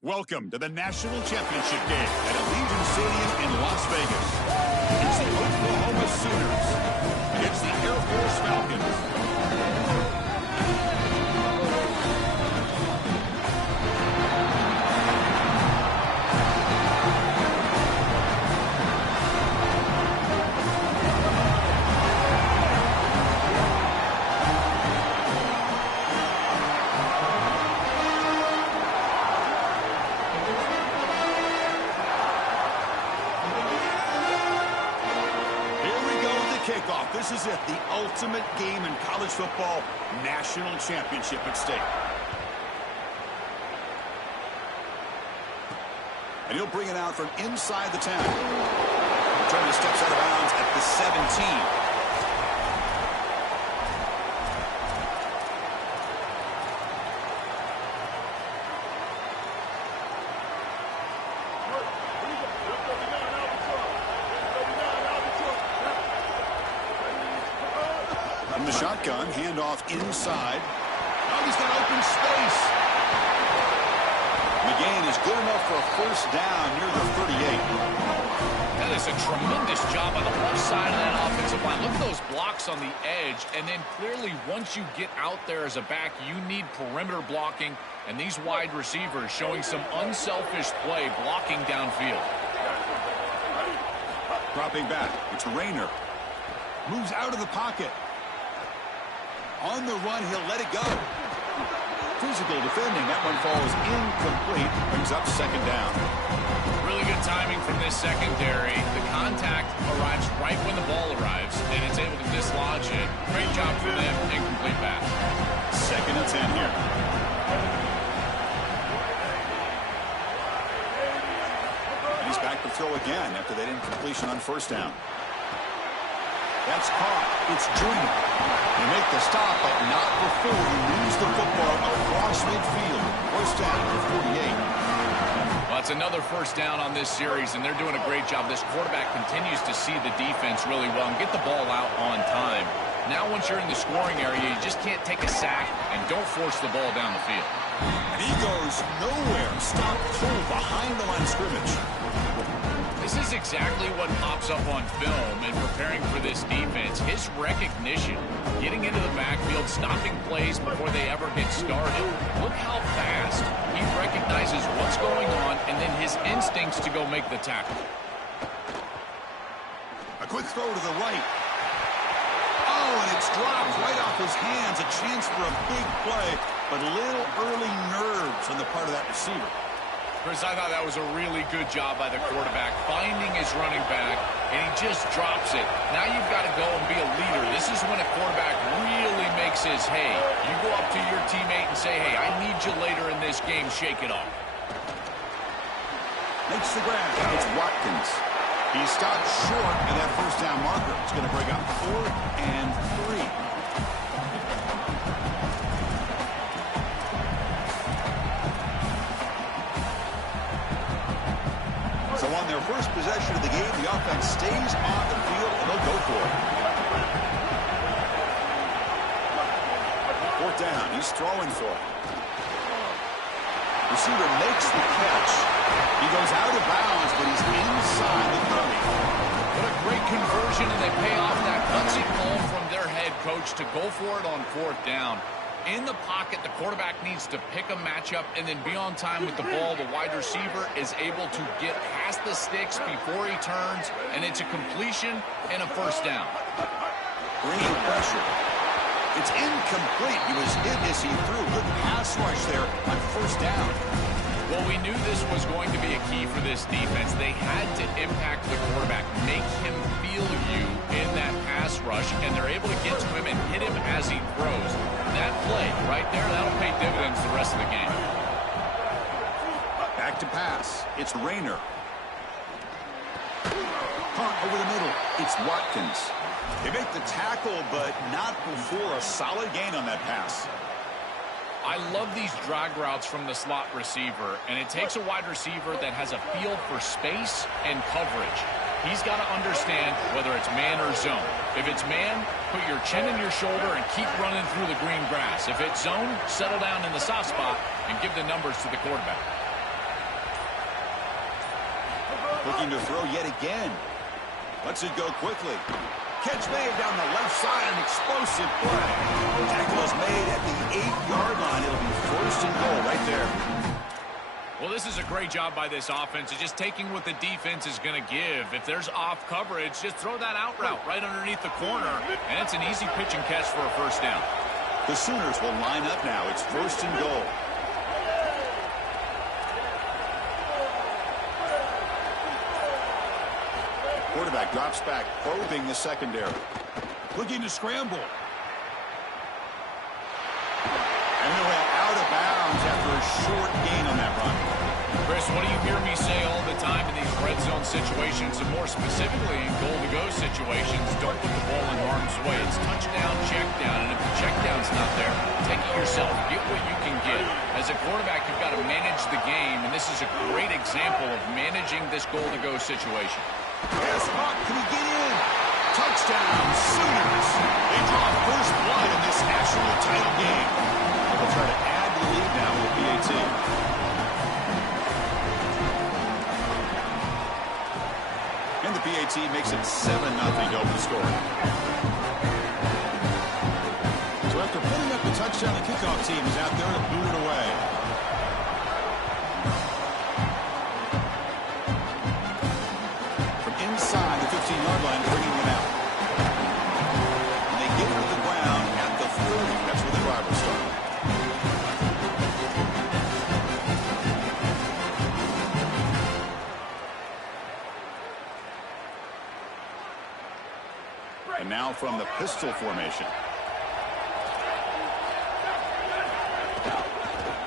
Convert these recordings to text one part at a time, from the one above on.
Welcome to the National Championship game at Allegiant Stadium in Las Vegas. It's the Oklahoma Sooners against the Air Force Falcons. Kickoff. This is it, the ultimate game in college football, national championship at stake. And he'll bring it out from inside the 10. Return steps out of bounds at the 17. From the shotgun, handoff inside. Oh, he's got open space. The gain is good enough for a first down near the 38. That is a tremendous job on the left side of that offensive line. Look at those blocks on the edge. And then clearly once you get out there as a back, you need perimeter blocking. And these wide receivers showing some unselfish play blocking downfield. Dropping back, it's Rayner. Moves out of the pocket. On the run, he'll let it go. Physical defending. That one falls incomplete. Brings up second down. Really good timing from this secondary. The contact arrives right when the ball arrives, and it's able to dislodge it. Great job for them. Incomplete pass. Second and 10 here. And he's back to throw again after that incompletion on first down. That's caught. It's Junior. You make the stop, but not before you lose the football across midfield. First down to 48. Well, it's another first down on this series, and they're doing a great job. This quarterback continues to see the defense really well and get the ball out on time. Now, once you're in the scoring area, you just can't take a sack and don't force the ball down the field. And he goes nowhere. Stop full behind the line of scrimmage. This is exactly what pops up on film in preparing for this defense. His recognition, getting into the backfield, stopping plays before they ever get started. Look how fast he recognizes what's going on and then his instincts to go make the tackle. A quick throw to the right. Oh, and it's dropped right off his hands. A chance for a big play, but little early nerves on the part of that receiver. Chris, I thought that was a really good job by the quarterback, finding his running back, and he just drops it. Now you've got to go and be a leader. This is when a quarterback really makes his hay. You go up to your teammate and say, hey, I need you later in this game. Shake it off. Makes the grab. It's Watkins. He stopped short of that first down marker. It's going to bring up 4th and 3. So on their first possession of the game, the offense stays on the field, and they'll go for it. 4th down. He's throwing for it. Receiver makes the catch. He goes out of bounds, but he's inside the 30. What a great conversion, and they pay off that gutsy call from their head coach to go for it on 4th down. In the pocket, the quarterback needs to pick a matchup and then be on time with the ball. The wide receiver is able to get past the sticks before he turns, and it's a completion and a first down. Bringing pressure. It's incomplete. He was hit as he threw. Good pass rush there on first down. Well, we knew this was going to be a key for this defense. They had to impact the quarterback, make him feel you in that pass rush, and they're able to get to him and hit him as he throws. That play right there, that'll pay dividends the rest of the game. Back to pass. It's Rayner. Punt over the middle. It's Watkins. They make the tackle, but not before a solid gain on that pass. I love these drag routes from the slot receiver, and it takes a wide receiver that has a feel for space and coverage. He's got to understand whether it's man or zone. If it's man, put your chin in your shoulder and keep running through the green grass. If it's zone, settle down in the soft spot and give the numbers to the quarterback. Looking to throw yet again. Lets it go quickly. Catch made down the left side, an explosive play. Tackle is made at the 8-yard line. It'll be first and goal right there. Well, this is a great job by this offense. It's just taking what the defense is going to give. If there's off coverage, just throw that out route right underneath the corner, and it's an easy pitch and catch for a first down. The Sooners will line up now. It's first and goal. Quarterback drops back, probing the secondary. Looking to scramble. And they went out of bounds after a short gain on that run. Chris, what do you hear me say all the time in these red zone situations, and more specifically in goal-to-go situations? Don't put the ball in harm's way. It's touchdown, check down, and if the check down's not there, take it yourself. Get what you can get. As a quarterback, you've got to manage the game, and this is a great example of managing this goal-to-go situation. Pass block, can he get in? Touchdown, Sooners. They draw first blood in this national title game. They'll try to add to the lead now with PAT. And the PAT makes it 7-0 to open the score. So after putting up the touchdown, the kickoff team is out there to boot it away. Inside the 15-yard line, bringing it out. And they get it to the ground at the 30. That's where the drive will start. And now from the pistol formation.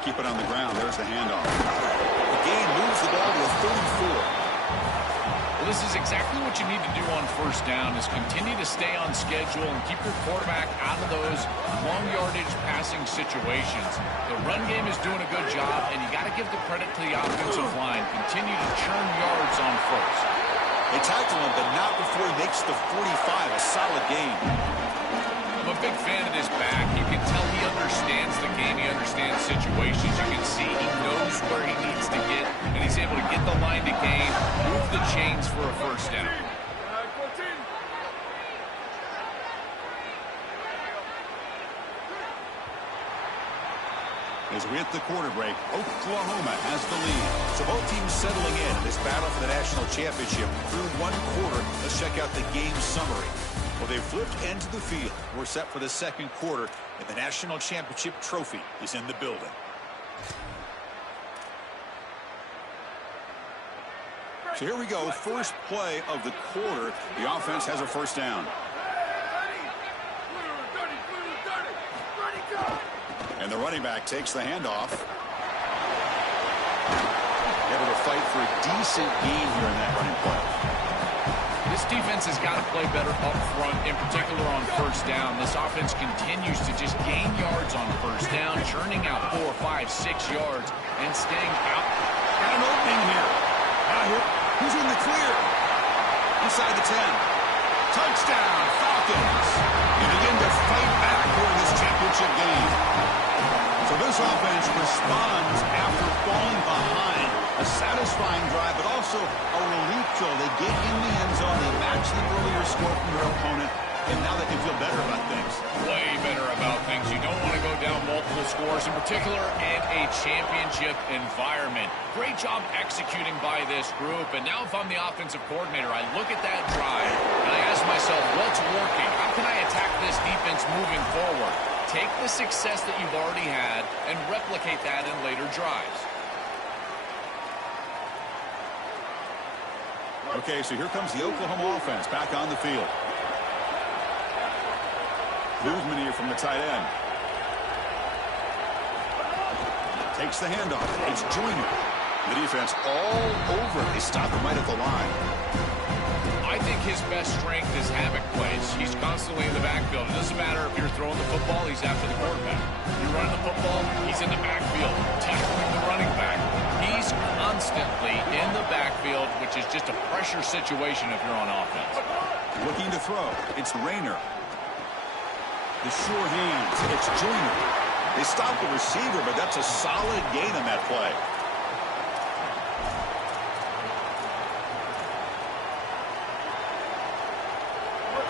Keep it on the ground. There's the handoff. The gain moves the ball to a 34. Well, this is exactly what you need to do on first down, is continue to stay on schedule and keep your quarterback out of those long yardage passing situations. The run game is doing a good job, and you got to give the credit to the offensive line. Continue to churn yards on first. They tackle him, but not before he makes the 45. A solid gain. I'm a big fan of this back. You can tell he understands the game. He understands situations. You can see he knows where he needs to get, and he's able to get the line to gain, move the chains for a first down. As we hit the quarter break, Oklahoma has the lead. So both teams settling in this battle for the national championship through one quarter. Let's check out the game summary. Well, they flipped into the field. We're set for the second quarter, and the national championship trophy is in the building. So here we go. First play of the quarter. The offense has a first down. And the running back takes the handoff. Able to fight for a decent gain here in that running play. This defense has got to play better up front, in particular on first down. This offense continues to just gain yards on first down, churning out 4, 5, 6 yards, and staying out. Got an opening here. Out here. Who's in the clear? Inside the 10. Touchdown, Falcons. You begin to fight back here in this championship game. So this offense responds after falling behind. A satisfying drive, but also a relief throw. They get in the end zone. They match the earlier score from their opponent, and now they can feel better about things. Way better about things. You don't want to go down multiple scores, in particular in a championship environment. Great job executing by this group, and now if I'm the offensive coordinator, I look at that drive, and I ask myself, what's working? How can I attack this defense moving forward? Take the success that you've already had and replicate that in later drives. Okay, so here comes the Oklahoma offense back on the field. Movement here from the tight end. Takes the handoff. It's Junior. The defense all over it. They stop him right at the line. I think his best strength is havoc plays. He's constantly in the backfield. It doesn't matter if you're throwing the football, he's after the quarterback. You're running the football, he's in the backfield, tackling the running back. He's constantly in the backfield, which is just a pressure situation if you're on offense. Looking to throw. It's Rayner. The sure hands. It's Junior. They stop the receiver, but that's a solid gain on that play.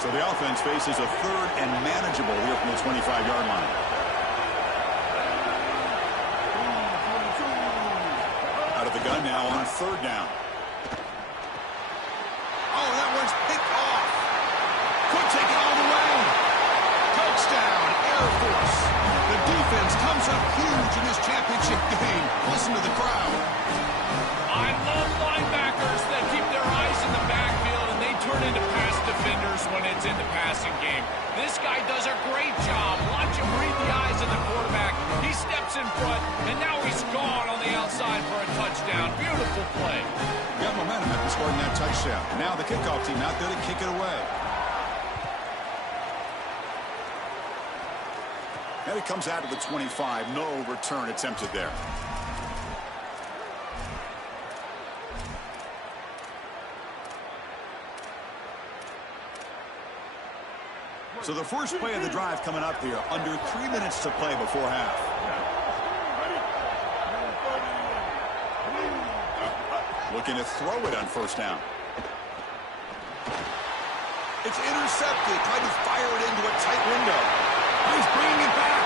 So the offense faces a third and manageable here from the 25-yard line. Out of the gun now on third down. Oh, that one's picked off. Could take it all the way. Touchdown, Air Force. The defense comes up huge in this championship game. Listen to the crowd. I love linebackers that keep their eyes in the backfield and they turn into pass defenders when it's in the passing game. This guy does a great job. Watch him read the eyes of the quarterback. He steps in front, and now he's gone on the outside for a touchdown. Beautiful play. Got momentum after scoring that touchdown. Now the kickoff team out there to kick it away. And it comes out of the 25. No return attempted there. So the first play of the drive coming up here. Under 3 minutes to play before half. Looking to throw it on first down. It's intercepted. Trying to fire it into a tight window. He's bringing it back.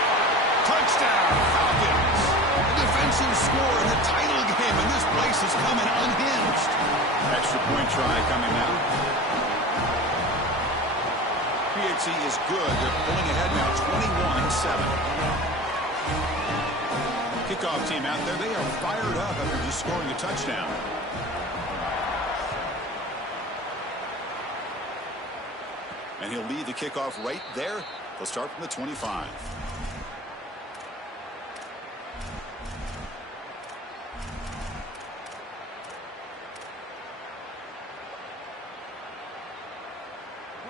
Touchdown, Falcons. A defensive score in the title game, and this place is coming unhinged. Extra point try coming now. PHC is good. They're pulling ahead now, 21-7. Kickoff team out there. They are fired up after just scoring a touchdown. And he'll lead the kickoff right there. They'll start from the 25.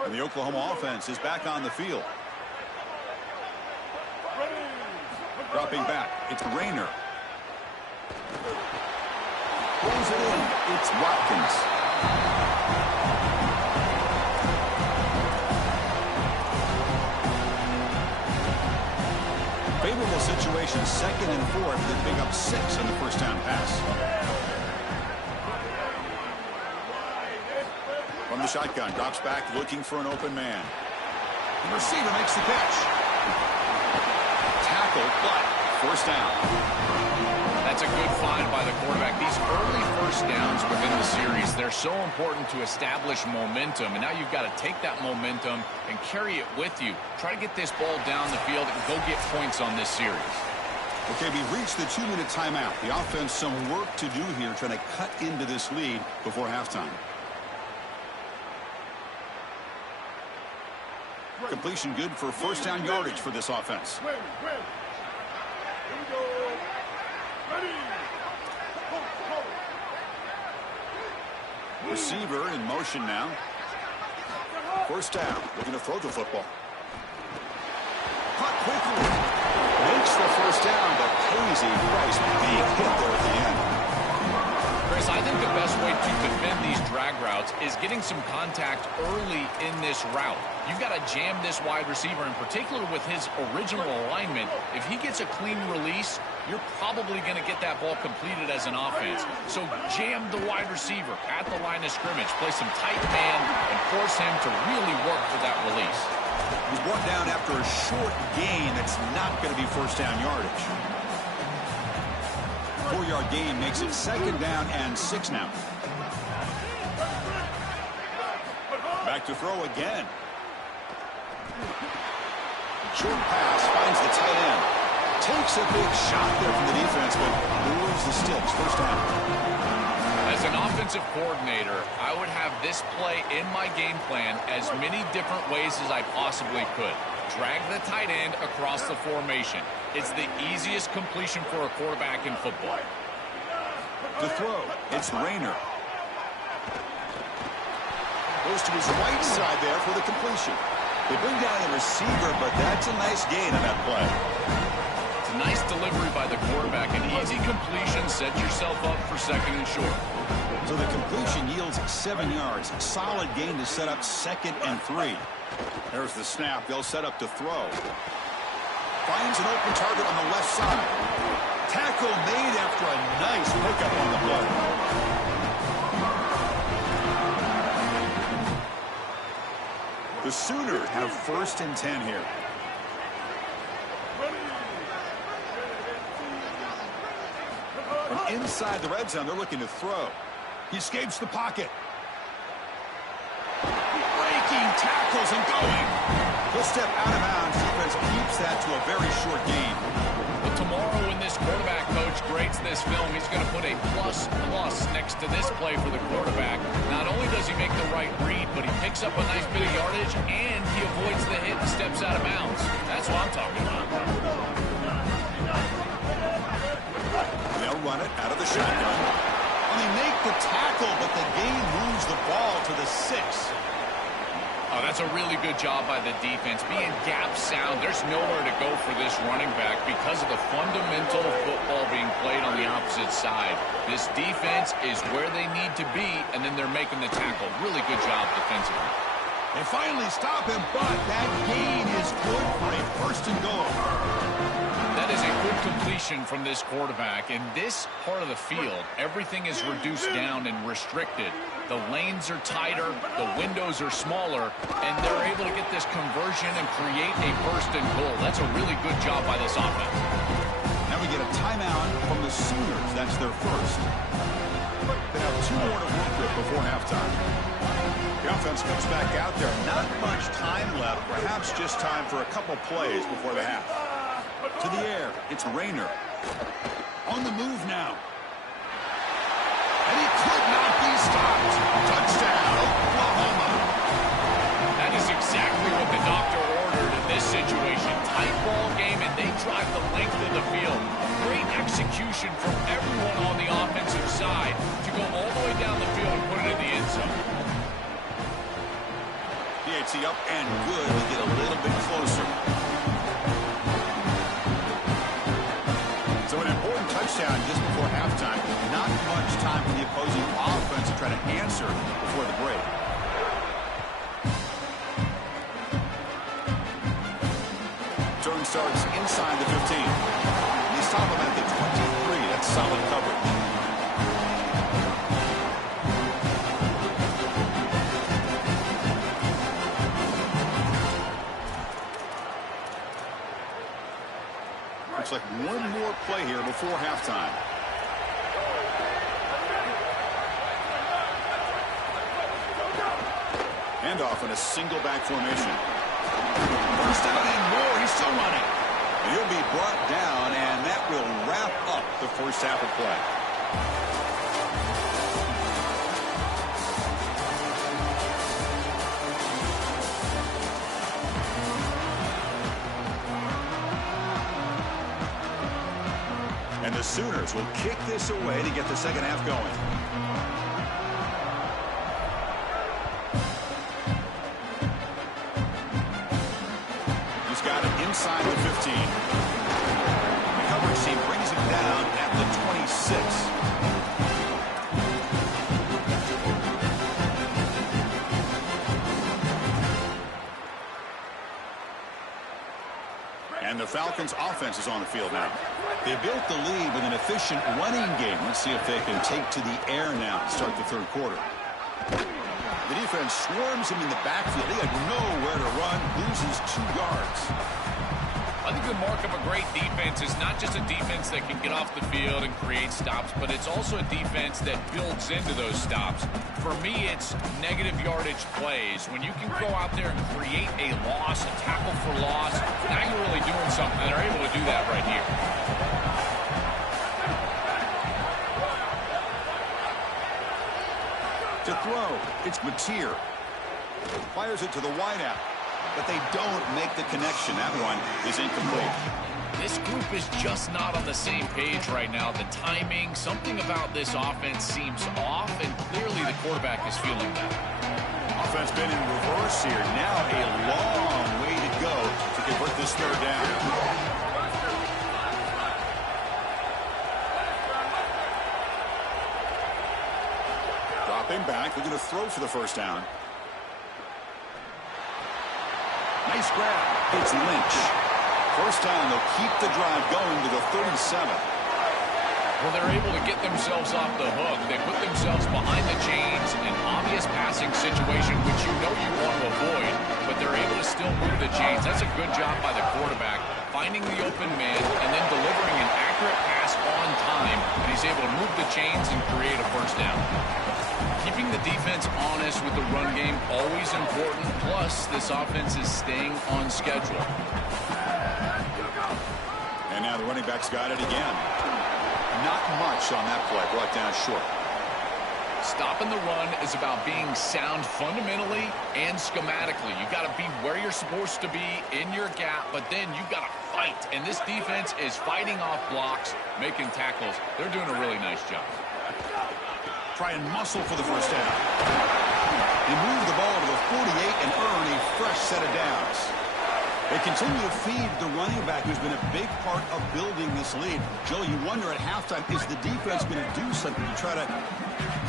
And the Oklahoma offense is back on the field. Dropping back, it's Rayner. Pulls it in, it's Watkins. Favorable situation, 2nd and 4. They pick up 6 on the first down pass. From the shotgun, drops back, looking for an open man. The receiver makes the catch. Tackle, but first down. That's a good find by the quarterback. These early first downs within the series, they're so important to establish momentum. And now you've got to take that momentum and carry it with you. Try to get this ball down the field and go get points on this series. Okay, we've reached the 2-minute timeout. The offense, some work to do here, trying to cut into this lead before halftime. Completion good for first down yardage for this offense. Here we go. Ready. Receiver in motion now. First down. Looking to throw the football. Caught quickly. Makes the first down, but pays a price. Big hit there at the end. Chris, I think the best way to defend these drag routes is getting some contact early in this route. You've got to jam this wide receiver, in particular with his original alignment. If he gets a clean release, you're probably going to get that ball completed as an offense. So jam the wide receiver at the line of scrimmage, play some tight man, and force him to really work for that release. He's brought down after a short gain that's not going to be first down yardage. 4-yard gain makes it 2nd down and 6 now. Back to throw again. Short pass, finds the tight end. Takes a big shot there from the defense, but moves the sticks. First down. As an offensive coordinator, I would have this play in my game plan as many different ways as I possibly could. Drag the tight end across the formation. It's the easiest completion for a quarterback in football. To throw, it's Rayner. Goes to his right side there for the completion. They bring down the receiver, but that's a nice gain on that play. It's a nice delivery by the quarterback. An easy completion. Set yourself up for 2nd and short. So the completion yields 7 yards. Solid gain to set up 2nd and 3. There's the snap. They'll set up to throw. Finds an open target on the left side. Tackle made after a nice pickup on the play. The Sooners have 1st and 10 here. From inside the red zone, they're looking to throw. He escapes the pocket. Breaking tackles and going. He'll step out of bounds. Defense keeps that to a very short gain. But tomorrow when this quarterback coach grades this film, he's going to put a plus next to this play for the quarterback. Not only does he make the right read, but he picks up a nice bit of yardage, and he avoids the hit and steps out of bounds. That's what I'm talking about. They'll run it out of the shotgun. And they make the tackle, but the gain moves the ball to the 6. Oh, that's a really good job by the defense. Being gap sound, there's nowhere to go for this running back because of the fundamental football being played on the opposite side. This defense is where they need to be, and then they're making the tackle. Really good job defensively. They finally stop him, but that gain is good for a 1st and goal. That is a good completion from this quarterback. In this part of the field, everything is reduced down and restricted. The lanes are tighter, the windows are smaller, and they're able to get this conversion and create a 1st and goal. That's a really good job by this offense. Now we get a timeout from the Sooners. That's their 1st. They have 2 more to work with before halftime. The offense comes back out there. Not much time left, perhaps just time for a couple plays before the half. To the air, it's Rayner. On the move now. And he could not be stopped. Touchdown, Oklahoma. That is exactly what the doctor ordered in this situation. Tight ball game, and they drive the length of the field. Great execution from everyone on the offensive side to go all the way down the field and put it in the end zone. DHC up and good to get a little bit closer. So an important touchdown just before halftime. Not much time for the opposing offense to try to answer before the break. Turn starts inside the 15. They stop him at the 23. That's solid coverage. Looks like one more play here before halftime. Handoff in a single back formation. First down and more. He's still running. And he'll be brought down, and that will wrap up the first half of play. And the Sooners will kick this away to get the second half going. He's got it inside the 15. The coverage team brings him down at the 26. And the Falcons' offense is on the field now. They built the lead with an efficient running game. Let's see if they can take to the air now to start the third quarter. The defense swarms him in the backfield. He had nowhere to run, loses 2 yards. I think the mark of a great defense is not just a defense that can get off the field and create stops, but it's also a defense that builds into those stops. For me, it's negative yardage plays. When you can go out there and create a loss, a tackle for loss, now you're really doing something. They're able to do that right here. To throw, it's Mateer. Fires it to the wideout, but they don't make the connection. That one is incomplete. This group is just not on the same page right now. The timing, something about this offense seems off, and clearly the quarterback is feeling that. Offense been in reverse here. Now a long way to go to convert this third down. Dropping back, they're going to throw for the first down. Nice grab. It's Lynch. First down, they'll keep the drive going to the 37. Well, they're able to get themselves off the hook. They put themselves behind the chains, an obvious passing situation, which you know you want to avoid, but they're able to still move the chains. That's a good job by the quarterback, finding the open man and then delivering an accurate pass on time, and he's able to move the chains and create a first down. Keeping the defense honest with the run game, always important, plus this offense is staying on schedule. And now the running back's got it again. Not much on that play, brought down short. Stopping the run is about being sound fundamentally and schematically. You got to be where you're supposed to be in your gap, but then you got to fight. And this defense is fighting off blocks, making tackles. They're doing a really nice job. Try and muscle for the first down. They move the ball to the 48 and earn a fresh set of downs. They continue to feed the running back, who's been a big part of building this lead. Joe, you wonder at halftime, is the defense going to do something to try to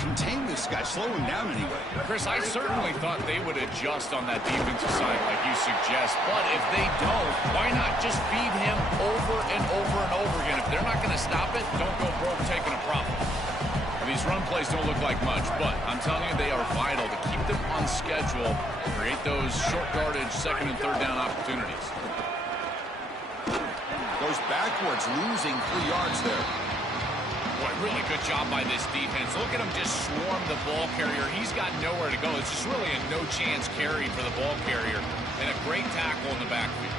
contain this guy, slow him down anyway? Chris, I certainly thought they would adjust on that defensive side like you suggest, but if they don't, why not just feed him over and over and over again? If they're not going to stop it, don't go broke taking a profit. These run plays don't look like much, but I'm telling you, they are vital to keep them on schedule, create those short yardage second and third down opportunities. Goes backwards, losing 3 yards there. Boy, really good job by this defense. Look at him just swarm the ball carrier. He's got nowhere to go. It's just really a no-chance carry for the ball carrier, and a great tackle in the backfield.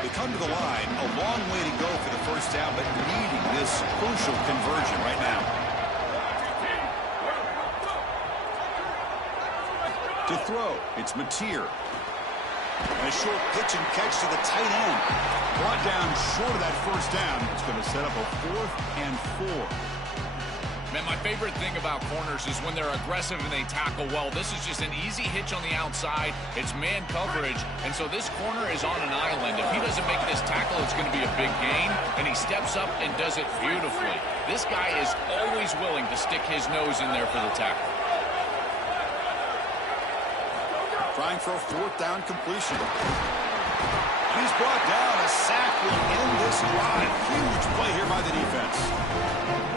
They come to the line, a long way to go for the first down, but needing this crucial conversion right now. To throw, it's Mateer. And a short pitch and catch to the tight end. Brought down short of that first down. It's going to set up a 4th and 4. Man, my favorite thing about corners is when they're aggressive and they tackle well. This is just an easy hitch on the outside. It's man coverage, and so this corner is on an island. If he doesn't make this tackle, it's going to be a big gain, and he steps up and does it beautifully. This guy is always willing to stick his nose in there for the tackle. Trying for a 4th down completion. He's brought down. A sack will end this drive. Huge play here by the defense.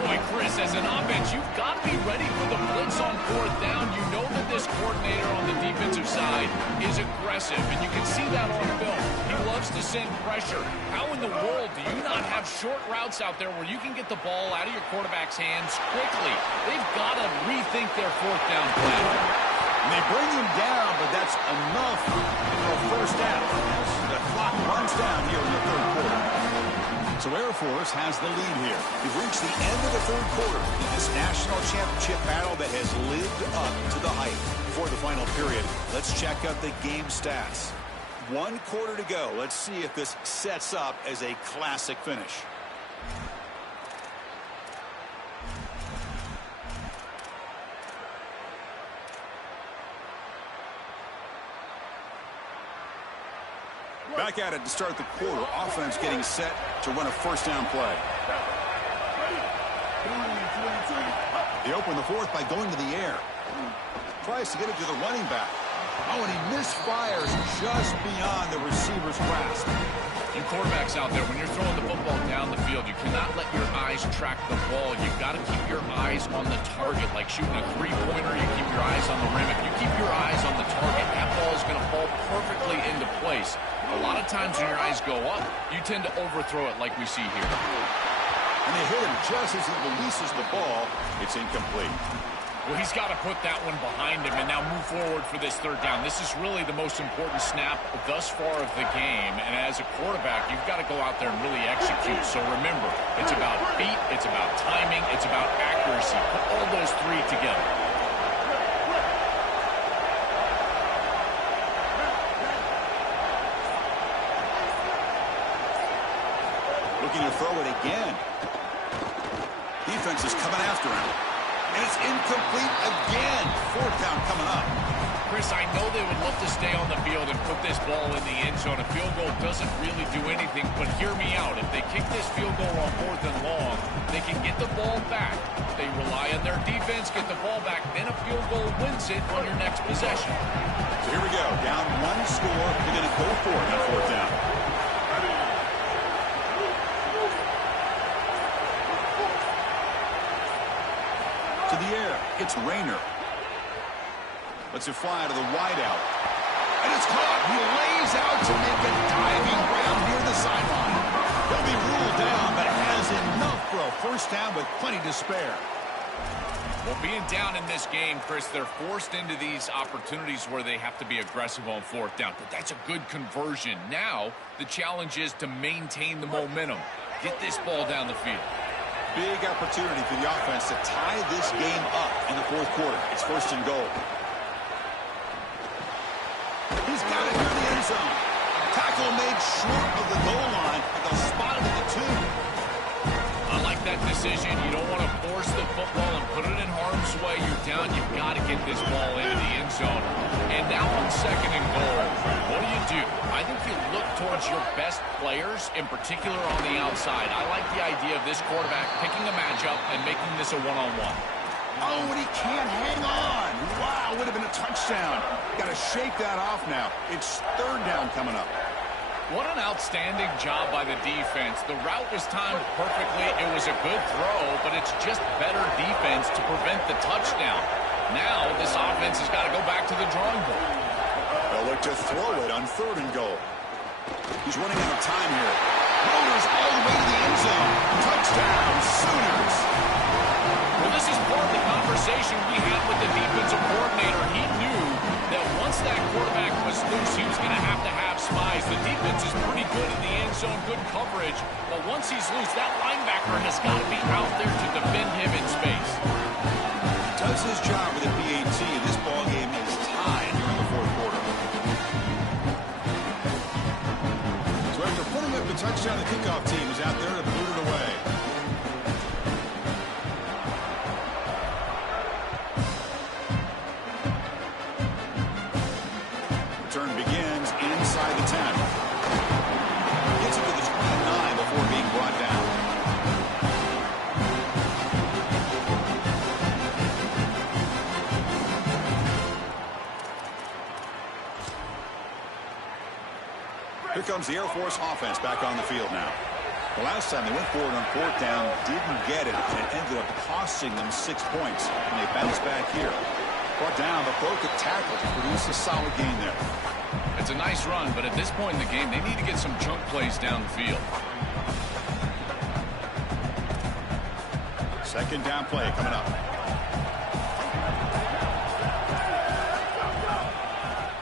Boy, Chris, as an offense, you've got to be ready for the blitz on 4th down. You know that this coordinator on the defensive side is aggressive, and you can see that on film. He loves to send pressure. How in the world do you not have short routes out there where you can get the ball out of your quarterback's hands quickly? They've got to rethink their 4th down plan. And they bring him down, but that's enough for a first down as the clock runs down here in the 3rd quarter. So Air Force has the lead here. We've reached the end of the 3rd quarter in this national championship battle that has lived up to the hype. Before the final period, let's check out the game stats. 1 quarter to go. Let's see if this sets up as a classic finish. Back at it to start the quarter. Offense getting set to run a first down play. They open the 4th by going to the air. Tries to get it to the running back. Oh, and he misfires just beyond the receiver's grasp. You quarterbacks out there, when you're throwing the football down the field, you cannot let your eyes track the ball. You've got to keep your eyes on the target. Like shooting a 3-pointer, you keep your eyes on the rim. If you keep your eyes on the target, that ball is going to fall perfectly into place. A lot of times when your eyes go up, you tend to overthrow it like we see here. And they hit him just as he releases the ball. It's incomplete. Well, he's got to put that one behind him and now move forward for this 3rd down. This is really the most important snap thus far of the game. And as a quarterback, you've got to go out there and really execute. So remember, it's about feet, it's about timing, it's about accuracy. Put all those 3 together. Looking to throw it again. Defense is coming after him. And it's incomplete again. 4th down coming up. Chris, I know they would love to stay on the field and put this ball in the end zone. A field goal doesn't really do anything, but hear me out. If they kick this field goal on 4th and long, they can get the ball back. They rely on their defense, get the ball back, then a field goal wins it on your next possession. So here we go. Down 1 score. They're going to go for it on 4th down. to the air. It's Rayner. Lets it fly to the wideout. And it's caught. He lays out to make a diving grab near the sideline. He'll be ruled down, but has enough for a first down with plenty to spare. Well, being down in this game, Chris, they're forced into these opportunities where they have to be aggressive on fourth down. But that's a good conversion. Now, the challenge is to maintain the momentum. Get this ball down the field. Big opportunity for the offense to tie this game up in the fourth quarter. It's first and goal. He's got it near the end zone. Tackle made short of the goal line, but they'll spot it at the 2. I like that decision. You don't want to force the football and put it in harm's way. You're down. You've got to get this ball into the end zone. And now on second and goal, what do? I think you look towards your best players, in particular on the outside. I like the idea of this quarterback picking a matchup and making this a one-on-one. Oh, and he can't hang on. Wow, would have been a touchdown. Got to shake that off now. It's third down coming up. What an outstanding job by the defense. The route was timed perfectly. It was a good throw, but it's just better defense to prevent the touchdown. Now this offense has got to go back to the drawing board. They'll look to throw it on third and goal. He's running out of time here. Rollers all the way to the end zone. Touchdown, Sooners. Well, this is part of the conversation we had with the defensive coordinator. He knew that once that quarterback was loose, he was going to have spies. The defense is pretty good in the end zone, good coverage. But once he's loose, that linebacker has got to be out there to defend him in space. Does his job with a PAT. This ball game is tied here in the fourth quarter. So after putting up the touchdown, the kickoff team is out there to boot it away. Return begins inside the 10. Gets it to the 29 before being brought down. Here comes the Air Force offense back on the field now. The last time they went forward on fourth down, didn't get it, and it ended up costing them 6 points. And they bounced back here. Brought down, but broke a tackle to produce a solid gain there. It's a nice run, but at this point in the game, they need to get some chunk plays down the field. Second down play coming up.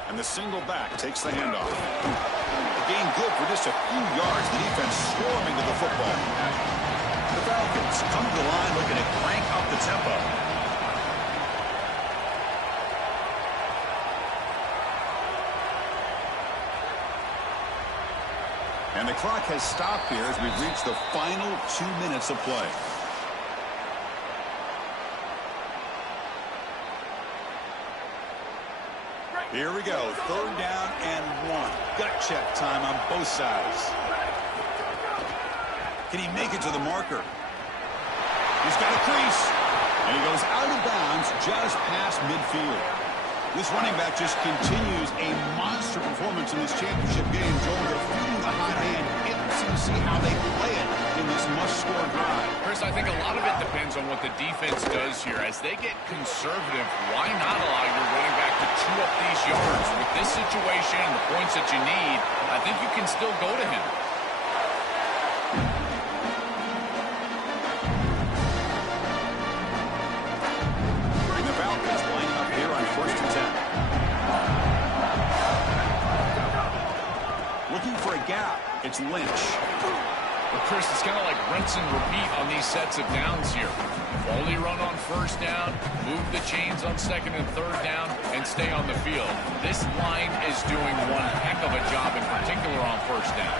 And the single back takes the handoff. The gain good for just a few yards. The defense swarming to the football. The Falcons come to the line looking to crank up the tempo. And the clock has stopped here as we've reached the final 2 minutes of play. Here we go. Third down and 1. Gut check time on both sides. Can he make it to the marker? He's got a crease. And he goes out of bounds just past midfield. This running back just continues a monster performance in this championship game. Joel, they're feeding the hot hand. Interesting to see how they play it in this must-score drive. Chris, I think a lot of it depends on what the defense does here. As they get conservative, why not allow your running back to chew up these yards? With this situation and the points that you need, I think you can still go to him. It's Lynch. Well, Chris, it's kind of like rinse and repeat on these sets of downs here. Only run on first down, move the chains on second and third down, and stay on the field. This line is doing one heck of a job, in particular on first down.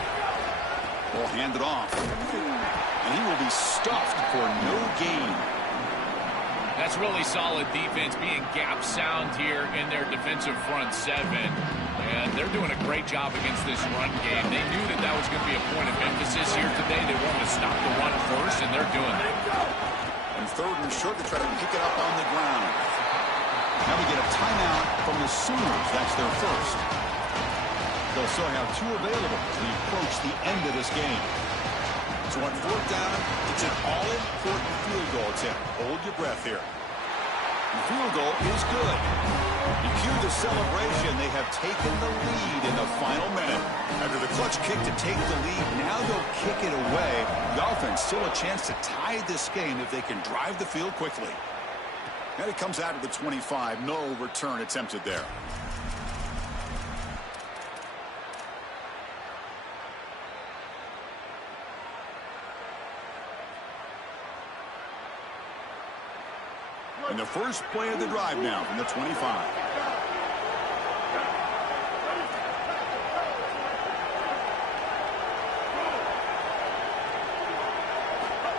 Ball handed off. And he will be stuffed for no gain. That's really solid defense, being gap sound here in their defensive front seven. And they're doing a great job against this run game. They knew that that was going to be a point of emphasis here today. They wanted to stop the run first, and they're doing that. And third and short to try to pick it up on the ground. Now we get a timeout from the Sooners. That's their first. They'll still have 2 available as we approach the end of this game. So on fourth down, it's an all-important field goal attempt. Hold your breath here. The field goal is good. You cue the celebration. They have taken the lead in the final minute. After the clutch kick to take the lead, now they'll kick it away. The offense still a chance to tie this game if they can drive the field quickly. And it comes out of the 25. No return attempted there. And the first play of the drive now from the 25.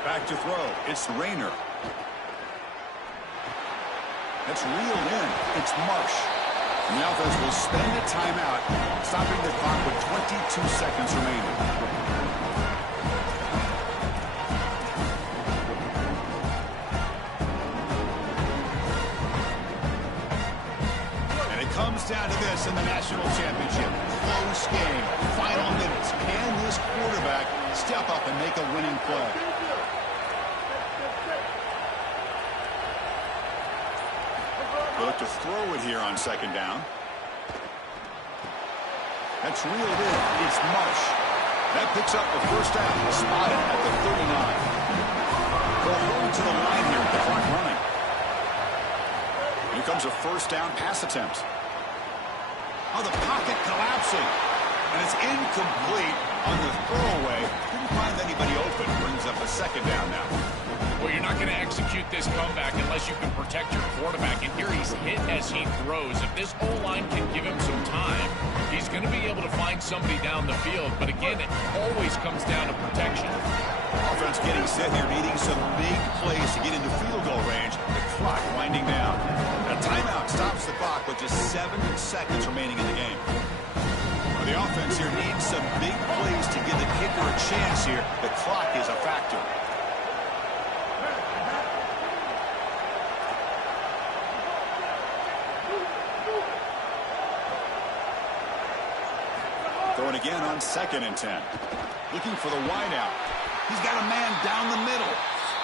Back to throw. It's Rayner. That's reeled in. It's Marsh. And the offense will spend a timeout, stopping the clock with 22 seconds remaining. And it comes down to this in the national championship. Close game. Final minutes. Can this quarterback step up and make a winning play? They look to throw it here on second down. That's reeled in. It's Marsh. That picks up the first down. Spotted at the 39. They'll hold to the line here with the clock running. Here comes a first down pass attempt. Oh, the pocket collapsing. And it's incomplete on the throwaway. Didn't find anybody open. Brings up a second down now. Well, you're not going to execute this comeback unless you can protect your quarterback. And here he's hit as he throws. If this O-line can give him some time, he's going to be able to find somebody down the field. But again, it always comes down to protection. Offense getting set here, needing some big plays to get into field goal range. The clock winding down. A timeout stops the clock with just 7 seconds remaining in the game. The offense here needs some big plays to give the kicker a chance here. The clock is a factor. Throwing again on 2nd and 10. Looking for the wideout. He's got a man down the middle.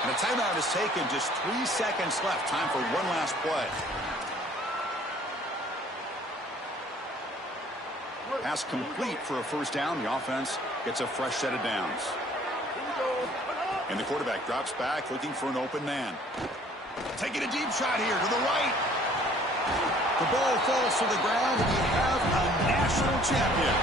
And a timeout is taken. Just 3 seconds left. Time for one last play. Pass complete for a first down. The offense gets a fresh set of downs. And the quarterback drops back, looking for an open man. Taking a deep shot here to the right. The ball falls to the ground, and we have a national champion.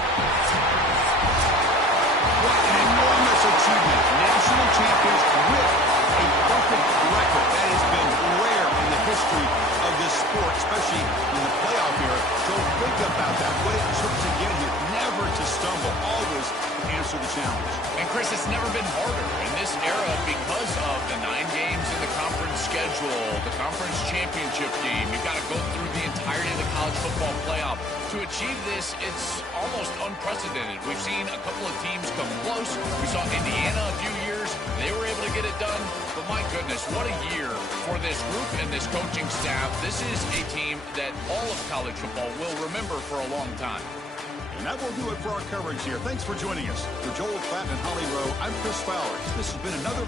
What an enormous achievement. National champions with a perfect record. That has been rare in the history of this sport, especially in the playoff era. So think about that, what it took to get here. Never to stumble, always to answer the challenge. And Chris, it's never been harder in this era because of the 9 games in the conference schedule, the conference championship game. You've got to go through the entirety of the college football playoff. To achieve this, it's almost unprecedented. We've seen a couple of teams come close. We saw Indiana a few years. They were able to get it done. But my goodness, what a year for this group and this coaching staff. This is a team that all of college football will remember for a long time. And that will do it for our coverage here. Thanks for joining us. For Joel Platt and Holly Rowe, I'm Chris Fowler. This has been another...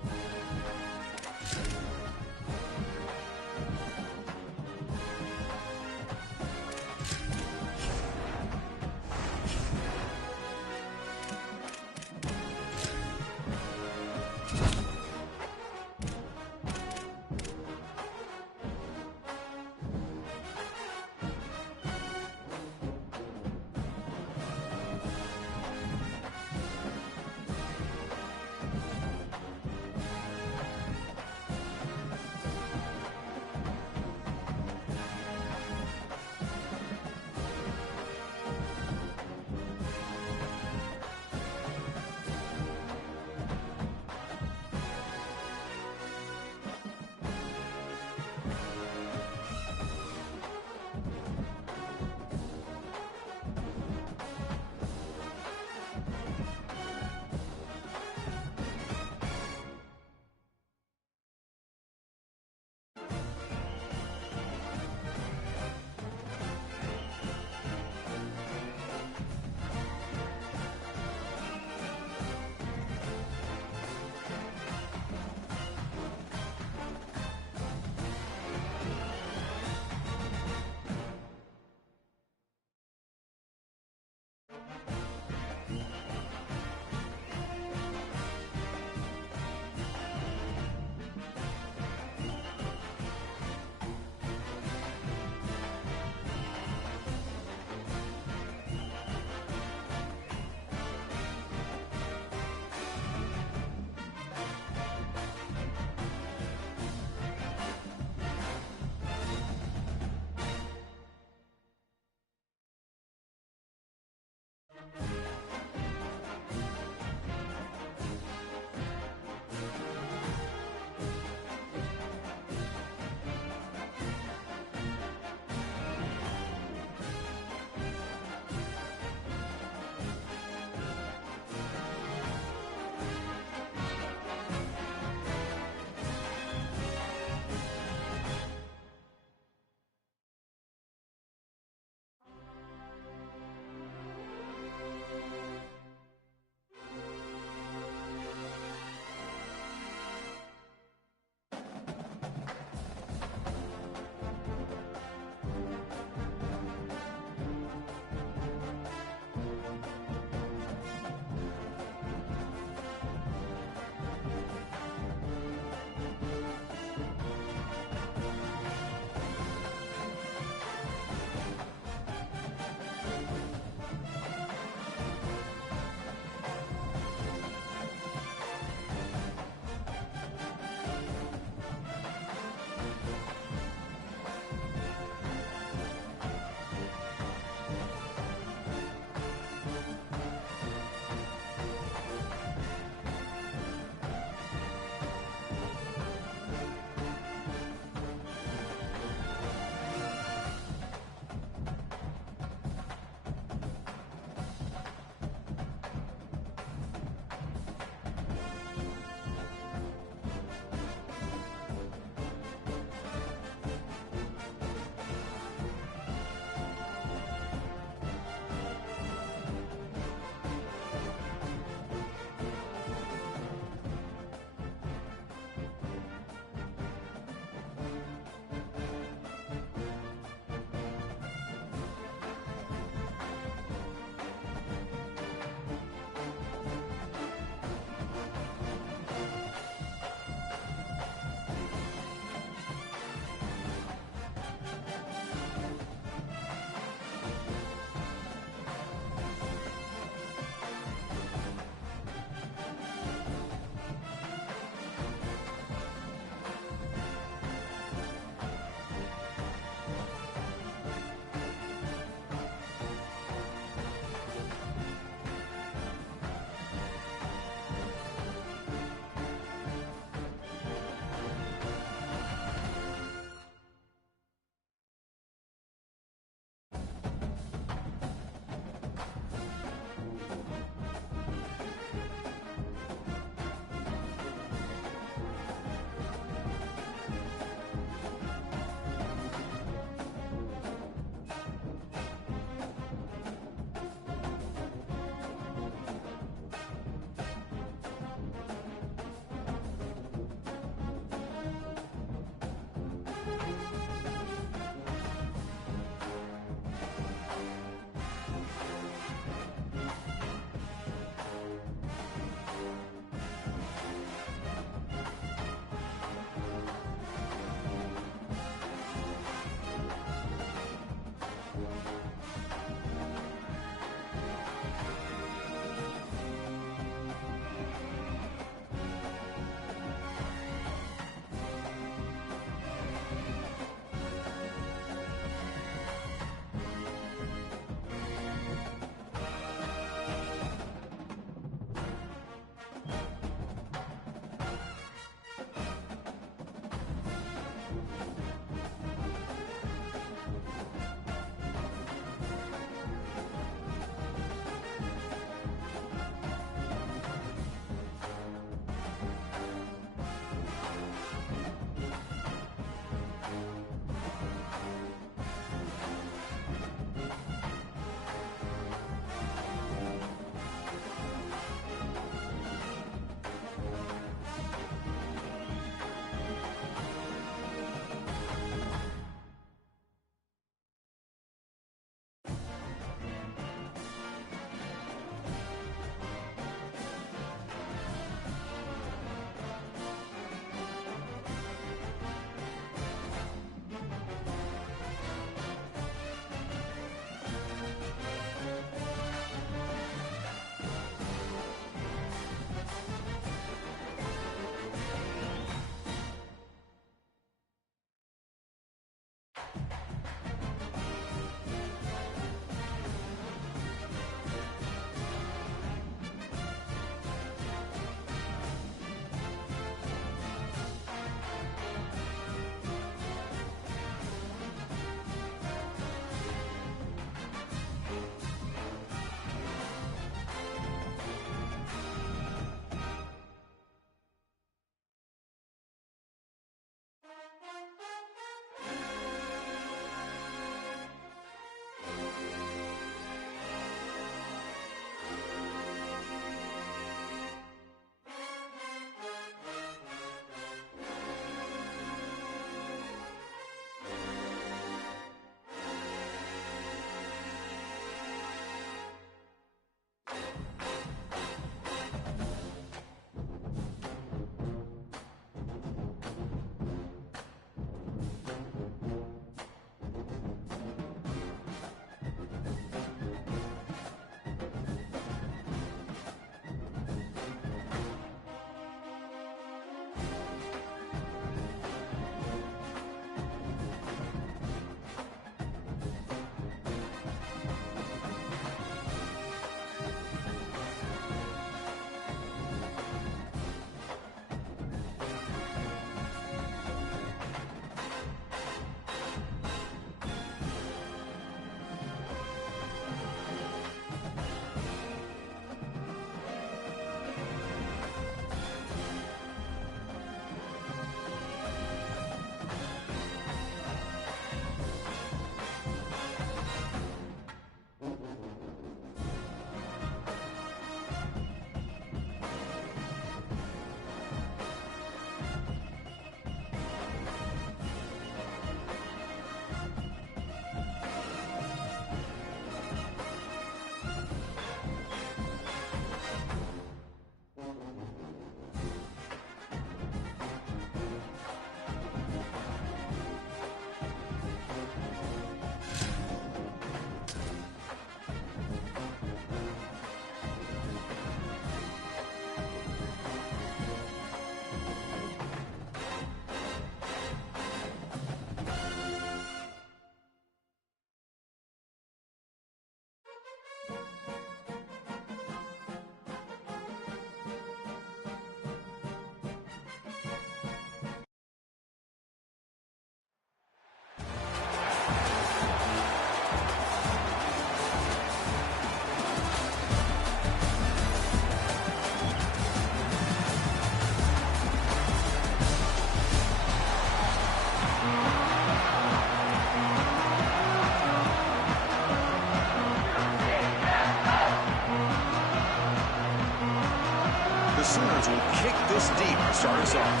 offense will kick this deep to start us off.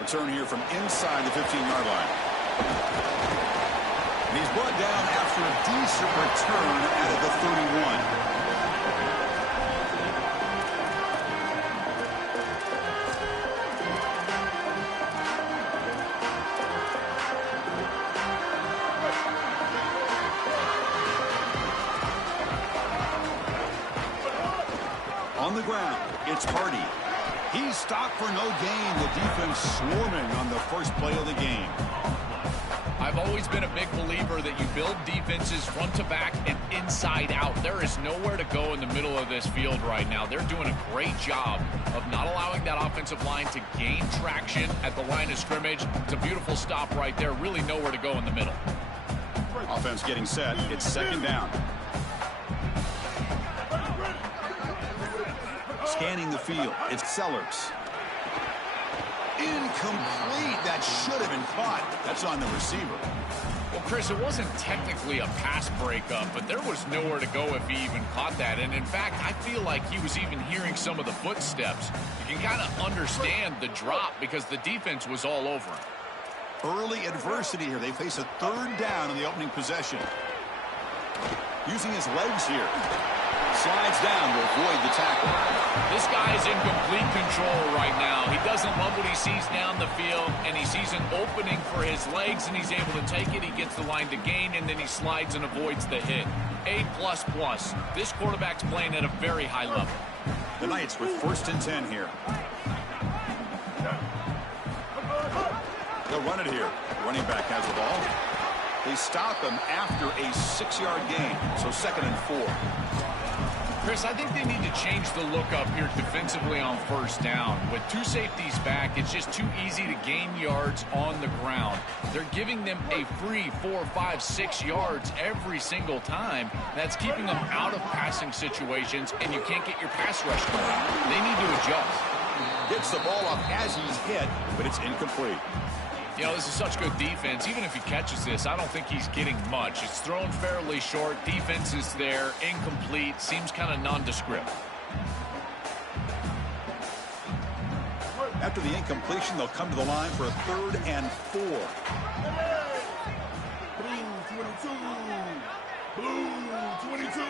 Return here from inside the 15-yard line. And he's brought down after a decent return out of the 31. On the ground, it's Hardy. He's stopped for no gain. The defense swarming on the first play of the game. I've always been a big believer that you build defenses front to back and inside out. There is nowhere to go in the middle of this field right now. They're doing a great job of not allowing that offensive line to gain traction at the line of scrimmage. It's a beautiful stop right there. Really nowhere to go in the middle. Offense getting set. It's second down. Scanning the field. It's Sellers. Incomplete. That should have been caught. That's on the receiver. Well, Chris, it wasn't technically a pass breakup, but there was nowhere to go if he even caught that. And, in fact, I feel like he was even hearing some of the footsteps. You can kind of understand the drop because the defense was all over him. Early adversity here. They face a third down in the opening possession. Using his legs here. Slides down to avoid the tackle. This guy is in complete control right now. He doesn't love what he sees down the field, and he sees an opening for his legs, and he's able to take it. He gets the line to gain, and then he slides and avoids the hit. A++. This quarterback's playing at a very high level. The Knights with 1st and 10 here. They'll run it here. Running back has the ball. They stop him after a 6-yard gain, so 2nd and 4. Chris, I think they need to change the look up here defensively on 1st down. With 2 safeties back, it's just too easy to gain yards on the ground. They're giving them a free 4, 5, 6 yards every single time. That's keeping them out of passing situations, and you can't get your pass rush going. They need to adjust. Gets the ball up as he's hit, but it's incomplete. You know, this is such good defense. Even if he catches this, I don't think he's getting much. It's thrown fairly short. Defense is there. Incomplete. Seems kind of nondescript. After the incompletion, they'll come to the line for a 3rd and 4. Blue 22. Blue 22.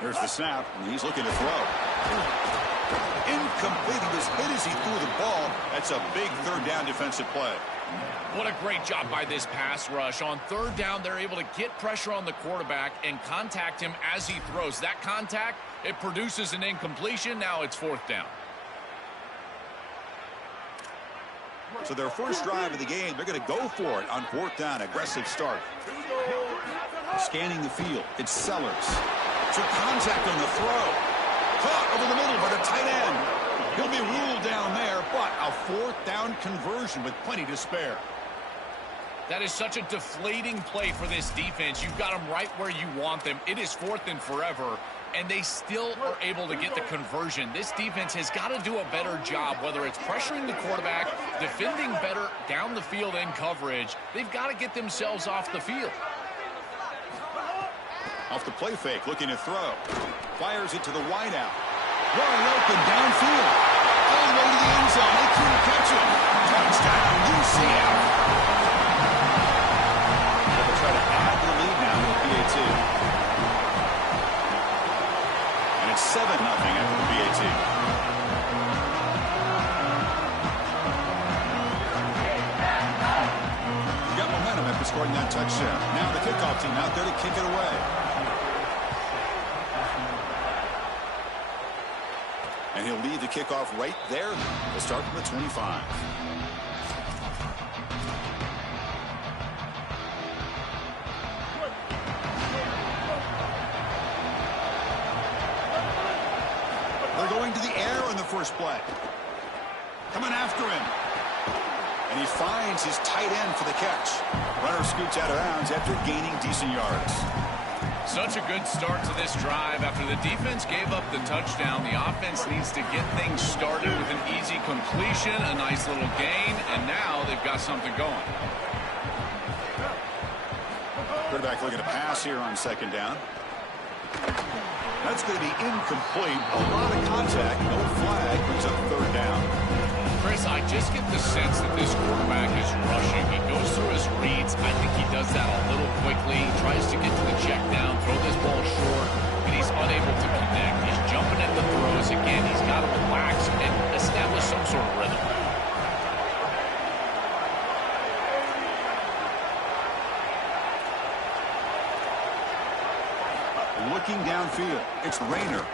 Here's the snap, and he's looking to throw. Incomplete. He was hit as he threw the ball. That's a big 3rd down defensive play. What a great job by this pass rush. On 3rd down, they're able to get pressure on the quarterback and contact him as he throws. That contact, it produces an incompletion. Now it's 4th down. So their first drive of the game, they're going to go for it on 4th down. Aggressive start. Scanning the field. It's Sellers. So contact on the throw. Caught over the middle by the tight end. He'll be ruled down there, but a 4th down conversion with plenty to spare. That is such a deflating play for this defense. You've got them right where you want them. It is 4th and forever, and they still are able to get the conversion. This defense has got to do a better job, whether it's pressuring the quarterback, defending better down the field in coverage. They've got to get themselves off the field. Off the play fake, looking to throw. Fires it to the wideout. Wide open downfield. All the way to the end zone. They couldn't catch him. Touchdown, UCF. They'll try to add the lead now to the PAT. And it's 7-0 after the PAT. Got momentum after scoring that touchdown. Now the kickoff team out there to kick it away. And he'll lead the kickoff right there. We'll start from the 25. They're going to the air on the first play. Coming after him. And he finds his tight end for the catch. Runner scoots out of bounds after gaining decent yards. Such a good start to this drive. After the defense gave up the touchdown, the offense needs to get things started with an easy completion, a nice little gain, and now they've got something going. Quarterback looking to pass here on second down. That's going to be incomplete. A lot of contact. No flag. Brings up third down. Chris, I just get the sense that this quarterback is rushing. He goes through his reads. I think he does that a little quickly. He tries to get to the check down, throw this ball short, and he's unable to connect. He's jumping at the throws. Again, he's got to relax and establish some sort of rhythm. Looking downfield, it's Rayner.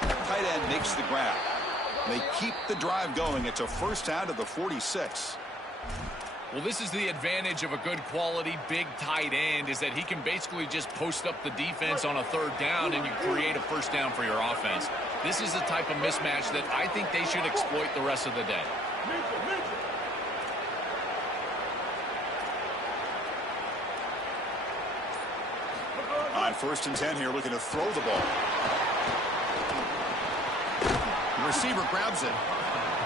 Tight end makes the grab. They keep the drive going. It's a first down to the 46. Well, this is the advantage of a good quality big tight end, is that he can basically just post up the defense on a third down and you create a first down for your offense. This is the type of mismatch that I think they should exploit the rest of the day. On 1st and 10 here, looking to throw the ball. The receiver grabs it.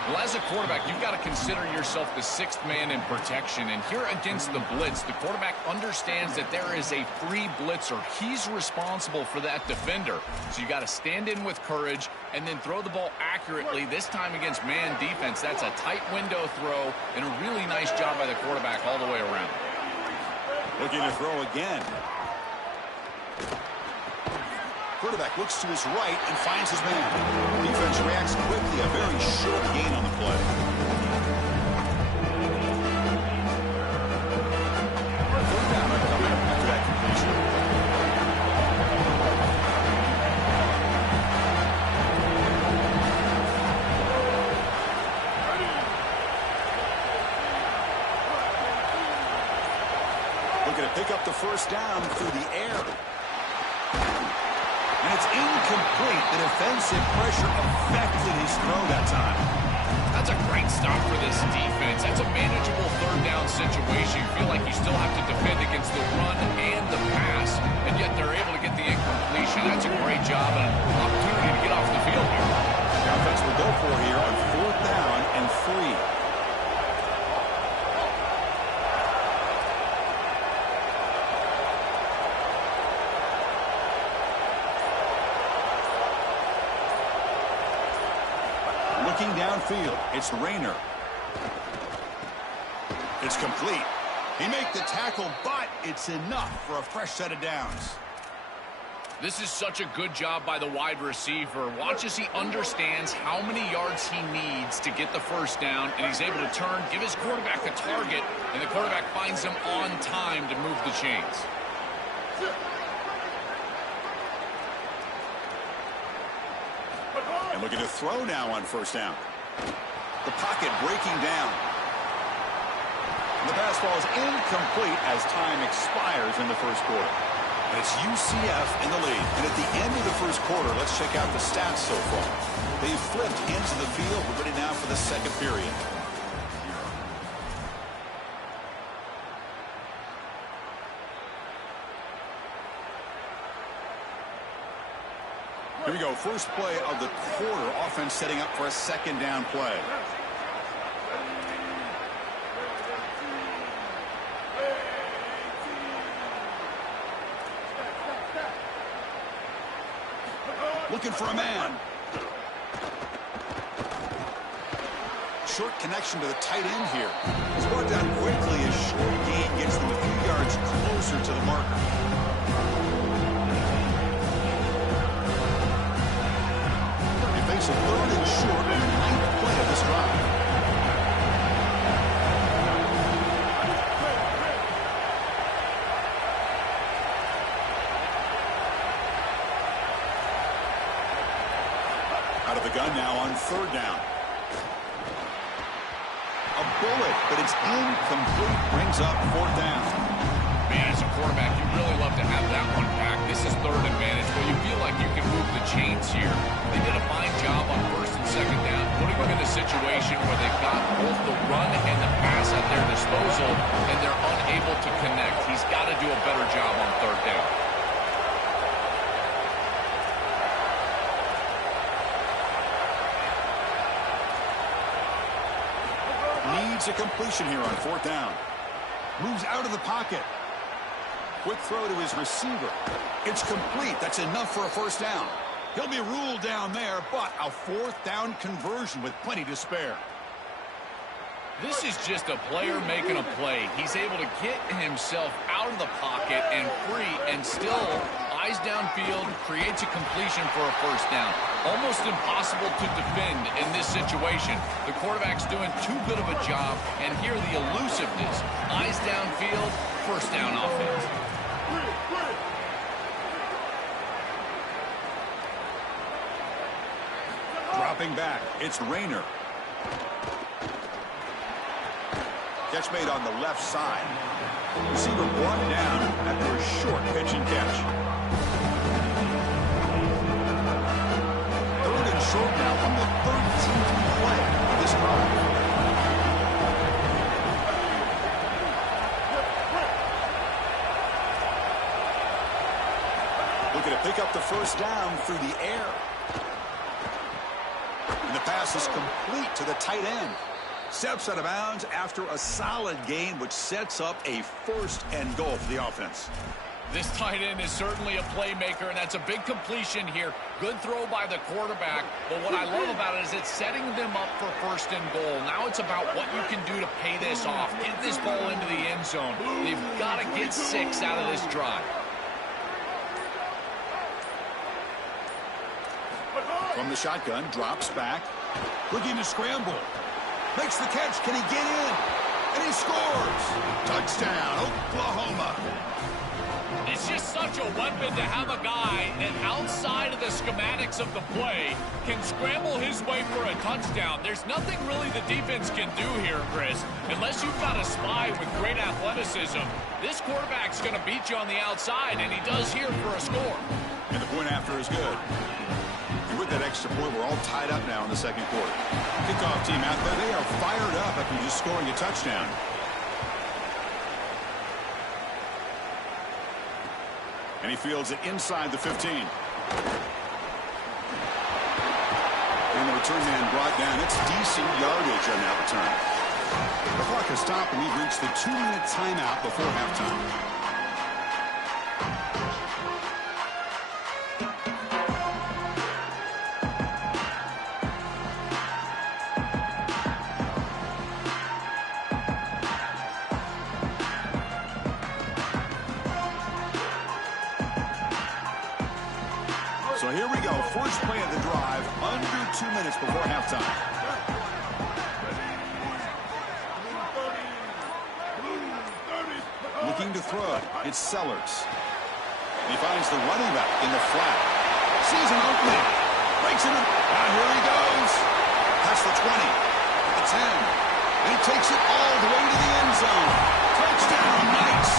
Well, as a quarterback, you've got to consider yourself the sixth man in protection. And here against the blitz, the quarterback understands that there is a free blitzer. He's responsible for that defender. So you got to stand in with courage and then throw the ball accurately. This time against man defense, that's a tight window throw and a really nice job by the quarterback all the way around. Looking to throw again. Quarterback looks to his right and finds his man. Defense reacts quickly. A very short gain on the play. Third down coming after that completion. Looking to pick up the first down through the air. And it's incomplete. The defensive pressure affected his throw that time. That's a great stop for this defense. That's a manageable third down situation. You feel like you still have to defend against the run and the pass, and yet they're able to get the incompletion. That's a great job and an opportunity to get off the field here. The offense will go for it here on 4th down and 3. Looking downfield, it's Rayner. It's complete. He makes the tackle, but it's enough for a fresh set of downs. This is such a good job by the wide receiver. Watch as he understands how many yards he needs to get the first down, and he's able to turn, give his quarterback a target, and the quarterback finds him on time to move the chains. And looking to throw now on first down. The pocket breaking down. The pass ball is incomplete as time expires in the first quarter. And it's UCF in the lead. And at the end of the first quarter, let's check out the stats so far. They've flipped into the field. We're ready now for the second period. Here we go. First play of the quarter. Offense setting up for a second down play. Looking for a man. Short connection to the tight end here. He's brought down quickly. A short gain gets them a few yards closer to the marker. It's a 3rd and short on the 9th play of this drive. Out of the gun now on 3rd down. A bullet, but it's incomplete. Brings up 4th down. Man, as a quarterback, you really love to have that one back. This is 3rd advantage, but you feel like you can move the chains here. They did a fine job on 1st and 2nd down, putting them in a situation where they've got both the run and the pass at their disposal, and they're unable to connect. He's got to do a better job on It's a completion here on 4th down. Moves out of the pocket. Quick throw to his receiver. It's complete. That's enough for a 1st down. He'll be ruled down there, but a 4th down conversion with plenty to spare. This is just a player making a play. He's able to get himself out of the pocket and free, and still eyes downfield, creates a completion for a 1st down. Almost impossible to defend in this situation. The quarterback's doing too good of a job, and here the elusiveness. Eyes downfield, 1st down offense. Dropping back, it's Rayner. Catch made on the left side. Receiver brought down after a short pitch and catch. 3rd and short now from the 13th play of this drive. Looking to pick up the 1st down through the air. And the pass is complete to the tight end. Steps out of bounds after a solid gain, which sets up a 1st and goal for the offense. This tight end is certainly a playmaker, and that's a big completion here. Good throw by the quarterback, but what I love about it is it's setting them up for 1st and goal. Now it's about what you can do to pay this off. Get this ball into the end zone. They've got to get 6 out of this drive. From the shotgun, drops back. Looking to scramble. Makes the catch. Can he get in? And he scores. Touchdown, Oklahoma. It's just such a weapon to have a guy that outside of the schematics of the play can scramble his way for a touchdown. There's nothing really the defense can do here, Chris, unless you've got a spy with great athleticism. This quarterback's going to beat you on the outside, and he does here for a score. And the point after is good. And with that extra point, we're all tied up now in the 2nd quarter. Kickoff team out there, they are fired up after just scoring a touchdown. And he fields it inside the 15. And the return man brought down. It's decent yardage on that return. The clock has stopped, and we've reached the 2-minute timeout before halftime. So here we go, first play of the drive, under 2 minutes before halftime. Looking to throw, it's Sellers. He finds the running back in the flat. Sees an opening, breaks it up, and here he goes. That's the 20, the 10, and he takes it all the way to the end zone. Touchdown, nice.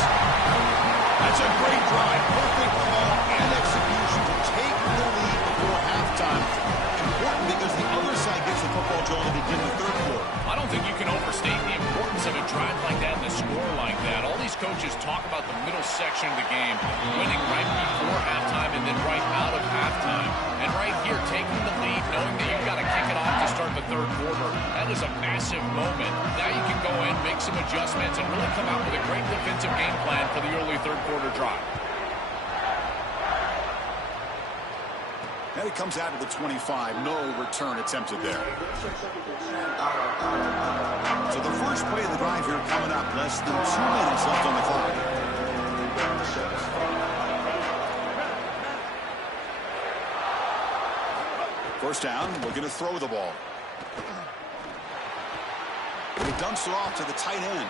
That's a great drive, perfect call and execution to take the lead before halftime. Important because the other side gets the football, Joel, to begin the 3rd quarter. I don't think you can overstate the importance of a drive like that and a score like that. All these coaches talk about the middle section of the game, winning right before halftime and then right out of halftime. And right here, taking the lead, knowing that you've got to kick it off to start the 3rd quarter. That is a massive moment. Now you can go in, make some adjustments, and really come out with a great defensive game plan for the early 3rd quarter drive. And it comes out to the 25. No return attempted there. So the first play of the drive here coming up. Less than 2 minutes left on the clock. First down, we're going to throw the ball. He dumps it off to the tight end.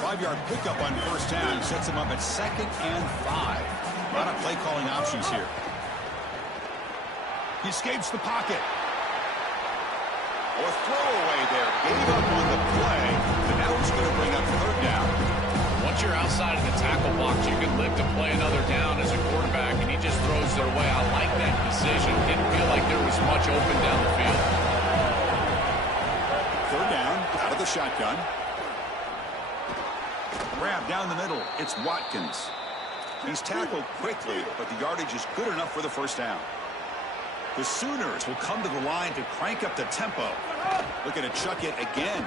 Five-yard pickup on first down sets him up at 2nd and 5. A lot of play calling options here. He escapes the pocket. Oh, a throwaway there. Gave up on the play, but now he's going to bring up 3rd down. Once you're outside of the tackle box, you can live to play another down as a quarterback, and he just throws it away. I like that decision. Didn't feel like there was much open down the field. 3rd down, out of the shotgun. Grab down the middle. It's Watkins. He's tackled quickly, but the yardage is good enough for the first down. The Sooners will come to the line to crank up the tempo. Looking to chuck it again.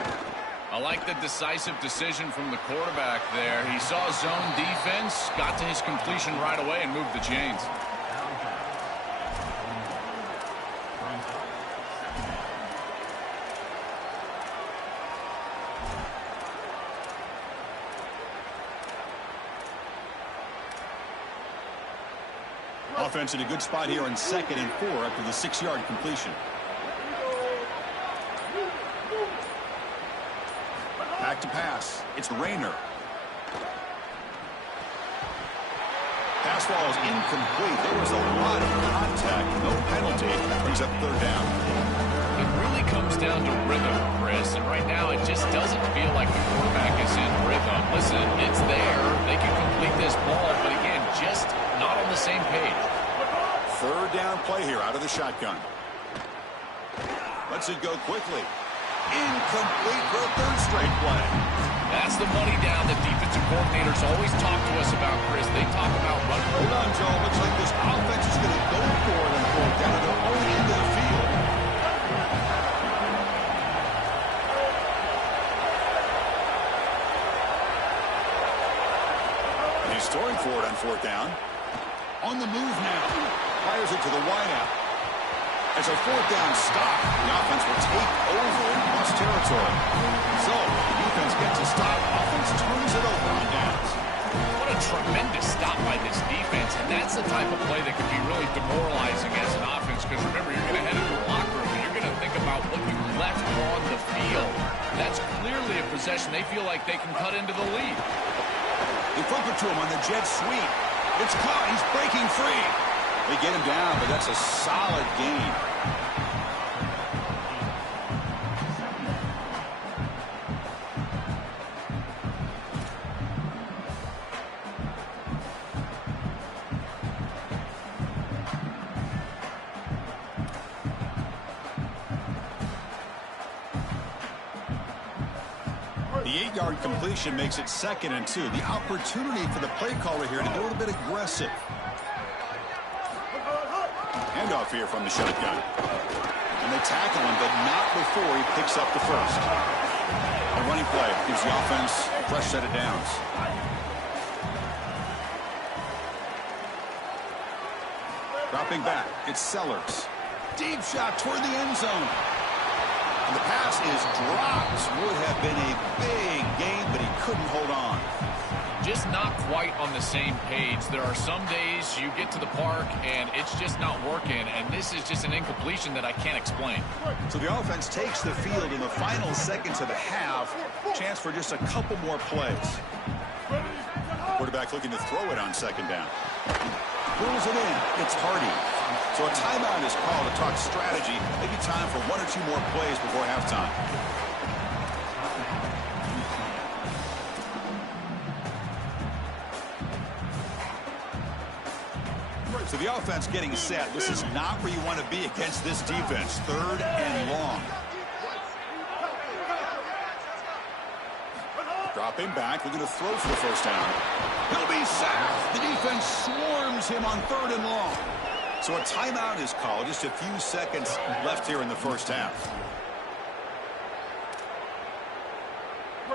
I like the decisive decision from the quarterback there. He saw zone defense, got to his completion right away, and moved the chains. Offense in a good spot here on 2nd and 4 after the 6-yard completion. Back to pass. It's Rayner. Pass ball is incomplete. There was a lot of contact. No penalty. Brings up 3rd down. It really comes down to rhythm, Chris. And right now, it just doesn't feel like the quarterback is in rhythm. Listen, it's there. They can complete this ball, but again, just not on the same page. 3rd down play here out of the shotgun. Lets it go quickly. Incomplete for a 3rd straight play. That's the money down that defensive coordinators always talk to us about, Chris. They talk about running. Hold on, Joe. Looks like this offense is going to go for it on 4th down at their own end of the field. And he's throwing for it on 4th down. On the move now. Fires it to the wideout. As a 4th down stop, the offense will take over in plus territory. So, the defense gets a stop. Offense turns it over on downs. What a tremendous stop by this defense. And that's the type of play that can be really demoralizing as an offense. Because remember, you're going to head into the locker room and you're going to think about what you left on the field. That's clearly a possession they feel like they can cut into the lead. They flip it to him on the jet sweep. It's caught. He's breaking free. They get him down, but that's a solid gain. The 8-yard completion makes it 2nd and 2. The opportunity for the play caller here to be a little bit aggressive. Handoff here from the shotgun. And they tackle him, but not before he picks up the 1st. A running play gives the offense a fresh set of downs. Dropping back, it's Sellers. Deep shot toward the end zone. And the pass is dropped. Would have been a big gain, but he couldn't hold on. Just not quite on the same page. There are some days you get to the park and it's just not working, and this is just an incompletion that I can't explain. So the offense takes the field in the final seconds of the half. Chance for just a couple more plays. Quarterback looking to throw it on 2nd down. Pulls it in. It's Hardy. So a timeout is called to talk strategy. Maybe time for 1 or 2 more plays before halftime. So the offense getting set. This is not where you want to be against this defense. 3rd and long. Dropping back. Looking to throw for the 1st down. He'll be sacked. The defense swarms him on 3rd and long. So a timeout is called. Just a few seconds left here in the 1st half.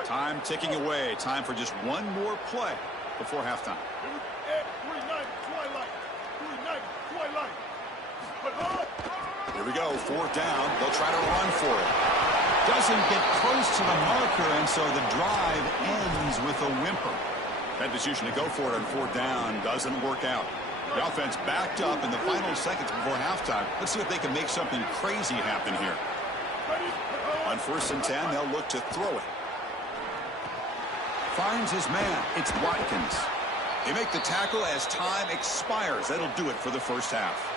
Time ticking away. Time for just 1 more play before halftime. Here we go, 4th down. They'll try to run for it. Doesn't get close to the marker, and so the drive ends with a whimper. That decision to go for it on 4th down doesn't work out. The offense backed up in the final seconds before halftime. Let's see if they can make something crazy happen here. On 1st and 10, they'll look to throw it. Finds his man. It's Watkins. They make the tackle as time expires. That'll do it for the 1st half.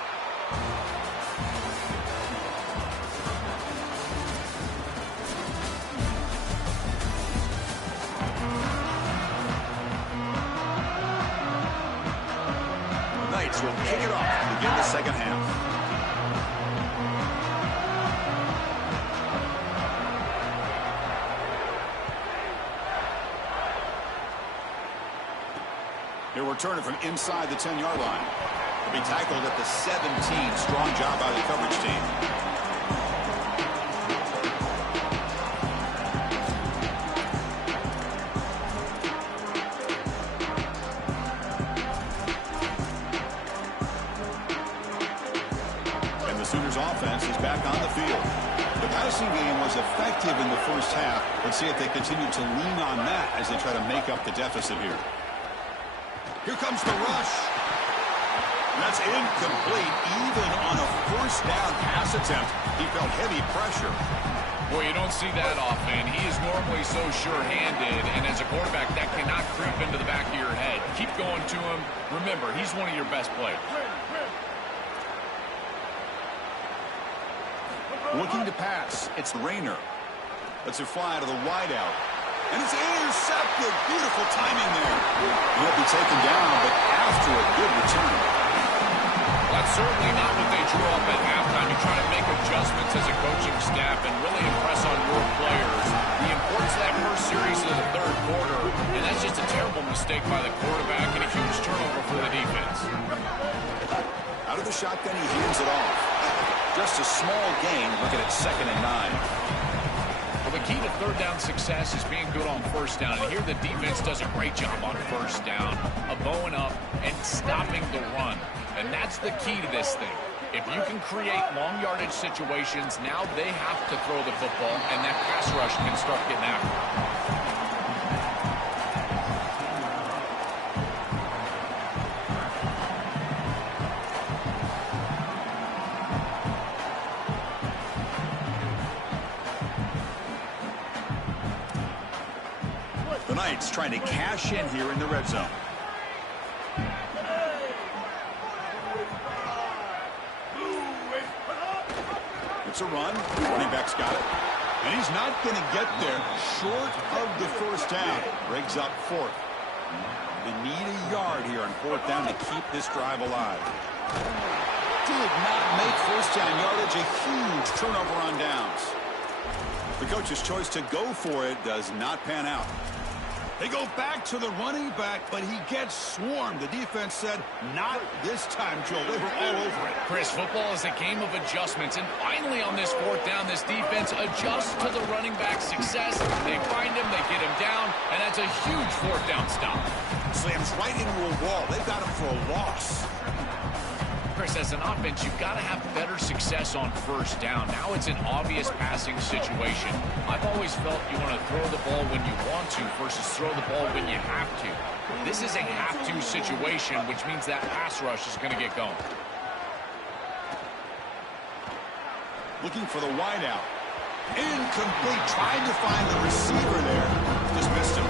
The Knights will kick it off to begin the 2nd half. He'll return it from inside the 10-yard line. He'll be tackled at the 17. Strong job by the coverage team. And the Sooners offense is back on the field. The passing game was effective in the first half. Let's see if they continue to lean on that as they try to make up the deficit here. Here comes the rush. That's incomplete. Even on a first down pass attempt, he felt heavy pressure. Boy, you don't see that often. He is normally so sure-handed, and as a quarterback, that cannot creep into the back of your head. Keep going to him. Remember, he's one of your best players. Looking to pass. It's Rayner. Lets it fly out of the wideout. And it's intercepted. Beautiful timing there. He'll be taken down, but after a good return. That's certainly not what they drew up at halftime. You try to make adjustments as a coaching staff and really impress on your players. The importance of that first series of the third quarter, and that's just a terrible mistake by the quarterback and a huge turnover for the defense. Out of the shotgun, he hands it off. Just a small gain. Look at it, 2nd and 9. Well, the key to third down success is being good on first down. And here the defense does a great job on first down of bowing up and stopping the run. And that's the key to this thing. If you can create long yardage situations, now they have to throw the football, and that pass rush can start getting after it. The Knights trying to cash in here in the red zone. It's a run. Running back's got it. And he's not going to get there short of the first down. Breaks up 4th. They need a yard here on 4th down to keep this drive alive. Did not make first down yardage. A huge turnover on downs. The coach's choice to go for it does not pan out. They go back to the running back, but he gets swarmed. The defense said, not this time, Joe. They were all over it. Chris, football is a game of adjustments. And finally on this 4th down, this defense adjusts to the running back's success. They find him, they get him down, and that's a huge 4th down stop. Slams right into a wall. They've got him for a loss. Chris, as an offense, you've got to have better success on first down. Now it's an obvious passing situation. I've always felt you want to throw the ball when you want to versus throw the ball when you have to. This is a have-to situation, which means that pass rush is going to get going. Looking for the wideout. Incomplete. Trying to find the receiver there. Just missed him.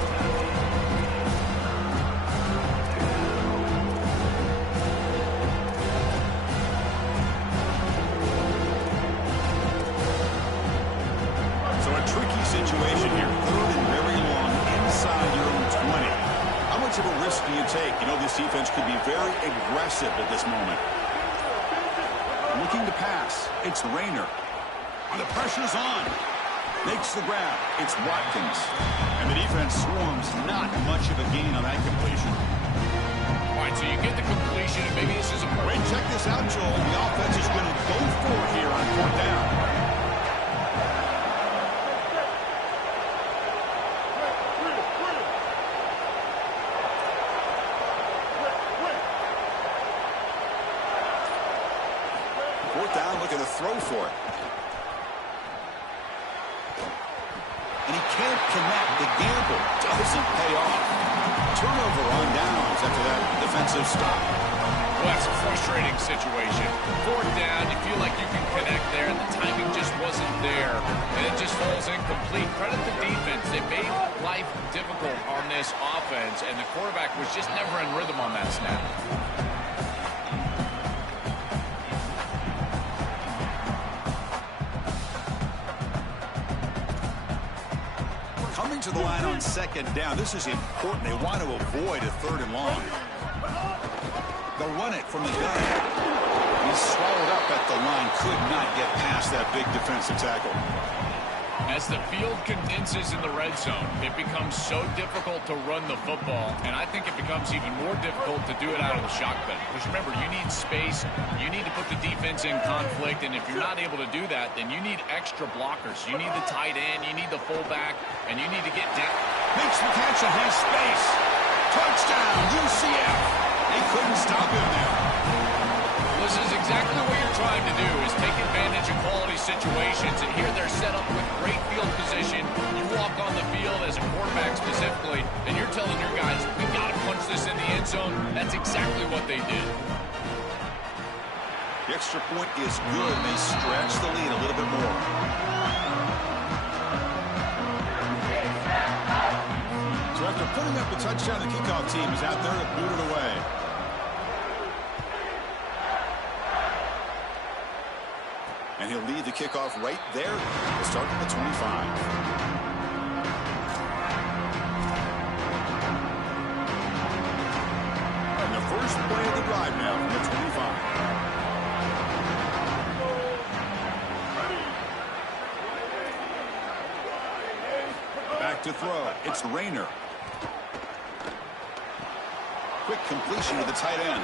Tricky situation here. 3rd and very long inside your own 20. How much of a risk do you take? You know, this defense could be very aggressive at this moment. Looking to pass. It's Rayner. And the pressure's on. Makes the grab. It's Watkins. And the defense swarms. Not much of a gain on that completion. All right, so you get the completion, and maybe this is a... Wait, check this out, Joel. The offense is going to go for it here on 4th down. Throw for it. And he can't connect. The gamble doesn't pay off. Turnover on downs after that defensive stop. Well, that's a frustrating situation. 4th down, you feel like you can connect there, and the timing just wasn't there, and it just falls incomplete. Credit the defense. They made life difficult on this offense, and the quarterback was just never in rhythm on that snap. To the line on 2nd down. This is important. They want to avoid a 3rd and long. They'll run it from the gun. He's swallowed up at the line. Could not get past that big defensive tackle. As the field condenses in the red zone, it becomes so difficult to run the football, and I think it becomes even more difficult to do it out of the shotgun. Because remember, you need space, you need to put the defense in conflict, and if you're not able to do that, then you need extra blockers. You need the tight end, you need the fullback, and you need to get down. Makes the catch and has space. Touchdown, UCF. They couldn't stop him there. This is exactly what you're trying to do, is take advantage of quality situations. And here they're set up with great field position. You walk on the field as a quarterback specifically, and you're telling your guys, we got to punch this in the end zone. That's exactly what they did. The extra point is good, and they stretch the lead a little bit more. So after putting up a touchdown, the kickoff team is out there to boot it away. And he'll lead the kickoff right there. We'll start at the 25. And the first play of the drive now from the 25. Back to throw. It's Rayner. Quick completion to the tight end.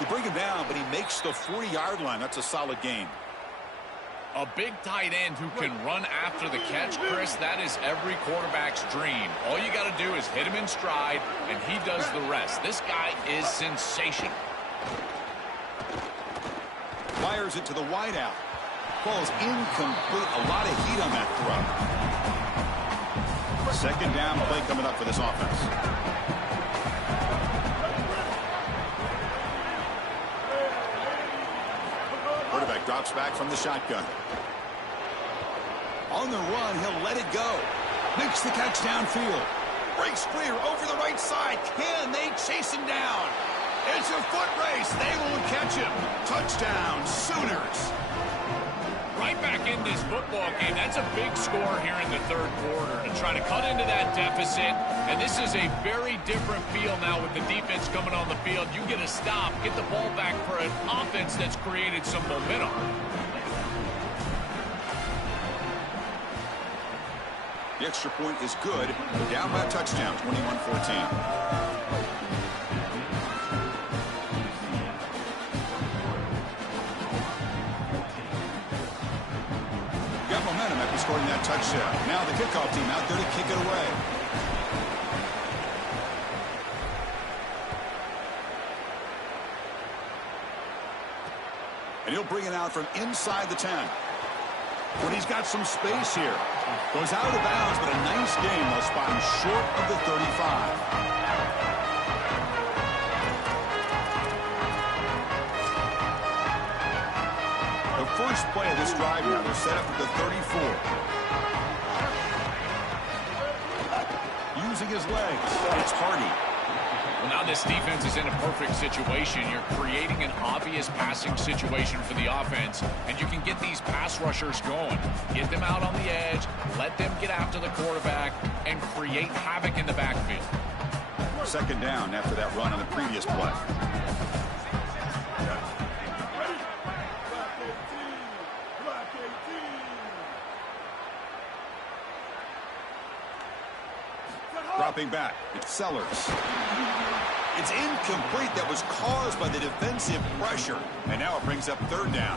They bring him down, but he makes the 40-yard line. That's a solid gain. A big tight end who can run after the catch, Chris, that is every quarterback's dream. All you got to do is hit him in stride, and he does the rest. This guy is sensational. Fires it to the wideout. Ball's incomplete. A lot of heat on that throw. Second down play coming up for this offense. Quarterback drops back from the shotgun. On the run, he'll let it go. Makes the catch downfield. Breaks clear over the right side. Can they chase him down? It's a foot race. They will catch him. Touchdown, Sooners. Right back in this football game. That's a big score here in the third quarter to try to cut into that deficit. And this is a very different feel now with the defense coming on the field. You get a stop, get the ball back for an offense that's created some momentum. The extra point is good. They're down by a touchdown, 21-14. Got momentum after scoring that touchdown. Now the kickoff team out there to kick it away. And he'll bring it out from inside the 10. When he's got some space here. Goes out of bounds, but a nice game. They'll spot him short of the 35. The first play of this drive now, they're set up at the 34. Using his legs, it's Hardy. Well, now this defense is in a perfect situation. You're creating an obvious passing situation for the offense, and you can get these pass rushers going. Get them out on the edge, let them get after the quarterback, and create havoc in the backfield. Second down after that run on the previous play. Dropping back, it's Sellers. It's incomplete. That was caused by the defensive pressure. And now it brings up third down.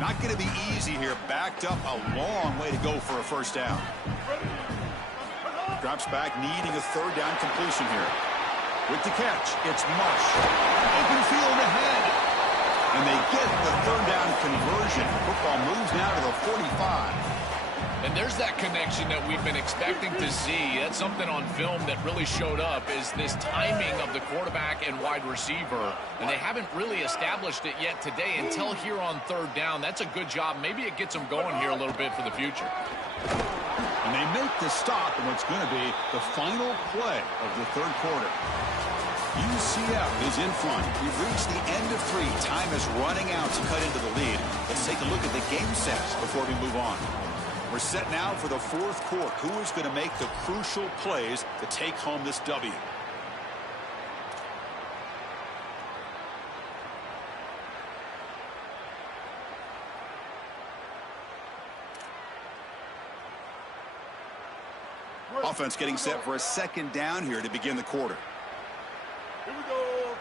Not going to be easy here. Backed up a long way to go for a first down. Drops back, needing a third down completion here. With the catch, it's Marsh. Open field ahead. And they get the third down conversion. Football moves now to the 45. And there's that connection that we've been expecting to see. That's something on film that really showed up, is this timing of the quarterback and wide receiver. And they haven't really established it yet today until here on third down. That's a good job. Maybe it gets them going here a little bit for the future. And they make the stop in what's going to be the final play of the third quarter. UCF is in front. We've reached the end of 3. Time is running out to cut into the lead. Let's take a look at the game sets before we move on. We're set now for the fourth quarter. Who is going to make the crucial plays to take home this W? Offense getting set for a second down here to begin the quarter. Here we go.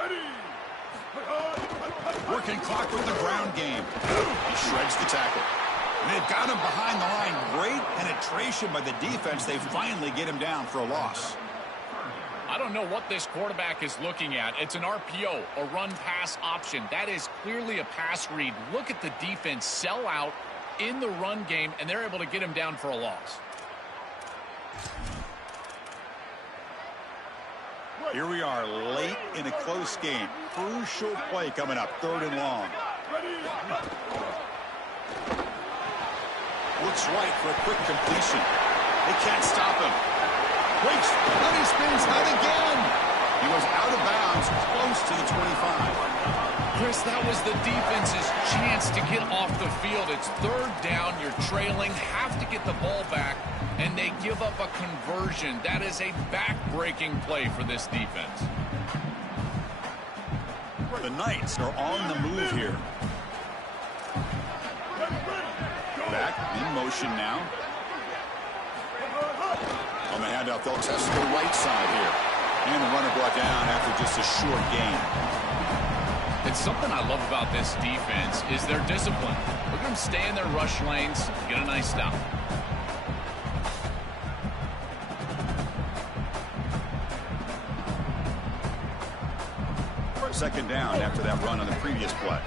Ready. Working clock with the ground game. He shreds the tackle. And they've got him behind the line. Great penetration by the defense. They finally get him down for a loss. I don't know what this quarterback is looking at. It's an RPO, a run-pass option. That is clearly a pass read. Look at the defense sell out in the run game, and they're able to get him down for a loss. Here we are late in a close game. Crucial play coming up, 3rd and long. Looks right for a quick completion. They can't stop him. Breaks, and he spins out again. He was out of bounds, close to the 25. Chris, that was the defense's chance to get off the field. It's 3rd down, you're trailing, have to get the ball back, and they give up a conversion. That is a back-breaking play for this defense. The Knights are on the move here. Back in motion now. On the handoff, they'll test the right side here. And the runner brought down after just a short gain. It's something I love about this defense is their discipline. Look at them stay in their rush lanes, get a nice stop. Second down after that run on the previous play.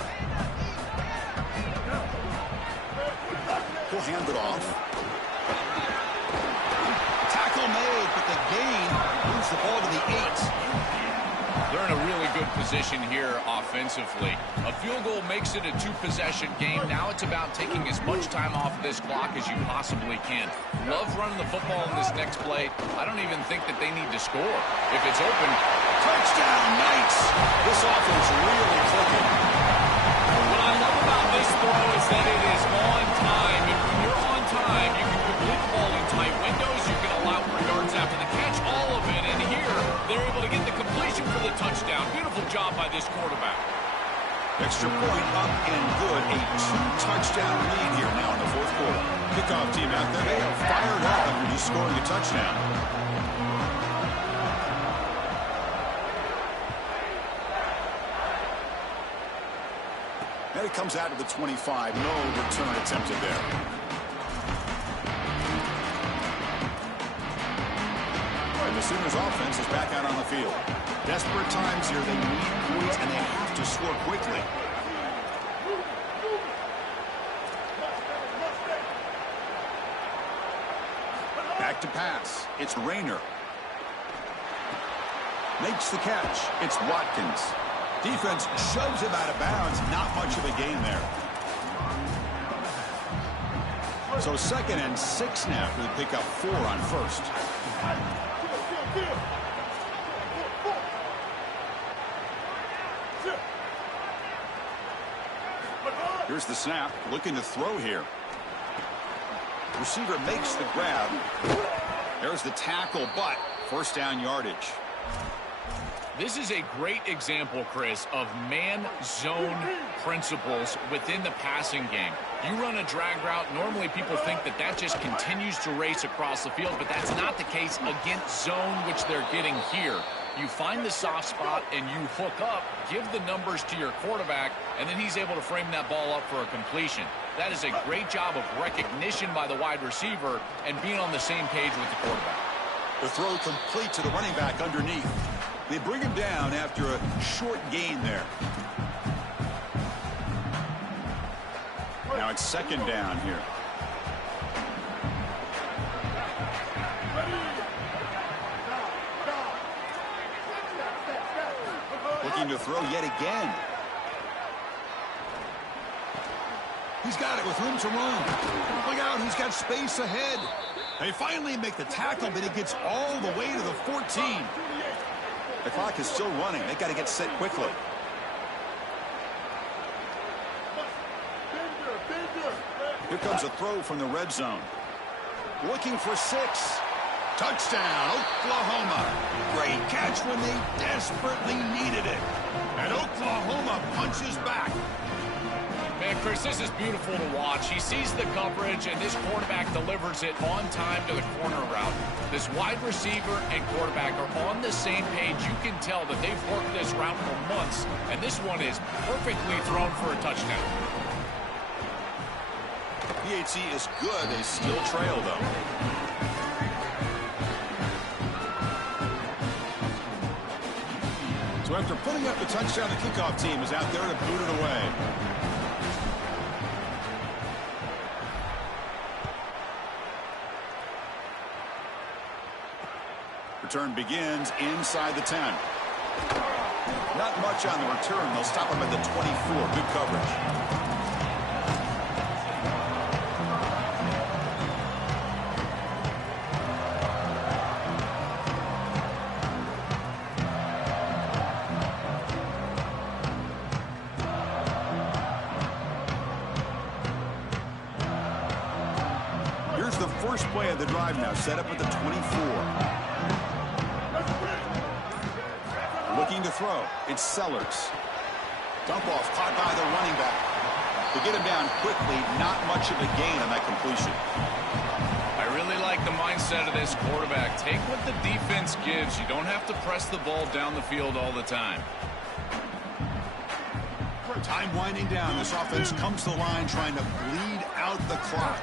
He'll hand it off. Tackle made, but the gain moves the ball to the 8. They're in a really good position here offensively. A field goal makes it a 2-possession game. Now it's about taking as much time off of this clock as you possibly can. Love running the football in this next play. I don't even think that they need to score. If it's open, touchdown, Knights! This offense really clicking. What I love about this throw is that it is on time. And when you're on time, you can complete the ball in tight windows. You can allow for yards after the catch, all of it. And here, they're able to get the completion for the touchdown. Beautiful job by this quarterback. Extra point up and good. A 2-touchdown lead here now in the 4th quarter. Kickoff team out there. They are fired up after just scoring a touchdown. And it comes out of the 25. No return attempted there. And the Sooners offense is back out on the field. Desperate times here. They need points, and they have to score quickly. Back to pass. It's Rayner. Makes the catch. It's Watkins. Defense shoves him out of bounds. Not much of a gain there. So 2nd and 6 now for the pickup 4 on 1st. Here's the snap. Looking to throw here. Receiver makes the grab. There's the tackle, but 1st down yardage. This is a great example, Chris, of man-zone principles within the passing game. You run a drag route, normally people think that that just continues to race across the field, but that's not the case against zone, which they're getting here. You find the soft spot and you hook up, give the numbers to your quarterback, and then he's able to frame that ball up for a completion. That is a great job of recognition by the wide receiver and being on the same page with the quarterback. The throw complete to the running back underneath. They bring him down after a short gain there. Now it's 2nd down here. Looking to throw yet again. He's got it with room to run. Look out, he's got space ahead. They finally make the tackle, but he gets all the way to the 14. The clock is still running. They got to get set quickly. Here comes a throw from the red zone. Looking for 6. Touchdown, Oklahoma. Great catch when they desperately needed it. And Oklahoma punches back. Man, Yeah, Chris, this is beautiful to watch. He sees the coverage, and this quarterback delivers it on time to the corner route. This wide receiver and quarterback are on the same page. You can tell that they've worked this route for months, and this one is perfectly thrown for a touchdown. PHC is good. They still trail, though. So after putting up the touchdown, the kickoff team is out there to boot it away. Return begins inside the 10. Not much on the return. They'll stop him at the 24. Good coverage. Here's the first play of the drive now, set up at the 24. Looking to throw. It's Sellers. Dump off caught by the running back. They get him down quickly. Not much of a gain on that completion. I really like the mindset of this quarterback. Take what the defense gives. You don't have to press the ball down the field all the time. Time winding down. This offense comes to the line trying to bleed out the clock.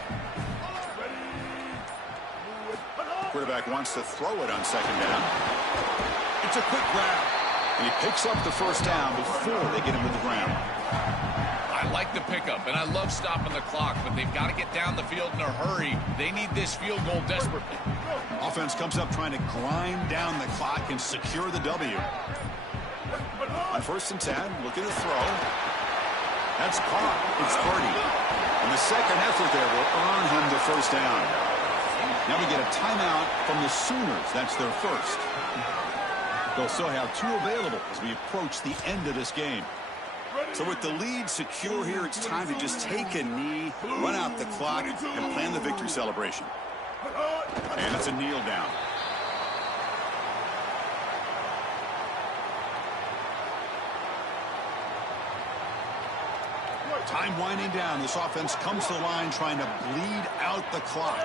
Quarterback wants to throw it on second down. It's a quick grab. And he picks up the first down before they get him to the ground. I like the pickup, and I love stopping the clock, but they've got to get down the field in a hurry. They need this field goal desperately. Offense comes up trying to grind down the clock and secure the W. On 1st and 10, looking to throw. That's caught. It's Purdy. And the second effort there will earn him the first down. Now we get a timeout from the Sooners. That's their first. They'll still have 2 available as we approach the end of this game. So with the lead secure here, it's time to just take a knee, run out the clock, and plan the victory celebration. And it's a kneel down. Time winding down. This offense comes to the line trying to bleed out the clock.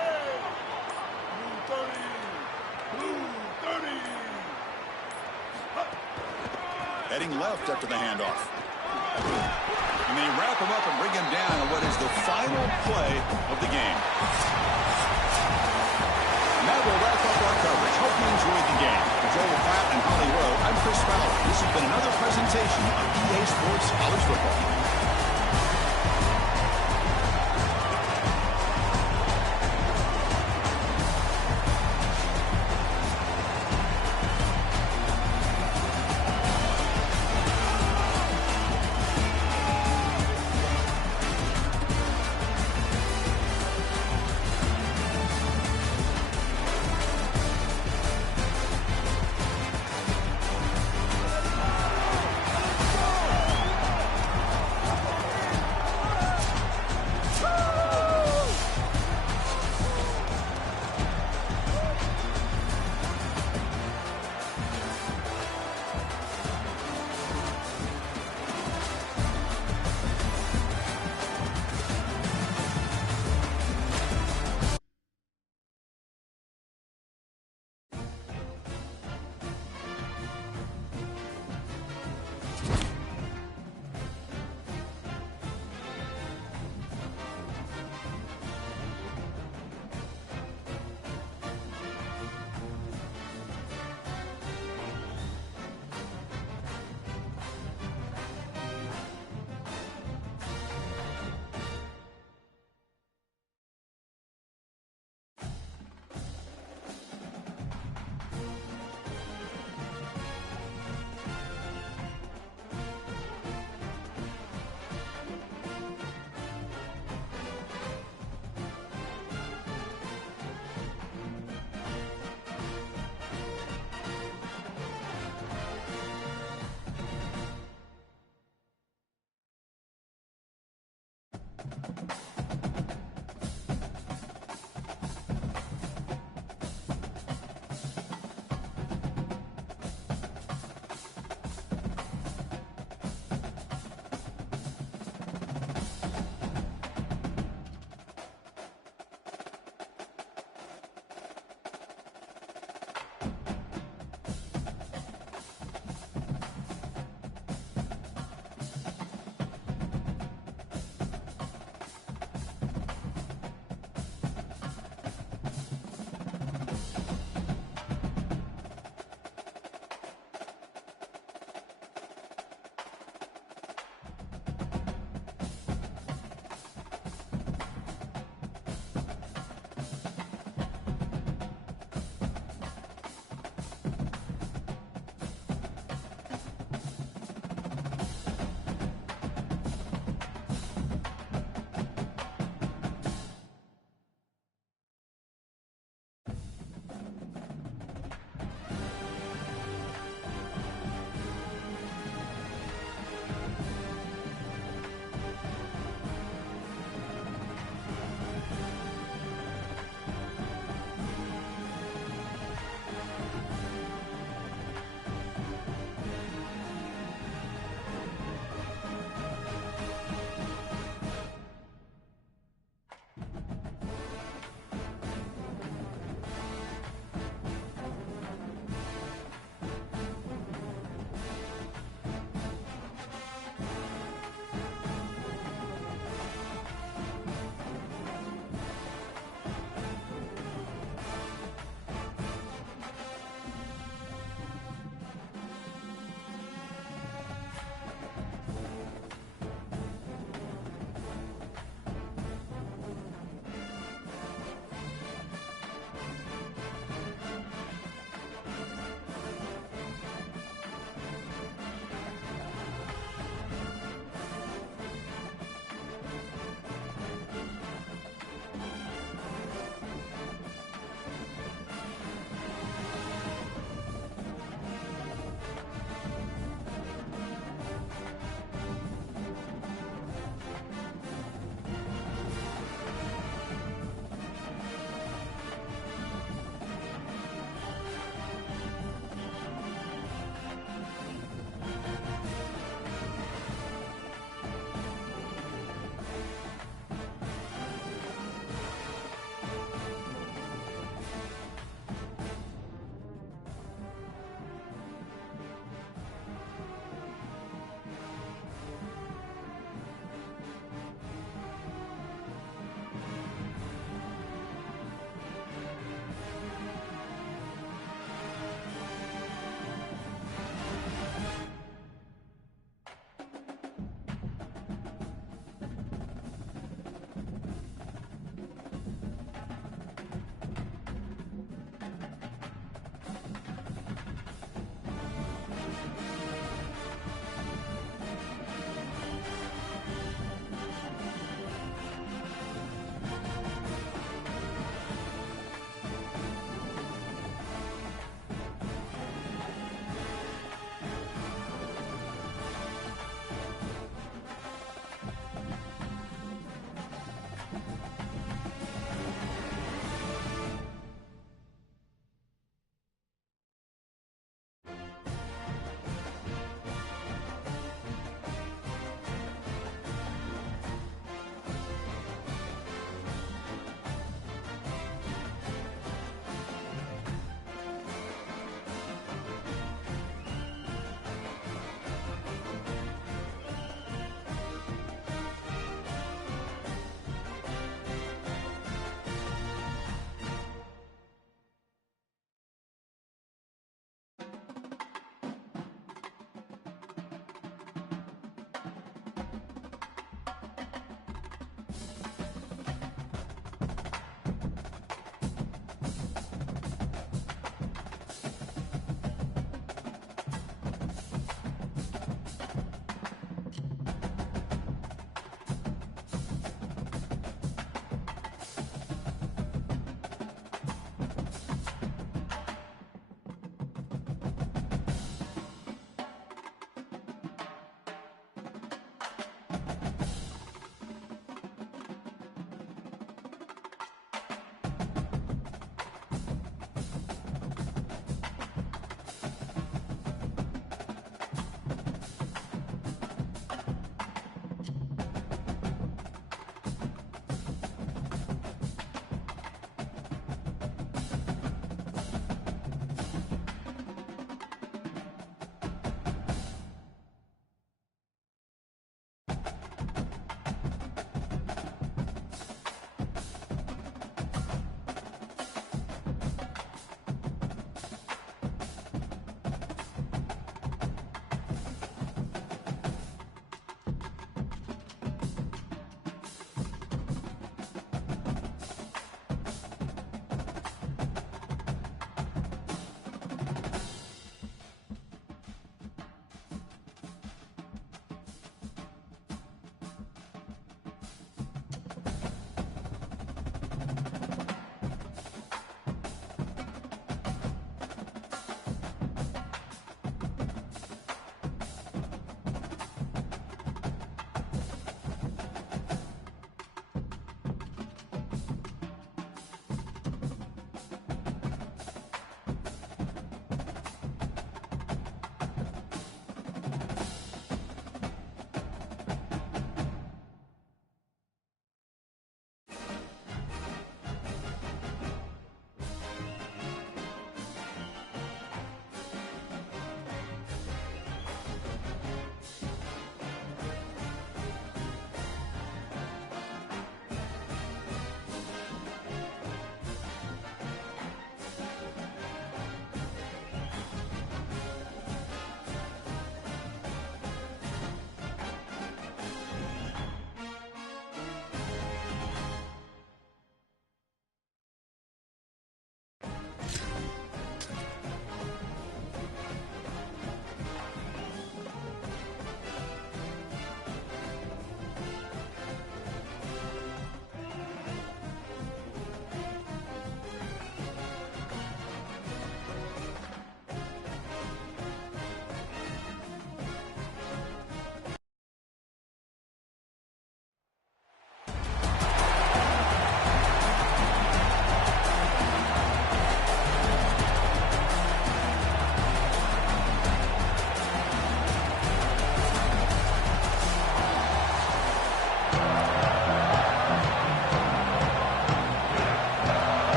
Heading left after the handoff. And they wrap him up and bring him down on what is the final play of the game. And that will wrap up our coverage. Hope you enjoyed the game. For Joel Platt and Holly Rowe, I'm Chris Fowler. This has been another presentation of EA Sports College Football.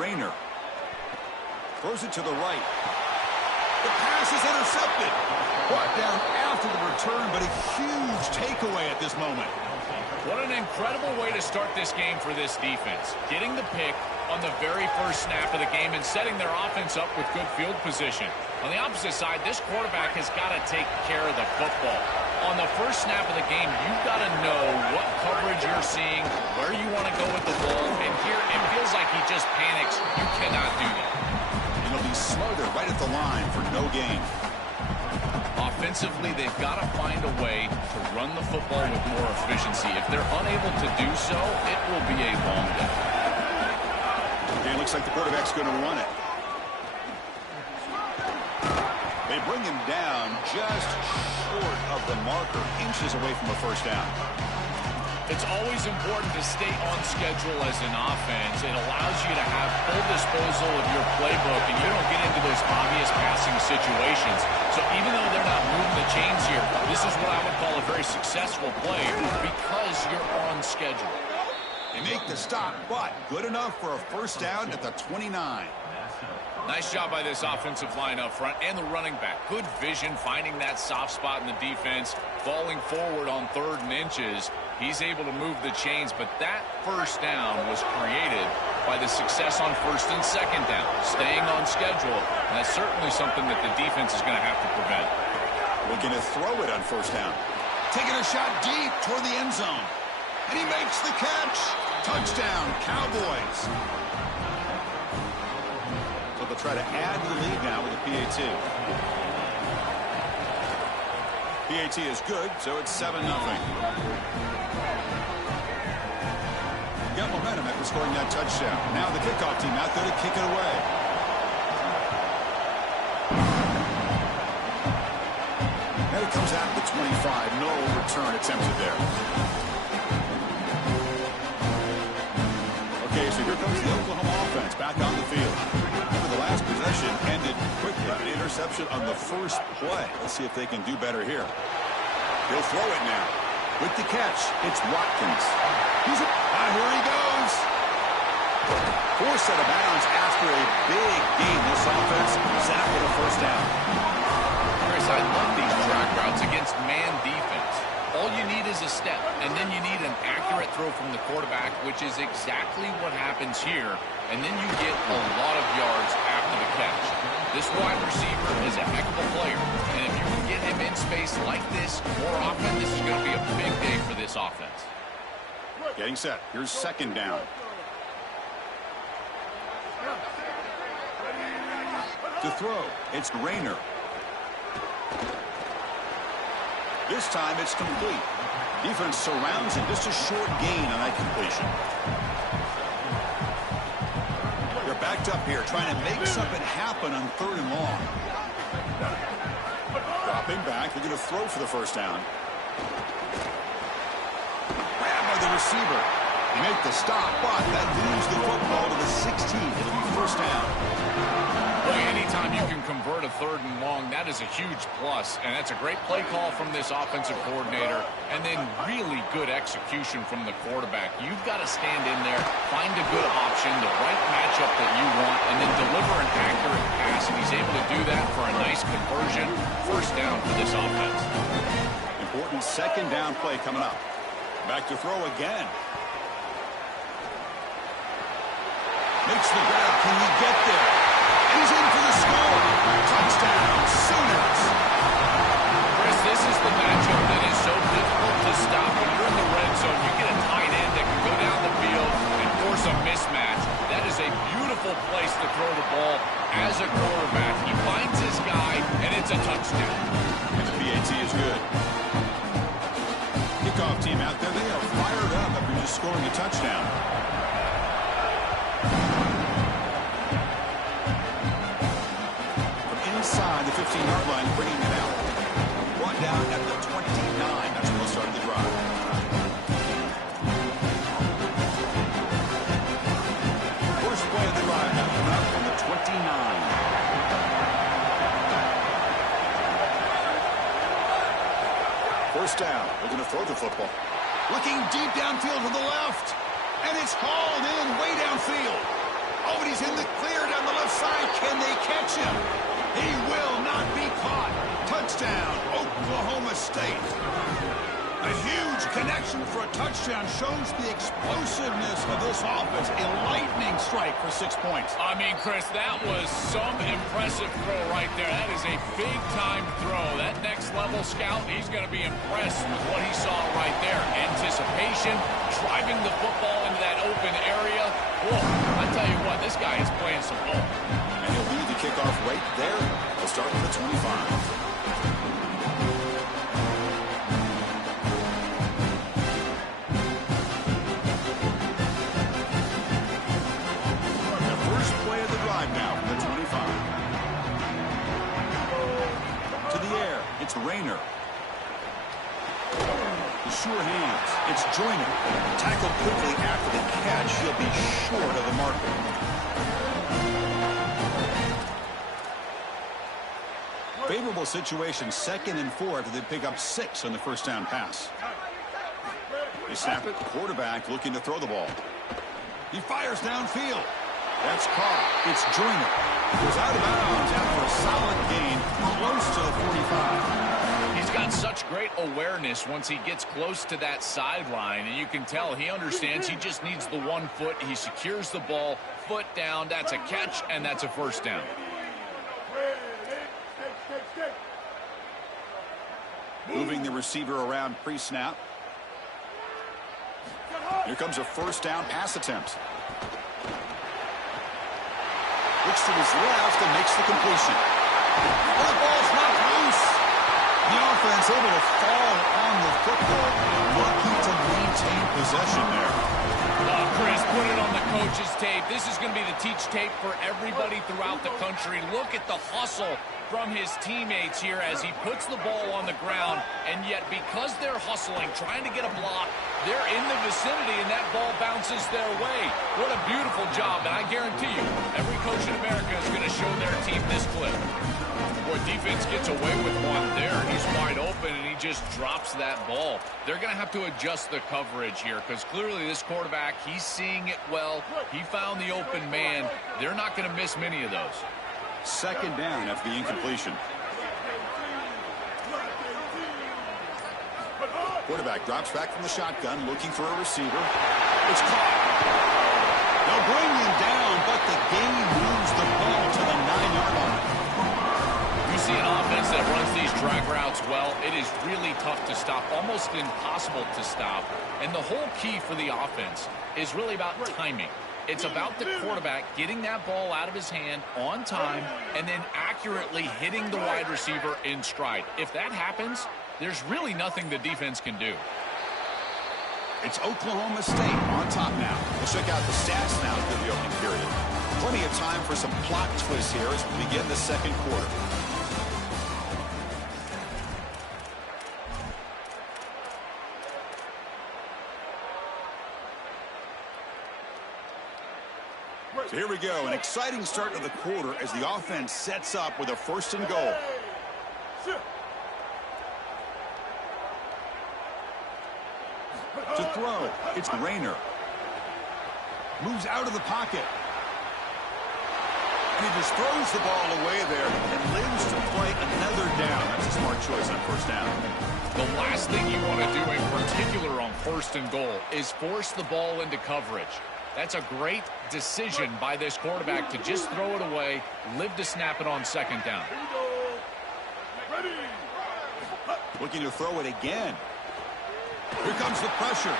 Rayner. Throws it to the right. The pass is intercepted. Brought down after the return, but a huge takeaway at this moment. What an incredible way to start this game for this defense. Getting the pick on the very first snap of the game and setting their offense up with good field position. On the opposite side, this quarterback has got to take care of the football. On the first snap of the game, you've got to know what coverage you're seeing, where you want to go with the ball, and here it feels like he just panics. You cannot do that. And he'll be smothered right at the line for no gain. Offensively, they've got to find a way to run the football with more efficiency. If they're unable to do so, it will be a long day. Okay, it looks like the quarterback's going to run it. They bring him down just short of the marker, inches away from a first down. It's always important to stay on schedule as an offense. It allows you to have full disposal of your playbook, and you don't get into those obvious passing situations. So even though they're not moving the chains here, this is what I would call a very successful play because you're on schedule. They make the stop, but good enough for a first down at the 29. Nice job by this offensive line up front and the running back. Good vision, finding that soft spot in the defense, falling forward on 3rd and inches. He's able to move the chains, but that first down was created by the success on 1st and 2nd down, staying on schedule. And that's certainly something that the defense is going to have to prevent. Looking to throw it on 1st down. Taking a shot deep toward the end zone. And he makes the catch. Touchdown, Cowboys. So they'll try to add to the lead now with a PAT. PAT is good, so it's 7-0. Got momentum after scoring that touchdown. Now the kickoff team out there to kick it away. And it comes out to the 25. No return attempted there. Okay, so here comes the Oklahoma offense back on the field. The last possession ended quickly. An interception on the first play. Let's see if they can do better here. He'll throw it now. With the catch, it's Watkins. Here he goes. Forced out of bounds after a big game. This offense set up with a first down. Chris, I love these track routes against man defense. All you need is a step, and then you need an accurate throw from the quarterback, which is exactly what happens here, and then you get a lot of yards after the catch. This wide receiver is a heck of a player, and if you can get him in space like this more often, this is going to be a big day for this offense. Getting set. Here's 2nd down. To throw, it's Rayner. This time it's complete. Defense surrounds him. Just a short gain on that completion. They're backed up here trying to make something happen on 3rd and long. Dropping back. They're going to throw for the first down. Grabbed by the receiver. They make the stop, but that moves the football to the 16. It'll be first down. Boy, anytime you can convert a 3rd and long, that is a huge plus. And that's a great play call from this offensive coordinator. And then really good execution from the quarterback. You've got to stand in there, find a good option, the right matchup that you want, and then deliver an accurate pass. And he's able to do that for a nice conversion. First down for this offense. Important 2nd down play coming up. Back to throw again. Makes the grab. Can he get there? And he's in for the score. Touchdown, Sooners. Chris, this is the matchup that is so difficult to stop. When you're in the red zone, you get a tight end that can go down the field and force a mismatch. That is a beautiful place to throw the ball as a quarterback. He finds his guy, and it's a touchdown. And the PAT is good. Kickoff team out there, they are fired up after just scoring a touchdown. Inside the 15-yard line, bringing it out. Brought down at the 29. That's where they'll start the drive. First play of the drive now coming up from the 29. First down. They're going to throw the football. Looking deep downfield to the left. And it's hauled in way downfield. Oh, and he's in the clear down the left side. Can they catch him? He will not be caught. Touchdown, Oklahoma State. A huge connection for a touchdown shows the explosiveness of this offense. A lightning strike for 6 points. I mean, Chris, that was some impressive throw right there. That is a big-time throw. That next-level scout, he's going to be impressed with what he saw right there. Anticipation, driving the football into that open area. Whoa, I tell you what, this guy is playing some ball. And he'll lead the kickoff right there. He'll start with the 25. It's Rayner. The sure hands. It's Joyner. Tackled quickly after the catch. He'll be short of the marker. Favorable situation, 2nd and 4 after they pick up 6 on the first down pass. They snap it. Quarterback looking to throw the ball. He fires downfield. That's caught. It's Joyner. Goes out of bounds after a solid gain close to the 45. He's got such great awareness once he gets close to that sideline, and you can tell he understands he just needs the 1 foot. He secures the ball, foot down. That's a catch, and that's a first down. Moving the receiver around pre-snap. Here comes a first down pass attempt. Looks to his left and makes the completion. Well, the ball's not loose. The offense able to fall on the football. Lucky to maintain possession there. Chris, put it on the coach's tape. This is going to be the teach tape for everybody throughout the country. Look at the hustle from his teammates here as he puts the ball on the ground, and yet because they're hustling, trying to get a block, they're in the vicinity, and that ball bounces their way. What a beautiful job, and I guarantee you, every coach in America is going to show their team this clip. Boy, defense gets away with one there. He's wide open, and he just drops that ball. They're going to have to adjust the coverage here because clearly this quarterback, he's seeing it well. He found the open man. They're not going to miss many of those. 2nd down after the incompletion. Quarterback drops back from the shotgun, looking for a receiver. It's caught. They'll bring him down, but the game moves the ball to the 9-yard line. You see an offense that runs these drag routes well, it is really tough to stop, almost impossible to stop. And the whole key for the offense is really about timing. It's about the quarterback getting that ball out of his hand on time and then accurately hitting the wide receiver in stride. If that happens, there's really nothing the defense can do. It's Oklahoma State on top now. We'll check out the stats now through the opening period. Plenty of time for some plot twists here as we begin the 2nd quarter. So here we go, an exciting start to the quarter as the offense sets up with a 1st and goal. To throw, it's Rayner. Moves out of the pocket. And he just throws the ball away there and lives to play another down. That's a smart choice on 1st down. The last thing you want to do in particular on 1st and goal is force the ball into coverage. That's a great decision by this quarterback to just throw it away, live to snap it on 2nd down. Looking to throw it again. Here comes the pressure.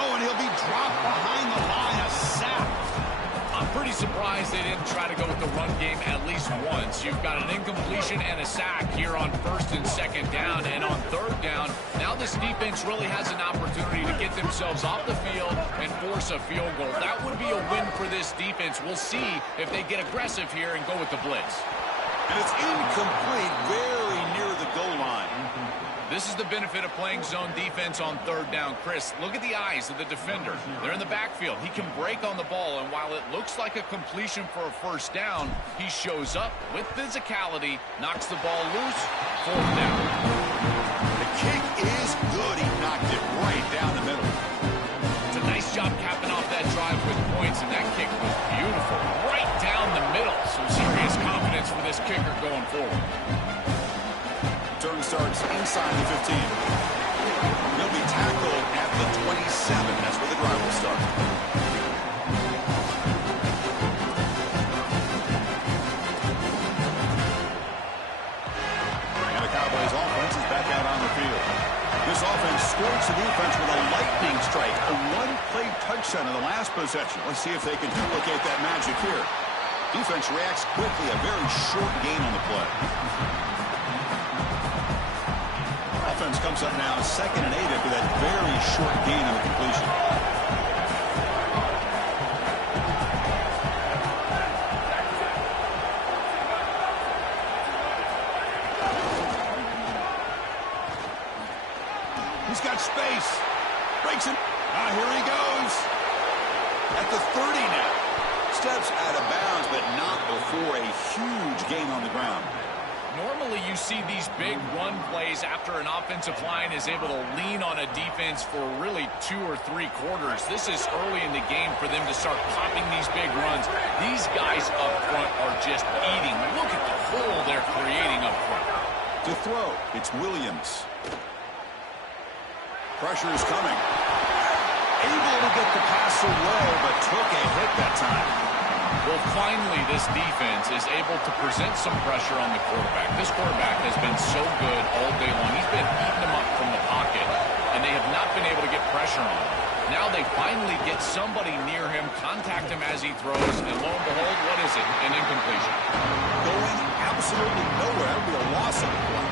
Oh, and he'll be dropped behind the line, a sack. I'm pretty surprised they didn't try to go with the run game at least once. You've got an incompletion and a sack here on 1st and 2nd down. And on 3rd down, now this defense really has an opportunity to get themselves off the field and force a field goal. That would be a win for this defense. We'll see if they get aggressive here and go with the blitz. And it's incomplete, very near the goal line. This is the benefit of playing zone defense on 3rd down. Chris, look at the eyes of the defender. They're in the backfield. He can break on the ball, and while it looks like a completion for a 1st down, he shows up with physicality, knocks the ball loose, 4th down. The kick is good. He knocked it right down the middle. It's a nice job capping off that drive with points, and that kick was beautiful. this kicker going forward. Turn starts inside the 15. He'll be tackled at the 27. That's where the drive will start. And the Cowboys offense is back out on the field. This offense scored the defense with a lightning strike, a one-play touchdown in the last possession. Let's see if they can duplicate that magic here. Defense reacts quickly, a very short gain on the play. Offense comes up now 2nd and 8 after that very short gain on the completion. He's got space. Breaks it. Here he goes. At the 30 now. Steps out of bounds, but not before a huge gain on the ground. Normally you see these big run plays after an offensive line is able to lean on a defense for really 2 or 3 quarters. This is early in the game for them to start popping these big runs. These guys up front are just eating. Look at the hole they're creating up front. To throw, it's Williams. Pressure is coming. Able to get the pass away, but took a hit that time. Well, finally, this defense is able to present some pressure on the quarterback. This quarterback has been so good all day long. He's been eating them up from the pocket, and they have not been able to get pressure on him. Now they finally get somebody near him, contact him as he throws, and lo and behold, what is it? An incompletion. Going absolutely nowhere. That would be a loss of the play.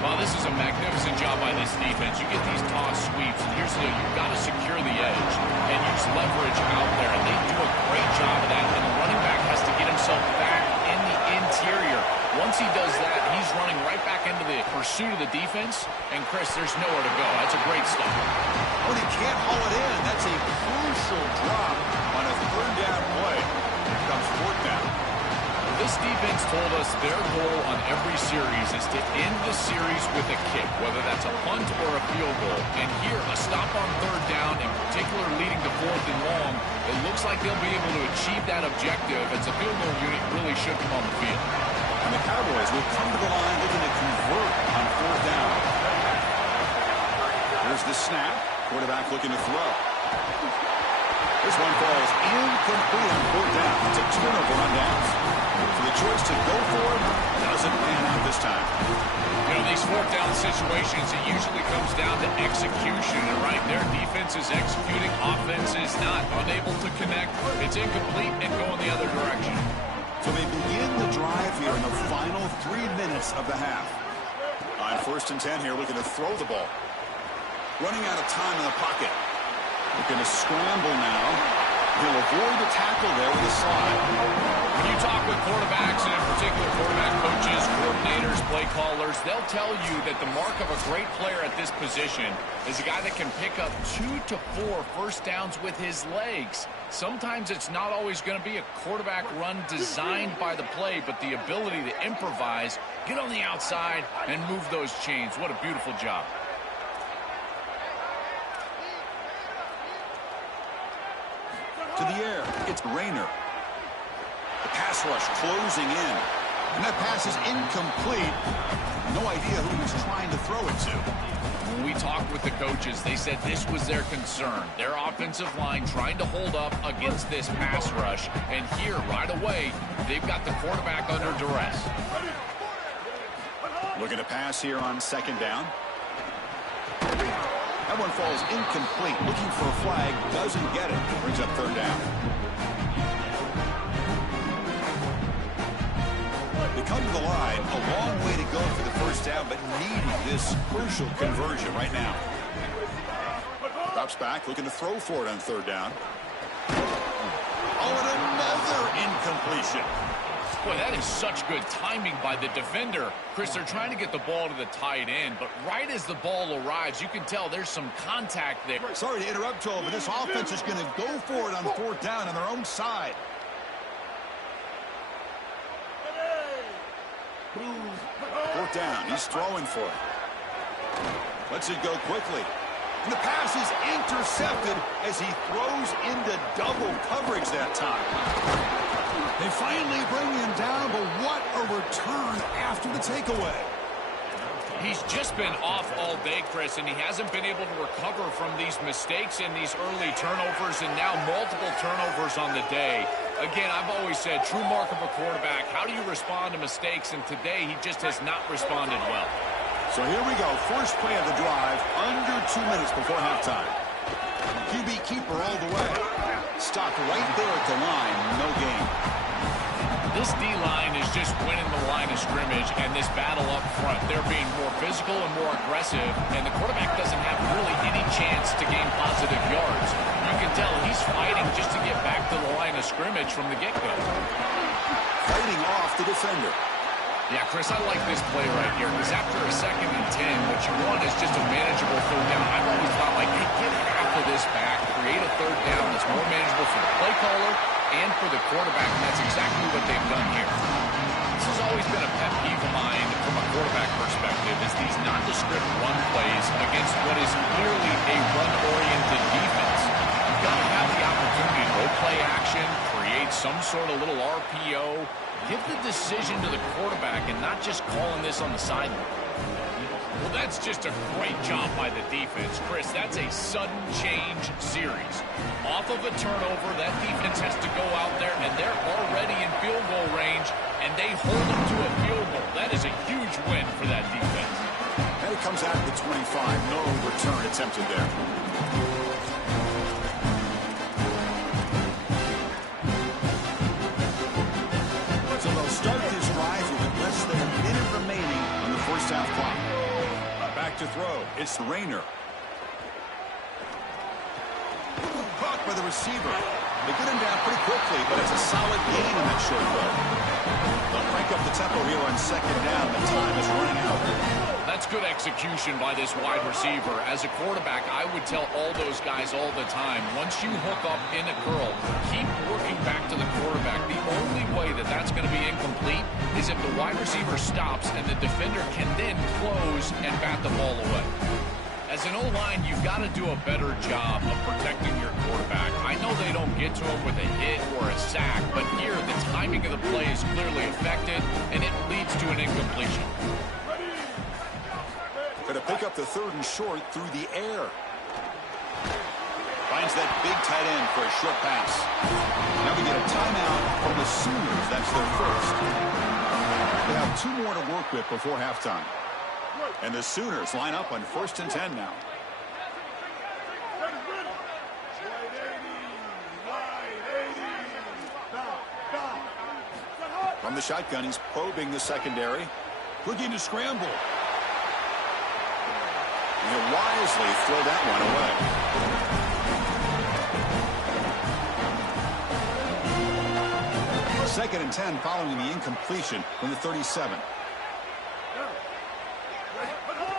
Well, this is a magnificent job by this defense. You get these toss sweeps, and here's the deal. You've got to secure the edge and use leverage out there, and they do a great job of that, and the running back has to get himself back in the interior. Once he does that, he's running right back into the pursuit of the defense, and, Chris, there's nowhere to go. That's a great stop. Well, he can't haul it in. That's a crucial drop on a 3rd down play. Here comes 4th down. This defense told us their goal on every series is to end the series with a kick, whether that's a punt or a field goal. And here, a stop on 3rd down, in particular leading to 4th and long, it looks like they'll be able to achieve that objective as the field goal unit really should come on the field. And the Cowboys will come to the line looking to convert on 4th down. Here's the snap. Quarterback looking to throw. This one falls incomplete on 4th down. It's a turnover on downs. So the choice to go for it doesn't pan out this time. You know, these 4th down situations, it usually comes down to execution. And right there, defense is executing, offense is not. Unable to connect. It's incomplete and going the other direction. So they begin the drive here in the final 3 minutes of the half. On 1st and 10 here, looking to throw the ball. Running out of time in the pocket. Looking to scramble now. He'll avoid the tackle there with a slide. When you talk with quarterbacks, and in particular quarterback coaches, coordinators, play callers, they'll tell you that the mark of a great player at this position is a guy that can pick up 2 to 4 first downs with his legs. Sometimes it's not always going to be a quarterback run designed by the play, but the ability to improvise, get on the outside, and move those chains. What a beautiful job. To the air, it's Rayner. The pass rush closing in. And that pass is incomplete. No idea who he was trying to throw it to. When we talked with the coaches, they said this was their concern. Their offensive line trying to hold up against this pass rush. And here, right away, they've got the quarterback under duress. Looking to pass here on 2nd down. That one falls incomplete. Looking for a flag. Doesn't get it. Brings up 3rd down. They come to the line. A long way to go for the 1st down, but needing this crucial conversion right now. Drops back. Looking to throw for it on 3rd down. Oh, and another incompletion. Boy, that is such good timing by the defender. Chris, they're trying to get the ball to the tight end, but right as the ball arrives, you can tell there's some contact there. Sorry to interrupt, Joel, but this offense is going to go for it on 4th down on their own side. 4th down. He's throwing for it. Lets it go quickly. And the pass is intercepted as he throws into double coverage that time. They finally bring him down, but what a return after the takeaway. He's just been off all day, Chris, and he hasn't been able to recover from these mistakes and these early turnovers and now multiple turnovers on the day. Again, I've always said, true mark of a quarterback, how do you respond to mistakes? And today, he just has not responded well. So here we go. First play of the drive, under 2 minutes before halftime. QB keeper all the way. Stopped right there at the line. No gain. This D-line is just winning the line of scrimmage, and this battle up front, they're being more physical and more aggressive, and the quarterback doesn't have really any chance to gain positive yards. You can tell he's fighting just to get back to the line of scrimmage from the get-go. Fighting off the defender. Yeah, Chris, I like this play right here, because after a 2nd and 10, what you want is just a manageable third down. I've always thought, like, hey, get half of this back, create a third down that's more manageable for the play caller and for the quarterback, and that's exactly what they've done here. This has always been a pet peeve of mine from a quarterback perspective, is these nondescript run plays against what is clearly a run-oriented defense. You've got to have the opportunity to go play action, create some sort of little RPO, give the decision to the quarterback and not just calling this on the sideline. Well, that's just a great job by the defense. Chris, that's a sudden change series. Off of a turnover, that defense has to go out there, and they're already in field goal range, and they hold them to a field goal. That is a huge win for that defense. And it comes out at the 25. No return attempted there. So they'll start this drive with less than a minute remaining on the first half clock. Back to throw. It's Rayner. Caught by the receiver. They get him down pretty quickly, but it's a solid gain in that short throw. They'll crank up the tempo here on 2nd down. The time is running out. That's good execution by this wide receiver. As a quarterback, I would tell all those guys all the time, once you hook up in a curl, keep working back to the quarterback. The only way that that's going to be incomplete is if the wide receiver stops and the defender can then close and bat the ball away. As an O-line, you've got to do a better job of protecting your quarterback. I know they don't get to him with a hit or a sack, but here the timing of the play is clearly affected, and it leads to an incompletion. Going to pick up the 3rd and short through the air. Finds that big tight end for a short pass. Now we get a timeout from the Sooners. That's their first. They have 2 more to work with before halftime. And the Sooners line up on 1st and 10 now. From the shotgun, he's probing the secondary. Looking to scramble. And he'll wisely throw that one away. 2nd and 10 following the incompletion from the 37.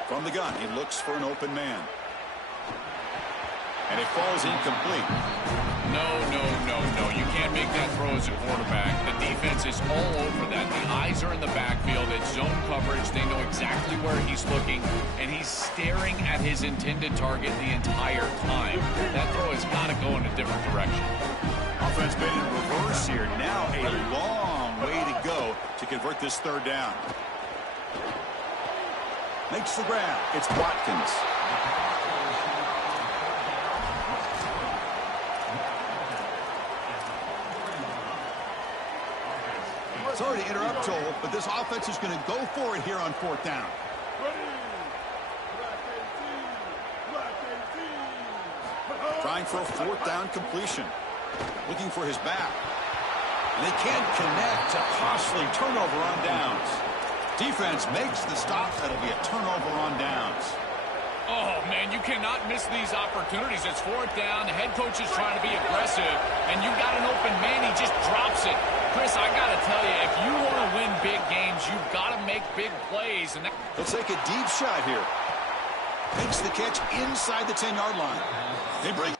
From the gun, he looks for an open man. And it falls incomplete. No. You can't make that throw as a quarterback. The defense is all over that. The eyes are in the backfield. It's zone coverage. They know exactly where he's looking, and he's staring at his intended target the entire time. That throw has got to go in a different direction. Offense been in reverse here. Now a long way to go to convert this 3rd down. Makes the grab. It's Watkins. Sorry to interrupt, Joel, but this offense is going to go for it here on 4th down. Trying for a 4th down completion. Looking for his back. And they can't connect. A costly turnover on downs. Defense makes the stop. That'll be a turnover on downs. Oh, man, you cannot miss these opportunities. It's 4th down. The head coach is trying to be aggressive, and you got an open man. He just drops it. Chris, I got to tell you, if you want to win big games, you've got to make big plays. And He'll take a deep shot here. Makes the catch inside the 10-yard line. They break.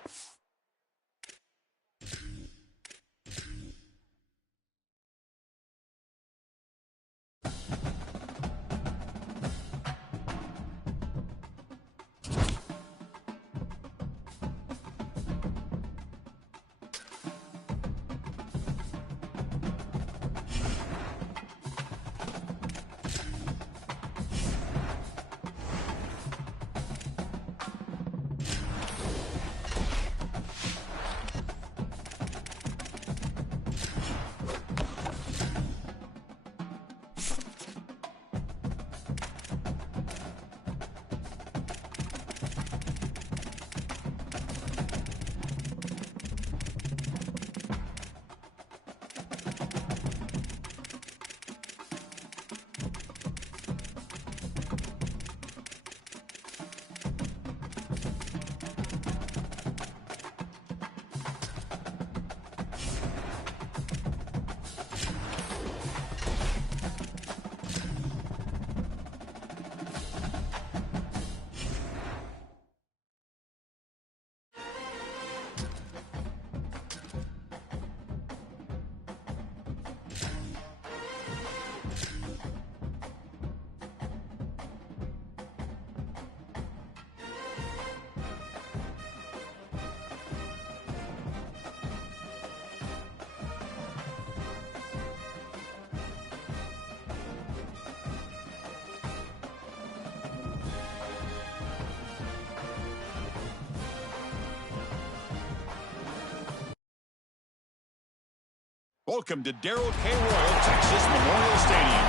Welcome to Darrell K. Royal, Texas Memorial Stadium.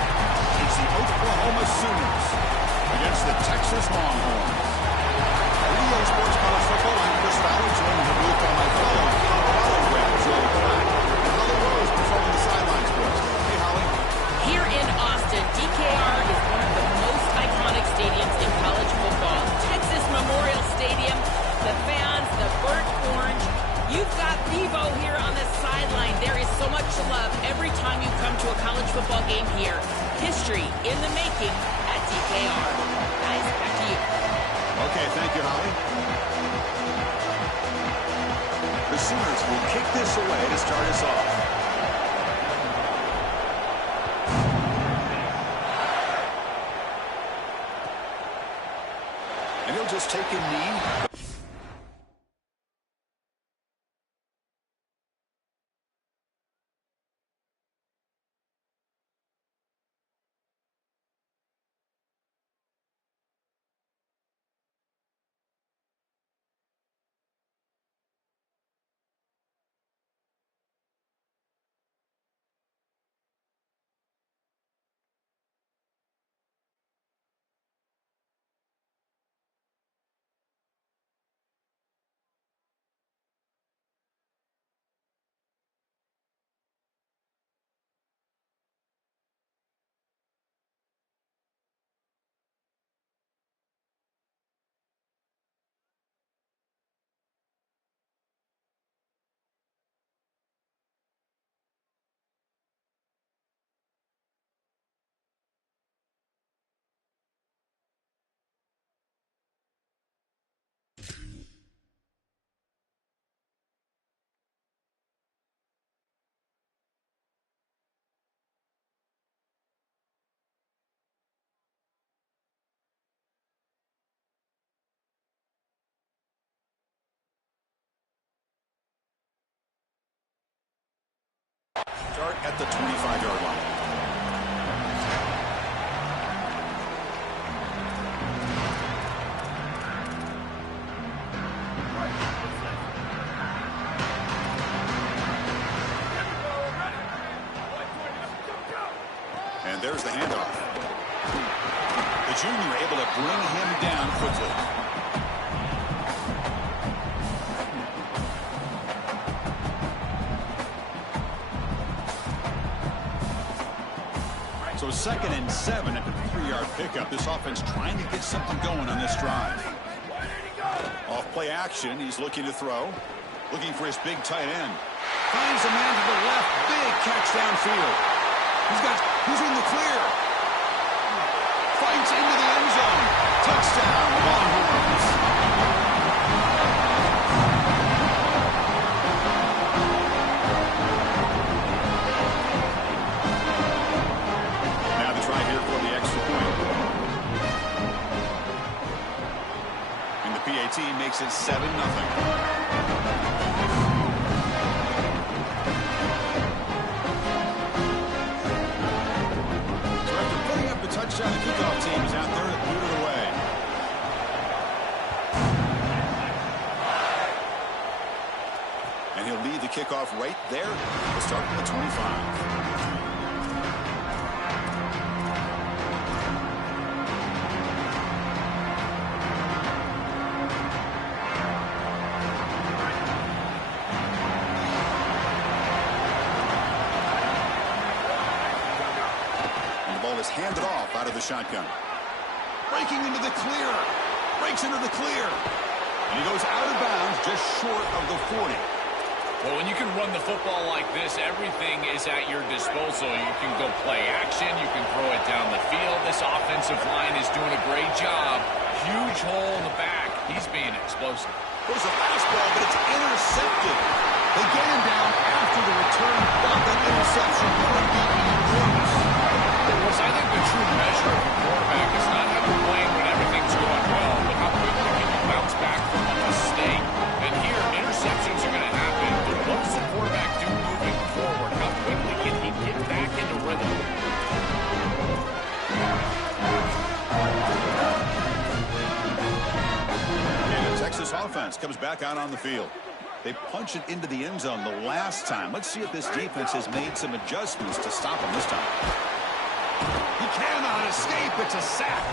It's the Oklahoma Sooners against the Texas Longhorns. Radio Sports College Football, I'm Chris Fowler, joined in the booth by my fellow Colorado rep, Joe Pratt, and Holly Rose performing the sidelines for us. Hey, Holly. Here in Austin, DKR is one of the most iconic stadiums in college football. Texas Memorial Stadium, the fans, the burnt orange. You've got Bevo here on the sideline. There is so much love every time you come to a college football game here. History in the making at DKR. Guys, back to you. Okay, thank you, Holly. The Sooners will kick this away to start us off. And he'll just take a knee. Start at the 25-yard line. And there's the handoff. The junior able to bring him down quickly. So 2nd and 7 at the 3-yard pickup. This offense trying to get something going on this drive. Off play action. He's looking to throw. Looking for his big tight end. Finds a man to the left. Big catch downfield. He's in the clear. Fights into the end zone. Touchdown, Longhorns. PAT makes it 7-0. So after putting up the touchdown, the kickoff team is out there to boot it away. And he'll lead the kickoff right there. We'll start from the 25. Handed off out of the shotgun. Breaking into the clear. Breaks into the clear. And he goes out of bounds just short of the 40. Well, when you can run the football like this, everything is at your disposal. You can go play action. You can throw it down the field. This offensive line is doing a great job. Huge hole in the back. He's being explosive. There's a fastball, but it's intercepted. They get him down after the return, but that interception could be enormous. I think the true measure of a quarterback is not how you're playing when everything's going well, but how quickly can you bounce back from a mistake. And here, interceptions are going to happen, but what does the quarterback do moving forward? How quickly can he get back into rhythm? And the Texas offense comes back out on the field. They punched it into the end zone the last time. Let's see if this defense has made some adjustments to stop him this time. He cannot escape. It's a sack.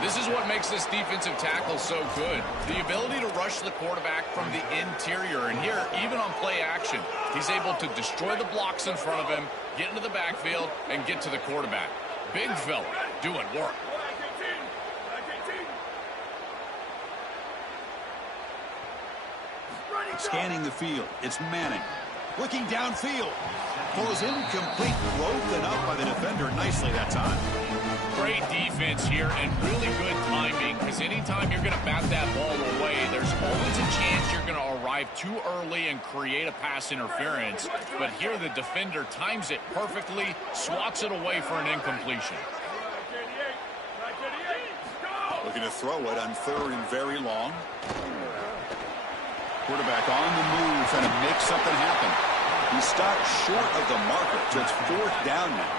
This is what makes this defensive tackle so good. The ability to rush the quarterback from the interior. And here, even on play action, he's able to destroy the blocks in front of him, get into the backfield, and get to the quarterback. Big fella doing work. Scanning the field. It's Manning. Looking downfield. Throws incomplete. Broken up by the defender nicely that time. Great defense here and really good timing, because anytime you're going to bat that ball away, there's always a chance you're going to arrive too early and create a pass interference. But here the defender times it perfectly, swats it away for an incompletion. Looking to throw it on 3rd and very long. Quarterback on the move, trying to make something happen. He stopped short of the marker, so it's 4th down now.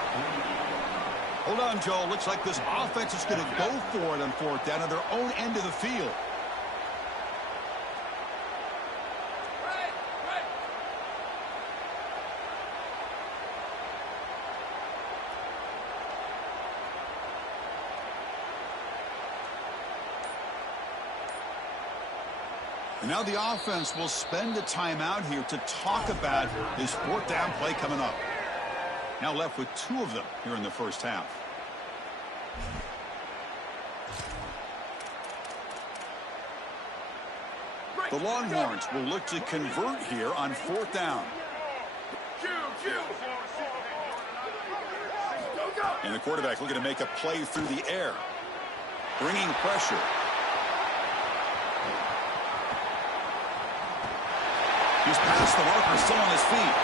Hold on, Joe. Looks like this offense is going to go for it on 4th down at their own end of the field. And now the offense will spend the timeout here to talk about this 4th down play coming up. Now left with 2 of them here in the first half. The Longhorns will look to convert here on 4th down. And the quarterback looking to make a play through the air. Bringing pressure. He's past the marker, still on his feet.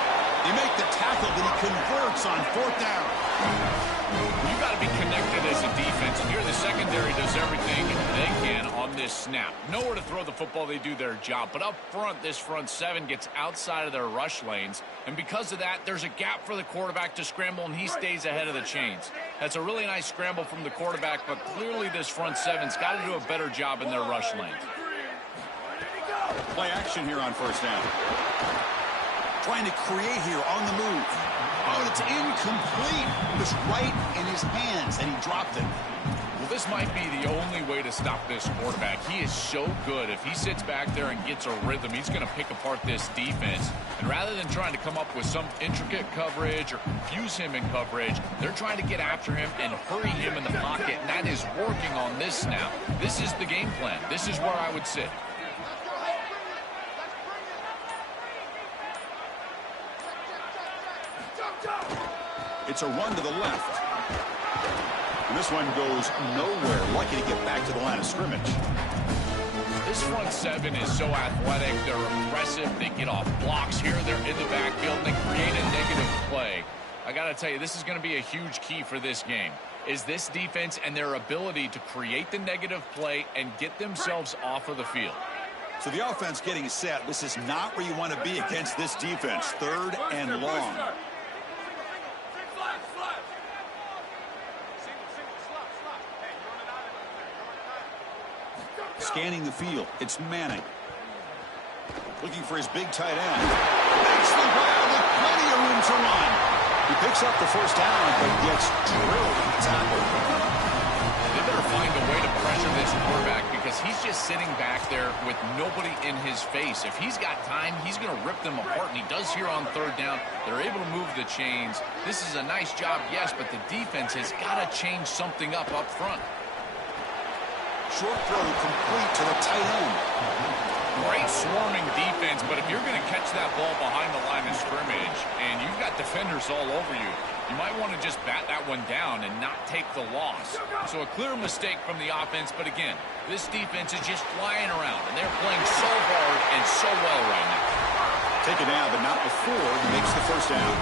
He make the tackle, but he converts on 4th down. You got to be connected as a defense, and here the secondary does everything they can on this snap. Nowhere to throw the football, they do their job. But up front, this front 7 gets outside of their rush lanes, and because of that, there's a gap for the quarterback to scramble, and he stays ahead of the chains. That's a really nice scramble from the quarterback, but clearly this front 7's got to do a better job in their rush lanes. Play action here on 1st down. Trying to create here on the move. Oh, it's incomplete. It was right in his hands, and he dropped it. Well, this might be the only way to stop this quarterback. He is so good. If he sits back there and gets a rhythm, he's going to pick apart this defense. And rather than trying to come up with some intricate coverage or confuse him in coverage, they're trying to get after him and hurry him in the pocket, and that is working on this snap. This is the game plan. This is where I would sit. It's a run to the left. And this one goes nowhere. Lucky to get back to the line of scrimmage. This front 7 is so athletic. They're aggressive. They get off blocks here. They're in the backfield, and they create a negative play. I got to tell you, this is going to be a huge key for this game, is this defense and their ability to create the negative play and get themselves off of the field. So the offense getting set. This is not where you want to be against this defense. 3rd and long. Scanning the field. It's Manning. Looking for his big tight end. Makes the grab with plenty of room to run. He picks up the 1st down, but gets drilled in the tackle. They better find a way to pressure this quarterback, because he's just sitting back there with nobody in his face. If he's got time, he's going to rip them apart, and he does here on 3rd down. They're able to move the chains. This is a nice job, yes, but the defense has got to change something up front. Short throw complete to the tight end. Great swarming defense, but if you're going to catch that ball behind the line of scrimmage and you've got defenders all over you, you might want to just bat that one down and not take the loss. So a clear mistake from the offense, but again, this defense is just flying around, and they're playing so hard and so well right now. Take it down, but not before he makes the 1st down.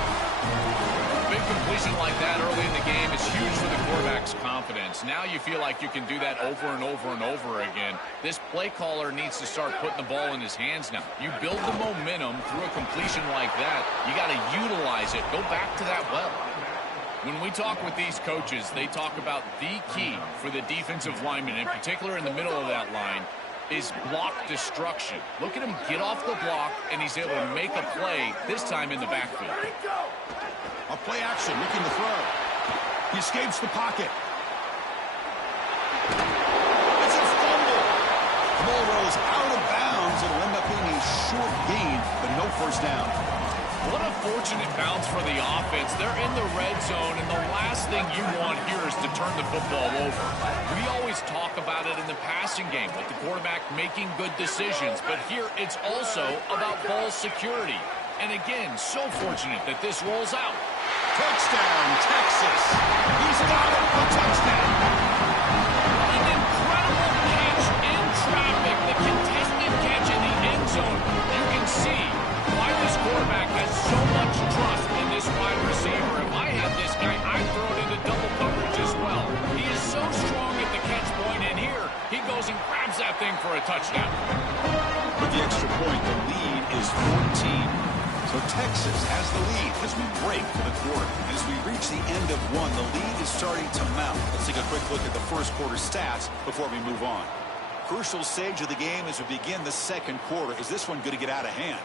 Big completion like that early in the game is huge for the quarterback's confidence. Now you feel like you can do that over and over and over again. This play caller needs to start putting the ball in his hands now. You build the momentum through a completion like that. You got to utilize it. Go back to that well. When we talk with these coaches, they talk about the key for the defensive lineman, in particular in the middle of that line, is block destruction. Look at him get off the block, and he's able to make a play, this time in the backfield. A play action, looking to throw. He escapes the pocket. It's a fumble. The ball rolls out of bounds. It'll end up being a short gain, but no first down. What a fortunate bounce for the offense. They're in the red zone, and the last thing you want here is to turn the football over. We always talk about it in the passing game with the quarterback making good decisions, but here it's also about ball security. And again, so fortunate that this rolls out. Touchdown, Texas. He's got it for touchdown. An incredible catch in traffic, the contested catch in the end zone. You can see why this quarterback has so much trust in this wide receiver. If I had this guy, I'd throw it into double coverage as well. He is so strong at the catch point, and here he goes and grabs that thing for a touchdown. With the extra point, the lead is 14. So Texas has the lead as we break for the quarter. As we reach the end of one, the lead is starting to mount. Let's take a quick look at the first quarter stats before we move on. Crucial stage of the game as we begin the second quarter. Is this one going to get out of hand?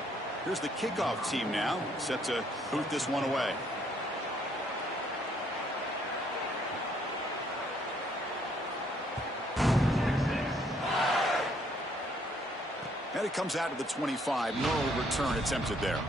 Here's the kickoff team now, set to boot this one away. And it comes out of the 25. No return attempted there.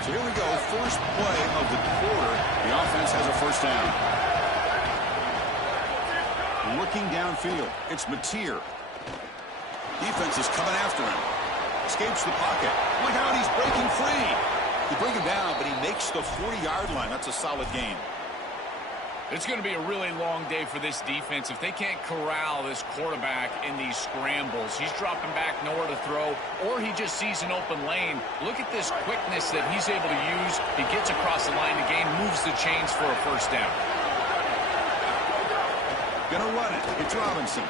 So here we go, first play of the quarter. The offense has a first down. Looking downfield, it's Mateer. Defense is coming after him. Escapes the pocket. Look out, he's breaking free. They bring him down, but he makes the 40-yard line. That's a solid gain. It's going to be a really long day for this defense if they can't corral this quarterback in these scrambles. He's dropping back, nowhere to throw, or he just sees an open lane. Look at this quickness that he's able to use. He gets across the line again, moves the chains for a first down. Gonna run it. It's Robinson.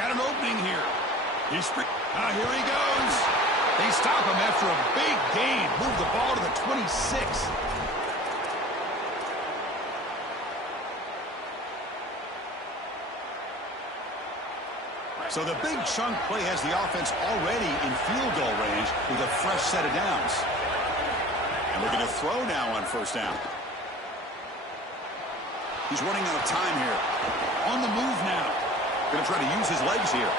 Got an opening here. He's free. Here he goes. They stop him after a big gain. Move the ball to the 26. So the big chunk play has the offense already in field goal range with a fresh set of downs. And looking to throw now on first down. He's running out of time here. On the move now. Going to try to use his legs here.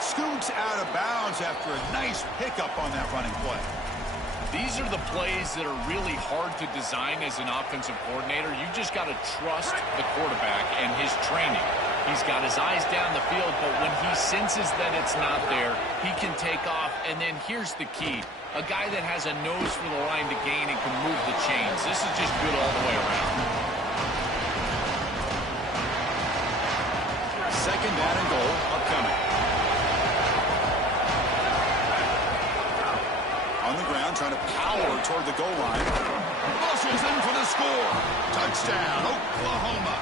Scoots out of bounds after a nice pickup on that running play. These are the plays that are really hard to design as an offensive coordinator. You just got to trust the quarterback and his training. He's got his eyes down the field, but when he senses that it's not there, he can take off. And then here's the key. A guy that has a nose for the line to gain and can move the chains. This is just good all the way around. Second down and goal upcoming. On the ground, trying to power toward the goal line. Muscles in for the score. Touchdown, Oklahoma.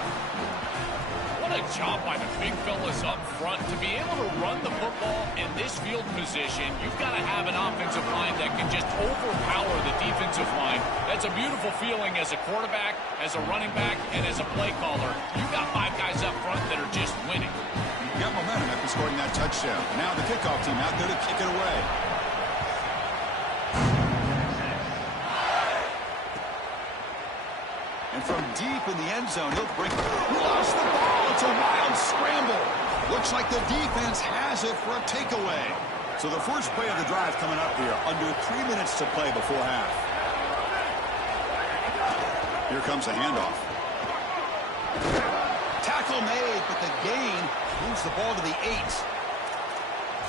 What a job by the big fellas up front. To be able to run the football in this field position, you've got to have an offensive line that can just overpower the defensive line. That's a beautiful feeling as a quarterback, as a running back, and as a play caller. You've got five guys up front that are just winning. You got momentum after scoring that touchdown. Now the kickoff team out there to kick it away. And from deep in the end zone, he'll bring... He lost the ball. It's a wild scramble. Looks like the defense has it for a takeaway. So the first play of the drive coming up here. Under 3 minutes to play before half. Here comes a handoff. Tackle made, but the gain moves the ball to the 8.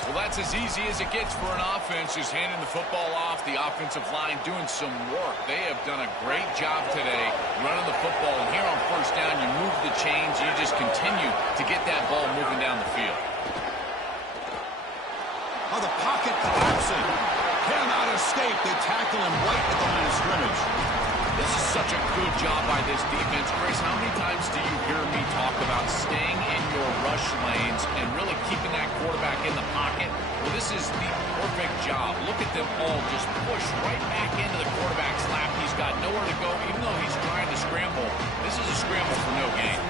Well, that's as easy as it gets for an offense, just handing the football off, the offensive line doing some work. They have done a great job today running the football. And here on first down, you move the chains. You just continue to get that ball moving down the field. Oh, the pocket collapsing. Cannot escape. They tackle him right at the line of scrimmage. This is such a good job by this defense. Chris, how many times do you hear me talk about staying in your rush lanes and really keeping that quarterback in the pocket? Well, this is the perfect job. Look at them all just push right back into the quarterback's lap. He's got nowhere to go, even though he's trying to scramble. This is a scramble for no gain.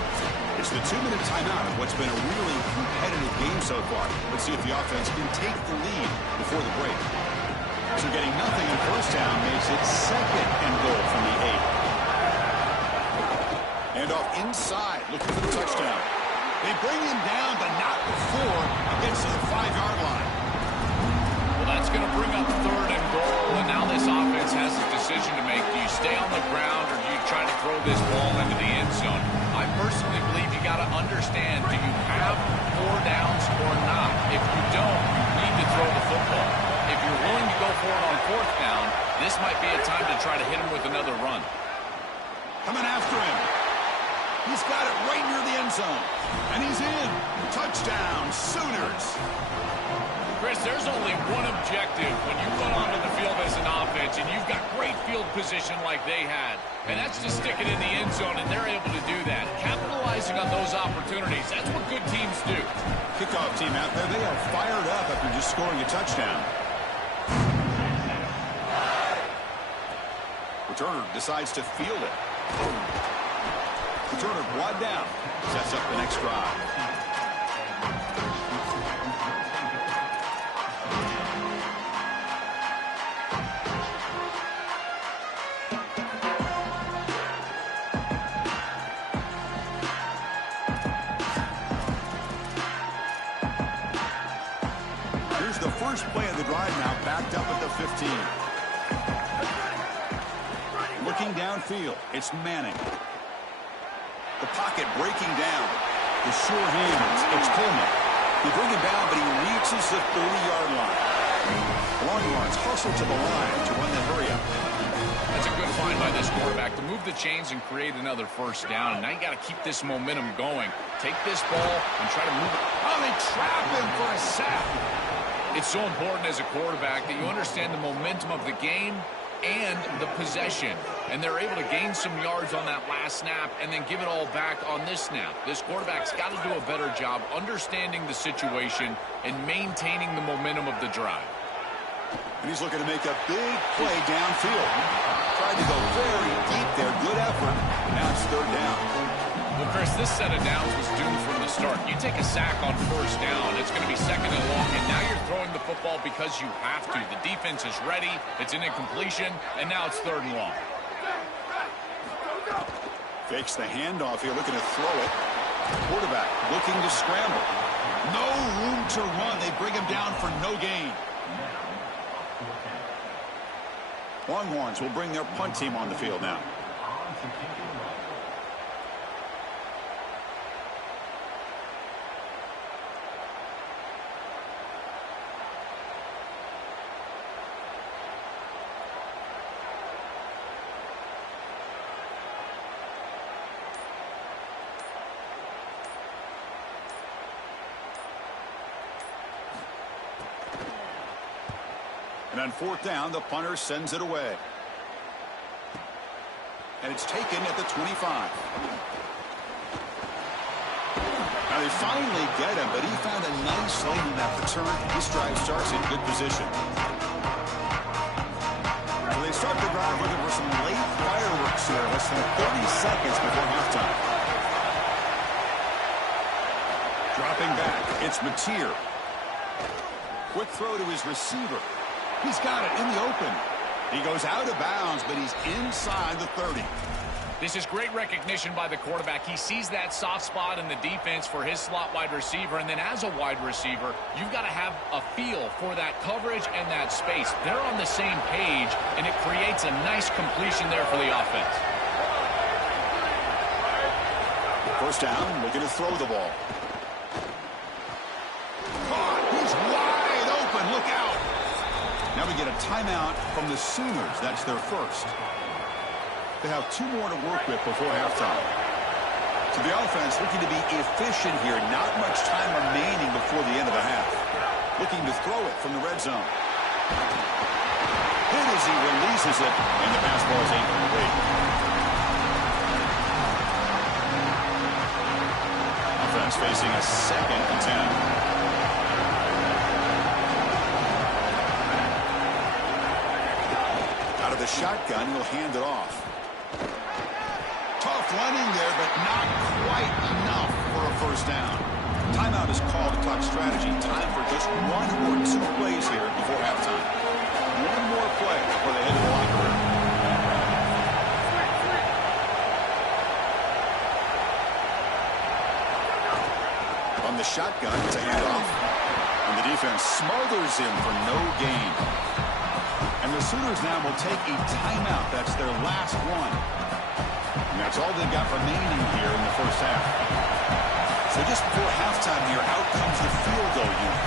It's the 2-minute timeout of what's been a really competitive game so far. Let's see if the offense can take the lead before the break. So getting nothing on first down makes it 2nd and goal from the 8. And off inside, looking for the touchdown. They bring him down, but not before he gets to the 5-yard line. Well, that's going to bring up 3rd and goal, and now this offense has a decision to make. Do you stay on the ground, or do you try to throw this ball into the end zone? I personally believe you got to understand, do you have 4 downs or not? If you don't, you need to throw the football. If you're willing to go for it on 4th down, this might be a time to try to hit him with another run. Coming after him. He's got it right near the end zone. And he's in. Touchdown, Sooners. Chris, there's only one objective when you run onto the field as an offense and you've got great field position like they had. And that's to stick it in the end zone, and they're able to do that. Capitalizing on those opportunities, that's what good teams do. Kickoff team out there, they are fired up after just scoring a touchdown. Returner decides to field it. Returner brought down. Sets up the next drive. Here's the first play of the drive now, backed up at the 15. Looking downfield, it's Manning. The pocket breaking down. The sure hands, it's Coleman. They bring him down, but he reaches the 30-yard line. Longhorns hustle to the line to run the hurry-up. That's a good find by this quarterback to move the chains and create another first down. And now you got to keep this momentum going. Take this ball and try to move it. Oh, they trap him for a sack. It's so important as a quarterback that you understand the momentum of the game and the possession. And they're able to gain some yards on that last snap and then give it all back on this snap. This quarterback's got to do a better job understanding the situation and maintaining the momentum of the drive. And he's looking to make a big play downfield. Tried to go very deep there. Good effort. Now it's 3rd down. Well, Chris, this set of downs was doomed from the start. You take a sack on first down, it's going to be 2nd and long, and now you're throwing the football because you have to. The defense is ready, it's an incompletion, and now it's 3rd and long. Fakes the handoff here, looking to throw it. Quarterback looking to scramble. No room to run. They bring him down for no gain. Longhorns will bring their punt team on the field now. And on 4th down, the punter sends it away. And it's taken at the 25. Now they finally get him, but he found a nice lane in that return. This drive starts in good position. So they start the drive looking for some late fireworks here, less than 30 seconds before halftime. Dropping back, it's Mateer. Quick throw to his receiver. He's got it in the open. He goes out of bounds, but he's inside the 30. This is great recognition by the quarterback. He sees that soft spot in the defense for his slot wide receiver, and then as a wide receiver, you've got to have a feel for that coverage and that space. They're on the same page, and it creates a nice completion there for the offense. First down, looking to throw the ball. Caught. He's wide open. Look out. Now we get a timeout from the Sooners. That's their first. They have 2 more to work with before halftime. So the offense looking to be efficient here. Not much time remaining before the end of the half. Looking to throw it from the red zone. hit as he releases it, and the pass ball is incomplete. Offense facing a 2nd and 10. Out of the shotgun, he'll hand it off. Tough running there, but not quite enough for a first down. Timeout is called to talk strategy. Time for just 1 or 2 plays here before halftime. One more play before they head to the locker room. On the shotgun, it's a handoff. And the defense smothers him for no gain. And the Sooners now will take a timeout. That's their last one. And that's all they've got remaining here in the first half. So just before halftime here, out comes the field goal unit.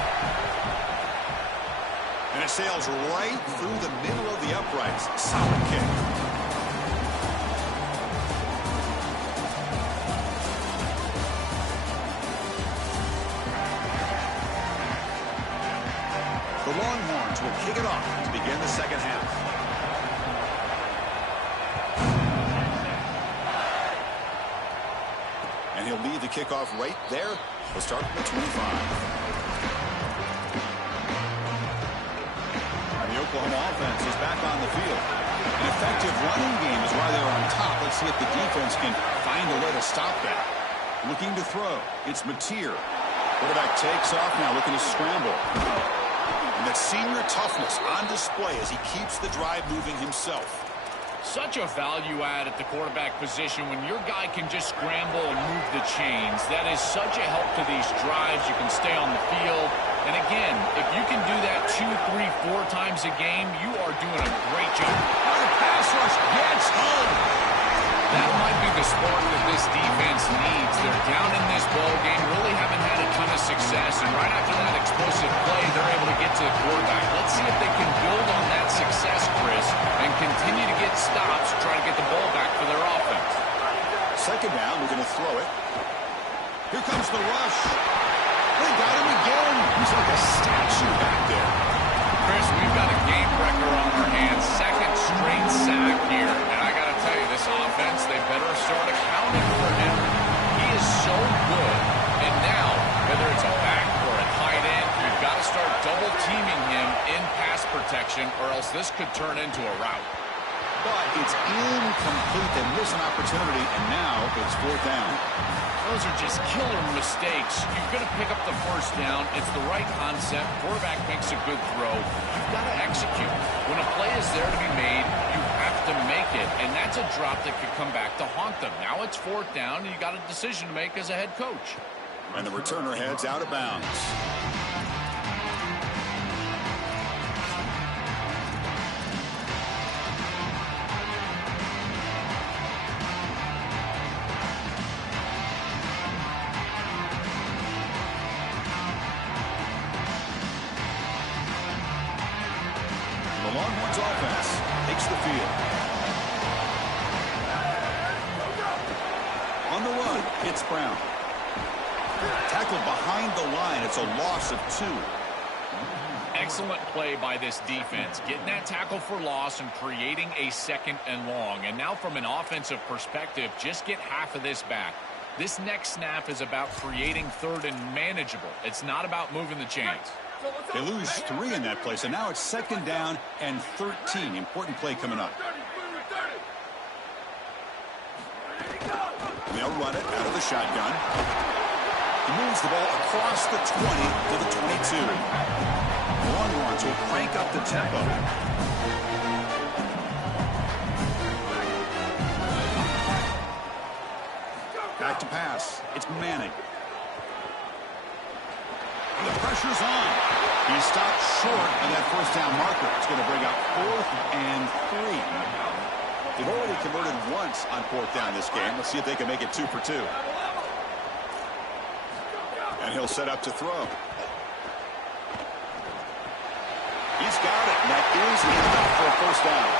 And it sails right through the middle of the uprights. Solid kick. The Longhorns will kick it off to begin the second half. And he'll lead the kickoff right there. We'll start with 25. And the Oklahoma offense is back on the field. An effective running game is why they're on top. Let's see if the defense can find a way to stop that. Looking to throw. It's Mateer. Quarterback takes off now, looking to scramble. And that senior toughness on display as he keeps the drive moving himself. Such a value add at the quarterback position when your guy can just scramble and move the chains. That is such a help to these drives. You can stay on the field. And again, if you can do that 2, 3, 4 times a game, you are doing a great job. Now the pass rush gets home. That might be the spark that this defense needs. They're down in this ball game, really haven't had a ton of success, and right after that explosive play, they're able to get to the quarterback. Let's see if they can build on that success, Chris, and continue to get stops, try to get the ball back for their offense. Second down, we're going to throw it. Here comes the rush. They got him again. He's like a statue back there. Chris, we've got a game breaker on our hands. Second straight sack here. And I got to tell you, this offense, they better start accounting for him. He is so good. And now, whether it's a back or a tight end, you've got to start double-teaming him in pass protection, or else this could turn into a rout. But it's incomplete. They miss an opportunity, and now it's 4th down. Those are just killer mistakes. You're going to pick up the first down. It's the right concept. Quarterback makes a good throw. You've got to execute. When a play is there to be made, you have to make it. And that's a drop that could come back to haunt them. Now it's 4th down, and you got a decision to make as a head coach. And the returner heads out of bounds. The Longhorns offense takes the field. On the run, it's Brown. Tackled behind the line. It's a loss of 2. Excellent play by this defense. Getting that tackle for loss and creating a 2nd and long. And now from an offensive perspective, just get half of this back. This next snap is about creating 3rd and manageable. It's not about moving the chains. They lose 3 in that play, so now it's 2nd down and 13. Important play coming up. They'll run it out of the shotgun. He moves the ball across the 20 to the 22. The Longhorns will crank up the tempo. Back to pass. It's Manning. The pressure's on. He stopped short of that first down marker. It's going to bring up 4th and 3. They've already converted once on 4th down this game. Let's see if they can make it 2 for 2. And he'll set up to throw. He's got it. And that is enough for a first down.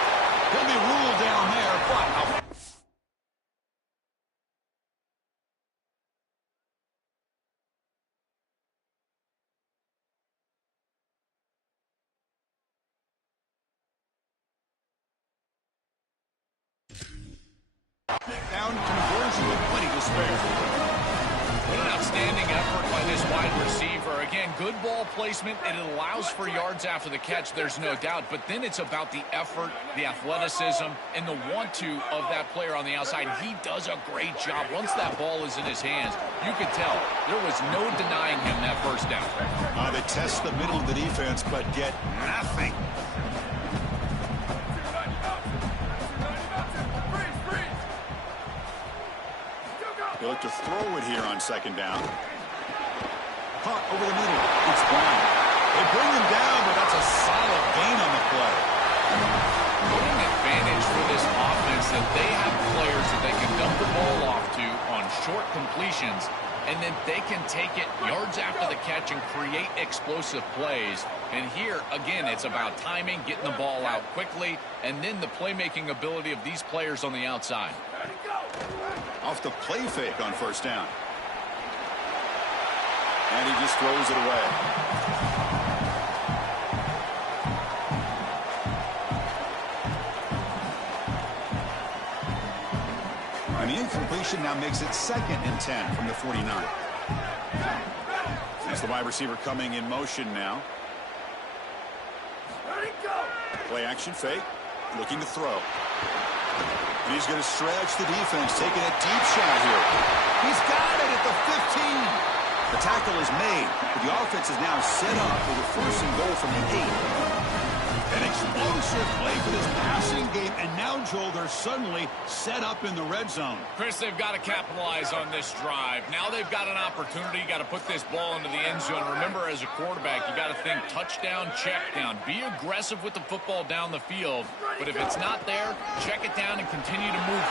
He'll be ruled down there, but Down conversion with plenty to spare. What an outstanding effort by this wide receiver. Again, good ball placement. It allows for yards after the catch, there's no doubt. But then it's about the effort, the athleticism, and the want-to of that player on the outside. He does a great job. Once that ball is in his hands, you could tell there was no denying him that first down. They test the middle of the defense, but get nothing. They look to throw it here on second down. Caught over the middle. It's gone. They bring him down, but that's a solid gain on the play. What an advantage for this offense that they have players that they can dump the ball off to on short completions, and then they can take it yards after the catch and create explosive plays. And here, again, it's about timing, getting the ball out quickly, and then the playmaking ability of these players on the outside. Off the play fake on first down. And he just throws it away. And the incompletion now makes it 2nd and 10 from the 49. That's the wide receiver coming in motion now. Play action fake. Looking to throw. And he's going to stretch the defense, taking a deep shot here. He's got it at the 15. The tackle is made, but the offense is now set up for the 1st and goal from the 8. An explosive play for this passing game, and now, Joel, they're suddenly set up in the red zone. Chris, they've got to capitalize on this drive. Now they've got an opportunity. You got to put this ball into the end zone. Remember, as a quarterback, you got to think touchdown, check down. Be aggressive with the football down the field, but if it's not there, check it down and continue to move.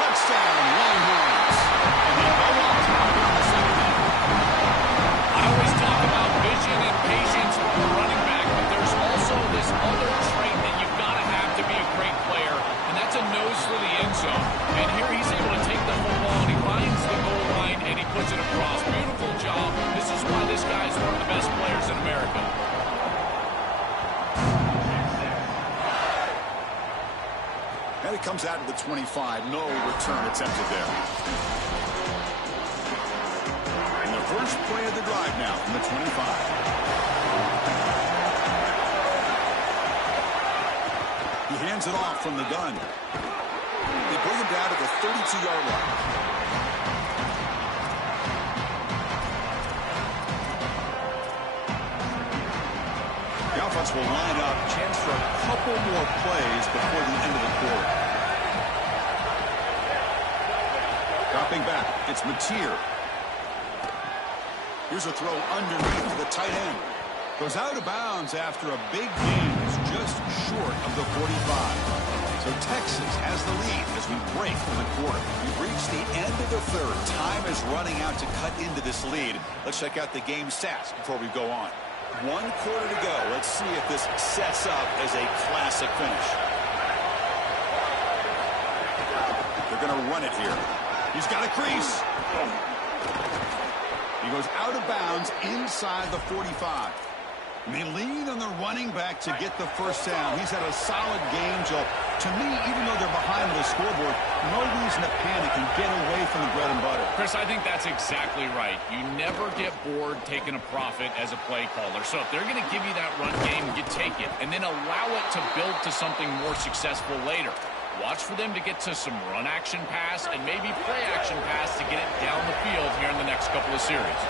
Touchdown, Longhorns. And they go up top on the second half. I always talk about vision and patience from the running back, but there's also this other trait that you've got to have to be a great player, and that's a nose for the end zone. And here he's able to take the football, and he finds the goal line, and he puts it across. Beautiful job. This is why this guy's one of the best players in America. And it comes out of the 25. No return attempted there. And the first play of the drive now from the 25. He hands it off from the gun. They bring him down to the 32-yard line. The offense will line up. Chance for a couple more plays before the end of the quarter. Dropping back. It's Mateer. Here's a throw underneath the tight end. Goes out of bounds after a big gain. Is just short of the 45. So Texas has the lead as we break for the quarter. We've reached the end of the third. Time is running out to cut into this lead. Let's check out the game stats before we go on. 1 quarter to go. Let's see if this sets up as a classic finish. They're going to run it here. He's got a crease. He goes out of bounds inside the 45. And they lean on the running back to get the first down. He's had a solid game, Joe. To me, even though they're behind the scoreboard, no reason to panic and get away from the bread and butter. Chris, I think that's exactly right. You never get bored taking a profit as a play caller. So if they're going to give you that run game, you take it. And then allow it to build to something more successful later. Watch for them to get to some run action pass and maybe play action pass to get it down the field here in the next couple of series.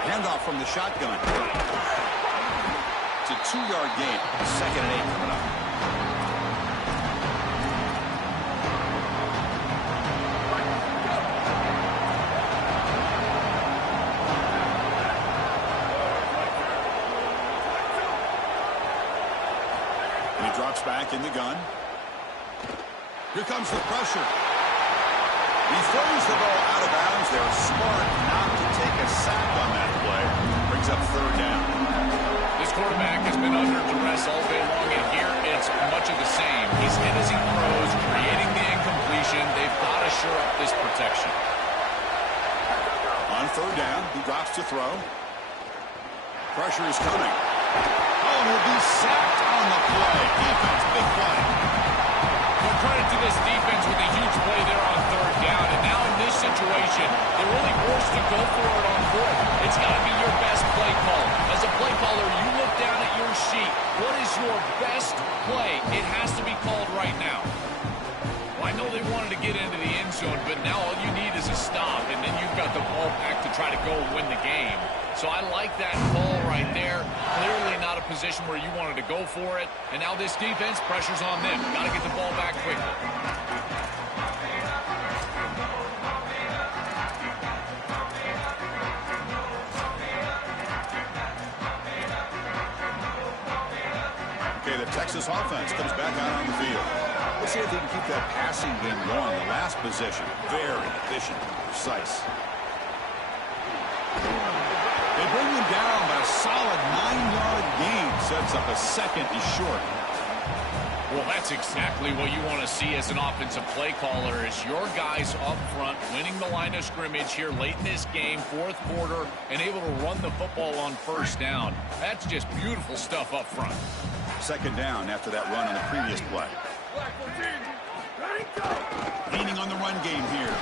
Handoff from the shotgun. It's a 2-yard gain. 2nd and 8 coming up. And he drops back in the gun. Here comes the pressure. He throws the ball out of bounds. They're smart not to take a sack on that play. Brings up 3rd down. This quarterback has been under duress all day long, and here it's much of the same. He's hit as he throws, creating the incompletion. They've got to shore up this protection. On 3rd down, he drops to throw. Pressure is coming. Oh, he'll be sacked on the play. Defense, big play. Well, credit to this defense with a huge play there on third down. And now in this situation, they're really forced to go for it on fourth. It's got to be your best play call. As a play caller, you look down at your sheet. What is your best play? It has to be called right now. Well, I know they wanted to get into the end zone, but now all you need is a stop, and then you've got the ball back to try to go win the game. So I like that call right there. Clearly not a position where you wanted to go for it. And now this defense, pressure's on them. Got to get the ball back quickly. Okay, the Texas offense comes back out on the field. Let's see if they can keep that passing game going. The last possession, very efficient, precise. They bring them down by a solid 9-yard gain. Sets up a second and short. Well, that's exactly what you want to see as an offensive play caller is your guys up front winning the line of scrimmage here late in this game, fourth quarter, and able to run the football on first down. That's just beautiful stuff up front. Second down after that run on the previous play. Leaning on the run game here.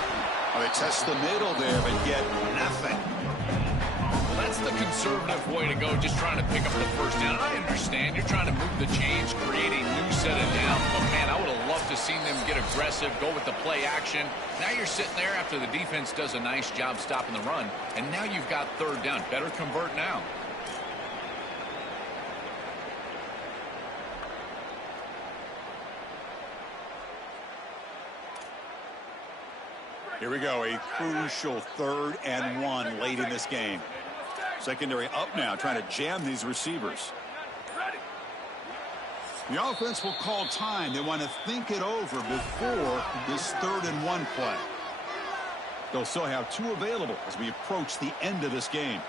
Oh, they test the middle there, but get nothing. That's the conservative way to go, just trying to pick up the first down. I understand you're trying to move the chains, create a new set of downs, but man, I would have loved to have seen them get aggressive, go with the play action. Now you're sitting there after the defense does a nice job stopping the run, and now you've got third down. Better convert now. Here we go, a crucial 3rd and 1 late in this game. Secondary up now, trying to jam these receivers. The offense will call time. They want to think it over before this 3rd and 1 play. They'll still have 2 available as we approach the end of this game.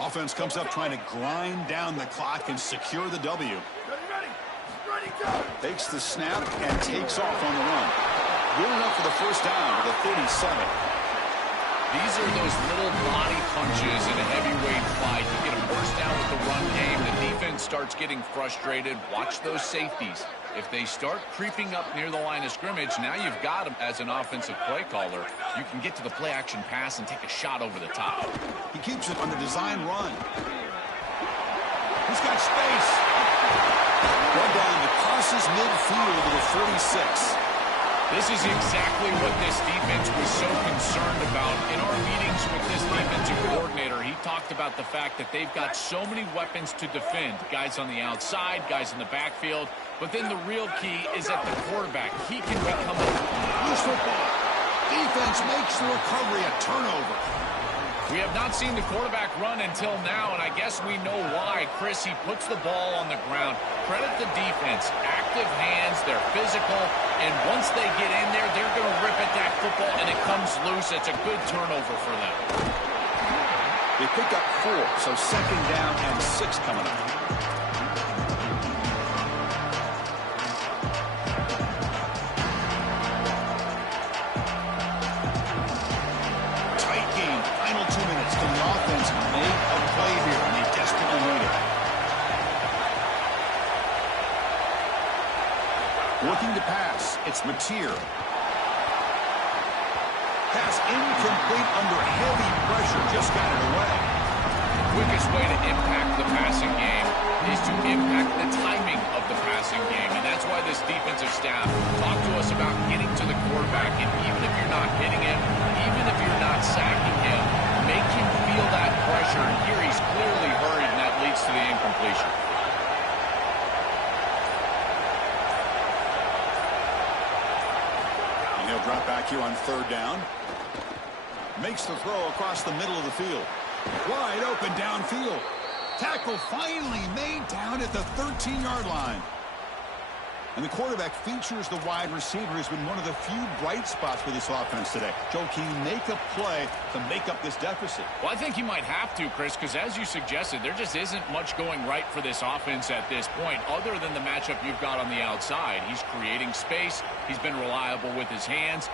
Offense comes up trying to grind down the clock and secure the W. Takes the snap and takes off on the run. Good enough for the first down with a 37. These are those little body punches in a heavyweight fight. You get a first down with the run game. The defense starts getting frustrated. Watch those safeties. If they start creeping up near the line of scrimmage, now you've got them as an offensive play caller. You can get to the play-action pass and take a shot over the top. He keeps it on the design run. He's got space. Run down the crosses midfield to the 46. This is exactly what this defense was so concerned about. In our meetings with this defensive coordinator, he talked about the fact that they've got so many weapons to defend. Guys on the outside, guys in the backfield. But then the real key is at the quarterback. He can become a loose football. Defense makes the recovery a turnover. We have not seen the quarterback run until now, and I guess we know why. Chris, he puts the ball on the ground. Credit the defense. Active hands, they're physical, and once they get in there, they're going to rip at that football, and it comes loose. It's a good turnover for them. They pick up 4, so second down and 6 coming up. Looking to pass, it's Mateer. Pass incomplete under heavy pressure, just got it away. The quickest way to impact the passing game is to impact the timing of the passing game, and that's why this defensive staff talk to us about getting to the quarterback, and even if you're not hitting him, even if you're not sacking him, make him feel that pressure, and here he's clearly hurried, and that leads to the incompletion. He'll drop back here on third down. Makes the throw across the middle of the field. Wide open downfield. Tackle finally made down at the 13-yard line. And the quarterback features the wide receiver has been one of the few bright spots for this offense today. Joe, can you make a play to make up this deficit? Well, I think he might have to, Chris, because as you suggested, there just isn't much going right for this offense at this point, other than the matchup you've got on the outside. He's creating space. He's been reliable with his hands.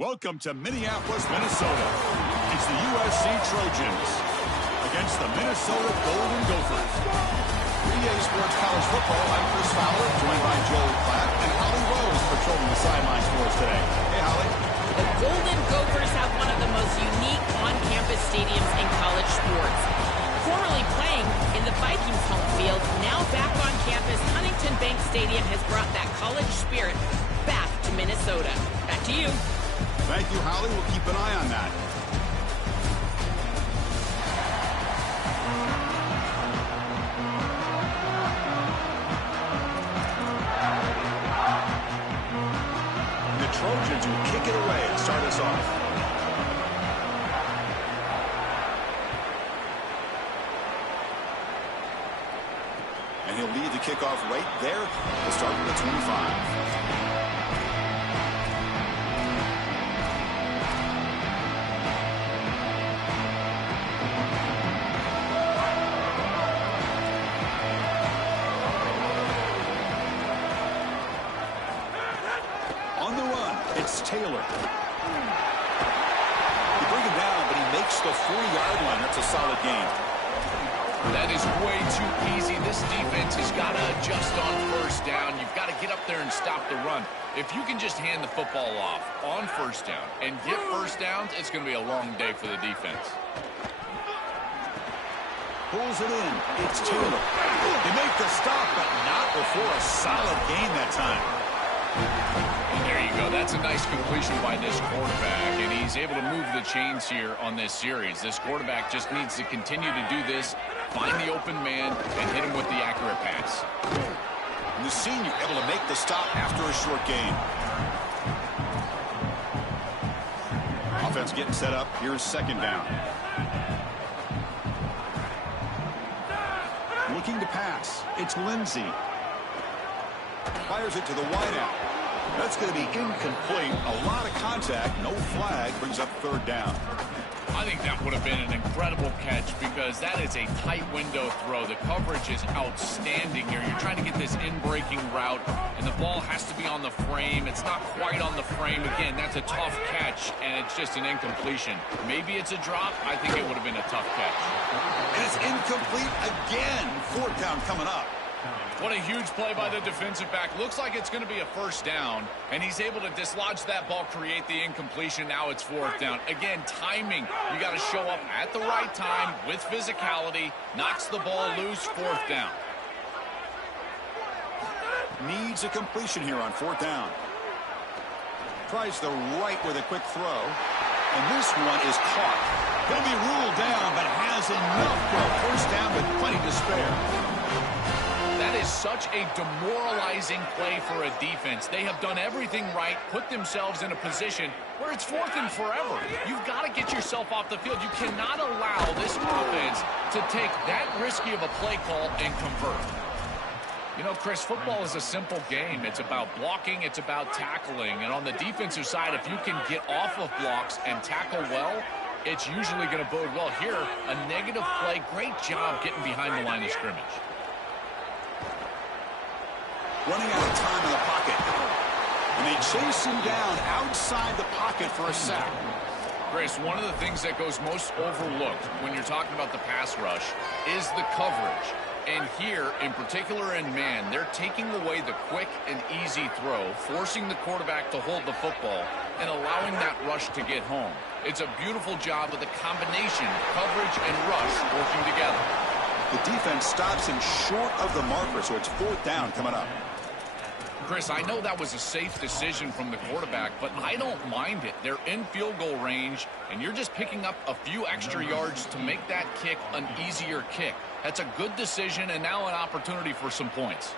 Welcome to Minneapolis, Minnesota. It's the USC Trojans against the Minnesota Golden Gophers. EA Sports College Football, I'm Chris Fowler, joined by Joel Klatt and Holly Rose patrolling the sidelines for us today. Hey, Holly. The Golden Gophers have one of the most unique on-campus stadiums in college sports. Formerly playing in the Vikings home field, now back on campus, Huntington Bank Stadium has brought that college spirit back to Minnesota. Back to you. Thank you, Holly. We'll keep an eye on that. The Trojans will kick it away and start us off. And he'll lead the kickoff right there. We'll start with the 25. On the run, it's Taylor. You bring him down, but he makes the 4-yard line. That's a solid gain. That is way too easy. This defense has got to adjust on first down. You've got to get up there and stop the run. If you can just hand the football off on first down and get first downs, it's going to be a long day for the defense. Pulls it in. It's Taylor. They make the stop, but not before a solid gain that time. And there you go. That's a nice completion by this quarterback, and he's able to move the chains here on this series. This quarterback just needs to continue to do this, find the open man, and hit him with the accurate pass. And the senior able to make the stop after a short gain. Offense getting set up. Here's second down. Looking to pass. It's Lindsey. Fires it to the wideout. That's going to be incomplete. A lot of contact. No flag. Brings up third down. I think that would have been an incredible catch because that is a tight window throw. The coverage is outstanding here. You're trying to get this in-breaking route, and the ball has to be on the frame. It's not quite on the frame. Again, that's a tough catch, and it's just an incompletion. Maybe it's a drop. I think it would have been a tough catch. And it's incomplete again. Fourth down coming up. What a huge play by the defensive back. Looks like it's going to be a first down, and he's able to dislodge that ball, create the incompletion. Now it's fourth down. Again, timing. You got to show up at the right time with physicality. Knocks the ball loose, fourth down. Needs a completion here on fourth down. Tries the right with a quick throw. And this one is caught. He'll be ruled down, but has enough for a first down with plenty to spare. That is such a demoralizing play for a defense. They have done everything right, put themselves in a position where it's fourth and forever. You've got to get yourself off the field. You cannot allow this offense to take that risky of a play call and convert. You know, Chris, football is a simple game. It's about blocking, it's about tackling. And on the defensive side, if you can get off of blocks and tackle well, it's usually going to bode well. Here, a negative play. Great job getting behind the line of scrimmage. Running out of time in the pocket. And they chase him down outside the pocket for a sack. Chris, one of the things that goes most overlooked when you're talking about the pass rush is the coverage. And here, in particular in man, they're taking away the quick and easy throw, forcing the quarterback to hold the football and allowing that rush to get home. It's a beautiful job with the combination of coverage and rush working together. The defense stops him short of the marker, so it's fourth down coming up. Chris, I know that was a safe decision from the quarterback, but I don't mind it. They're in field goal range, and you're just picking up a few extra yards to make that kick an easier kick. That's a good decision, and now an opportunity for some points.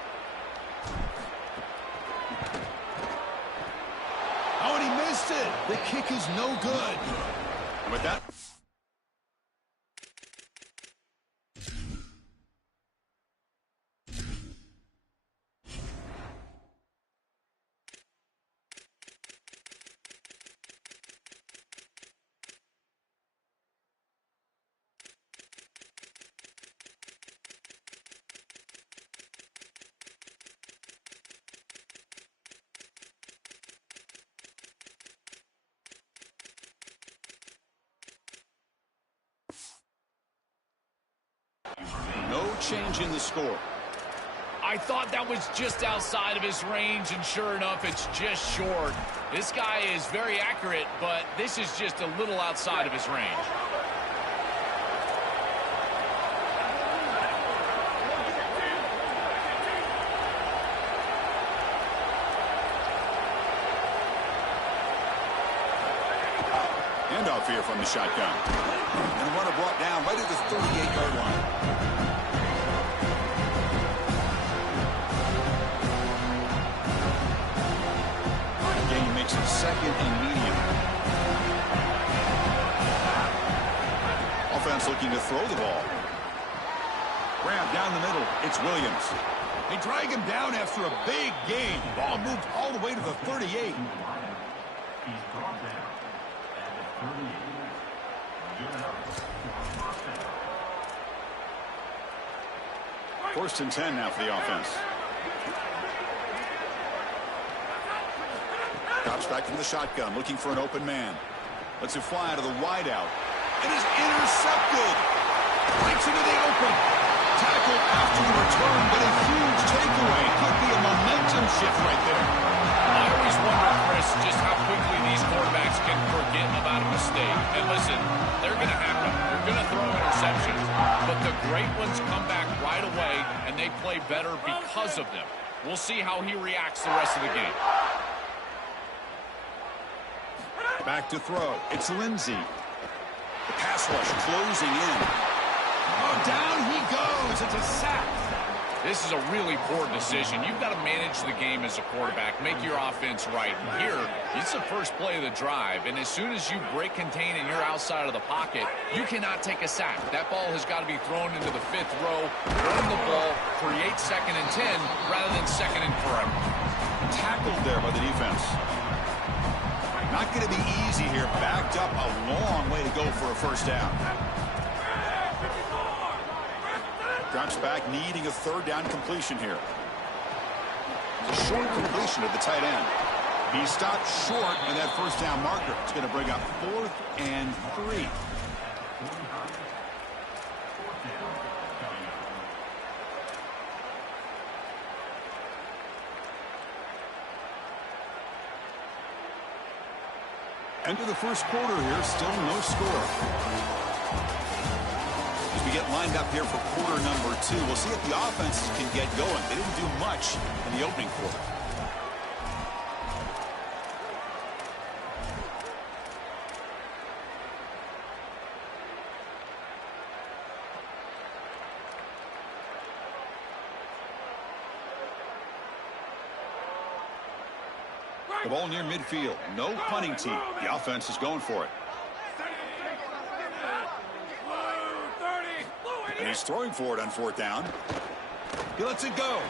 Oh, and he missed it. The kick is no good. And with that, change in the score. I thought that was just outside of his range, and sure enough, it's just short. This guy is very accurate, but this is just a little outside of his range. Handoff here from the shotgun. And a runner brought down right at the 38-yard line. Second and medium. Offense looking to throw the ball. Grab down the middle. It's Williams. They drag him down after a big gain. Ball moved all the way to the 38. First and 10 now for the offense. Drops back from the shotgun, looking for an open man. Lets it fly out of the wideout. It is intercepted. Breaks into the open. Tackle after the return, but a huge takeaway. Could be a momentum shift right there. I always wonder, Chris, just how quickly these quarterbacks can forget about a mistake. And listen, they're going to happen. They're going to throw interceptions. But the great ones come back right away, and they play better because of them. We'll see how he reacts the rest of the game. Back to throw. It's Lindsey. The pass rush closing in. Oh, down he goes. It's a sack. This is a really poor decision. You've got to manage the game as a quarterback, make your offense right. And here, it's the first play of the drive, and as soon as you break contain and you're outside of the pocket, you cannot take a sack. That ball has got to be thrown into the fifth row, run the ball, create second and 10 rather than second and forever. Tackled there by the defense. Not going to be easy here. Backed up a long way to go for a first down. Drops back, needing a third down completion here. It's a short completion at the tight end. He stopped short of that first down marker. It's going to bring up 4th and 3. End of the first quarter here, still no score. As we get lined up here for quarter number 2, we'll see if the offenses can get going. They didn't do much in the opening quarter. The ball near midfield. No punting team. The offense is going for it. And he's throwing for it on 4th down. He lets it go.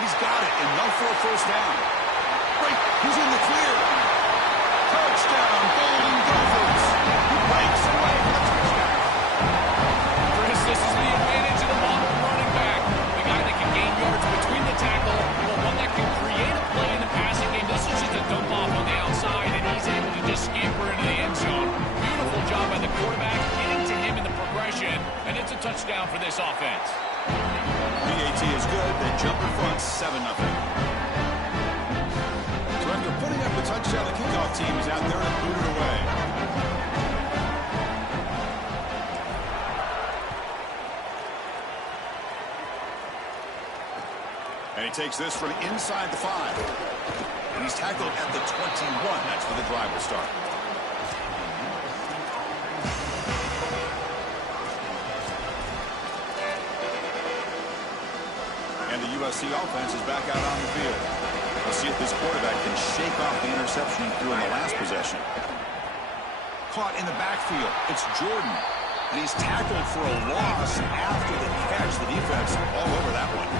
He's got it. Enough for a first down. Right. He's in the clear. Touchdown, Golden Gophers. He breaks away for the touchdown. Chris, this is the advantage of the modern running back. The guy that can gain yards between the tackle, the one that can create a play in the passing game. This is just a dump off on the outside, and he's able to just scamper into the end zone. Beautiful job by the quarterback, getting to him in the progression, and it's a touchdown for this offense. PAT is good. They jump in front, 7-0. So after putting up the touchdown, the kickoff team is out there to boot it away. And he takes this from inside the 5. And he's tackled at the 21. That's where the drive will start. And the USC offense is back out on the field. We'll see if this quarterback can shake off the interception he threw in the last possession. Caught in the backfield. It's Jordan. And he's tackled for a loss after the catch. The defense all over that one.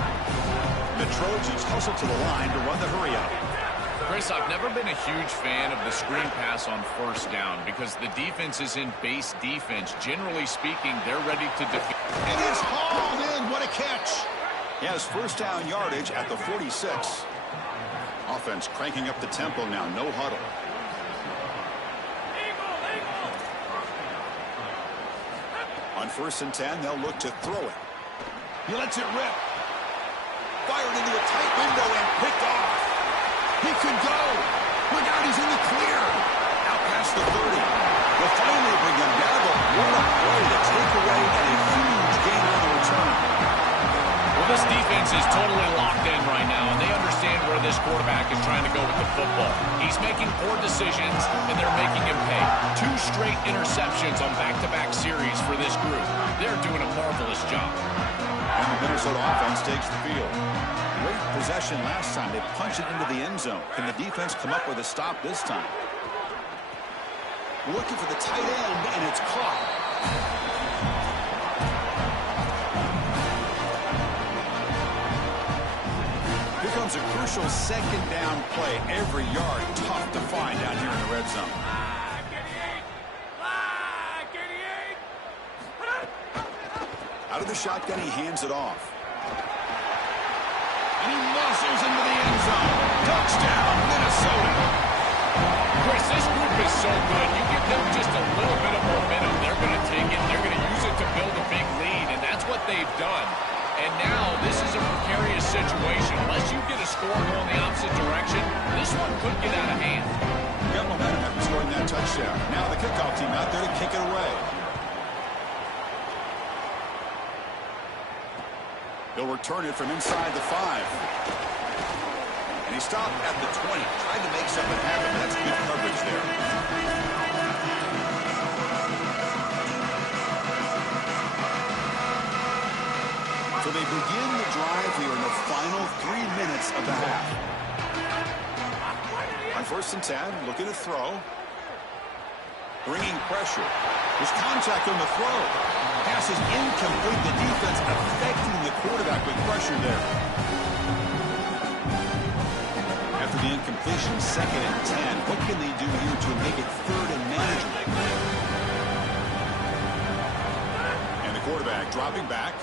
The Trojans hustle to the line to run the hurry-up. Chris, I've never been a huge fan of the screen pass on first down because the defense is in base defense. Generally speaking, they're ready to defend. And it's hauled in. What a catch. He has first down yardage at the 46. Offense cranking up the tempo now. No huddle. On 1st and 10, they'll look to throw it. He lets it rip. Fired into a tight window and picked off. He could go. Look out, he's in the clear. Out past the 30. They'll finally bring him down, but what a play to take away and a huge gain on the return. Well, this defense is totally locked in right now, and they understand where this quarterback is trying to go with the football. He's making poor decisions, and they're making him pay. 2 straight interceptions on back-to-back series for this group. They're doing a marvelous job. And the Minnesota offense takes the field. Great possession last time. They punch it into the end zone. Can the defense come up with a stop this time? Looking for the tight end, and it's caught. Here comes a crucial second down play. Every yard tough to find down here in the red zone. Out of the shotgun, he hands it off. And he muscles into the end zone. Touchdown, Minnesota. Chris, this group is so good. You give them just a little bit of momentum, they're going to take it. They're going to use it to build a big lead, and that's what they've done. And now this is a precarious situation. Unless you get a score going the opposite direction, this one could get out of hand. Got momentum after scoring that touchdown. Now the kickoff team out there to kick it away. He'll return it from inside the 5. And he stopped at the 20. Tried to make something happen. That's good coverage there. So they begin the drive here in the final 3 minutes of the half. On 1st and 10, looking to throw. Bringing pressure. There's contact on the throw. Pass is incomplete. The defense affecting the quarterback with pressure there. After the incompletion, 2nd and 10. What can they do here to make it 3rd and manageable? And the quarterback dropping back.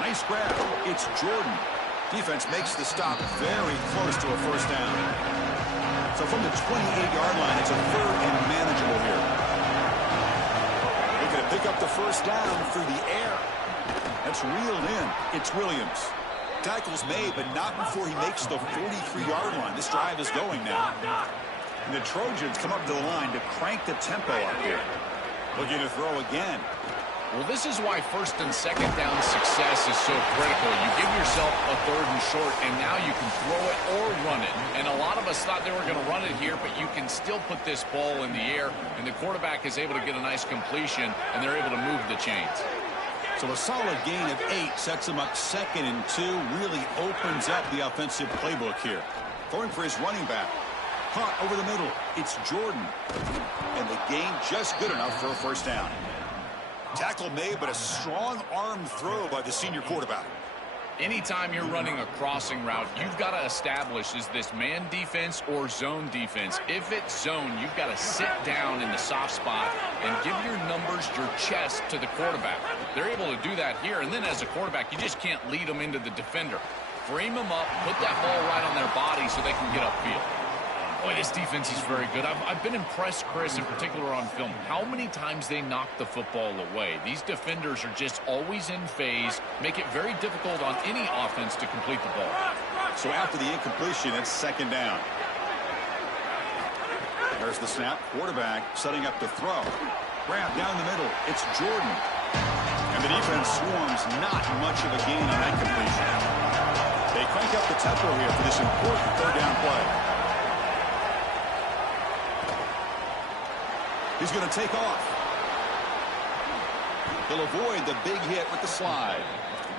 Nice grab. It's Jordan. Defense makes the stop very close to a 1st down. So from the 28-yard line, it's a 3rd and manageable here. They're going to pick up the 1st down through the air. That's reeled in. It's Williams. Tackle's made, but not before he makes the 43-yard line. This drive is going now. And the Trojans come up to the line to crank the tempo up here. Looking to throw again. Well, this is why 1st and 2nd down success is so critical. You give yourself a 3rd and short, and now you can throw it or run it. And a lot of us thought they were going to run it here, but you can still put this ball in the air, and the quarterback is able to get a nice completion, and they're able to move the chains. So a solid gain of 8 sets him up 2nd and 2, really opens up the offensive playbook here. Throwing for his running back. Caught over the middle. It's Jordan. And the gain just good enough for a 1st down. Tackle made, but a strong arm throw by the senior quarterback. Anytime you're running a crossing route, you've got to establish, is this man defense or zone defense? If it's zone, you've got to sit down in the soft spot and give your numbers, your chest to the quarterback. They're able to do that here, and then as a quarterback, you just can't lead them into the defender. Frame them up, put that ball right on their body so they can get upfield. Boy, this defense is very good. I've been impressed, Chris, in particular on film, how many times they knock the football away. These defenders are just always in phase, make it very difficult on any offense to complete the ball. So after the incompletion, it's 2nd down. There's the snap. Quarterback setting up to throw. Grab down the middle. It's Jordan. And the defense swarms, not much of a gain on that completion. They crank up the tempo here for this important 3rd down play. He's going to take off. He'll avoid the big hit with the slide.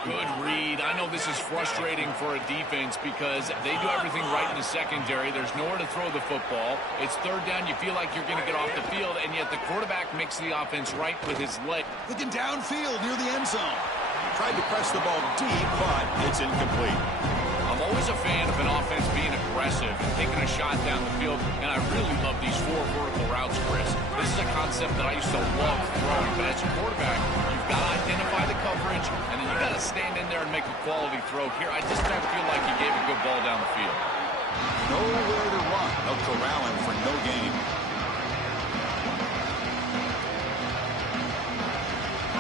Good read. I know this is frustrating for a defense because they do everything right in the secondary. There's nowhere to throw the football. It's 3rd down. You feel like you're going to get off the field, and yet the quarterback makes the offense right with his leg. Looking downfield near the end zone. Tried to press the ball deep, but it's incomplete. I'm always a fan of an offense being aggressive and taking a shot down the field, and I really love these 4 vertical routes, Chris. This is a concept that I used to love throwing, but as a quarterback, you've got to identify the coverage, and then you've got to stand in there and make a quality throw. Here, I just don't feel like he gave a good ball down the field. Nowhere to run. They'll corral him for no gain.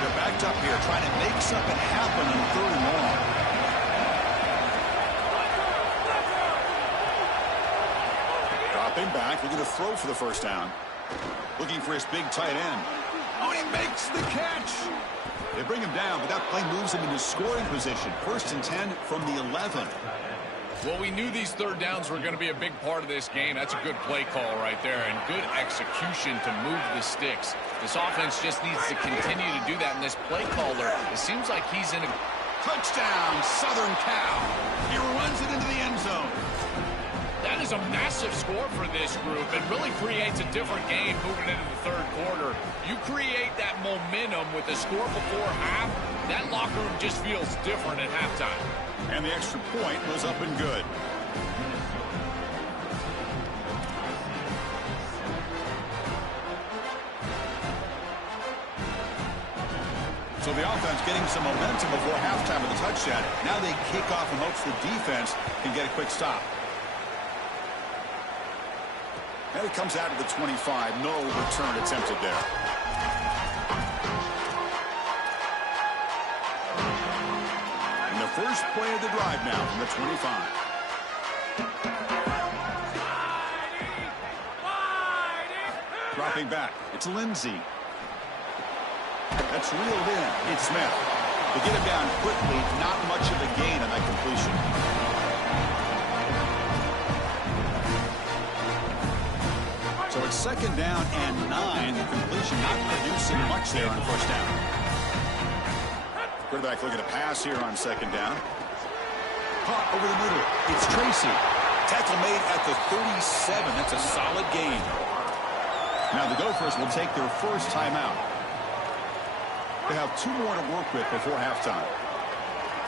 They're back locked up here, trying to make something happen on 3rd and long. Dropping back, looking to throw for the first down. Looking for his big tight end. Oh, he makes the catch. They bring him down, but that play moves him into scoring position. 1st and 10 from the 11. Well, we knew these 3rd downs were going to be a big part of this game. That's a good play call right there, and good execution to move the sticks. This offense just needs to continue to do that, and this play caller, it seems like he's in a... Touchdown, Southern Cal. He runs it into the end zone. That is a massive score for this group. It really creates a different game moving into the 3rd quarter. You create that momentum with the score before half, that locker room just feels different at halftime. And the extra point was up and good. So the offense getting some momentum before halftime with a touchdown. Now they kick off and hopes the defense can get a quick stop. And it comes out of the 25. No return attempted there. And the first play of the drive now from the 25. Dropping back. It's Lindsey. That's reeled in. It's Smith. They get him down quickly. Not much of a gain on that completion. So it's 2nd down and 9. The completion not producing much there on 1st down. Quarterback looking to pass here on 2nd down. Caught over the middle. It's Tracy. Tackle made at the 37. That's a solid gain. Now the Gophers will take their first timeout. They have 2 more to work with before halftime.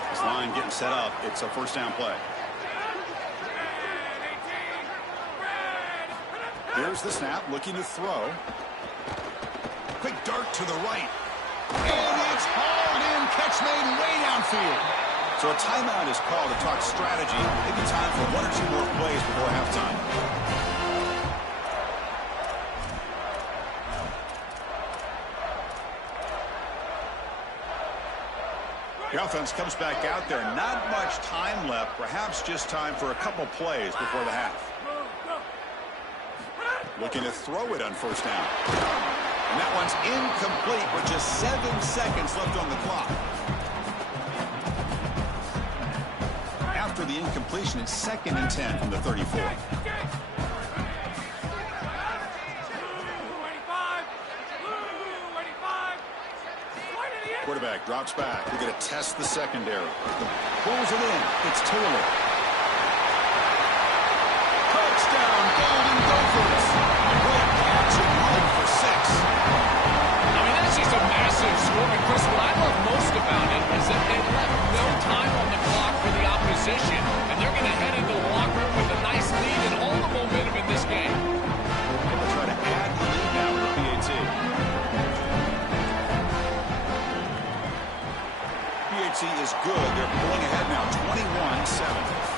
This line getting set up. It's a 1st down play. Here's the snap, looking to throw. Quick dart to the right. And it's hauled in. Catch made way downfield. So a timeout is called to talk strategy. Maybe time for 1 or 2 more plays before halftime. The offense comes back out there. Not much time left. Perhaps just time for a couple plays before the half. Looking to throw it on 1st down. And that one's incomplete with just 7 seconds left on the clock. After the incompletion, it's 2nd and 10 from the 34. Quarterback drops back. We're going to test the secondary. Pulls it in. It's Taylor. Touchdown, Golden Gophers. Great catch and run for 6. I mean, that's just a massive score. And Chris, what I love most about it is that they left no time on the clock for the opposition. And they're going to head into the locker room with a nice lead and all the momentum in this game. They'll try to add the lead now with the PAT. PAT is good. They're pulling ahead now, 21-7.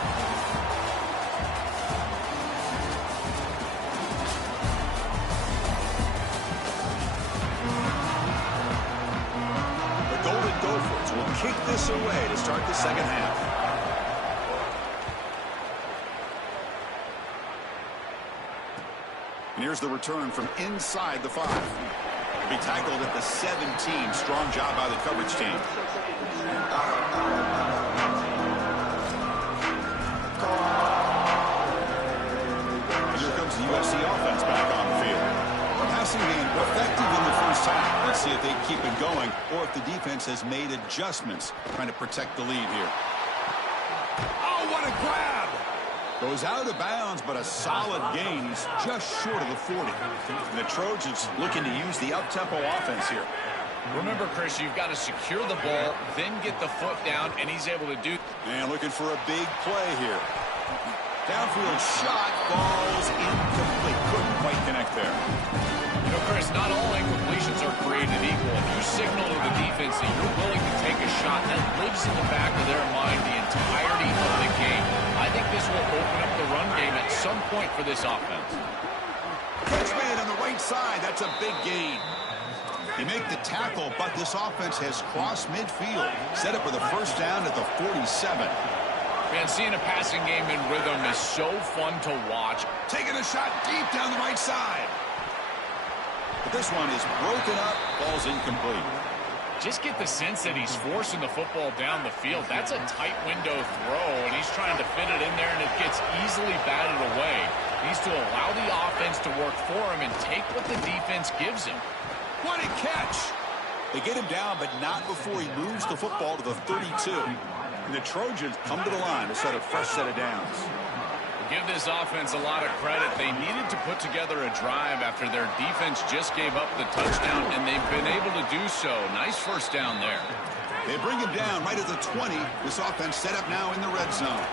Will kick this away to start the 2nd half. And here's the return from inside the 5. He'll be tackled at the 17. Strong job by the coverage team. And here comes the USC offense back on the field. Passing game effective in the 1st half. Let's see if they keep it going or if the defense has made adjustments trying to protect the lead here. Oh, what a grab! Goes out of bounds, but a solid gain. He's just short of the 40. And the Trojans looking to use the up-tempo offense here. Remember, Chris, you've got to secure the ball, then get the foot down, and he's able to do... And looking for a big play here. Downfield shot falls incomplete. Couldn't quite connect there. You know, Chris, not all incompletions are created equal. If you signal to the defense that you're willing to take a shot, that lives in the back of their mind the entirety of the game. I think this will open up the run game at some point for this offense. Catch made on the right side. That's a big gain. You make the tackle, but this offense has crossed midfield. Set up with a first down at the 47. Man, seeing a passing game in rhythm is so fun to watch. Taking a shot deep down the right side. But this one is broken up, ball's incomplete. Just get the sense that he's forcing the football down the field. That's a tight window throw, and he's trying to fit it in there, and it gets easily batted away. He needs to allow the offense to work for him and take what the defense gives him. What a catch! They get him down, but not before he moves the football to the 32. And the Trojans come to the line to set a fresh set of downs. Give this offense a lot of credit. They needed to put together a drive after their defense just gave up the touchdown, and they've been able to do so. Nice first down there. They bring him down right at the 20. This offense set up now in the red zone.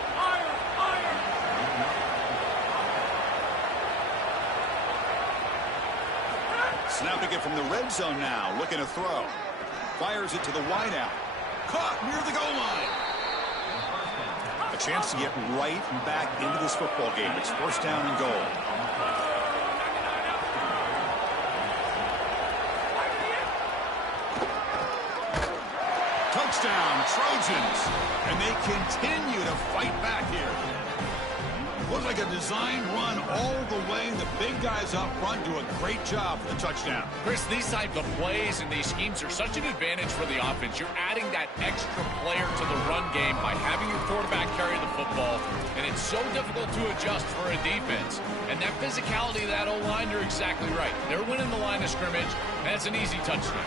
Snapping it from the red zone now, looking to throw. Fires it to the wideout. Caught near the goal line. A chance to get right back into this football game. It's first down and goal. Touchdown, Trojans. And they continue to fight back here. Looks like a designed run all the way. The big guys up front do a great job for the touchdown. Chris, these type of plays and these schemes are such an advantage for the offense. You're adding that extra player to the run game by having your quarterback carry the football, and it's so difficult to adjust for a defense. And that physicality of that O-line, you're exactly right. They're winning the line of scrimmage, and it's an easy touchdown.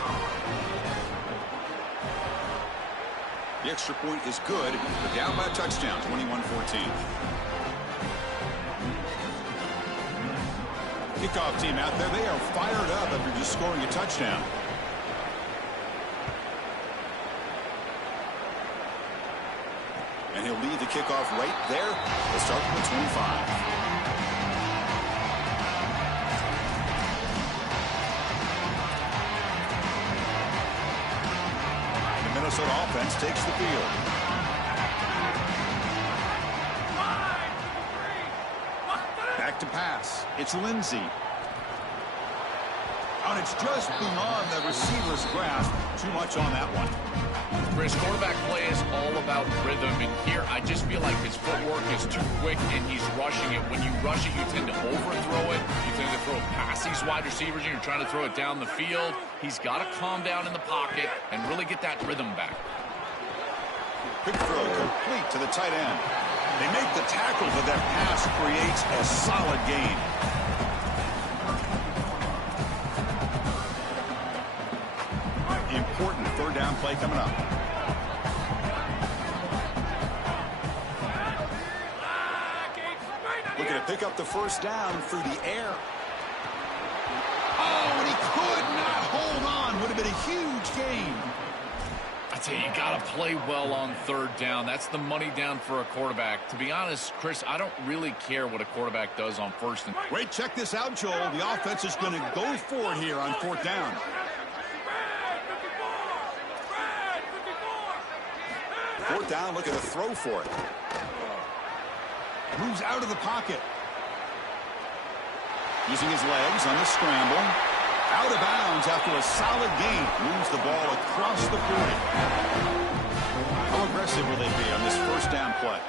The extra point is good. They're down by a touchdown, 21-14. Kickoff team out there, they are fired up after just scoring a touchdown. And he'll lead the kickoff right there. They'll start from the 25. The Minnesota offense takes the field. Back to pass. It's Lindsey. And it's just beyond the receiver's grasp. Too much on that one. Chris, quarterback play is all about rhythm, and here I just feel like his footwork is too quick and he's rushing it. When you rush it, you tend to overthrow it. You tend to throw it past these wide receivers, and you're trying to throw it down the field. He's got to calm down in the pocket and really get that rhythm back. Quick throw complete to the tight end. They make the tackle, but that pass creates a solid gain. Important third down play coming up. Looking to pick up the first down through the air. Oh, and he could not hold on. Would have been a huge gain. I tell you, you got to play well on third down. That's the money down for a quarterback. To be honest, Chris, I don't really care what a quarterback does on first and... Wait, check this out, Joel. The offense is going to go for it here on fourth down. Fourth down, looking to throw for it. Moves out of the pocket. Using his legs on the scramble. Out of bounds after a solid gain. Moves the ball across the 40. How aggressive will they be on this first down play?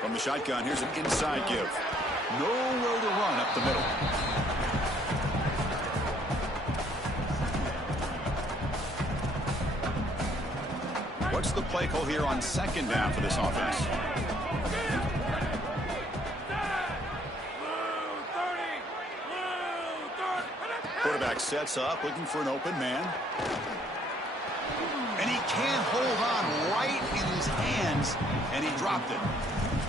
From the shotgun, here's an inside give. Nowhere to run up the middle. What's the play call here on second down for this offense? Quarterback sets up, looking for an open man. And he can't hold on right in his hands, and he dropped it.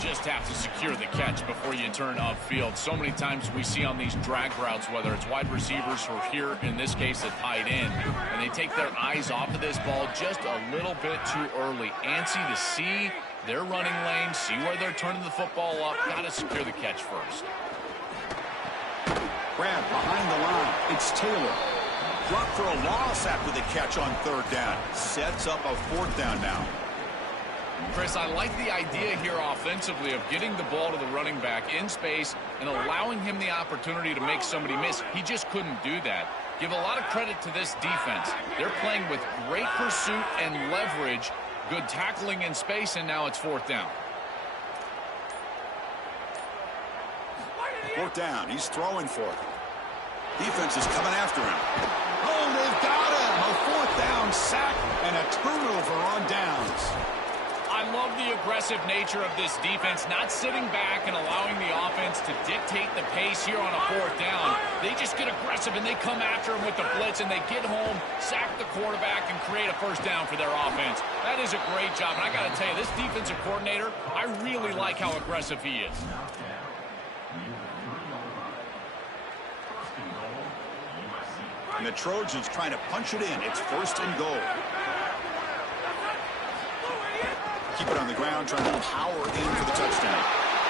Just have to secure the catch before you turn upfield. So many times we see on these drag routes, whether it's wide receivers or here, in this case, a tight end, and they take their eyes off of this ball just a little bit too early. Antsy to see their running lane, see where they're turning the football up. Got to secure the catch first. Grab behind the line. It's Taylor. Dropped for a loss after the catch on third down. Sets up a fourth down now. Chris, I like the idea here offensively of getting the ball to the running back in space and allowing him the opportunity to make somebody miss. He just couldn't do that. Give a lot of credit to this defense. They're playing with great pursuit and leverage, good tackling in space, and now it's 4th down. 4th down. He's throwing for it. Defense is coming after him. Oh, they've got him. A 4th down sack and a turnover on downs. I love the aggressive nature of this defense, not sitting back and allowing the offense to dictate the pace here on a 4th down. They just get aggressive, and they come after him with the blitz, and they get home, sack the quarterback, and create a 1st down for their offense. That is a great job, and I got to tell you, this defensive coordinator, I really like how aggressive he is. And the Trojans trying to punch it in. It's 1st and goal. Keep it on the ground, trying to power in for the touchdown.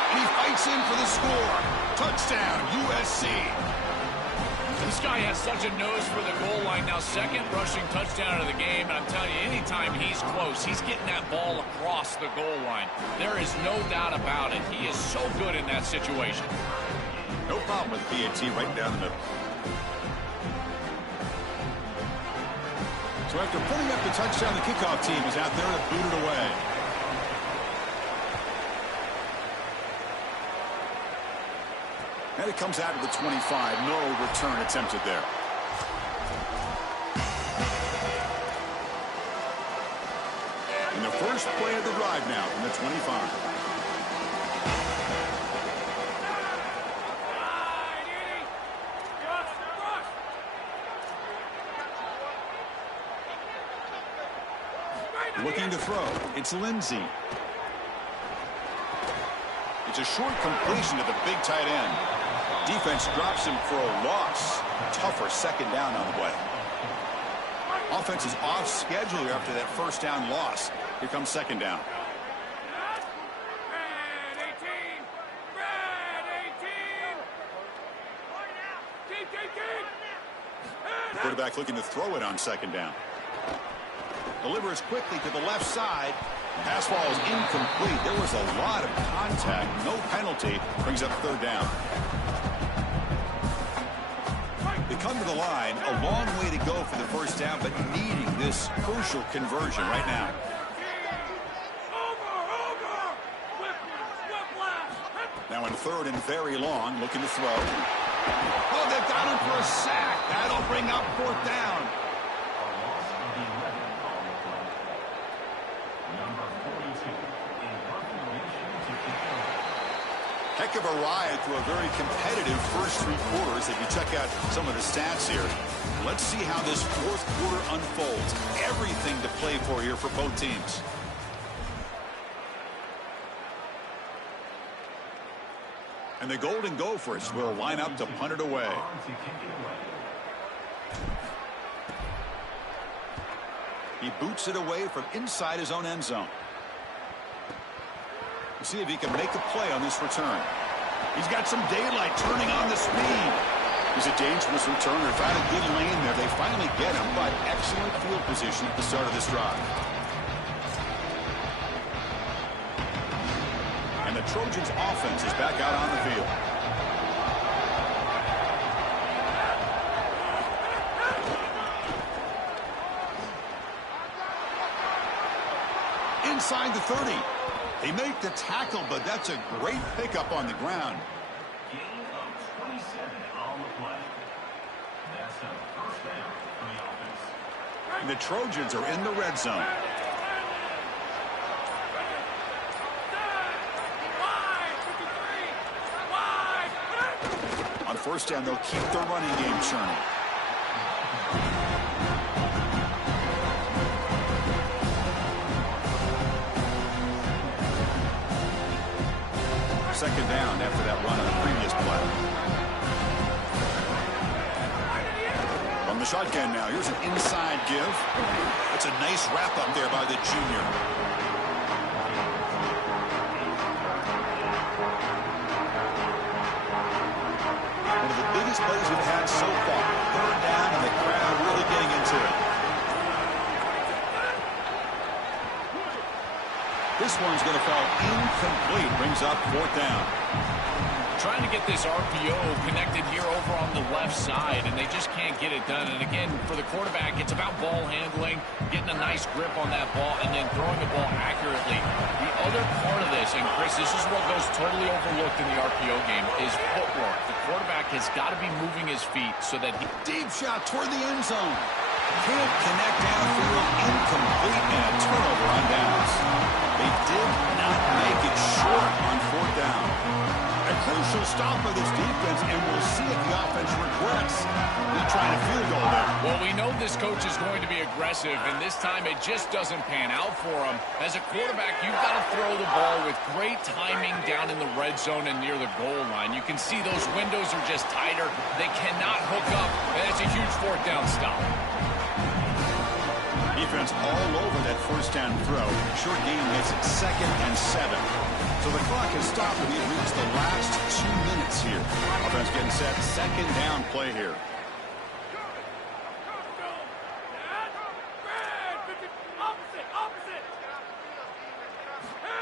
And he fights in for the score. Touchdown, USC. This guy has such a nose for the goal line. Now, 2nd rushing touchdown of the game, and I'm telling you, anytime he's close, he's getting that ball across the goal line. There is no doubt about it. He is so good in that situation. No problem with PAT right down the middle. So after putting up the touchdown, the kickoff team is out there to boot it away. And it comes out of the 25. No return attempted there. And the first play of the drive now from the 25. Looking to throw. It's Lindsey. It's a short completion to the big tight end. Defense drops him for a loss. Tougher 2nd down on the way. Offense is off schedule after that 1st down loss. Here comes 2nd down. The quarterback looking to throw it on 2nd down. Delivers quickly to the left side. Pass ball is incomplete. There was a lot of contact. No penalty. Brings up 3rd down. They come to the line. A long way to go for the 1st down, but needing this crucial conversion right now. Now in 3rd and very long, looking to throw. Oh, they've got him for a sack. That'll bring up 4th down. Heck of a ride through a very competitive first 3 quarters. If you check out some of the stats here, let's see how this 4th quarter unfolds. Everything to play for here for both teams. And the Golden Gophers will line up to punt it away. He boots it away from inside his own end zone. See if he can make a play on this return. He's got some daylight, turning on the speed. He's a dangerous returner. Found a good lane there. They finally get him, but excellent field position at the start of this drive. And the Trojans' offense is back out on the field. Inside the 30. They make the tackle, but that's a great pickup on the ground. Gain of 27 on the play. That's a 1st down for the offense. And the Trojans are in the red zone. On 1st down, they'll keep their running game churning. Second down after that run on the previous play. From the shotgun now, here's an inside give. That's a nice wrap up there by the junior. One of the biggest plays we've had so far. 3rd down and the crowd really getting into it. This one's going to fall incomplete. Brings up 4th down. Trying to get this RPO connected here over on the left side, and they just can't get it done. And again, for the quarterback, it's about ball handling, getting a nice grip on that ball, and then throwing the ball accurately. The other part of this, and Chris, this is what goes totally overlooked in the RPO game, is footwork. The quarterback has got to be moving his feet so that he... Deep shot toward the end zone. Can't connect downfield. Incomplete, and a turnover on downs. They did not make it short on 4th down. A crucial stop for this defense, and we'll see if the offense regrets not trying a field goal there. Well, we know this coach is going to be aggressive, and this time it just doesn't pan out for him. As a quarterback, you've got to throw the ball with great timing down in the red zone and near the goal line. You can see those windows are just tighter. They cannot hook up, and it's a huge 4th down stop. Defense all over that 1st down throw. Short game makes it 2nd and 7. So the clock has stopped, and we've reached the last 2 minutes here. Offense getting set. 2nd down play here.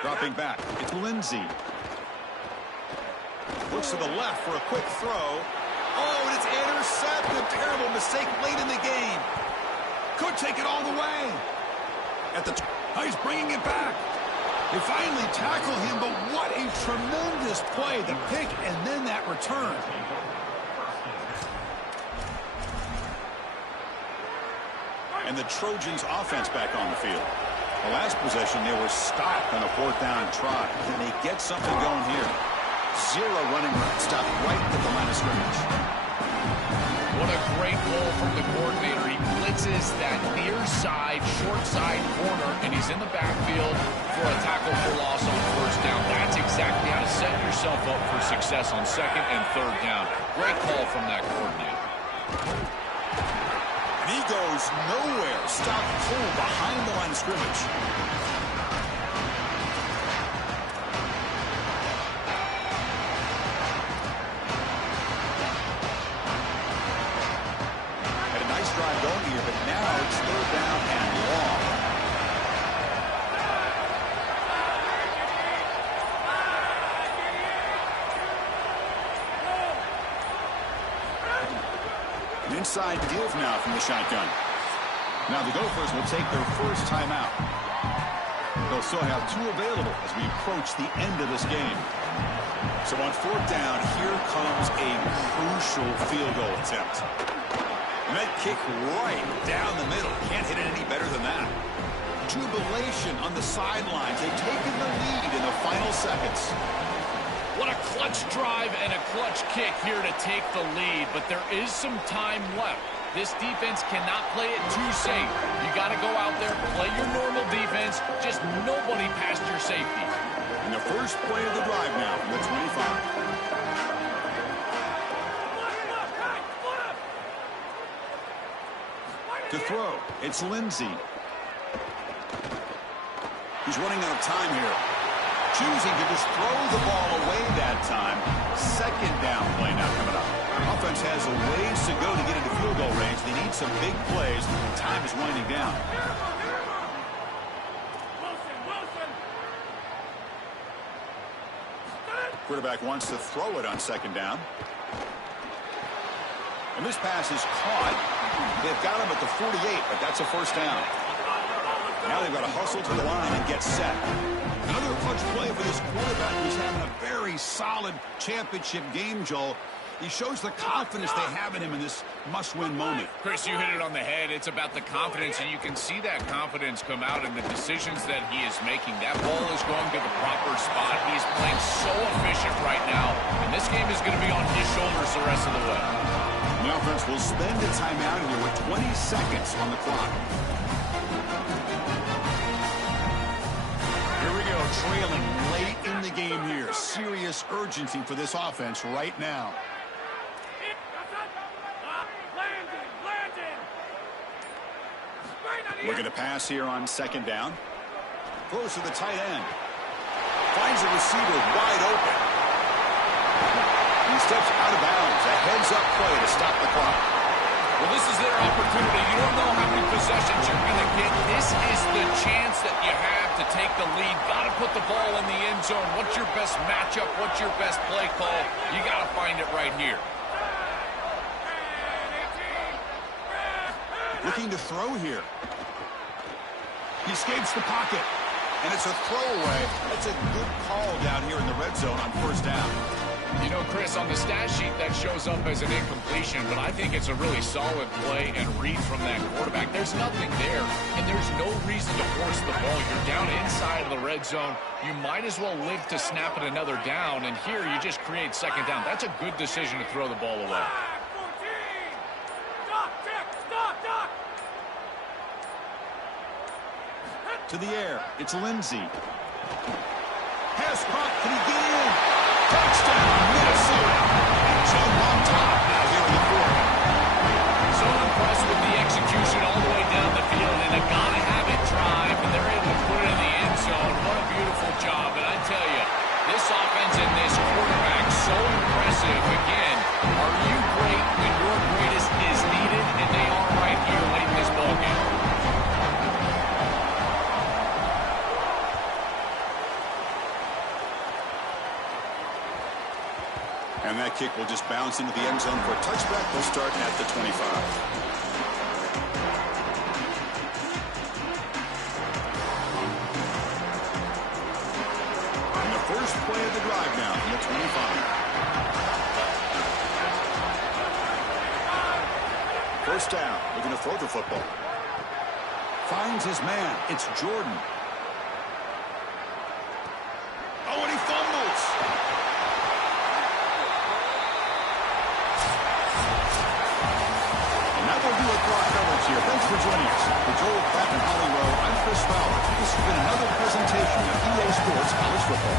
Dropping back. It's Lindsey. Looks to the left for a quick throw. Oh, and it's intercepted. Terrible mistake late in the game. Could take it all the way. He's bringing it back. They finally tackle him, but what a tremendous play. The pick and then that return. And the Trojans offense back on the field. The last possession, they were stopped on a 4th down try. Can they get something going here? 0 running room. Stopped right at the line of scrimmage. What a great goal from the coordinator. He blitzes that near side, short side corner, and he's in the backfield for a tackle for loss on 1st down. That's exactly how to set yourself up for success on 2nd and 3rd down. Great call from that coordinator. And he goes nowhere. Stopped cold behind the line of scrimmage. Drive going here, but now it's 3rd down and long. An inside give now from the shotgun. Now the Gophers will take their first timeout. They'll still have 2 available as we approach the end of this game. So on 4th down, here comes a crucial field goal attempt. And that kick right down the middle. Can't hit it any better than that. Jubilation on the sidelines. They've taken the lead in the final seconds. What a clutch drive and a clutch kick here to take the lead, but there is some time left. This defense cannot play it too safe. You got to go out there, play your normal defense, just nobody past your safety. And the first play of the drive now from the 25. To throw, it's Lindsey. He's running out of time here. Choosing to just throw the ball away that time. 2nd down play now coming up. Offense has a ways to go to get into field goal range. They need some big plays. Time is winding down. Quarterback wants to throw it on 2nd down. And this pass is caught. They've got him at the 48, but that's a 1st down. Now they've got to hustle to the line and get set. Another clutch play for this quarterback who's having a very solid championship game, Joel. He shows the confidence they have in him in this must-win moment. Chris, you hit it on the head. It's about the confidence, and you can see that confidence come out in the decisions that he is making. That ball is going to the proper spot. He's playing so efficient right now, and this game is going to be on his shoulders the rest of the way. The offense will spend a timeout here with 20 seconds on the clock. Here we go, trailing late in the game here. Serious urgency for this offense right now. Looking to pass here on 2nd down. Throws to the tight end. Finds a receiver wide open. He steps out of bounds. A heads-up play to stop the clock. Well, this is their opportunity. You don't know how many possessions you're going to get. This is the chance that you have to take the lead. Got to put the ball in the end zone. What's your best matchup? What's your best play call? You got to find it right here. Looking to throw here. He escapes the pocket, and it's a throwaway. That's a good call down here in the red zone on first down. You know, Chris, on the stat sheet, that shows up as an incompletion, but I think it's a really solid play and read from that quarterback. There's nothing there, and there's no reason to force the ball. You're down inside of the red zone. You might as well live to snap it another down, and here you just create second down. That's a good decision to throw the ball away. To the air, it's Lindsey. Pass caught, can he get in? Touchdown, Minnesota! And jump on top now here in the fourth. So impressed with the execution all the way down the field, and a gotta-have-it drive, and they're able to put it in the end zone. What a beautiful job, and I tell you, this offense and this quarterback, so impressive. Again, are you great when your greatest is needed? And they are right here late in this ballgame. And that kick will just bounce into the end zone for a touchback. They'll start at the 25. And the first play of the drive now from the 25. First down. Looking to throw the football. Finds his man. It's Jordan. Oh, and he fumbles. We'll do it for our coverage here. Thanks for joining us. For Joel Pratt and Holly Rowe, I'm Chris Fowler. This has been another presentation of EA Sports College Football.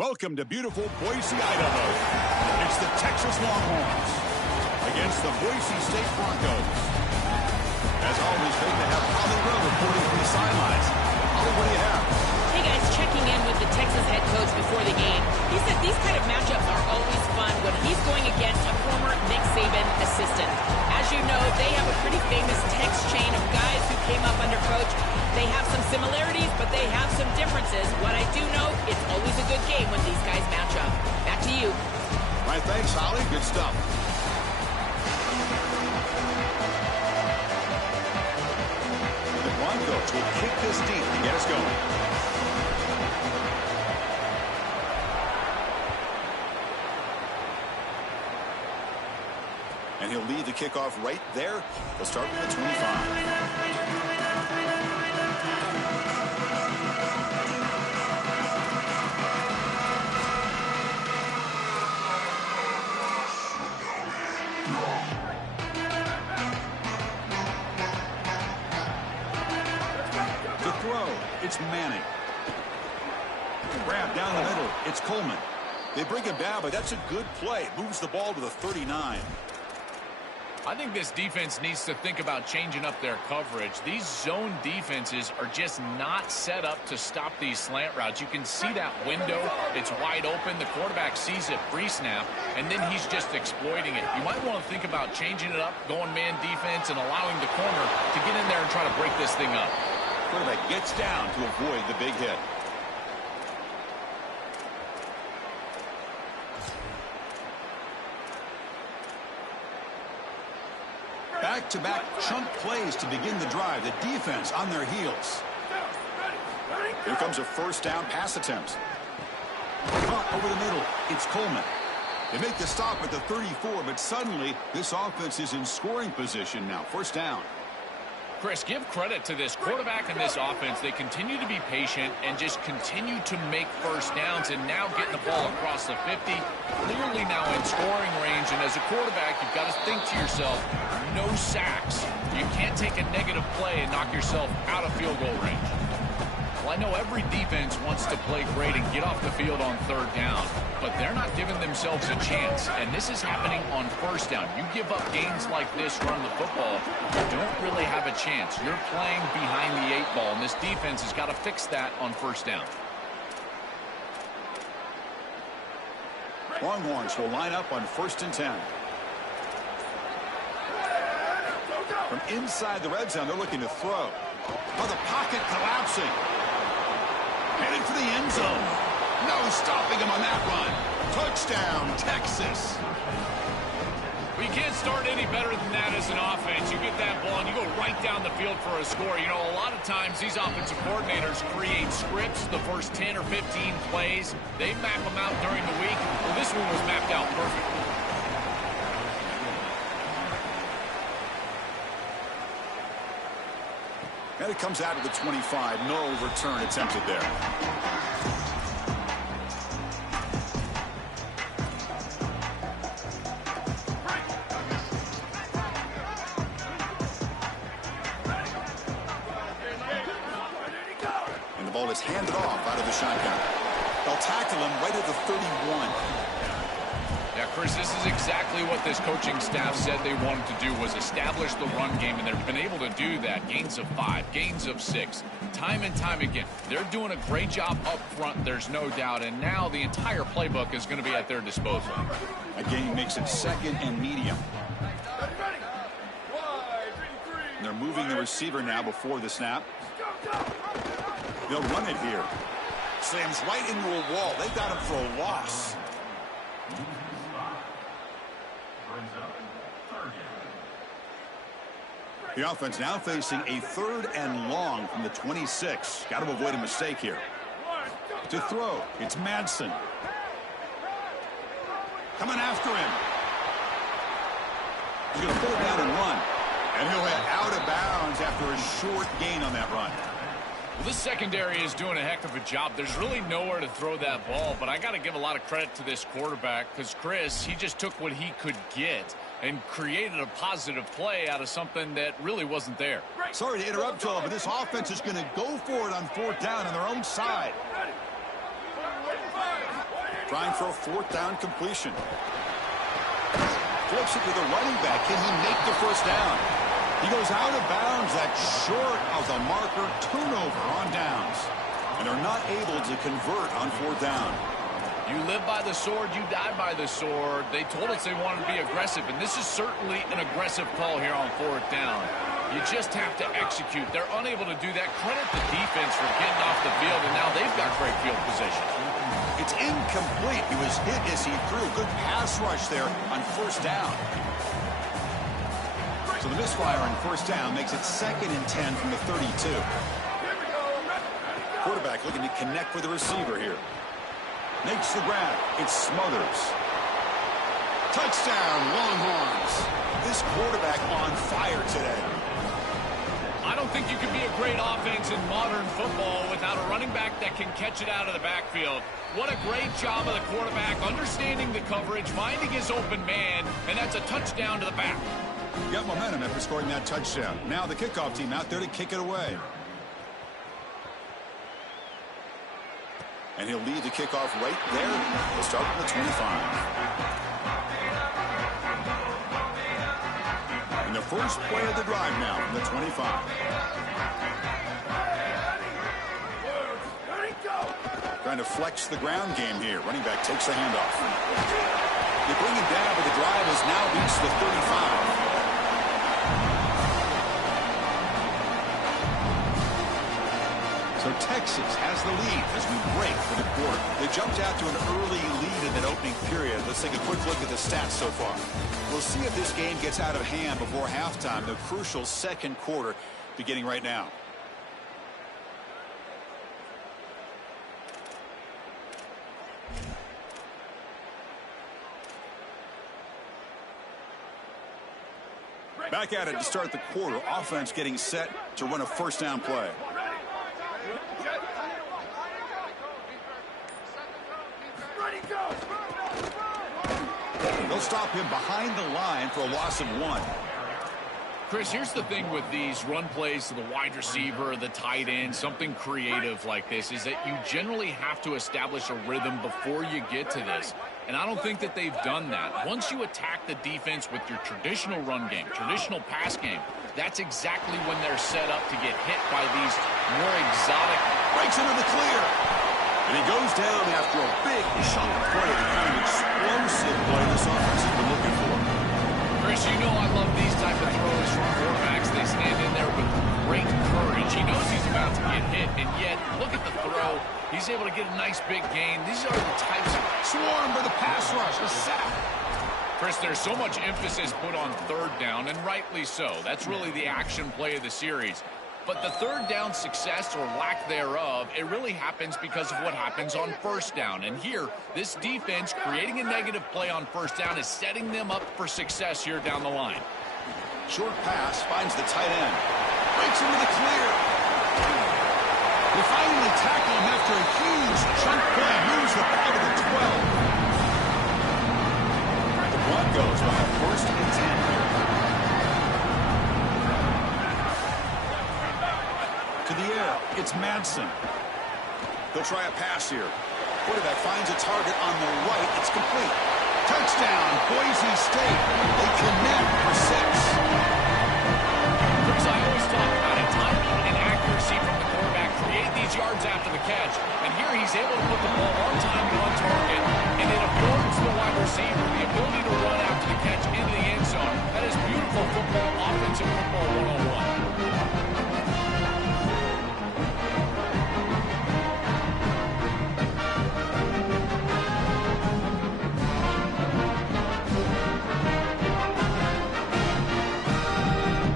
Welcome to beautiful Boise, Idaho. It's the Texas Longhorns against the Boise State Broncos. As always, great to have Holly Rowe reporting from the sidelines. Holly, what do you have? Hey guys, checking in with the Texas differences. What I do know, it's always a good game when these guys match up. Back to you. All right, thanks, Holly. Good stuff. The Broncos will kick this deep to get us going. And he'll lead the kickoff right there. He'll start with the 25. It's Manning. Grab down the middle. It's Coleman. They bring him down, but that's a good play. Moves the ball to the 39. I think this defense needs to think about changing up their coverage. These zone defenses are just not set up to stop these slant routes. You can see that window. It's wide open. The quarterback sees it pre-snap, and then he's just exploiting it. You might want to think about changing it up, going man defense, and allowing the corner to get in there and try to break this thing up. Quarterback gets down to avoid the big hit. Back-to-back chunk plays to begin the drive. The defense on their heels. Here comes a first down pass attempt. Caught over the middle. It's Coleman. They make the stop at the 34, but suddenly this offense is in scoring position now. First down. Chris, give credit to this quarterback and this offense. They continue to be patient and just continue to make first downs, and now getting the ball across the 50, clearly now in scoring range. And as a quarterback, you've got to think to yourself, no sacks. You can't take a negative play and knock yourself out of field goal range. Well, I know every defense wants to play great and get off the field on third down, but they're not giving themselves a chance, and this is happening on first down. You give up games like this running the football, you don't really have a chance. You're playing behind the 8 ball, and this defense has got to fix that on first down. Longhorns will line up on 1st and 10. From inside the red zone, they're looking to throw. Oh, the pocket collapsing. Headed for the end zone. No stopping him on that run. Touchdown, Texas. We can't start any better than that as an offense. You get that ball and you go right down the field for a score. You know, a lot of times these offensive coordinators create scripts the first 10 or 15 plays. They map them out during the week. Well, this one was mapped out perfectly. And it comes out of the 25. No return attempted there. And the ball is handed off out of the shotgun. They'll tackle him right at the 31. Yeah, Chris, this is exactly what this coaching staff said they wanted to do, was establish the run game, and they've been able to do that. Gains of 5, gains of 6, time and time again. They're doing a great job up front, there's no doubt, and now the entire playbook is going to be at their disposal. Again, makes it 2nd and medium. And they're moving the receiver now before the snap. They'll run it here. Slams right into a wall. They've got him for a loss. The offense now facing a 3rd and long from the 26. Got to avoid a mistake here. To throw, it's Madsen. Coming after him. He's going to pull it down and run. And he'll head out of bounds after a short gain on that run. Well, this secondary is doing a heck of a job. There's really nowhere to throw that ball, but I got to give a lot of credit to this quarterback because, Chris, he just took what he could get and created a positive play out of something that really wasn't there. Sorry to interrupt, Joel, but this offense is going to go for it on 4th down on their own side. Trying for a 4th down completion. Flips it to the running back. Can he make the first down? He goes out of bounds. That's short of the marker. Turnover on downs. And they're not able to convert on 4th down. You live by the sword, you die by the sword. They told us they wanted to be aggressive, and this is certainly an aggressive call here on 4th down. You just have to execute. They're unable to do that. Credit the defense for getting off the field, and now they've got great field position. It's incomplete. He was hit as he threw. Good pass rush there on first down. So the misfire on first down makes it 2nd and 10 from the 32. Quarterback looking to connect with the receiver here. Makes the grab. It's Smothers. Touchdown, Longhorns. This quarterback on fire today. I don't think you can be a great offense in modern football without a running back that can catch it out of the backfield. What a great job of the quarterback, understanding the coverage, finding his open man, and that's a touchdown to the back. Got momentum after scoring that touchdown. Now the kickoff team out there to kick it away. And he'll leave the kickoff right there. He'll start from the 25. And the first play of the drive now from the 25. Trying to flex the ground game here. Running back takes the handoff. They bring him down, but the drive has now reached the 35. So Texas has the lead as we break for the quarter. They jumped out to an early lead in that opening period. Let's take a quick look at the stats so far. We'll see if this game gets out of hand before halftime, the crucial second quarter beginning right now. Back at it to start the quarter. Offense getting set to run a first down play. They'll stop him behind the line for a loss of 1. Chris, here's the thing with these run plays to the wide receiver, the tight end, something creative like this, is that you generally have to establish a rhythm before you get to this. And I don't think that they've done that. Once you attack the defense with your traditional run game, traditional pass game, that's exactly when they're set up to get hit by these more exotic. Breaks into the clear. And he goes down after a big chunk play, the kind of explosive play this offense has been looking for. Chris, you know I love these type of throws from quarterbacks. They stand in there with great courage. He knows he's about to get hit, and yet, look at the throw. He's able to get a nice big gain. These are the types of swarm by the pass rush, a sack. Chris, there's so much emphasis put on third down, and rightly so. That's really the action play of the series. But the third down success or lack thereof, it really happens because of what happens on first down. And here, this defense creating a negative play on first down is setting them up for success here down the line. Short pass finds the tight end. Breaks into the clear. They finally tackle him after a huge chunk play. Moves the ball to the 12. The Broncos will have first and 10 here. To the air, it's Madsen. They'll try a pass here. Quarterback finds a target on the right. It's complete. Touchdown, Boise State. They connect for 6. Chris, I always talk about it. Timing and accuracy from the quarterback create these yards after the catch. And here he's able to put the ball on time and on target. And it affords the wide receiver the ability to run after the catch into the end zone. That is beautiful football, offensive football 101.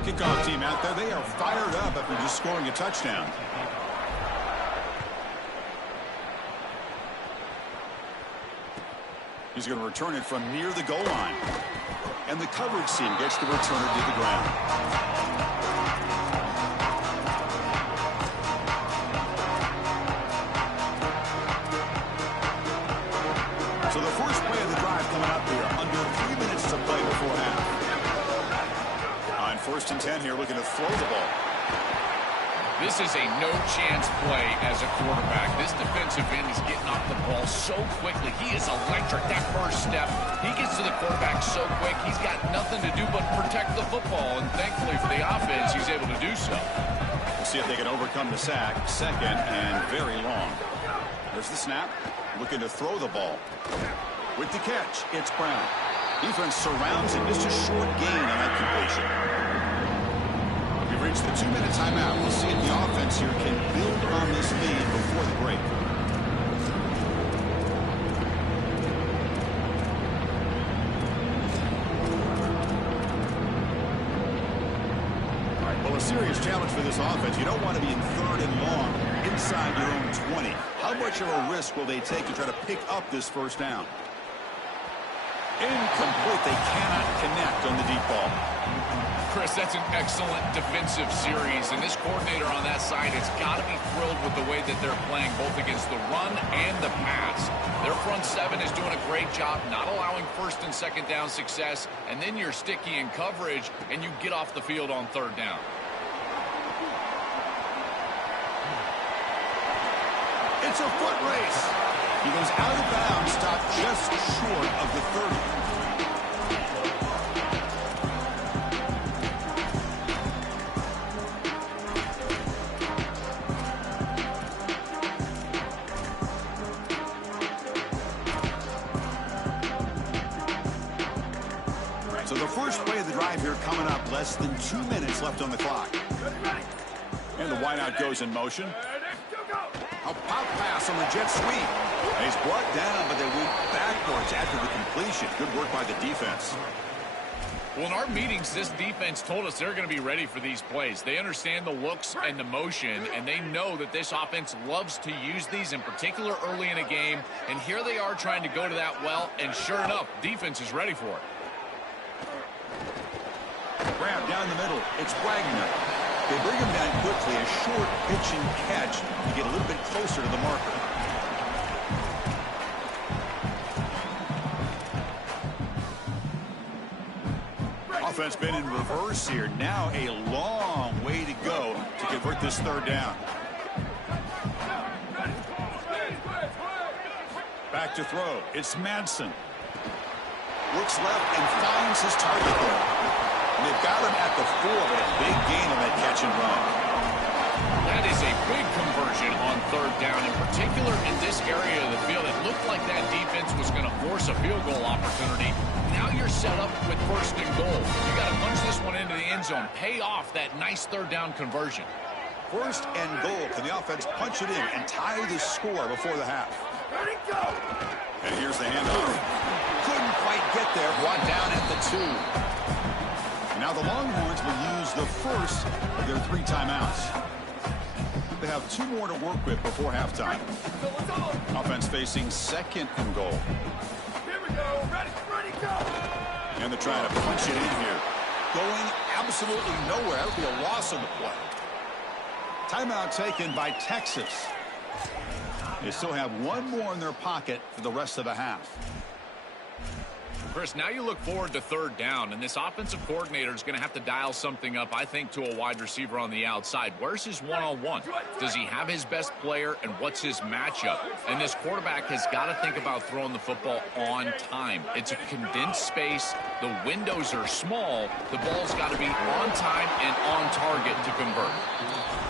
Kickoff team out there, they are fired up after just scoring a touchdown. He's going to return it from near the goal line. And the coverage team gets the returner to the ground. So the first play of the drive coming up here. Under 3 minutes to play before half. On first and 10 here, looking to throw the ball. This is a no-chance play as a quarterback. This defensive end is getting off the ball so quickly. He is electric. That first step, he gets to the quarterback so quick. He's got nothing to do but protect the football, and thankfully for the offense, he's able to do so. We'll see if they can overcome the sack. Second and very long. There's the snap. Looking to throw the ball. With the catch, it's Brown. Defense surrounds him. Just a short gain on that completion. It's the 2-minute timeout. We'll see if the offense here can build on this lead before the break. Well, a serious challenge for this offense. You don't want to be in 3rd and long inside your own 20. How much of a risk will they take to try to pick up this first down? Incomplete. They cannot connect on the deep ball. Chris, that's an excellent defensive series, and this coordinator on that side has got to be thrilled with the way that they're playing, both against the run and the pass. Their front seven is doing a great job not allowing 1st and 2nd down success, and then you're sticky in coverage, and you get off the field on 3rd down. It's a foot race. He goes out of bounds, stopped just short of the 30. So the first play of the drive here coming up, less than 2 minutes left on the clock. And the wideout goes in motion. A pop pass on the jet sweep. He's brought down, but they went backwards after the completion. Good work by the defense. Well, in our meetings, this defense told us they're going to be ready for these plays. They understand the looks and the motion, and they know that this offense loves to use these, in particular early in a game. And here they are trying to go to that well, and sure enough, defense is ready for it. Grab down the middle. It's Wagner. They bring him down quickly. A short pitch and catch to get a little bit closer to the marker. Offense been in reverse here. Now a long way to go to convert this 3rd down. Back to throw. It's Madsen. Looks left and finds his target there. And they've got him at the 4, but a big gain on that catch and run. That is a big conversion on 3rd down, in particular in this area of the field. It looked like that defense was going to force a field goal opportunity. Now you're set up with 1st and goal. You got to punch this one into the end zone. Pay off that nice 3rd down conversion. 1st and goal. Can the offense punch it in and tie the score before the half? Ready, go! And here's the handoff. Couldn't quite get there. Brought down at the 2. Now the Longhorns will use the first of their 3 timeouts. They have 2 more to work with before halftime. Offense facing 2nd and goal. Here we go. Ready, go! And they're trying to punch it in here. Going absolutely nowhere. That would be a loss on the play. Timeout taken by Texas. They still have 1 more in their pocket for the rest of the half. Chris, now you look forward to 3rd down, and this offensive coordinator is going to have to dial something up, I think, to a wide receiver on the outside. Where's his one-on-one? Does he have his best player, and what's his matchup? And this quarterback has got to think about throwing the football on time. It's a condensed space. The windows are small. The ball's got to be on time and on target to convert.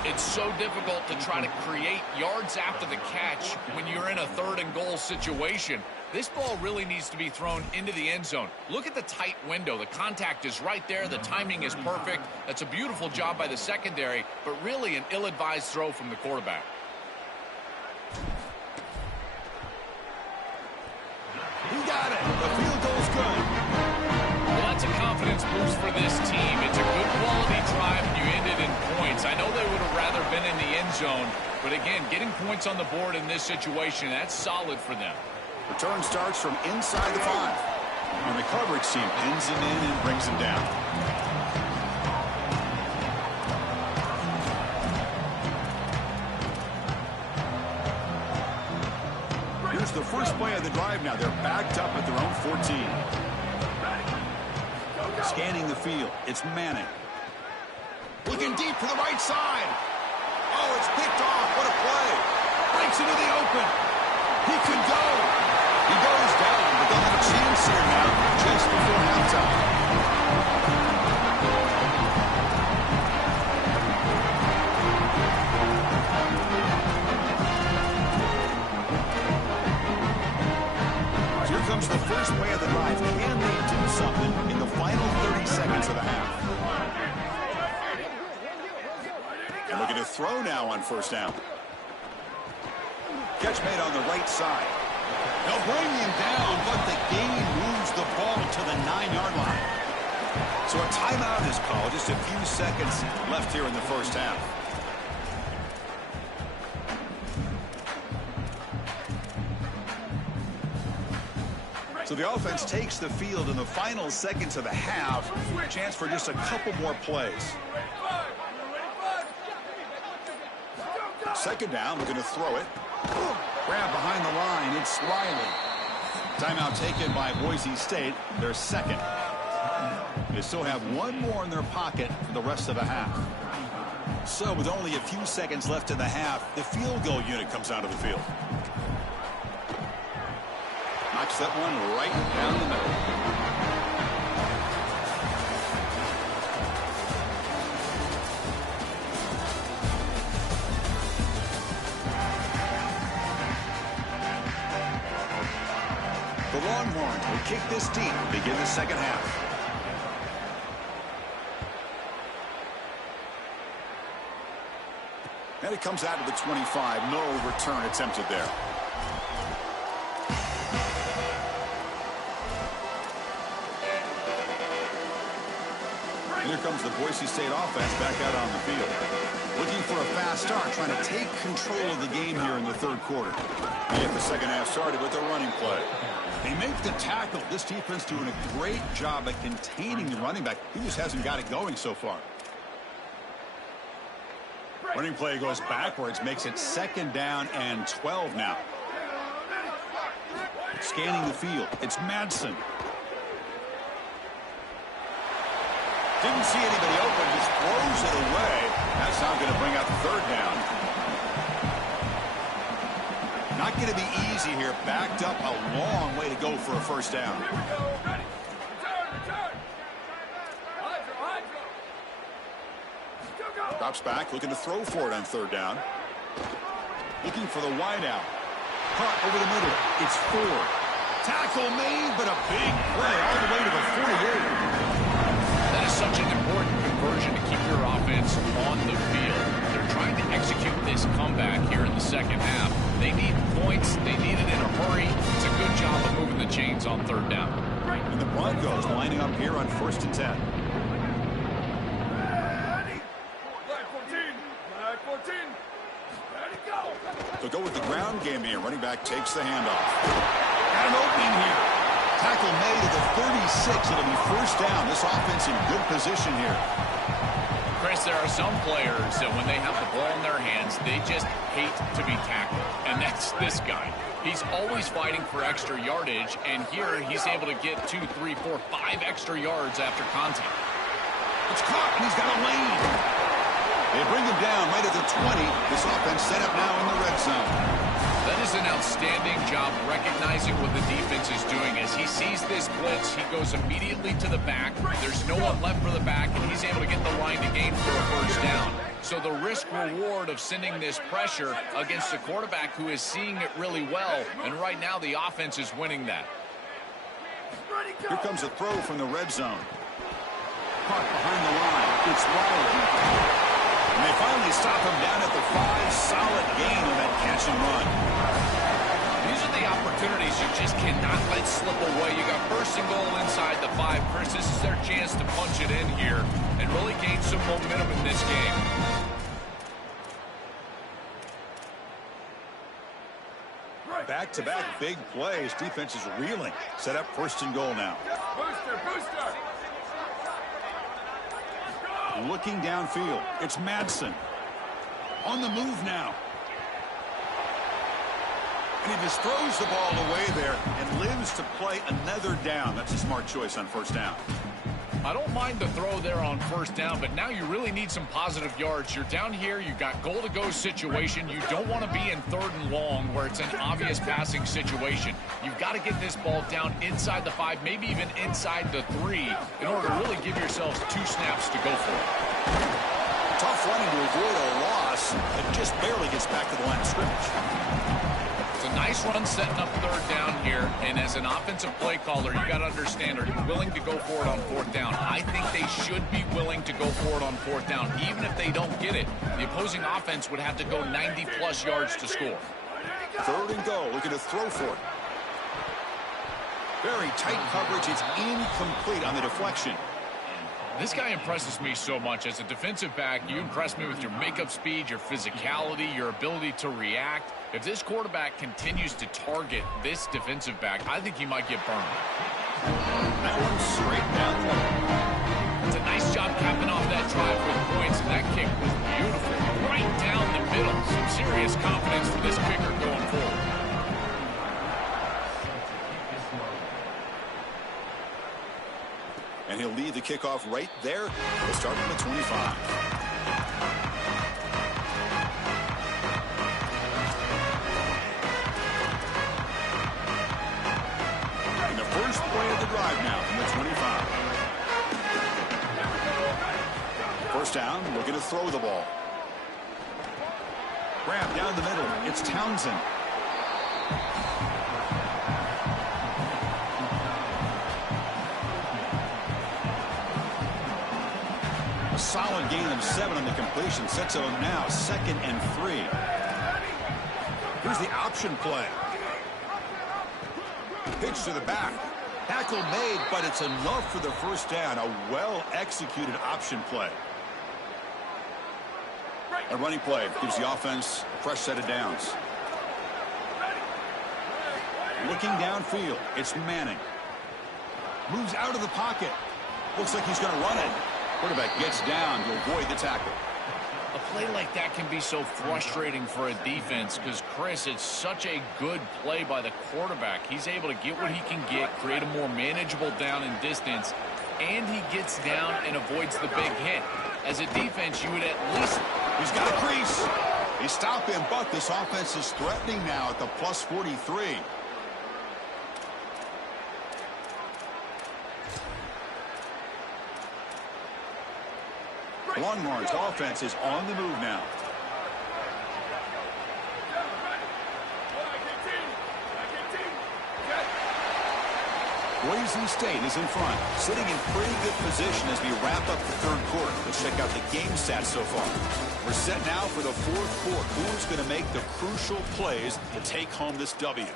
It's so difficult to try to create yards after the catch when you're in a 3rd and goal situation. This ball really needs to be thrown into the end zone. Look at the tight window. The contact is right there. The timing is perfect. That's a beautiful job by the secondary, but really an ill-advised throw from the quarterback. He got it. The field goal's good. Well, that's a confidence boost for this team. It's a good quality drive, and you ended in points. I know they would have rather been in the end zone, but again, getting points on the board in this situation, that's solid for them. Return starts from inside the 5. And the coverage team pins him in and brings him down. Here's the first play of the drive now. They're backed up at their own 14. Scanning the field. It's Manning. Looking deep to the right side. Oh, it's picked off. What a play. Breaks into the open. He could go. He goes down, but they'll have a chance here now just before halftime. So here comes the first play of the drive. Can they do something in the final 30 seconds of the half? looking to throw now on first down. Catch made on the right side. They'll bring him down, but the game moves the ball to the 9-yard line. So a timeout is called. Just a few seconds left here in the first half. So the offense takes the field in the final seconds of the half. Chance for just a couple more plays. Second down, going to throw it. Grab behind the line, it's Riley. Timeout taken by Boise State, their second. They still have one more in their pocket for the rest of the half. So with only a few seconds left in the half, the field goal unit comes out of the field. Knocks that one right down the middle. The Longhorns will kick this deep to begin the second half. And it comes out to the 25. No return attempted there. And here comes the Boise State offense back out on the field. Looking for a fast start, trying to take control of the game here in the third quarter. They get the second half started with their running play. They make the tackle. This defense doing a great job at containing the running back. He just hasn't got it going so far. Running play goes backwards, makes it second down and 12 now. Scanning the field, it's Madsen. Didn't see anybody open, just throws it away. That's not going to bring out the third down. Not going to be easy here. Backed up a long way to go for a first down. Here we go. Ready. Return. Hydro. Drops back, looking to throw for it on third down. Looking for the wideout. Caught over the middle. It's Ford. Tackle made, but a big play all the way to the 48. That is such an important conversion to keep your offense on the field. They're trying to execute this comeback here in the second half. They need points. They need it in a hurry. It's a good job of moving the chains on third down. And the Broncos lining up here on 1st and 10. Ready. Flag 14. Ready, go. They'll go with the ground game here. Running back takes the handoff. Got an opening here. Tackle made at the 36. It'll be first down. This offense in good position here. Chris, there are some players that when they have the ball in their hands, they just hate to be tackled. And that's this guy. He's always fighting for extra yardage, and here he's able to get 2, 3, 4, 5 extra yards after contact. It's caught, and he's got a lane. They bring him down right at the 20. This offense set up now in the red zone. That is an outstanding job recognizing what the defense is doing. As he sees this blitz, he goes immediately to the back. There's no one left for the back, and he's able to get the line to gain for a first down. So the risk-reward of sending this pressure against a quarterback who is seeing it really well, and right now the offense is winning that. Here comes a throw from the red zone. Caught behind the line. It's Riley. And they finally stop him down at the 5. Solid gain on that catch and run. These are the opportunities you just cannot let slip away. You got 1st and goal inside the 5. Chris, this is their chance to punch it in here and really gain some momentum in this game. Back-to-back big plays. Defense is reeling. Set up 1st and goal now. Booster. Looking downfield. It's Madsen. On the move now. And he just throws the ball away there and lives to play another down. That's a smart choice on first down. I don't mind the throw there on first down, but now you really need some positive yards. You're down here, you got goal-to-go situation. You don't want to be in 3rd and long where it's an obvious passing situation. You've got to get this ball down inside the 5, maybe even inside the 3, in order to really give yourselves 2 snaps to go for it. Tough running to avoid a loss, but just barely gets back to the line of scrimmage. It's a nice run setting up third down here, and as an offensive play caller, you got to understand, are you willing to go for it on fourth down? I think they should be willing to go for it on fourth down. Even if they don't get it, the opposing offense would have to go 90-plus yards to score. Third and go, looking to throw for it. Very tight coverage. It's incomplete on the deflection. This guy impresses me so much. As a defensive back, you impress me with your makeup speed, your physicality, your ability to react. If this quarterback continues to target this defensive back, I think he might get burned. That one straight down the middle. It's a nice job capping off that drive with points, and that kick was beautiful. Right down the middle. Some serious confidence for this kicker going forward. And he'll lead the kickoff right there. We'll start from the 25. And the first play of the drive now from the 25. First down, looking to throw the ball. Grab down the middle. It's Townsend. A solid gain of 7 on the completion. Sets them now 2nd and 3. Here's the option play. Pitch to the back. Tackle made, but it's enough for the first down. A well-executed option play. A running play gives the offense a fresh set of downs. Looking downfield, it's Manning. Moves out of the pocket. Looks like he's going to run it. Quarterback gets down to avoid the tackle. A play like that can be so frustrating for a defense because, Chris, it's such a good play by the quarterback. He's able to get what he can get, create a more manageable down and distance, and he gets down and avoids the big hit. As a defense, you would at least... He's got a crease. They stop him, but this offense is threatening now at the plus 43. Longhorns offense is on the move now. Boise State is in front, sitting in pretty good position as we wrap up the third quarter. Let's check out the game stats so far. We're set now for the fourth quarter. Who's going to make the crucial plays to take home this W?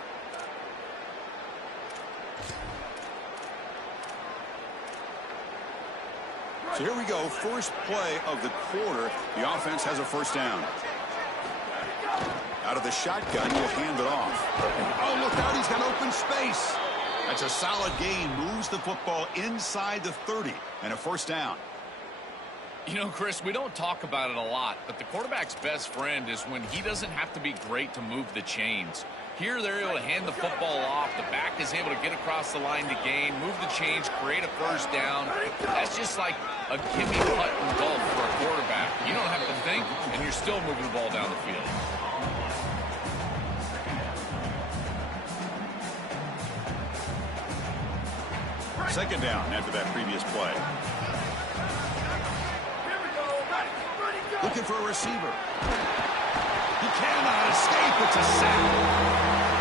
So here we go, first play of the quarter. The offense has a first down. Out of the shotgun, he'll hand it off. Oh, look out, he's got open space. That's a solid gain, moves the football inside the 30, and a first down. You know, Chris, we don't talk about it a lot, but the quarterback's best friend is when he doesn't have to be great to move the chains. Here, they're able to hand the football off. The back is able to get across the line to gain, move the chains, create a first down. That's just like a gimme putt and golf for a quarterback. You don't have to think, and you're still moving the ball down the field. Second down after that previous play. Looking for a receiver. He cannot escape. It's a sack.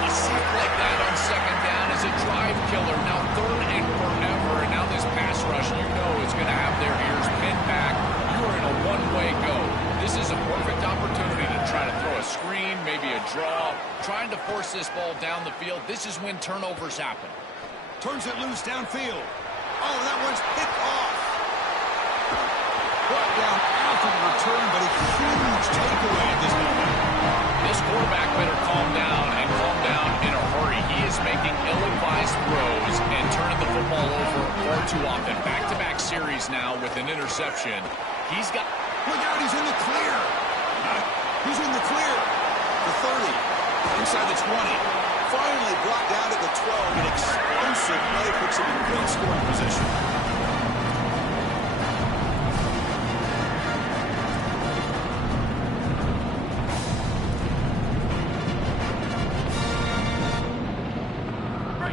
A sack like that on second down is a drive killer. Now third and forever, and now this pass rush, you know, is going to have their ears pinned back. You are in a one-way go. This is a perfect opportunity to try to throw a screen, maybe a draw, trying to force this ball down the field. This is when turnovers happen. Turns it loose downfield. Oh, that one's picked off. Brought down after the return, but a huge takeaway at this moment. This quarterback better calm down and calm down in a hurry. He is making ill-advised throws and turning the football over far too often. Back-to-back series now with an interception. He's got... Look out, he's in the clear. He's in the clear. The 30. Inside the 20. Finally brought down to the 12. An explosive play puts him in great scoring position.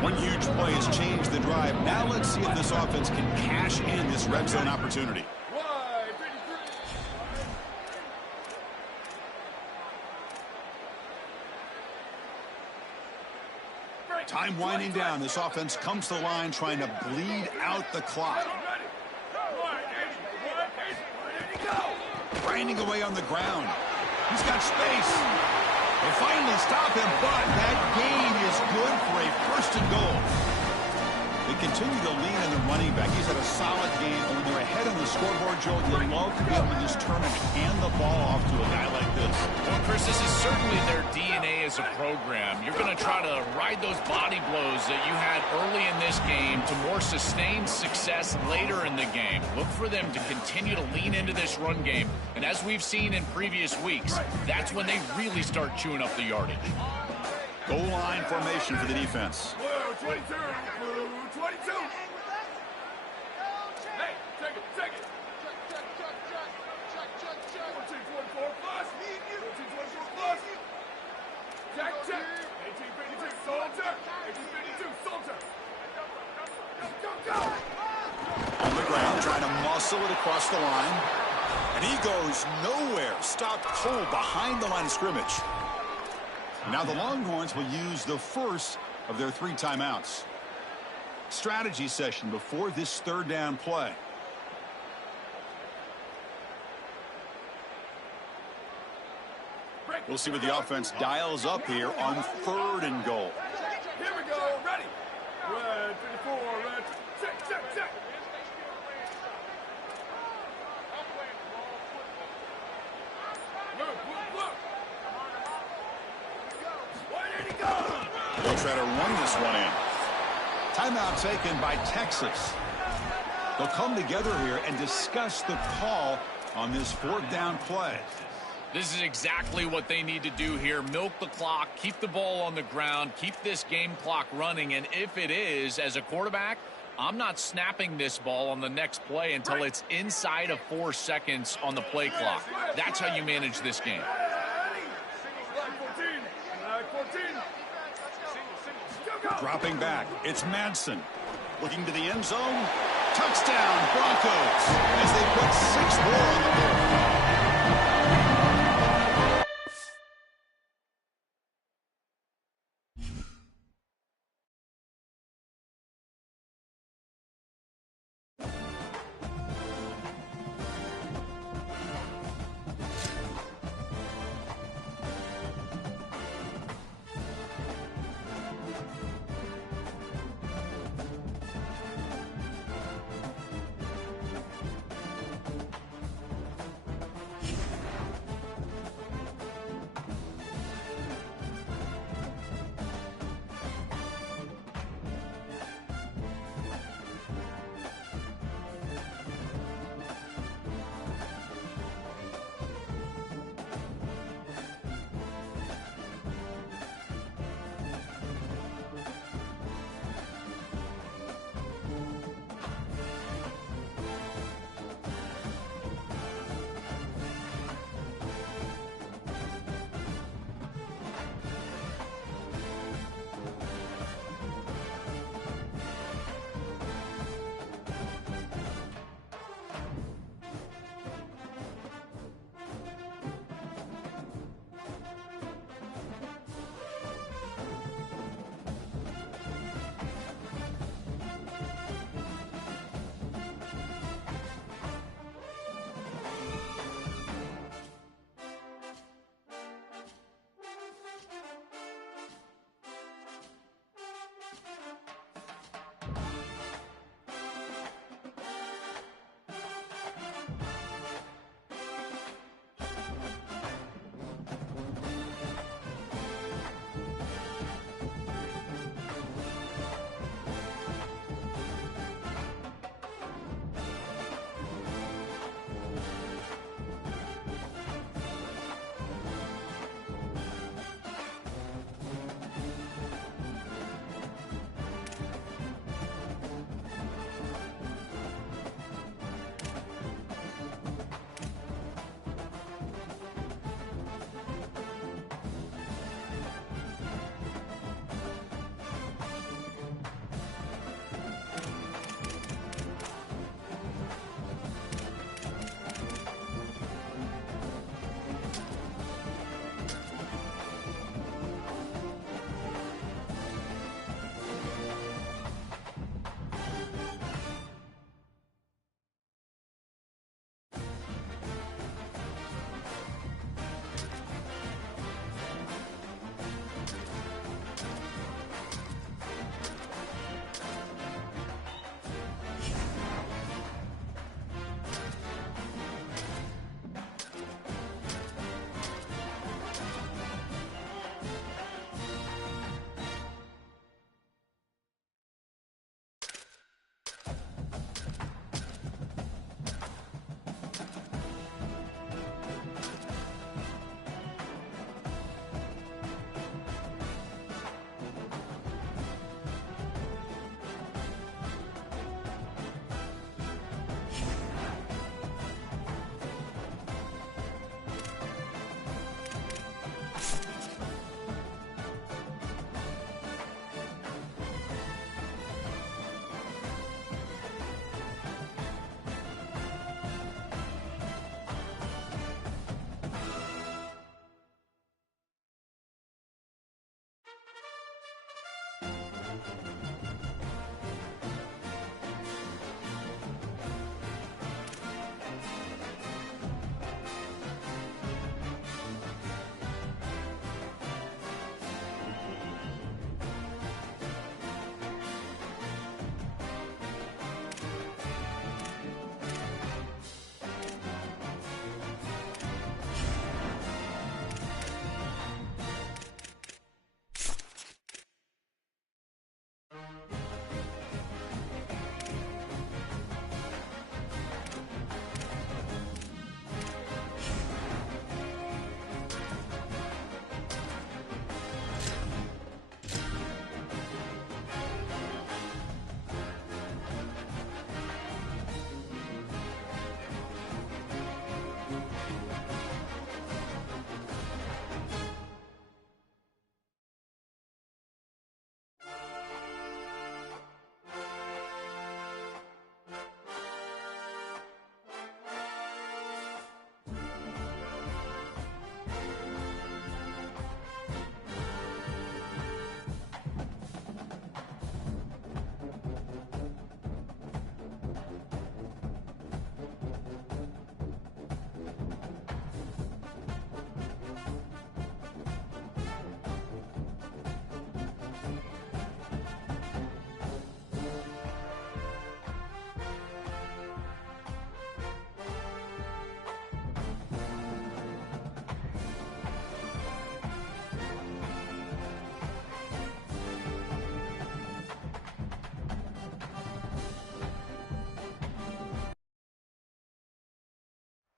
One huge play has changed the drive. Now let's see if this offense can cash in this red zone opportunity. Time winding down. This offense comes to the line trying to bleed out the clock. Grinding away on the ground. He's got space. They finally stop him, but that gain is good for a first and goal. They continue to lean on the running back. He's had a solid game. And when they're ahead on the scoreboard, Joe, you love to be able to just turn and hand the ball off to a guy like this. Well, Chris, this is certainly their DNA as a program. You're going to try to ride those body blows that you had early in this game to more sustained success later in the game. Look for them to continue to lean into this run game. And as we've seen in previous weeks, that's when they really start chewing up the yardage. Goal line formation for the defense. Blue 22. Blue 22. Hey, take it. 14-24 plus. 14-24 plus. Check. 1852 soldier. 1852 soldier. Go. On the ground, trying to muscle it across the line. And he goes nowhere. Stopped cold behind the line of scrimmage. Now the Longhorns will use the first of their 3 timeouts. Strategy session before this third down play. We'll see what the offense dials up here on 3rd and goal. Here we go. Ready. Red 54. Red. Check. Blue. Where did he go? They'll try to run this one in. Timeout taken by Texas. They'll come together here and discuss the call on this 4th down play. This is exactly what they need to do here. Milk the clock, keep the ball on the ground, keep this game clock running. And if it is, as a quarterback, I'm not snapping this ball on the next play until it's inside of 4 seconds on the play clock. That's how you manage this game. Flag 14. Dropping back, it's Madsen. Looking to the end zone. Touchdown, Broncos, as they put 6 more on the board.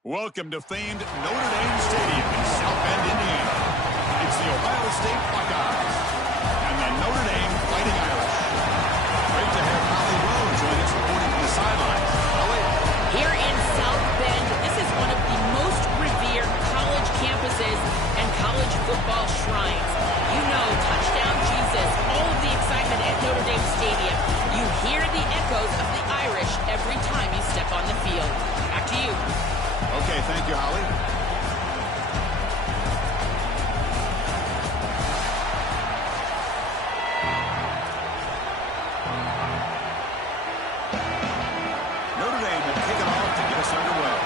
Welcome to famed Notre Dame Stadium in South Bend, Indiana. It's the Ohio State Buckeyes and the Notre Dame Fighting Irish. Great to have Holly Rowe join us reporting from the sidelines. Holly? Here in South Bend, this is one of the most revered college campuses and college football shrines. You know, touchdown Jesus, all of the excitement at Notre Dame Stadium. You hear the echoes of the Irish every time you step on the field. Back to you. Okay, thank you, Holly. Notre Dame will kick it off to get us underway.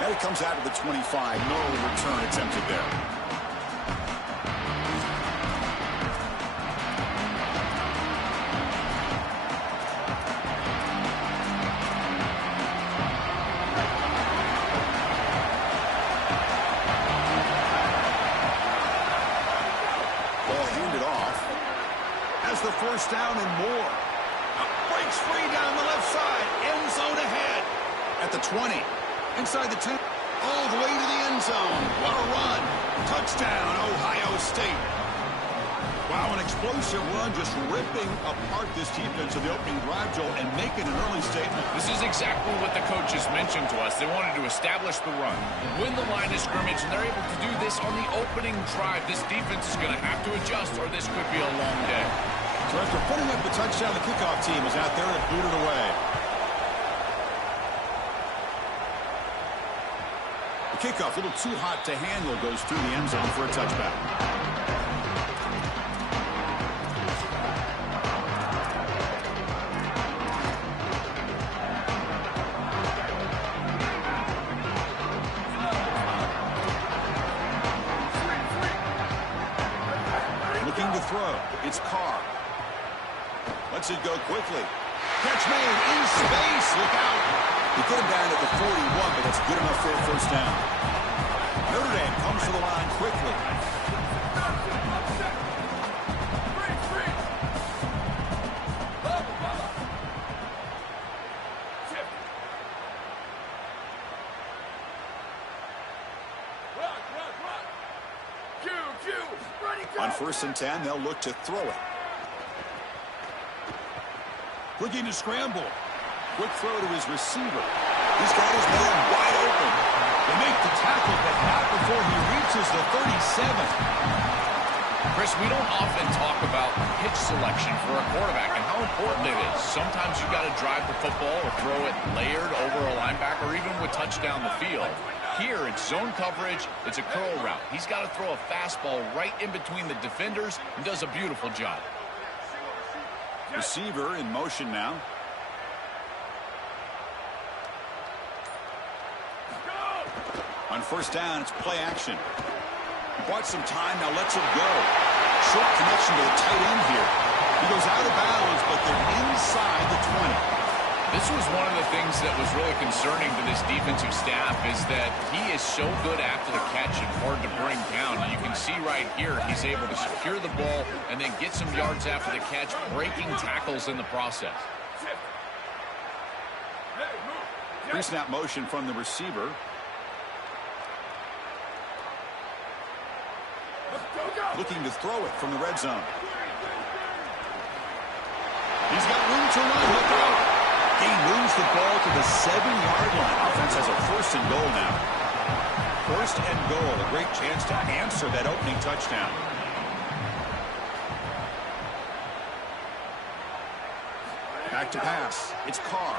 And it comes out of the 25. No return attempted there. The first down and more. Breaks free down the left side. End zone ahead. At the 20. Inside the 10. All the way to the end zone. What a run. Touchdown, Ohio State. Wow, an explosive run just ripping apart this defense of the opening drive, Joel, and making an early statement. This is exactly what the coaches mentioned to us. They wanted to establish the run, win the line of scrimmage, and they're able to do this on the opening drive. This defense is going to have to adjust, or this could be a long day. So after putting up the touchdown, the kickoff team is out there to boot it away. The kickoff, a little too hot to handle, goes through the end zone for a touchback. Looking to throw. It's Carr. Lets it go quickly. Catch made in space. Look out. He put him down at the 41, but that's good enough for a first down. Notre Dame comes to the line quickly. On 1st and 10, they'll look to throw it. Looking to scramble. Quick throw to his receiver. He's got his man wide open. They make the tackle, but not before he reaches the 37. Chris, we don't often talk about pitch selection for a quarterback and how important it is. Sometimes you got to drive the football or throw it layered over a linebacker, or even with touchdown the field. Here, it's zone coverage. It's a curl route. He's got to throw a fastball right in between the defenders and does a beautiful job. Receiver in motion now. On 1st down, it's play action. Bought some time, now lets it go. Short connection to the tight end here. He goes out of bounds, but they're inside the 20. This was one of the things that was really concerning to this defensive staff, is that he is so good after the catch and hard to bring down. And you can see right here, he's able to secure the ball and then get some yards after the catch, breaking tackles in the process. Pre-snap motion from the receiver. Looking to throw it from the red zone. He's got room to run. Look out. He moves the ball to the 7-yard line. Offense has a 1st and goal now. 1st and goal. A great chance to answer that opening touchdown. Back to pass. It's Carr.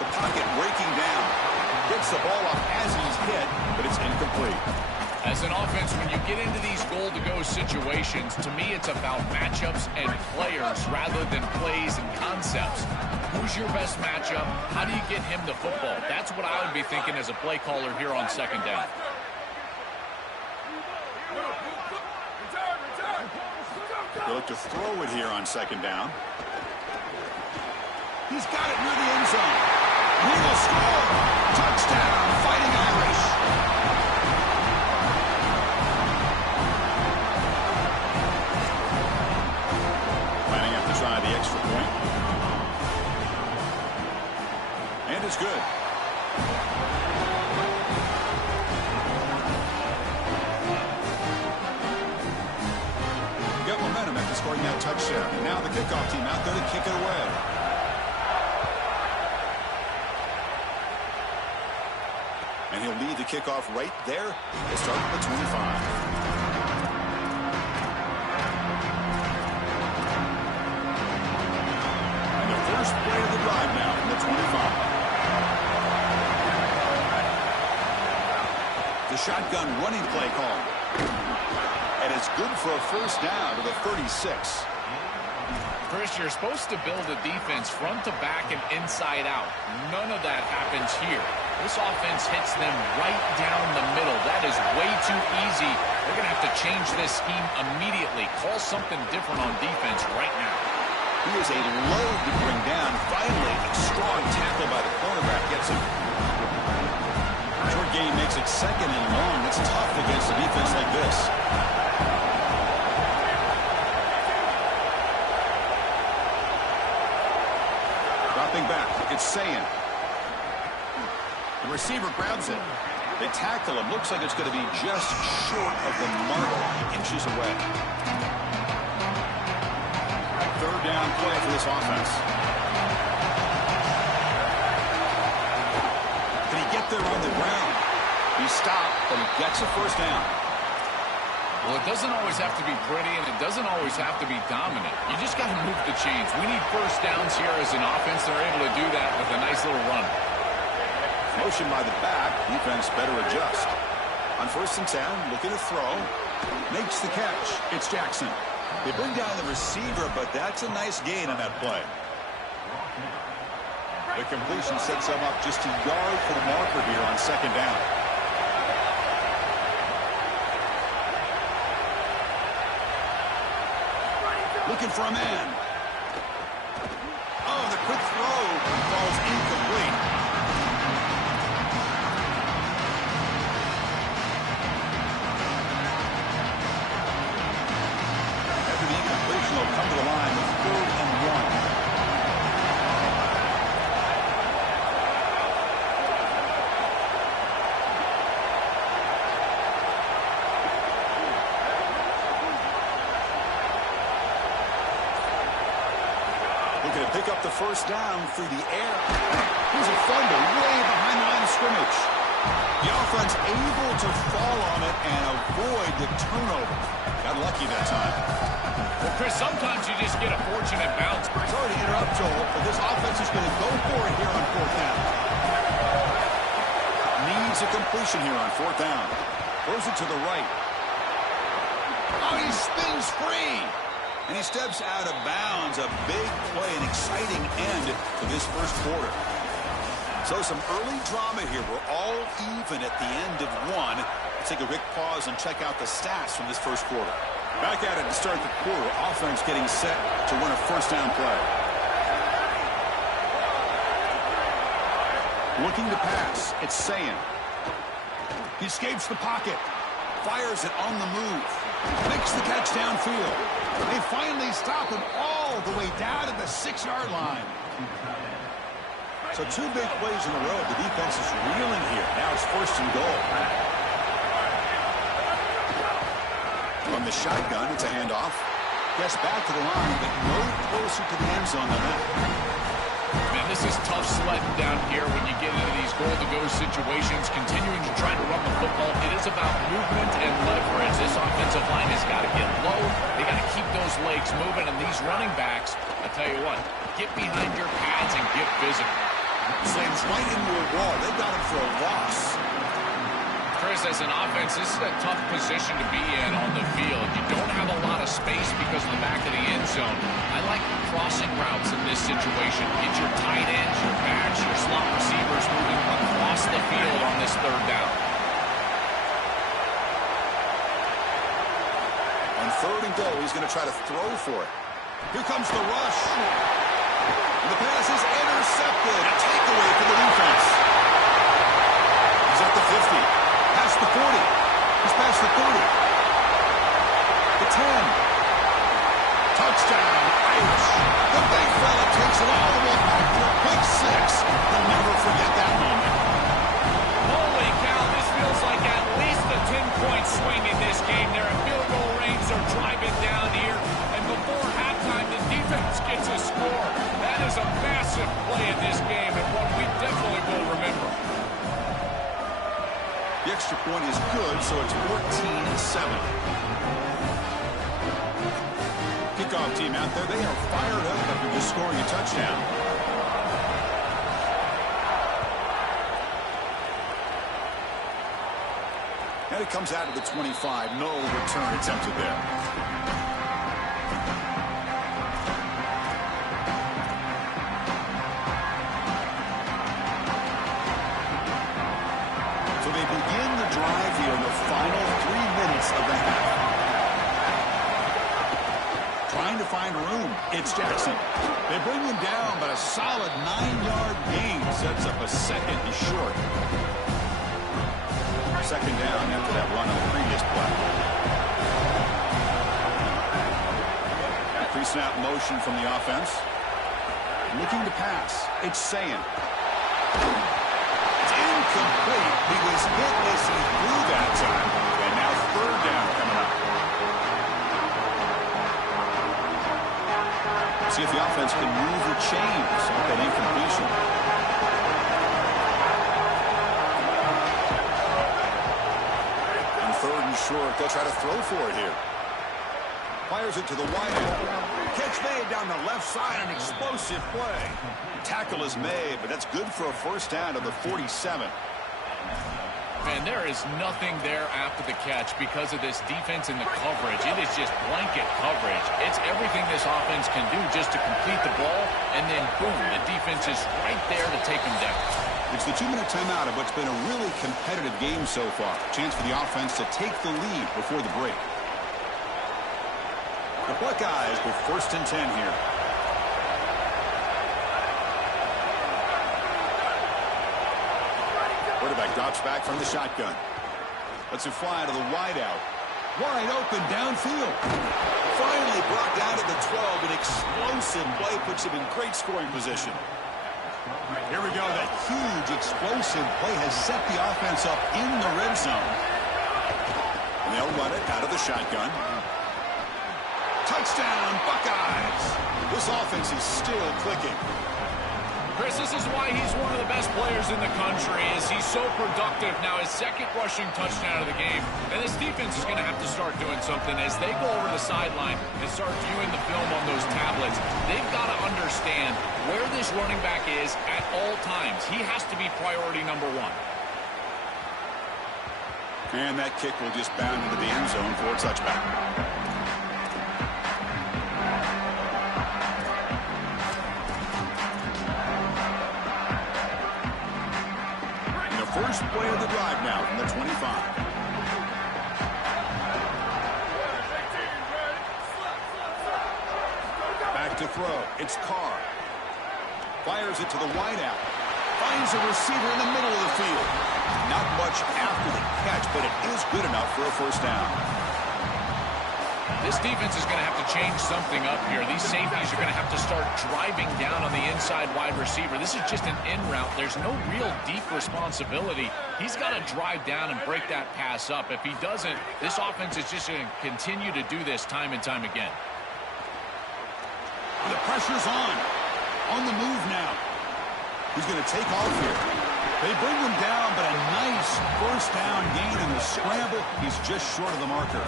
The pocket breaking down. Gets the ball off as he's hit, but it's incomplete. As an offense, when you get into these goal-to-go situations, to me it's about matchups and players rather than plays and concepts. Who's your best matchup? How do you get him the football? That's what I would be thinking as a play caller here on 2nd down. They look to throw it here on 2nd down. He's got it near the end zone. He will score. Touchdown, Fighting Irish. that touchdown. And now the kickoff team out there to kick it away. And he'll lead the kickoff right there. We'll start at the 25. First play of the drive now from the 25. The shotgun running play call. And it's good for a first down to the 36. Chris, you're supposed to build a defense front to back and inside out. None of that happens here. This offense hits them right down the middle. That is way too easy. They're going to have to change this scheme immediately. Call something different on defense right now. He is a load to bring down. Finally, a strong tackle by the cornerback gets him. Short game makes it second and long. It's tough against a defense like this. Dropping back, it's Sayan. The receiver grabs it. They tackle him. Looks like it's going to be just short of the mark, inches away. Third down play for this offense. Can he get there on the ground? He stopped, but he gets a first down. Well, it doesn't always have to be pretty, and it doesn't always have to be dominant. You just got to move the chains. We need first downs here as an offense. They're able to do that with a nice little run. Motion by the back. Defense better adjust. On first and 10, looking to throw. Makes the catch. It's Jackson. They bring down the receiver, but that's a nice gain on that play. The completion sets them up just a yard for the marker here on second down. Looking for a man. Oh, the quick throw falls incomplete. After the incompletion, they'll come to the line with 3rd and 1. Looking to pick up the first down through the air. Here's a fumble way behind the line of scrimmage. The offense able to fall on it and avoid the turnover. Got lucky that time. Well, Chris, sometimes you just get a fortunate bounce. Sorry to interrupt, Joel, but this offense is going to go for it here on 4th down. Needs a completion here on 4th down. Throws it to the right. Oh, he spins free. And he steps out of bounds. A big play, an exciting end to this first quarter. So some early drama here. We're all even at the end of one. Let's take a quick pause and check out the stats from this first quarter. Back at it to start the quarter. Offense getting set to win a first down play. Looking to pass. It's Sayan. He escapes the pocket. Fires it on the move. Makes the catch downfield. They finally stop him all the way down at the 6-yard line. So 2 big plays in a row. The defense is reeling here. Now it's 1st and goal. From the shotgun, it's a handoff. Gets back to the line, but no closer to the end zone than that. Man, this is tough sledding down here when you get into these goal-to-go situations. Continuing to try to run the football, it is about movement and leverage. This offensive line has got to get low. They got to keep those legs moving, and these running backs, I tell you what, get behind your pads and get physical. Slams right into a wall. They got him for a loss. Chris, as an offense, this is a tough position to be in on the field. You don't have a lot of space because of the back of the end zone. I like crossing routes in this situation. Get your tight ends, your backs, your slot receivers moving across the field on this 3rd down. On 3rd and goal, he's going to try to throw for it. Here comes the rush. And the pass is intercepted. A takeaway for the defense. He's at the 50. Past the 40. He's past the 30. The 10. Touchdown, Irish. The big fella takes it all the way back for a quick 6. He'll never forget that moment. Holy cow, this feels like at least a 10-point swing in this game. They're in field goal range. They're driving down here. And before The extra point is good, so it's 14-7. Kickoff team out there, they are fired up after just scoring a touchdown. And it comes out of the 25. No return attempted there. So they begin the drive here in the final 3 minutes of the half. Trying to find room. It's Jackson. They bring him down, but a solid 9-yard gain sets up a second and short. Second down after that run on the previous play. Pre-snap motion from the offense. Looking to pass. It's Sayin. It's incomplete. He was hit as he threw that time. And now third down coming up. See if the offense can move the chains off that incompletion. Third and short. They'll try to throw for it here. Fires it to the wide end. Catch made down the left side. An explosive play. Tackle is made, but that's good for a first down to the 47. Man, there is nothing there after the catch because of this defense and the coverage. It is just blanket coverage. It's everything this offense can do just to complete the ball, and then, boom, the defense is right there to take them down. It's the 2-minute timeout of what's been a really competitive game so far. Chance for the offense to take the lead before the break. The Buckeyes with 1st and 10 here. Quarterback drops back from the shotgun. Lets it fly to the wideout. Wide open downfield. Finally brought down to the 12. An explosive play puts him in great scoring position. Here we go. That huge explosive play has set the offense up in the red zone. And they'll run it out of the shotgun. Touchdown, Buckeyes. This offense is still clicking. Chris, this is why he's one of the best players in the country, is he's so productive. Now his second rushing touchdown of the game, and this defense is going to have to start doing something as they go over the sideline and start viewing the film on those tablets. They've got to understand where this running back is at all times. He has to be priority number one. And that kick will just bound into the end zone for a touchback. First play of the drive now from the 25. Back to throw. It's Carr. Fires it to the wideout. Finds a receiver in the middle of the field. Not much after the catch, but it is good enough for a first down. This defense is going to have to change something up here. These safeties are going to have to start driving down on the inside wide receiver. This is just an in route. There's no real deep responsibility. He's got to drive down and break that pass up. If he doesn't, this offense is just going to continue to do this time and time again. The pressure's on. On the move now. He's going to take off here. They bring him down, but a nice first down gain in the scramble. He's just short of the marker.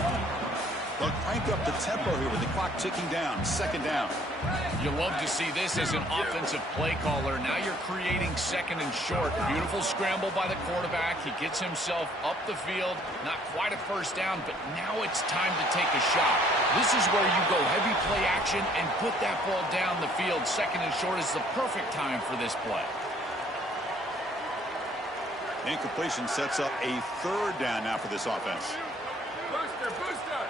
They'll crank up the tempo here with the clock ticking down. Second down. You love to see this as an offensive play caller. Now you're creating second and short. Beautiful scramble by the quarterback. He gets himself up the field. Not quite a first down, but now it's time to take a shot. This is where you go heavy play action and put that ball down the field. Second and short is the perfect time for this play. Incompletion sets up a third down now for this offense. Booster, booster.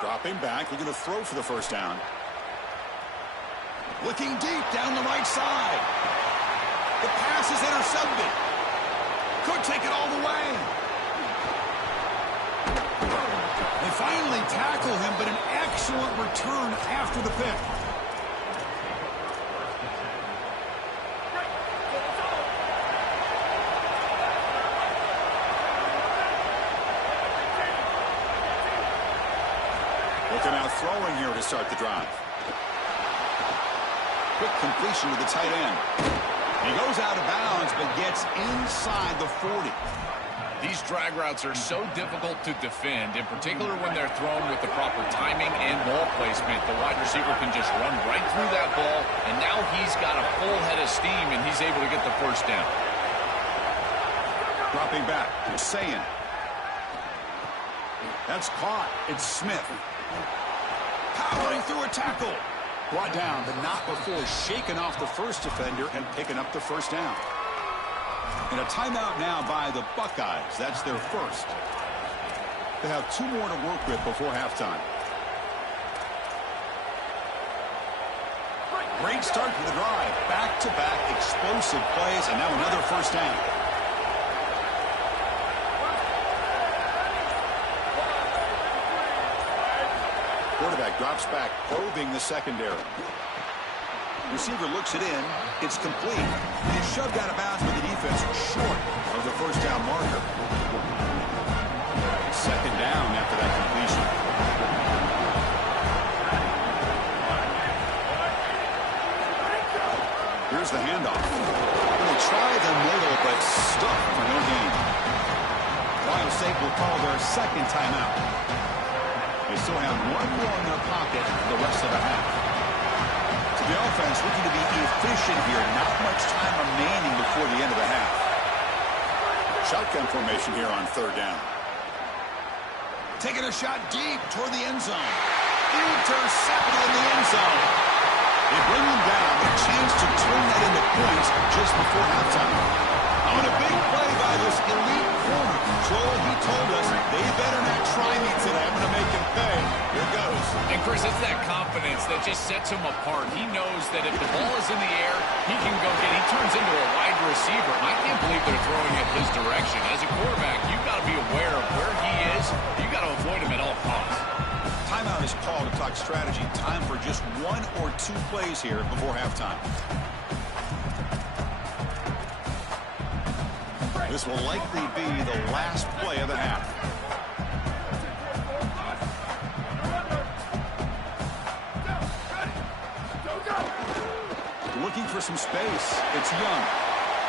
Dropping back, looking to throw for the first down. Looking deep down the right side. The pass is intercepted. Could take it all the way. They finally tackle him, but an excellent return after the pick. Looking out throwing here to start the drive. Quick completion to the tight end. He goes out of bounds, but gets inside the 40. These drag routes are so difficult to defend, in particular when they're thrown with the proper timing and ball placement. The wide receiver can just run right through that ball, and now he's got a full head of steam, and he's able to get the first down. Dropping back, Sayin. That's caught. It's Smith. Powering through a tackle. Brought down, but not before shaking off the first defender and picking up the first down. And a timeout now by the Buckeyes. That's their first. They have 2 more to work with before halftime. Great start to the drive. Back-to-back explosive plays, and now another first down. Quarterback drops back, probing the secondary. Receiver looks it in. It's complete. He's shoved out of bounds with the defense short of the first down marker. Second down after that completion. Here's the handoff. They try the middle, but stuck for no gain. Ohio State will call their second timeout. They still have 1 more in their pocket for the rest of the half. The offense looking to be efficient here. Not much time remaining before the end of the half. Shotgun formation here on third down. Taking a shot deep toward the end zone. Intercepted in the end zone. They bring him down. A chance to turn that into points just before halftime. On a big play by this elite corner. Joel, he told us, they better not try me today. I'm going to make him pay. Here goes. And, Chris, it's that confidence that just sets him apart. He knows that if the ball is in the air, he can go get it. He turns into a wide receiver. I can't believe they're throwing it his direction. As a quarterback, you've got to be aware of where he is. You've got to avoid him at all costs. Timeout is called to talk strategy. Time for just 1 or 2 plays here before halftime. This will likely be the last play of the half. Looking for some space. It's Young.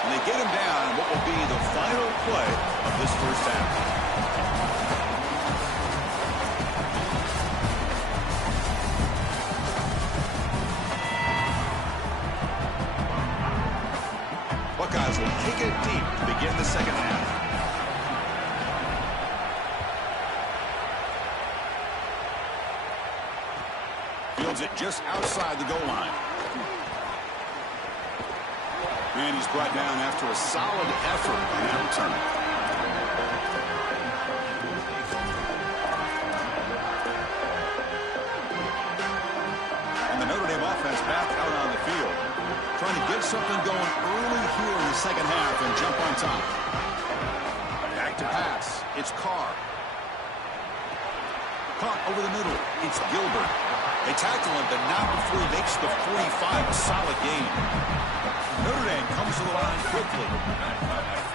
And they get him down in what will be the final play of this first half. Buckeyes will kick it deep to begin the second half. Fields it just outside the goal line. And he's brought down after a solid effort on that return. And the Notre Dame offense back out on the field. Trying to get something going early here in the second half and jump on top. Back to pass. It's Carr. Caught over the middle. It's Gilbert. They tackle him, but not before he makes the 45. A solid gain. Notre Dame comes to the line quickly.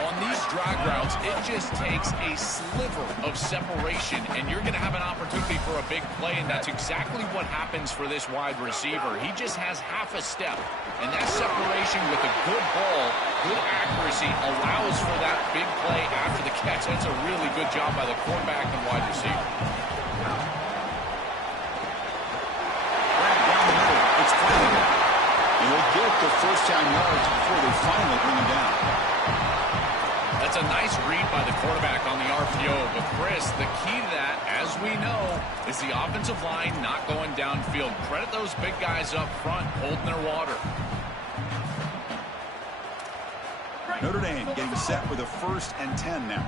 On these drag routes, it just takes a sliver of separation, and you're going to have an opportunity for a big play, and that's exactly what happens for this wide receiver. He just has half a step, and that separation with a good ball, good accuracy, allows for that big play after the catch. That's a really good job by the quarterback and wide receiver. Down the middle, it's Flanagan. And he'll get the first down yards before they finally bring him down. That's a nice read by the quarterback on the RPO. But, Chris, the key to that, as we know, is the offensive line not going downfield. Credit those big guys up front holding their water. Notre Dame getting set with a 1st and 10 now.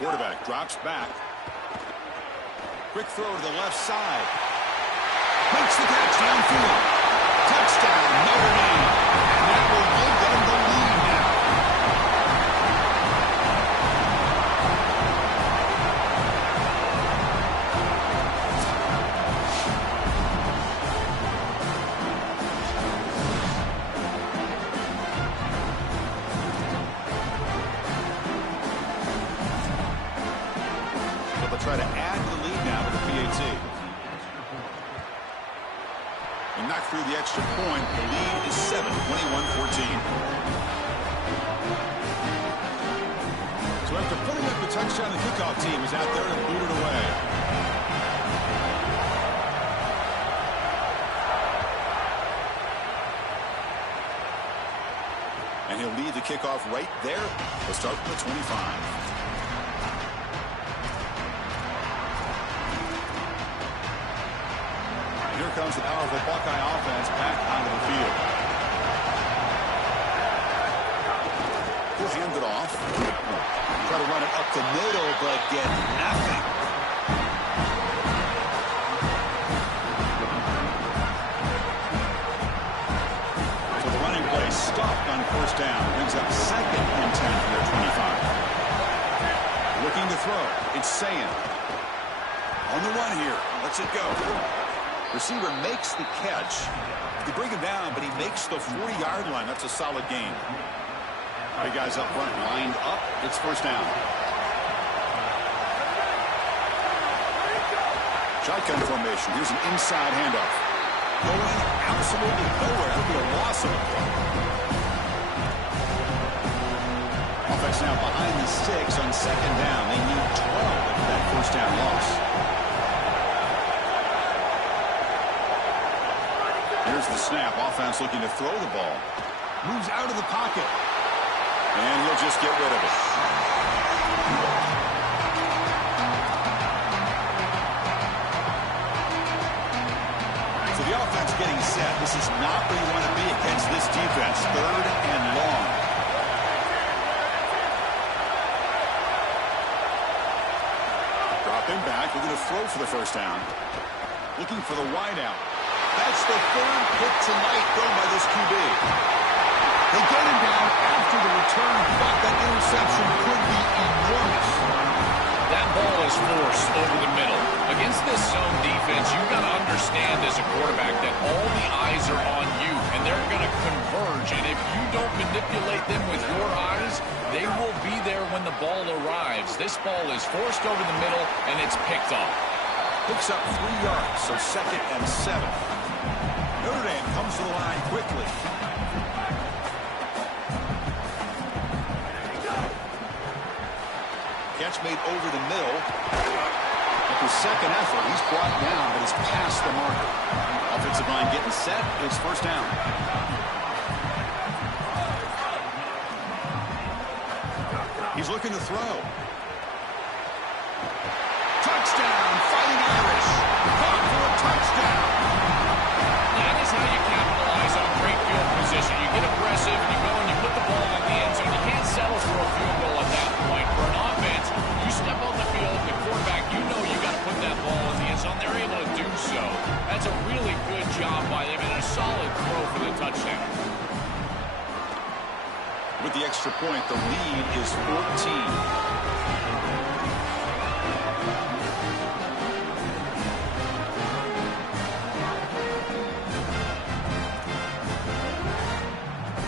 Quarterback drops back. Quick throw to the left side. Makes the catch downfield. Touchdown, Notre Dame. And that will give them the lead now. They'll try to add to the lead now with the PAT. And knocked through the extra point. The lead is 7, 21-14. So after putting up the touchdown, the kickoff team is out there and boot it away. And he'll lead the kickoff right there. We'll start from the 25. Here comes the powerful Buckeye offense back onto the field. He'll hand it off. Try to run it up the middle, but get nothing. So the running play stopped on first down. Brings up 2nd and 10 from their 25. Looking to throw. It's Sayan. On the run here. Lets it go. Receiver makes the catch. They bring him down, but he makes the 40-yard line. That's a solid gain. Big guys up front lined up. It's first down. Shotgun formation. Here's an inside handoff. Going absolutely nowhere. That'll be a loss of a play. Offense now behind the 6 on 2nd down. They need 12 for that first down loss. Here's the snap. Offense looking to throw the ball. Moves out of the pocket. And he'll just get rid of it. So the offense getting set. This is not where you want to be against this defense. 3rd and long. Dropping back. We're going to throw for the first down. Looking for the wideout. That's the 3rd pick tonight thrown by this QB. They get him down after the return, but that interception could be enormous. That ball is forced over the middle. Against this zone defense, you've got to understand as a quarterback that all the eyes are on you, and they're going to converge. And if you don't manipulate them with your eyes, they will be there when the ball arrives. This ball is forced over the middle, and it's picked off. Picks up 3 yards, so 2nd and 7. Notre Dame comes to the line quickly. Catch made over the middle. At the 2nd effort, he's brought down, but he's past the marker. Offensive line getting set. It's first down. He's looking to throw. Touchdown, Fighting Irish. Caught for a touchdown. That is how you capitalize on great field position. You get aggressive, you go and you put the ball in the end zone. You can't settle for a field goal at that point. For an offense, you step on the field, the quarterback, you know you got to put that ball in the end zone. They're able to do so. That's a really good job by them and a solid throw for the touchdown. With the extra point, the lead is 14.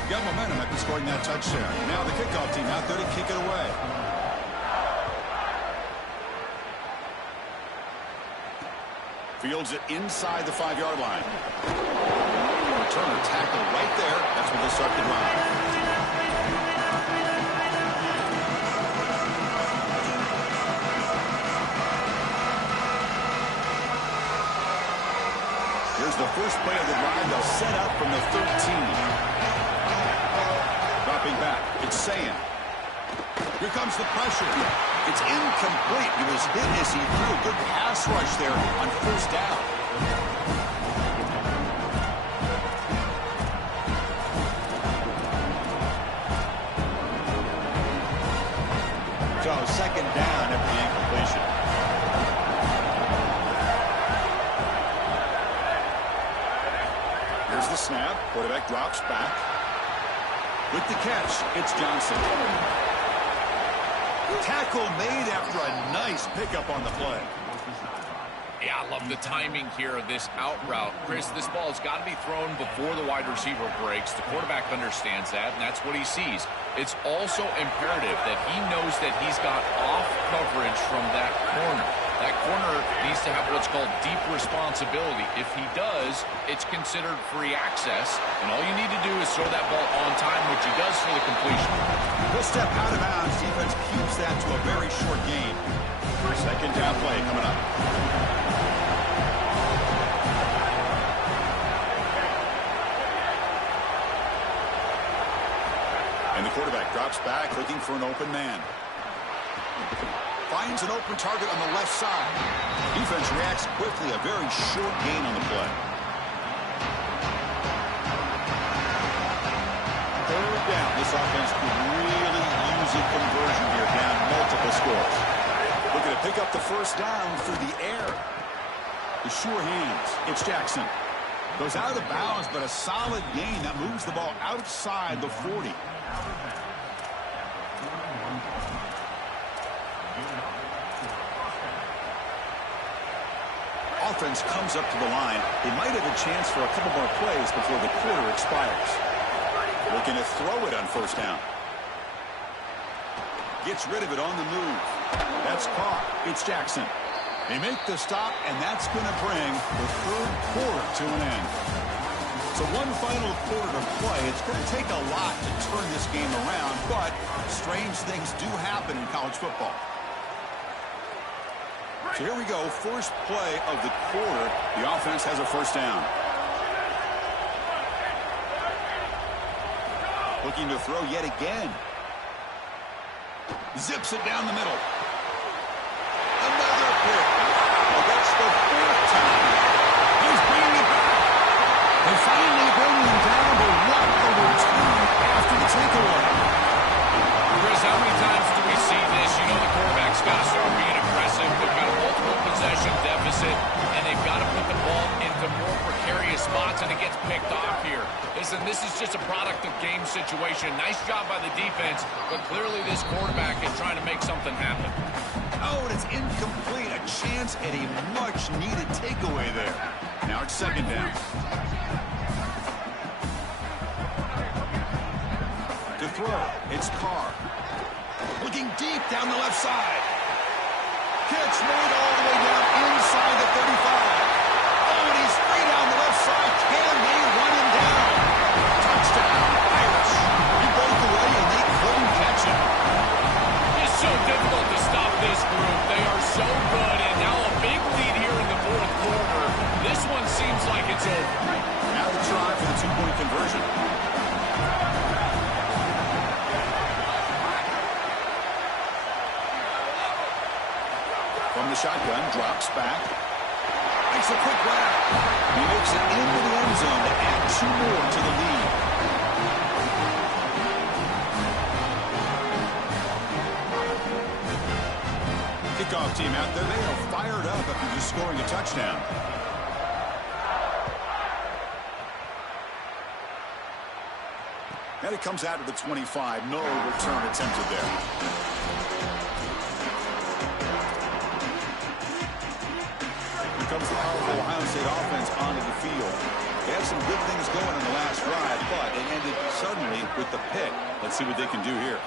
Got momentum after scoring that touchdown. Now the kickoff team out there to kick it away. Fields it inside the 5-yard line. Returner tackle right there. That's where they start the drive. Here's the first play of the drive. They'll set up from the 13. Dropping back. It's Sayan. Here comes the pressure. It's incomplete. He was hit as he threw a good pass rush there on first down. So 2nd down after the incompletion. Here's the snap. Quarterback drops back. With the catch, it's Johnson. Tackle made after a nice pickup on the play. Yeah, I love the timing here of this out route. Chris, this ball has got to be thrown before the wide receiver breaks. The quarterback understands that, and that's what he sees. It's also imperative that he knows that he's got off coverage from that corner. That corner needs to have what's called deep responsibility. If he does, it's considered free access, and all you need to do is throw that ball on time, which he does for the completion. We'll step out of bounds. Defense keeps that to a very short gain. Second down play coming up. And the quarterback drops back, looking for an open man. Finds an open target on the left side. Defense reacts quickly, a very short gain on the play. Third down. This offense could really use a conversion here, down multiple scores. Looking to pick up the first down through the air. The sure hands. It's Jackson. Goes out of bounds, but a solid gain that moves the ball outside the 40. Offense comes up to the line. They might have a chance for a couple more plays before the quarter expires. Looking to throw it on first down. Gets rid of it on the move. That's caught. It's Jackson. They make the stop, and that's going to bring the third quarter to an end. So one final quarter to play. It's going to take a lot to turn this game around, but strange things do happen in college football. So here we go, first play of the quarter. The offense has a first down. Looking to throw yet again. Zips it down the middle. Another pick. Well, that's the fourth time. He's bringing it back. They finally bring him down, but what a return after the takeaway. Chris, how many times do we see this? You know the quarterback's got to start being aggressive. They've got a multiple possession deficit, and they've got to put the ball into more precarious spots, and it gets picked off here. Listen, this is just a product of game situation. Nice job by the defense, but clearly this quarterback is trying to make something happen. Oh, and it's incomplete. A chance at a much-needed takeaway there. Now it's second down. To throw, it's Carr. Looking deep down the left side. Catch made all the way down inside the 35. Oh, and he's free down the left side. Can they run him down? Touchdown, Irish. He broke away, and they couldn't catch him. It's so difficult to stop this group. They are so good, and now a big lead here in the fourth quarter. This one seems like it's over. Now to try for the two-point conversion. From the shotgun, drops back. Makes a quick grab. He makes it into the end zone to add two more to the lead. Kickoff team out there. They are fired up after just scoring a touchdown. And it comes out of the 25. No return attempted there. Comes the powerful Ohio State offense onto the field. They had some good things going on the last drive, but it ended suddenly with the pick. Let's see what they can do here.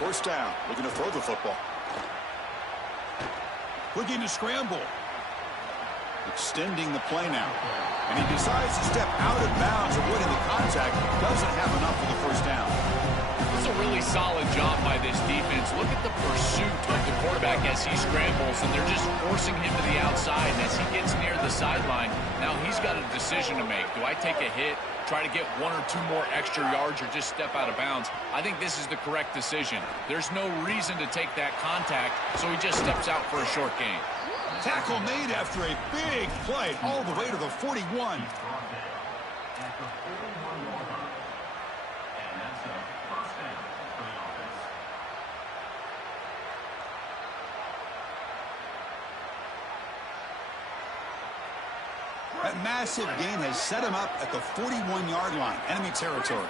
First down, looking to throw the football. Looking to scramble. Extending the play now. And he decides to step out of bounds, avoiding the contact. Doesn't have enough for the first down. It's a really solid job by this defense. Look at the pursuit of the quarterback as he scrambles, and they're just forcing him to the outside. And as he gets near the sideline, now he's got a decision to make. Do I take a hit, try to get one or two more extra yards, or just step out of bounds? I think this is the correct decision. There's no reason to take that contact, so he just steps out for a short gain. Tackle made after a big play all the way to the 41. That massive gain has set him up at the 41-yard line, enemy territory.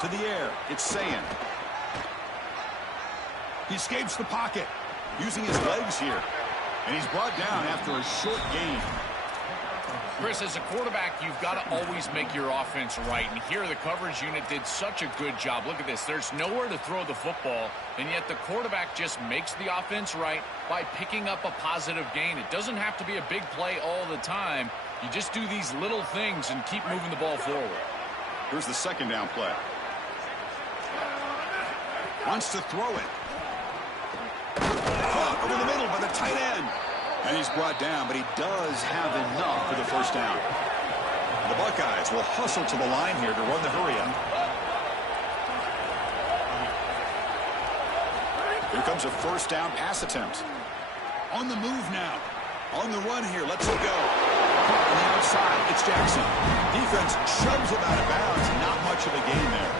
To the air, it's Sayan. He escapes the pocket, using his legs here. And he's brought down after a short gain. Chris, as a quarterback, you've got to always make your offense right. And here, the coverage unit did such a good job. Look at this. There's nowhere to throw the football, and yet the quarterback just makes the offense right by picking up a positive gain. It doesn't have to be a big play all the time. You just do these little things and keep moving the ball forward. Here's the second down play. Wants to throw it. Caught over the middle by the tight end. And he's brought down, but he does have enough for the first down. The Buckeyes will hustle to the line here to run the hurry up. Here comes a first down pass attempt. On the move now. On the run here. Let's it go. On the outside, it's Jackson. Defense shoves him out of bounds. Not much of a gain there.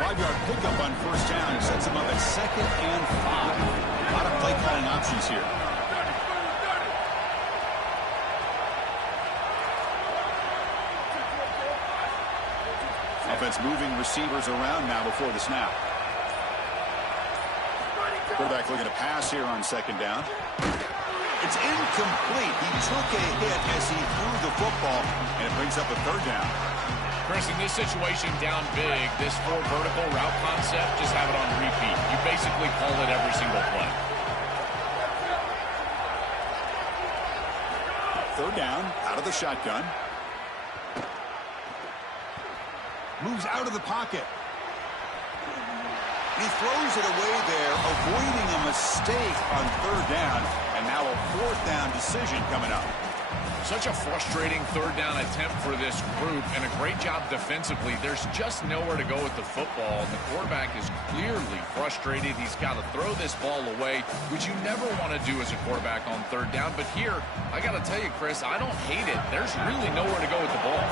5-yard pickup on first down. Sets him up at 2nd and 5. A lot of play calling options here. Offense moving receivers around now before the snap. Quarterback looking to pass here on second down. It's incomplete. He took a hit as he threw the football, and it brings up a third down. Chris, in this situation, down big, this 4 vertical route concept, just have it on repeat. You basically call it every single play. Third down, out of the shotgun. Moves out of the pocket. He throws it away there, avoiding a mistake on third down. And now a fourth down decision coming up. Such a frustrating third down attempt for this group, and a great job defensively. There's just nowhere to go with the football. The quarterback is clearly frustrated. He's got to throw this ball away, which you never want to do as a quarterback on third down. But here, I got to tell you, Chris, I don't hate it. There's really nowhere to go with the ball.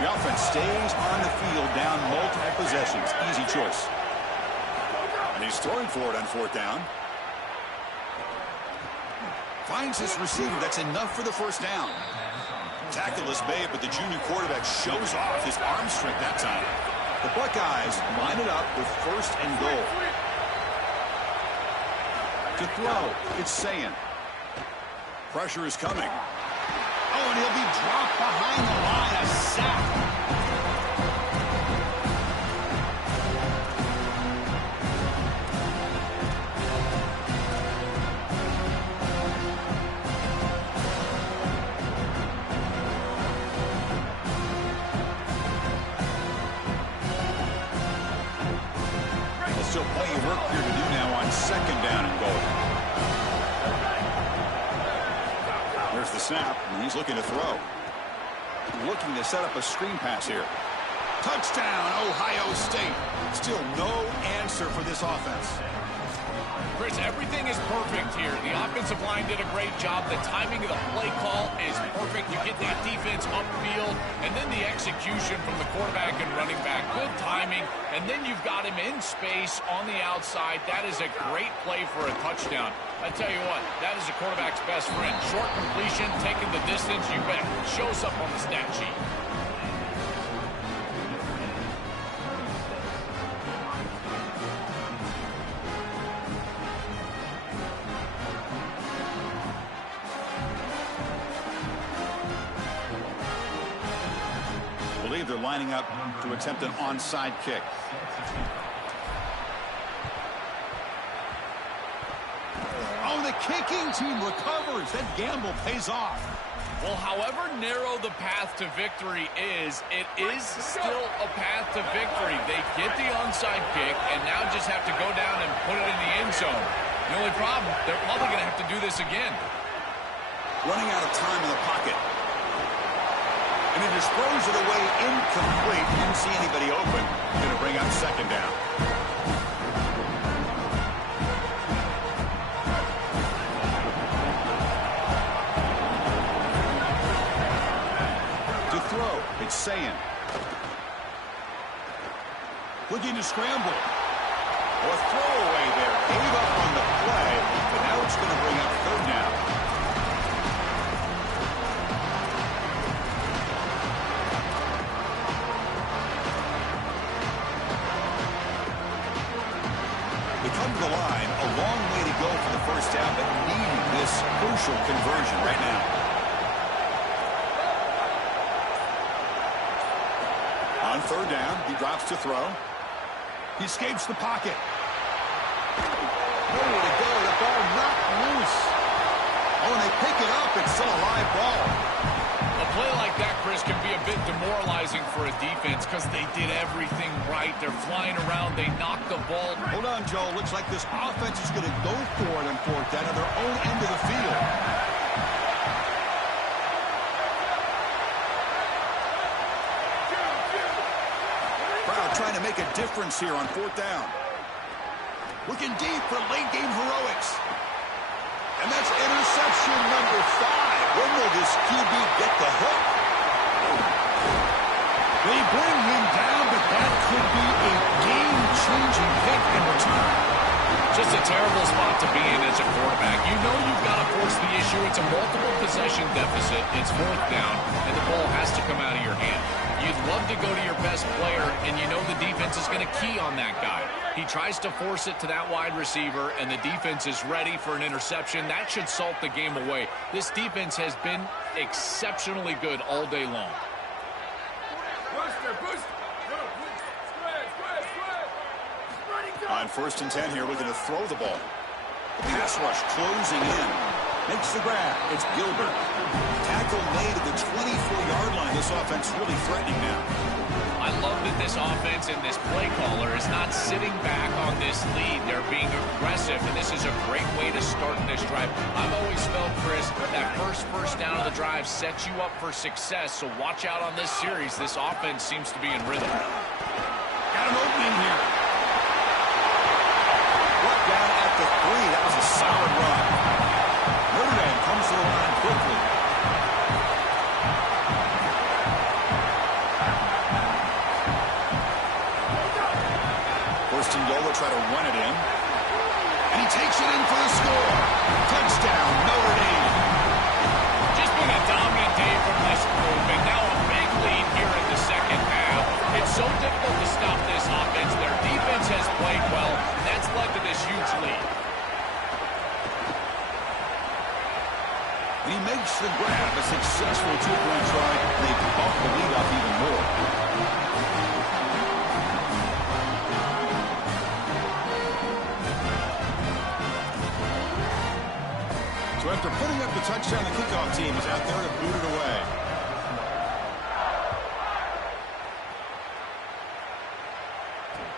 The offense stays on the field down multiple possessions. Easy choice. And he's throwing for it on fourth down. Finds his receiver. That's enough for the first down. Tackle is made, but the junior quarterback shows off his arm strength that time. The Buckeyes line it up with first and goal. To throw, it's Sayin. Pressure is coming. Oh, and he'll be dropped behind the line. A sack. Still plenty of work here to do now on second down and goal. There's the snap, and he's looking to throw. Looking to set up a screen pass here. Touchdown, Ohio State. Still no answer for this offense. Chris, everything is perfect here. The offensive line did a great job. The timing of the play call is perfect. You get that defense upfield, and then the execution from the quarterback and running back. Good timing, and then you've got him in space on the outside. That is a great play for a touchdown. I tell you what, that is a quarterback's best friend. Short completion, taking the distance, you bet. Shows up on the stat sheet. They're lining up to attempt an onside kick. Oh, the kicking team recovers. That gamble pays off. Well, however narrow the path to victory is, it is still a path to victory. They get the onside kick and now just have to go down and put it in the end zone. The only problem, they're probably going to have to do this again. Running out of time in the pocket. And he just throws it away incomplete. Didn't see anybody open. Going to bring up second down. To throw, it's Sayin. Looking to scramble. Oh, a throwaway there. Gave up on the play, but now it's going to bring up third down. come to the line. A long way to go for the first down, but needing this crucial conversion right now. On third down, he drops to throw. He escapes the pocket. Nowhere to go. The ball knocked loose. Oh, and they pick it up. It's still a live ball. A play like that, Chris, can be a bit demoralizing for a defense because they did everything right. They're flying around. They knocked the ball. Hold on, Joe. Looks like this offense is going to go for it on fourth down at their own end of the field. Crowd trying to make a difference here on fourth down. Looking deep for late-game heroics. And that's interception number 5. When will this QB get the hook? They bring him down, but that could be a game-changing pick in return. Just a terrible spot to be in as a quarterback. You know you've got to force the issue. It's a multiple possession deficit. It's fourth down, and the ball has to come out of your hand. You'd love to go to your best player, and you know the defense is going to key on that guy. He tries to force it to that wide receiver, and the defense is ready for an interception. That should salt the game away. This defense has been exceptionally good all day long. On first and 10 here, we're going to throw the ball. The pass rush closing in. Makes the grab. It's Gilbert. Tackle made at the 24-yard line. This offense really threatening now. I love that this offense and this play caller is not sitting back on this lead. They're being aggressive, and this is a great way to start this drive. I've always felt, Chris, that first down of the drive sets you up for success, so watch out on this series. This offense seems to be in rhythm. Got an opening here. Brought down at the 3. That was a solid run. Notre Dame comes to the line quickly. First and goal, they'll try to run it in. And he takes it in for the score. Touchdown, Notre Dame. Just been a dominant day from this group, and now a big lead here in the second half. It's so difficult to stop this offense. Their defense has played well, and that's led to this huge lead. And he makes the grab, a successful two-point try. They bump the lead up even more. So after putting up the touchdown, the kickoff team is out there to boot it away.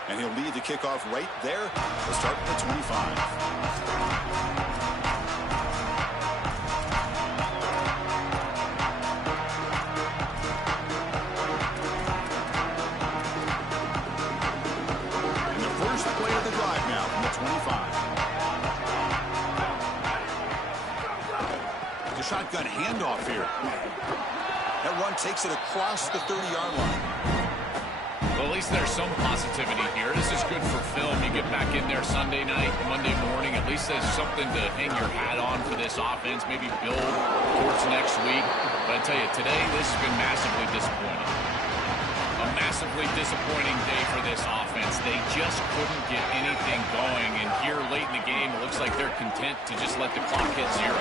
And he'll lead the kickoff right there to start at the 25. Shotgun handoff here. That run takes it across the 30-yard line. Well, at least there's some positivity here. This is good for film. You get back in there Sunday night, Monday morning. At least there's something to hang your hat on for this offense. Maybe build towards next week. But I tell you, today this has been massively disappointing. A massively disappointing day for this offense. They just couldn't get anything going. And here late in the game, it looks like they're content to just let the clock hit 0.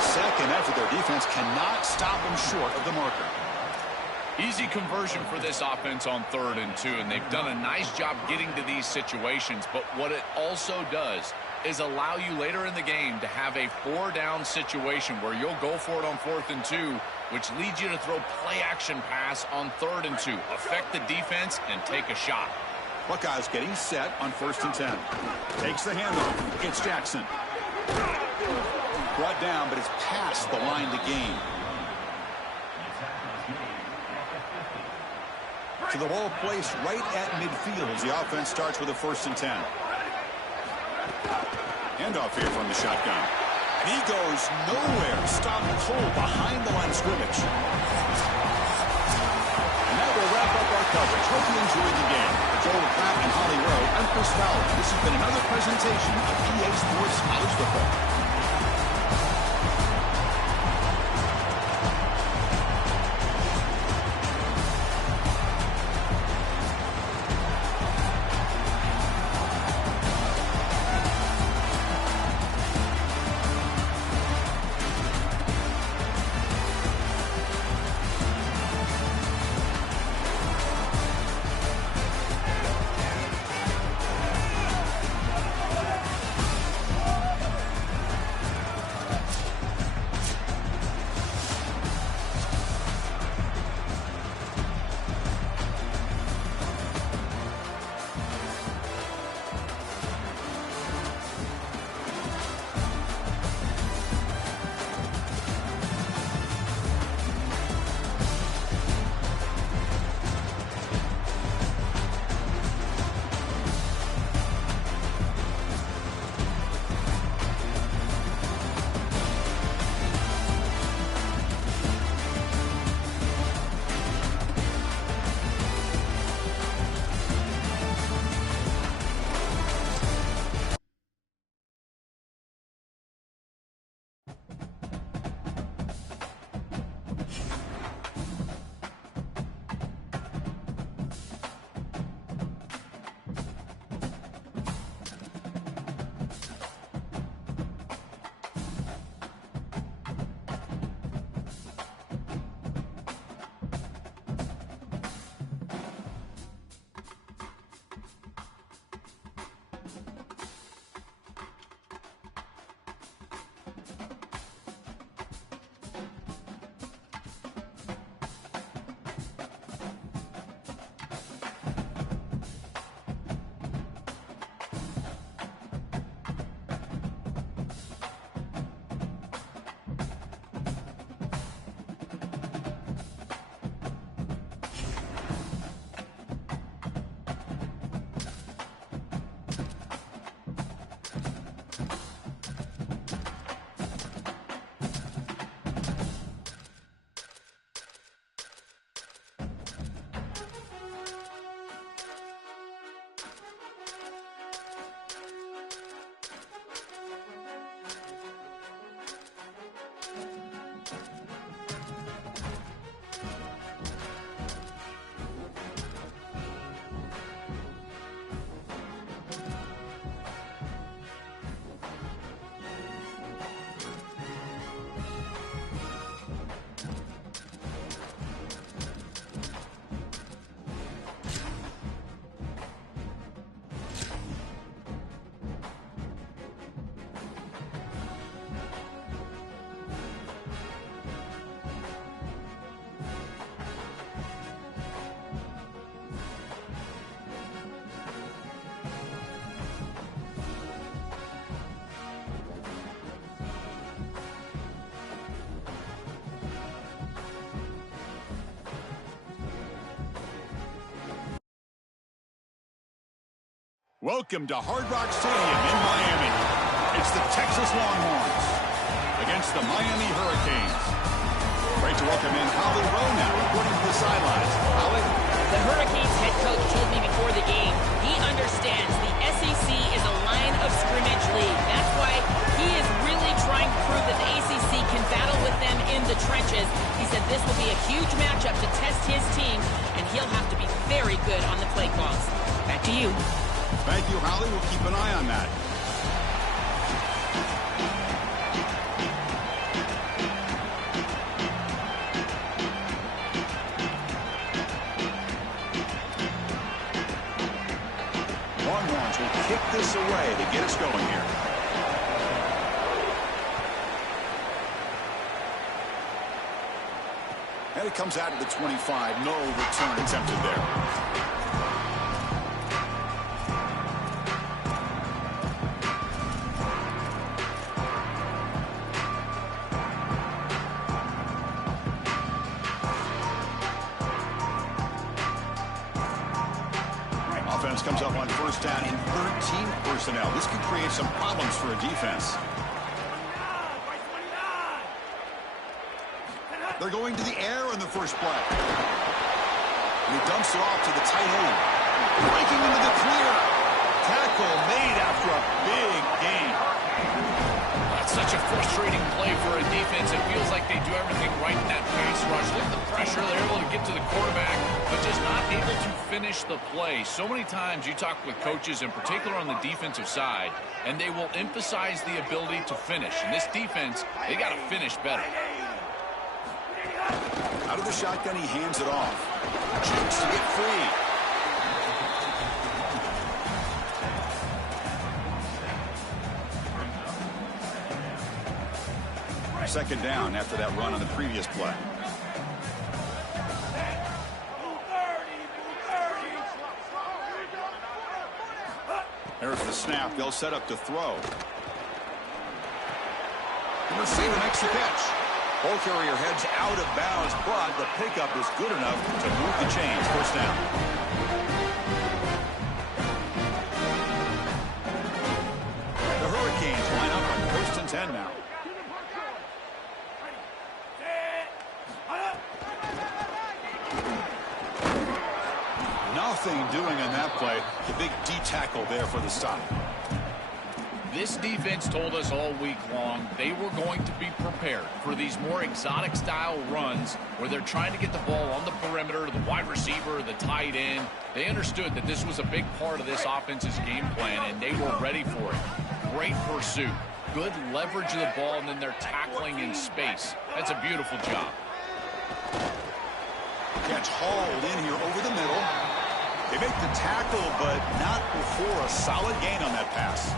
Second effort, their defense cannot stop them short of the marker. Easy conversion for this offense on 3rd and 2, and they've done a nice job getting to these situations. But what it also does is allow you later in the game to have a 4-down situation where you'll go for it on 4th and 2, which leads you to throw play-action pass on 3rd and 2. Affect the defense and take a shot. Buckeyes getting set on 1st and 10. Takes the handoff. It's Jackson. Brought down, but it's past the line to gain. So the ball placed right at midfield as the offense starts with a 1st and 10. Handoff here from the shotgun. And he goes nowhere. Stopped cold behind the line of scrimmage. And that will wrap up our coverage. Hope you enjoyed the game. For Joel Pratt and Holly Rowe, I'm Chris Fowler. This has been another presentation of EA Sports College Football. Welcome to Hard Rock Stadium in Miami. It's the Texas Longhorns against the Miami Hurricanes. Great to welcome in Holly Rowe now, reporting to the sidelines. Holly? The Hurricanes head coach told me before the game he understands the SEC is a line of scrimmage league. That's why he is really trying to prove that the ACC can battle with them in the trenches. He said this will be a huge matchup to test his team, and he'll have to be very good on the play calls. Back to you. Thank you, Holly. We'll keep an eye on that. Longhorns will kick this away to get us going here. And it comes out of the 25. No return attempted there. Offense comes up on first down in 13 personnel. This could create some problems for a defense. They're going to the air in the first play. And he dumps it off to the tight end. Breaking into the clear. Tackle made after a big gain. That's such a frustrating play for a defense. It feels like they do everything right in that pass rush. Look at the pressure. They're able to get to the quarterback, but just not able to finish the play. So many times you talk with coaches, in particular on the defensive side, and they will emphasize the ability to finish. And this defense, they got to finish better. Out of the shotgun, he hands it off. Chance to get free. Second down after that run on the previous play. There's the snap. They'll set up to throw. The receiver makes the catch. Ball carrier heads out of bounds, but the pickup is good enough to move the chains. First down. The Hurricanes line up on first and 10 now. Nothing doing on that play. The big D tackle there for the stop. This defense told us all week long they were going to be prepared for these more exotic style runs where they're trying to get the ball on the perimeter, the wide receiver, the tight end. They understood that this was a big part of this offense's game plan, and they were ready for it. Great pursuit, good leverage of the ball, and then they're tackling in space. That's a beautiful job. Catch hauled in here over the middle. They make the tackle, but not before a solid gain on that pass.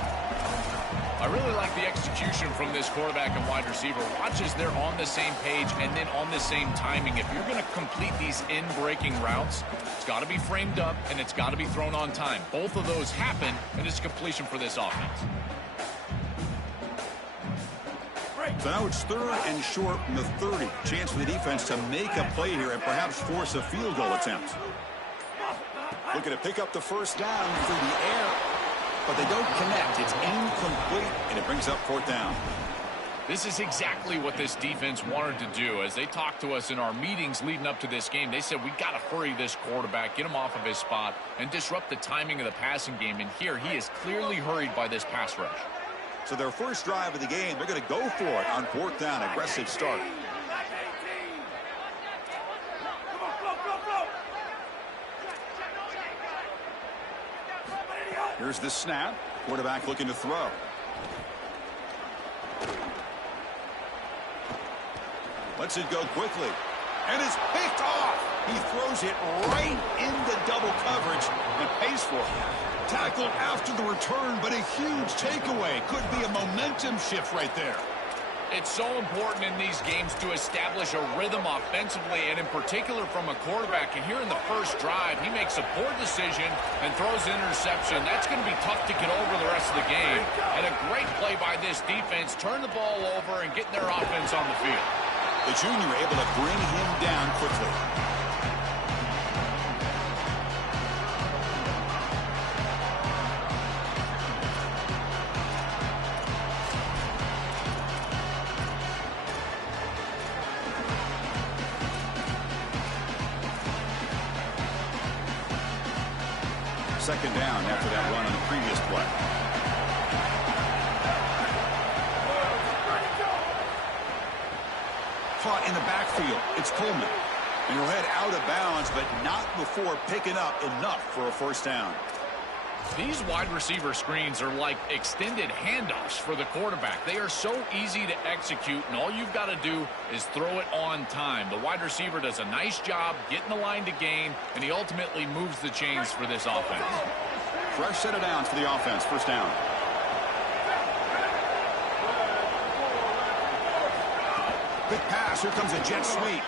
I really like the execution from this quarterback and wide receiver. Watch as they're on the same page and then on the same timing. If you're going to complete these in-breaking routes, it's got to be framed up and it's got to be thrown on time. Both of those happen, and it's completion for this offense. So now it's third and short from the 30. Chance for the defense to make a play here and perhaps force a field goal attempt. Looking to pick up the first down through the air, but they don't connect. It's incomplete, and it brings up fourth down. This is exactly what this defense wanted to do. As they talked to us in our meetings leading up to this game, they said, we got to hurry this quarterback, get him off of his spot, and disrupt the timing of the passing game. And here, he is clearly hurried by this pass rush. So their first drive of the game, they're going to go for it on fourth down. Aggressive start. Here's the snap. Quarterback looking to throw. Lets it go quickly. And it's picked off. He throws it right into double coverage and pays for it. Tackled after the return, but a huge takeaway. Could be a momentum shift right there. It's so important in these games to establish a rhythm offensively, and in particular from a quarterback. And here in the first drive, he makes a poor decision and throws an interception. That's going to be tough to get over the rest of the game. And a great play by this defense. Turn the ball over and get their offense on the field. The junior able to bring him down quickly. second down after that run on the previous play. Caught in the backfield. It's Coleman. And he'll head out of bounds, but not before picking up enough for a first down. These wide receiver screens are like extended handoffs for the quarterback. They are so easy to execute, and all you've got to do is throw it on time. The wide receiver does a nice job getting the line to gain, and he ultimately moves the chains for this offense. Fresh set of downs for the offense. First down. Quick pass. Here comes a jet sweep.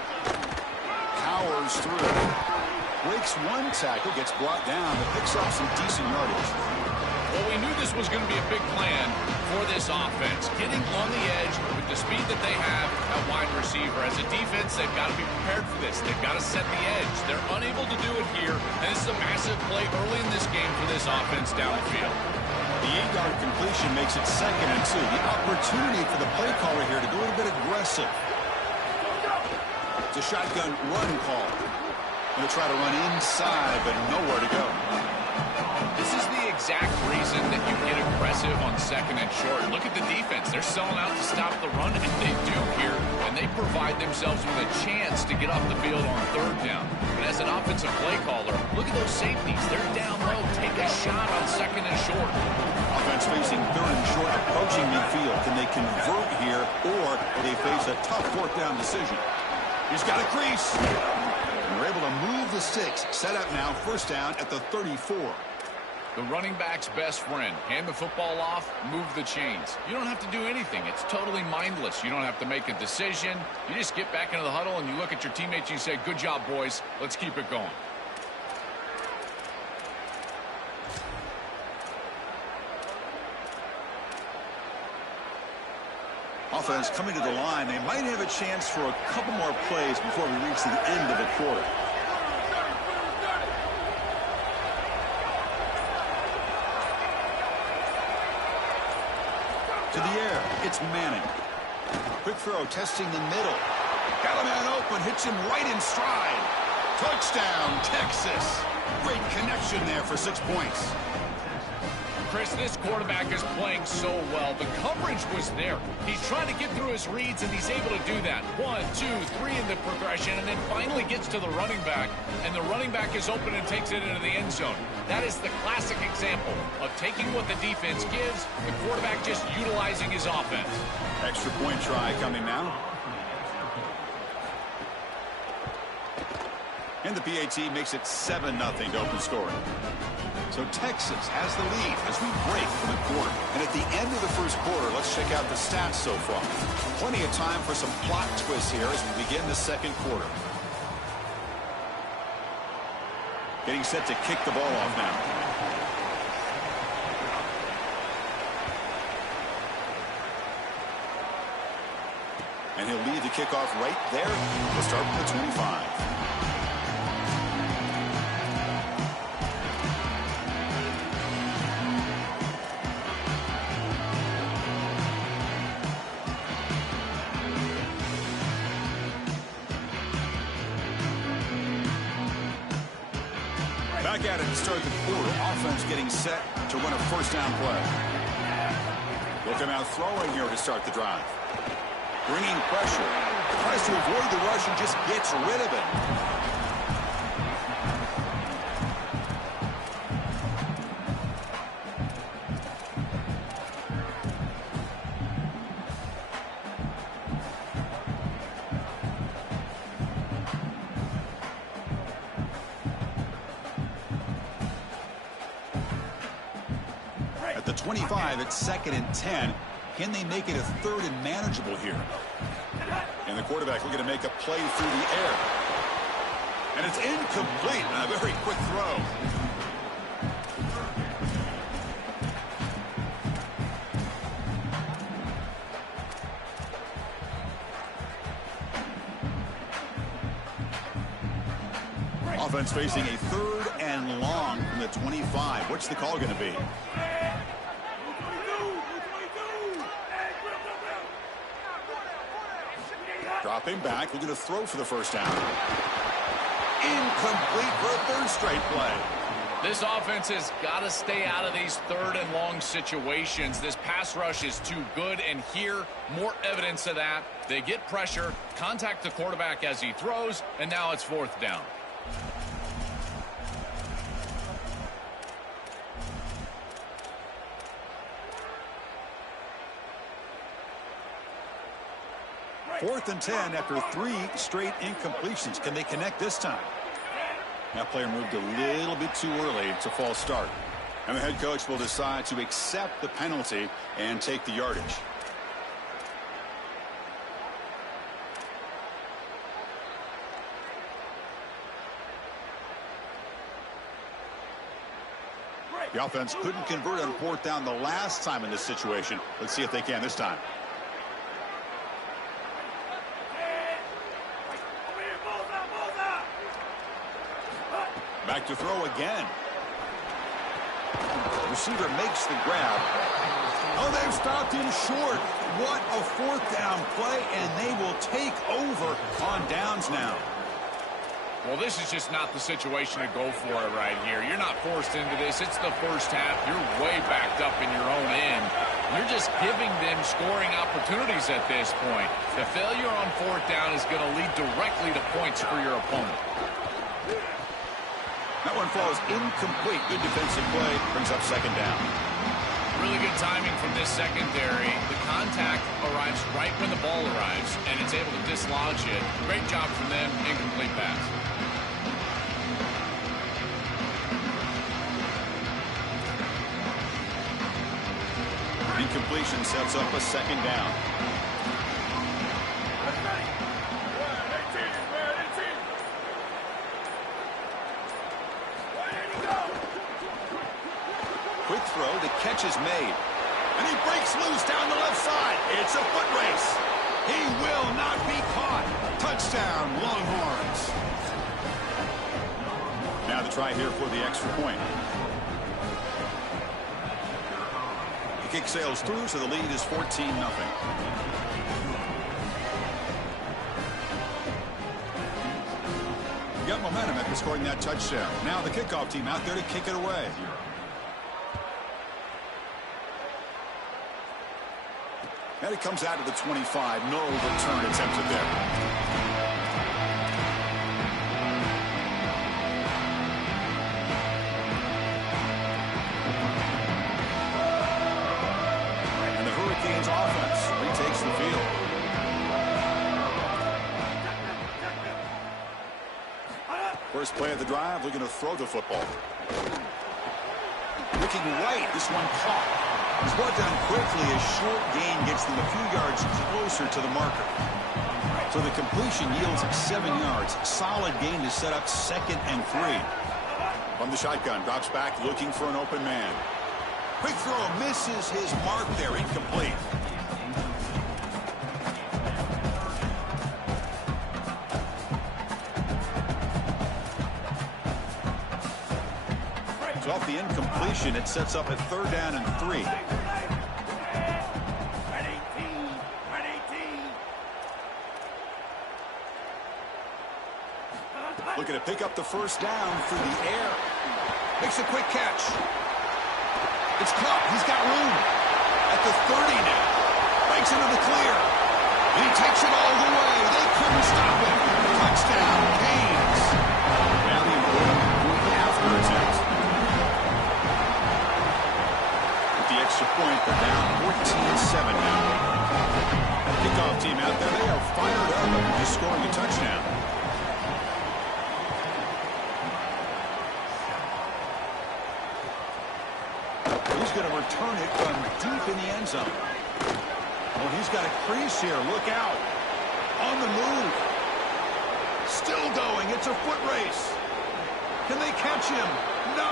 Powers through. Breaks one tackle, gets brought down, but picks up some decent yardage. Well, we knew this was going to be a big plan for this offense. Getting on the edge with the speed that they have at wide receiver. As a defense, they've got to be prepared for this. They've got to set the edge. They're unable to do it here, and this is a massive play early in this game for this offense down the field. The 8-yard completion makes it 2nd and 2. The opportunity for the play caller here to go a little bit aggressive. It's a shotgun run call. Going to try to run inside, but nowhere to go. This is the exact reason that you get aggressive on 2nd and short. Look at the defense. They're selling out to stop the run, and they do here, and they provide themselves with a chance to get off the field on 3rd down. And as an offensive play caller, look at those safeties. They're down low. Take a shot on 2nd and short. Offense facing 3rd and short, approaching midfield. Can they convert here, or will they face a tough 4th down decision? He's got a crease. And we're able to move the sticks. Set up now, first down at the 34. The running back's best friend. Hand the football off, move the chains. You don't have to do anything. It's totally mindless. You don't have to make a decision. You just get back into the huddle and you look at your teammates and you say, good job, boys. Let's keep it going. Offense coming to the line. They might have a chance for a couple more plays before we reach the end of the quarter. To the air. It's Manning. Quick throw, testing the middle. Got a man open, hits him right in stride. Touchdown, Texas. Great connection there for 6 points. Chris, this quarterback is playing so well. The coverage was there. He's trying to get through his reads, and he's able to do that. 1, 2, 3 in the progression, and then finally gets to the running back, and the running back is open and takes it into the end zone. That is the classic example of taking what the defense gives, the quarterback just utilizing his offense. Extra point try coming now. And the PAT makes it 7-0 to open scoring. So Texas has the lead as we break for the quarter. And at the end of the first quarter, let's check out the stats so far. Plenty of time for some plot twists here as we begin the second quarter. Getting set to kick the ball off now. And he'll lead the kickoff right there to start with the 25. Back at it to start the quarter. Offense getting set to run a first down play. They'll come out throwing here to start the drive. Bringing pressure. Tries to avoid the rush and just gets rid of it. At the 25, it's 2nd and 10. Can they make it a 3rd and manageable here? And the quarterback looking to make a play through the air. And it's incomplete on a very quick throw. Offense facing a 3rd and long from the 25. What's the call going to be? Dropping back, looking to throw for the first down. Incomplete for a 3rd straight play. This offense has got to stay out of these third and long situations. This pass rush is too good, and here, more evidence of that. They get pressure, contact the quarterback as he throws, and now it's fourth down. Fourth and 10 after 3 straight incompletions. Can they connect this time? That player moved a little bit too early. It's a false start. And the head coach will decide to accept the penalty and take the yardage. The offense couldn't convert on fourth down the last time in this situation. Let's see if they can this time. Back to throw again. Receiver makes the grab. Oh, they've stopped him short. What a fourth down play, and they will take over on downs now. Well, this is just not the situation to go for it right here. You're not forced into this. It's the first half. You're way backed up in your own end. You're just giving them scoring opportunities at this point. The failure on fourth down is going to lead directly to points for your opponent. That one falls incomplete. Good defensive play. Brings up second down. Really good timing from this secondary. The contact arrives right when the ball arrives, and it's able to dislodge it. Great job from them. Incomplete pass. Incompletion sets up a second down. Quick throw. The catch is made. And he breaks loose down the left side. It's a foot race. He will not be caught. Touchdown, Longhorns. Now the try here for the extra point. The kick sails through, so the lead is 14-0. Got momentum after scoring that touchdown. Now the kickoff team out there to kick it away. And it comes out to the 25. No return attempted there. And the Hurricanes offense retakes the field. First play of the drive, looking to throw the football. Looking right, this one caught. He's brought down quickly. A short gain gets them a few yards closer to the marker. So the completion yields 7 yards. Solid gain to set up second and 3. From the shotgun, drops back looking for an open man. Quick throw, misses his mark there, incomplete. So off the incompletion, it sets up a third down and 3. Looking to pick up the first down through the air. Makes a quick catch. It's caught. He's got room. At the 30 now. Breaks into the clear. And he takes it all the way. They couldn't stop him. Touchdown, Canes. Now the important point after attempt. With the extra point, they're down 14-7 now. Kickoff team out there, they are fired up after just scoring a touchdown. He's going to return it from deep in the end zone. Oh, he's got a crease here. Look out. On the move. Still going. It's a foot race. Can they catch him? No.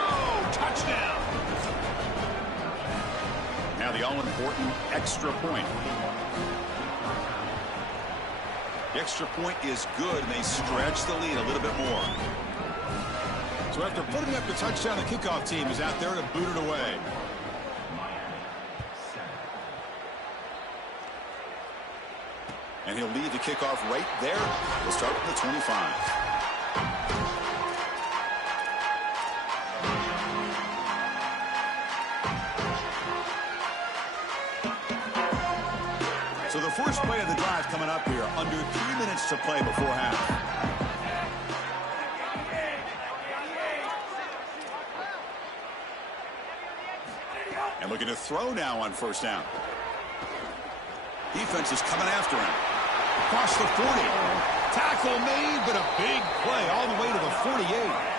Touchdown. Now the all-important extra point. The extra point is good, and they stretch the lead a little bit more. So after putting up the touchdown, the kickoff team is out there to boot it away. And he'll lead the kickoff right there. We'll start with the 25. So the first play of the drive coming up here. Under 3 minutes to play before half. And looking to throw now on first down. Defense is coming after him. Across the 40. Tackle made, but a big play all the way to the 48.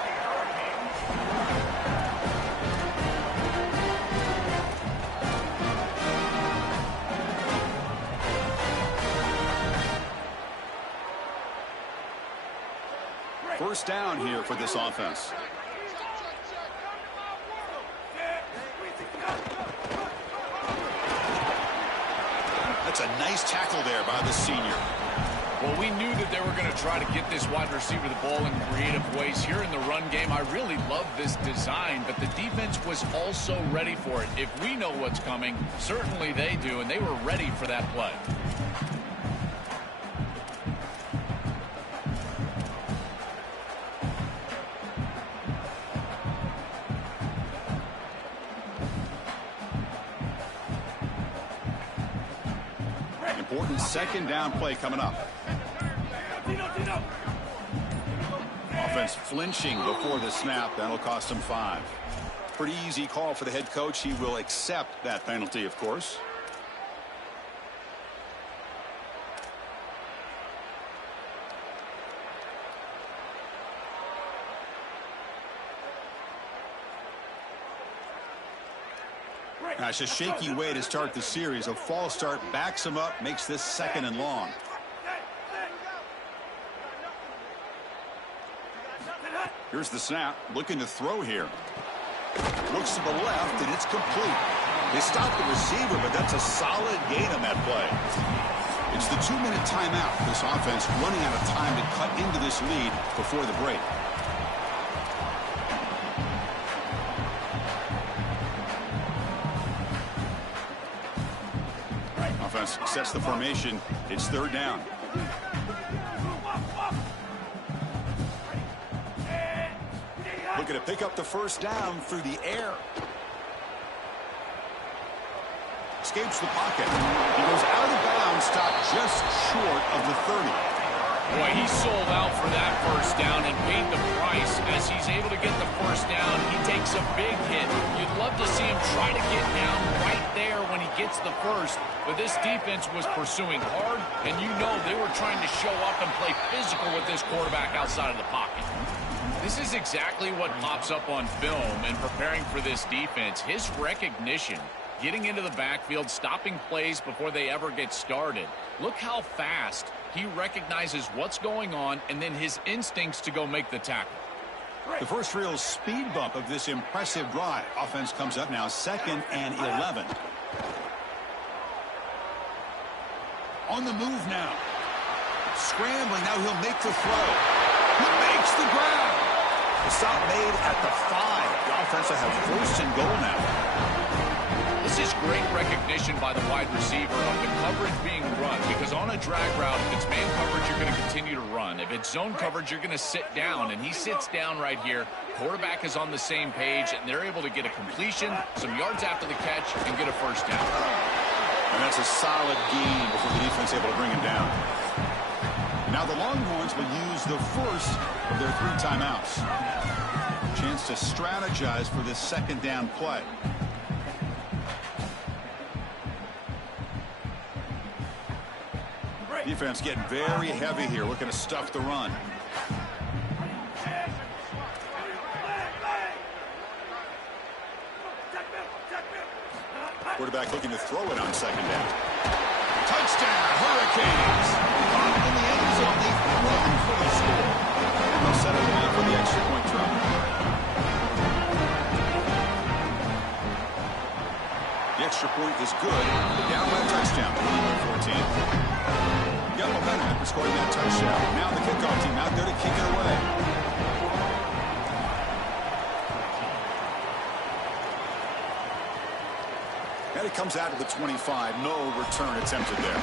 First down here for this offense. That's a nice tackle there by the senior. Well, we knew that they were going to try to get this wide receiver the ball in creative ways here in the run game. I really love this design, but the defense was also ready for it. If we know what's coming, certainly they do, and they were ready for that play. Important second down play coming up. Offense flinching before the snap. That'll cost him 5. Pretty easy call for the head coach. He will accept that penalty, of course. Now, it's a shaky way to start the series. A false start backs him up, makes this 2nd and long. Here's the snap, looking to throw here. Looks to the left, and it's complete. They stopped the receiver, but that's a solid gain on that play. It's the 2-minute timeout. This offense running out of time to cut into this lead before the break. Offense sets the formation. It's 3rd down. Looking to pick up the first down through the air. Escapes the pocket. He goes out of bounds, stopped just short of the 30. Boy, he sold out for that first down and paid the price. As he's able to get the first down, he takes a big hit. You'd love to see him try to get down right there when he gets the first. But this defense was pursuing hard, and you know they were trying to show up and play physical with this quarterback outside of the pocket. This is exactly what pops up on film in preparing for this defense. His recognition, getting into the backfield, stopping plays before they ever get started. Look how fast he recognizes what's going on and then his instincts to go make the tackle. The first real speed bump of this impressive drive. Offense comes up now 2nd and 11. On the move now. Scrambling. Now he'll make the throw. He makes the grab. The stop made at the 5. The offense will have 1st and goal now. This is great recognition by the wide receiver of the coverage being run, because on a drag route, if it's man coverage, you're going to continue to run. If it's zone coverage, you're going to sit down, and he sits down right here. Quarterback is on the same page, and they're able to get a completion, some yards after the catch, and get a first down. And that's a solid gain before the defense able to bring him down. Now the Longhorns will use the first of their 3 timeouts. Chance to strategize for this 2nd down play. Defense getting very heavy here, looking to stuff the run. Quarterback looking to throw it on 2nd down. Touchdown, Hurricanes! Caught in the end zone, they run for the score. And they'll set it now for the extra point try. The extra point is good. Down by a touchdown, 14. Got momentum after scoring that touchdown. Now the kickoff team out there to kick it away. And it comes out to the 25. No return attempted there.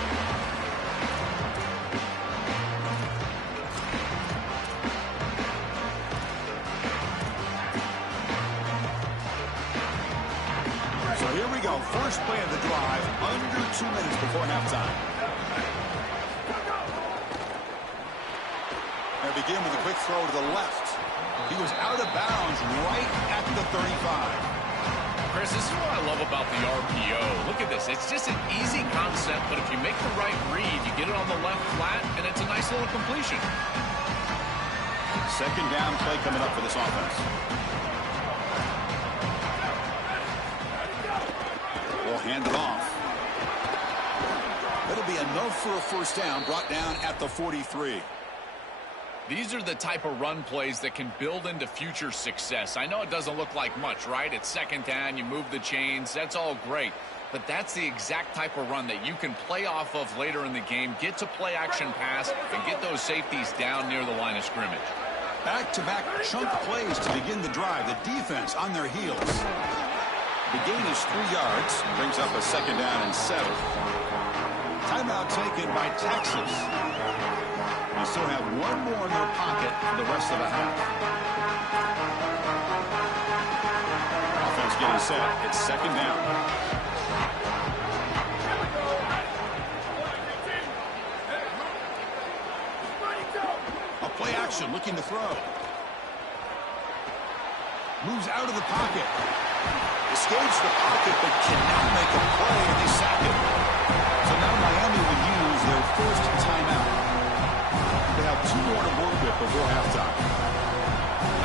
So here we go. First play of the drive under 2 minutes before halftime. begin with a quick throw to the left. He was out of bounds right at the 35. Chris, this is what I love about the RPO. Look at this. It's just an easy concept, but if you make the right read, you get it on the left flat, and it's a nice little completion. Second down play coming up for this offense. We'll hand it off. That'll be enough for a first down, brought down at the 43. These are the type of run plays that can build into future success. I know it doesn't look like much, right? It's second down, you move the chains, that's all great. But that's the exact type of run that you can play off of later in the game, get to play action pass, and get those safeties down near the line of scrimmage. Back-to-back chunk plays to begin the drive. The defense on their heels. The gain is 3 yards, brings up a second down and 7. Timeout taken by Texas. They still have one more in their pocket for the rest of the half. Offense getting set. It's second down. A play action looking to throw. Moves out of the pocket. Escapes the pocket but cannot make a play, and they sack it. So now Miami will use their first timeout. They have 2 more to work with before halftime.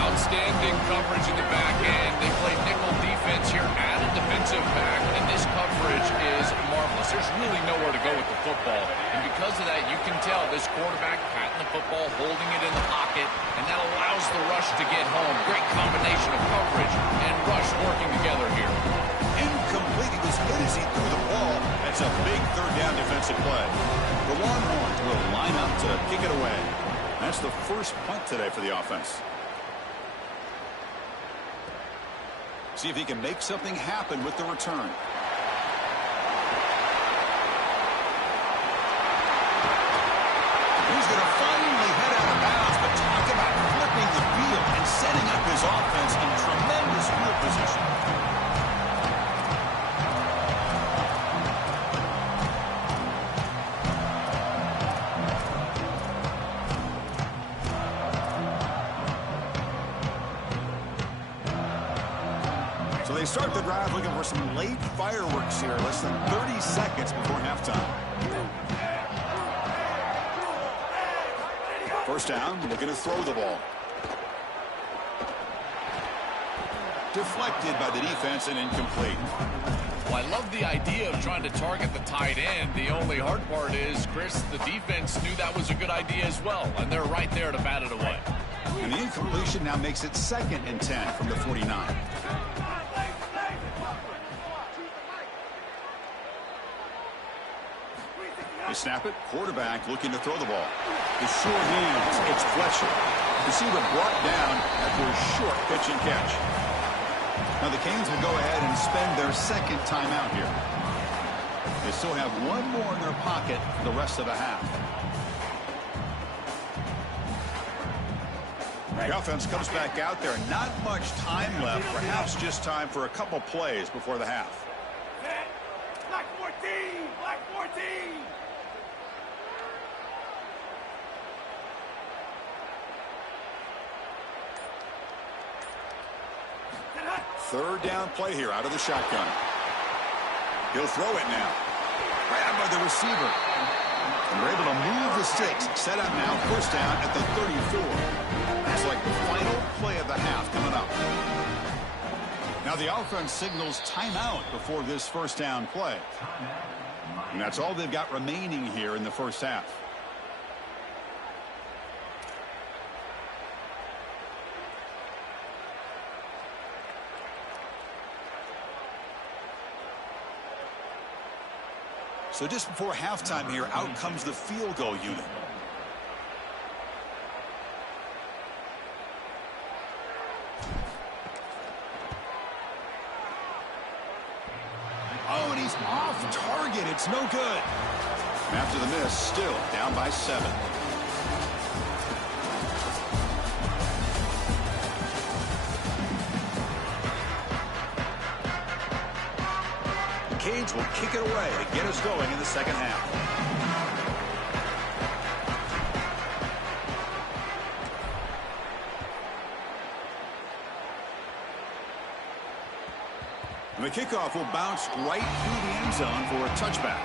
Outstanding coverage in the back end. They play nickel defense here at a defensive back, and this coverage is marvelous. There's really nowhere to go with the football, and because of that, you can tell this quarterback patting the football, holding it in the pocket, and that allows the rush to get home. Great combination of coverage and rush working together here. Incomplete. He was hit as he threw the ball. That's a big third down defensive play. The Longhorns will line up to kick it away. That's the first punt today for the offense. See if he can make something happen with the return. He's going to finally head out of bounds, but talk about flipping the field and setting up his offense in tremendous field position. So they start the drive looking for some late fireworks here, less than 30 seconds before halftime. First down, looking to throw the ball. Deflected by the defense and incomplete. Well, I love the idea of trying to target the tight end. The only hard part is, Chris, the defense knew that was a good idea as well, and they're right there to bat it away. And the incompletion now makes it 2nd and 10 from the 49. They snap it. Quarterback looking to throw the ball. The short hands. It's Fletcher. Receiver brought down after a short pitch and catch. Now the Canes will go ahead and spend their second timeout here. They still have one more in their pocket for the rest of the half. The offense comes back out there. Not much time left. Perhaps just time for a couple plays before the half. Black 14! Black 14! Third down play here out of the shotgun. He'll throw it now. Grabbed by the receiver. And we're able to move the sticks. Set up now. First down at the 34. It's like the final play of the half coming up. Now the offense signals timeout before this first down play. And that's all they've got remaining here in the first half. So just before halftime here, out comes the field goal unit. Oh, and he's off target. It's no good. And after the miss, still down by 7. Canes will kick it away to get us going in the second half. And the kickoff will bounce right through the end zone for a touchback.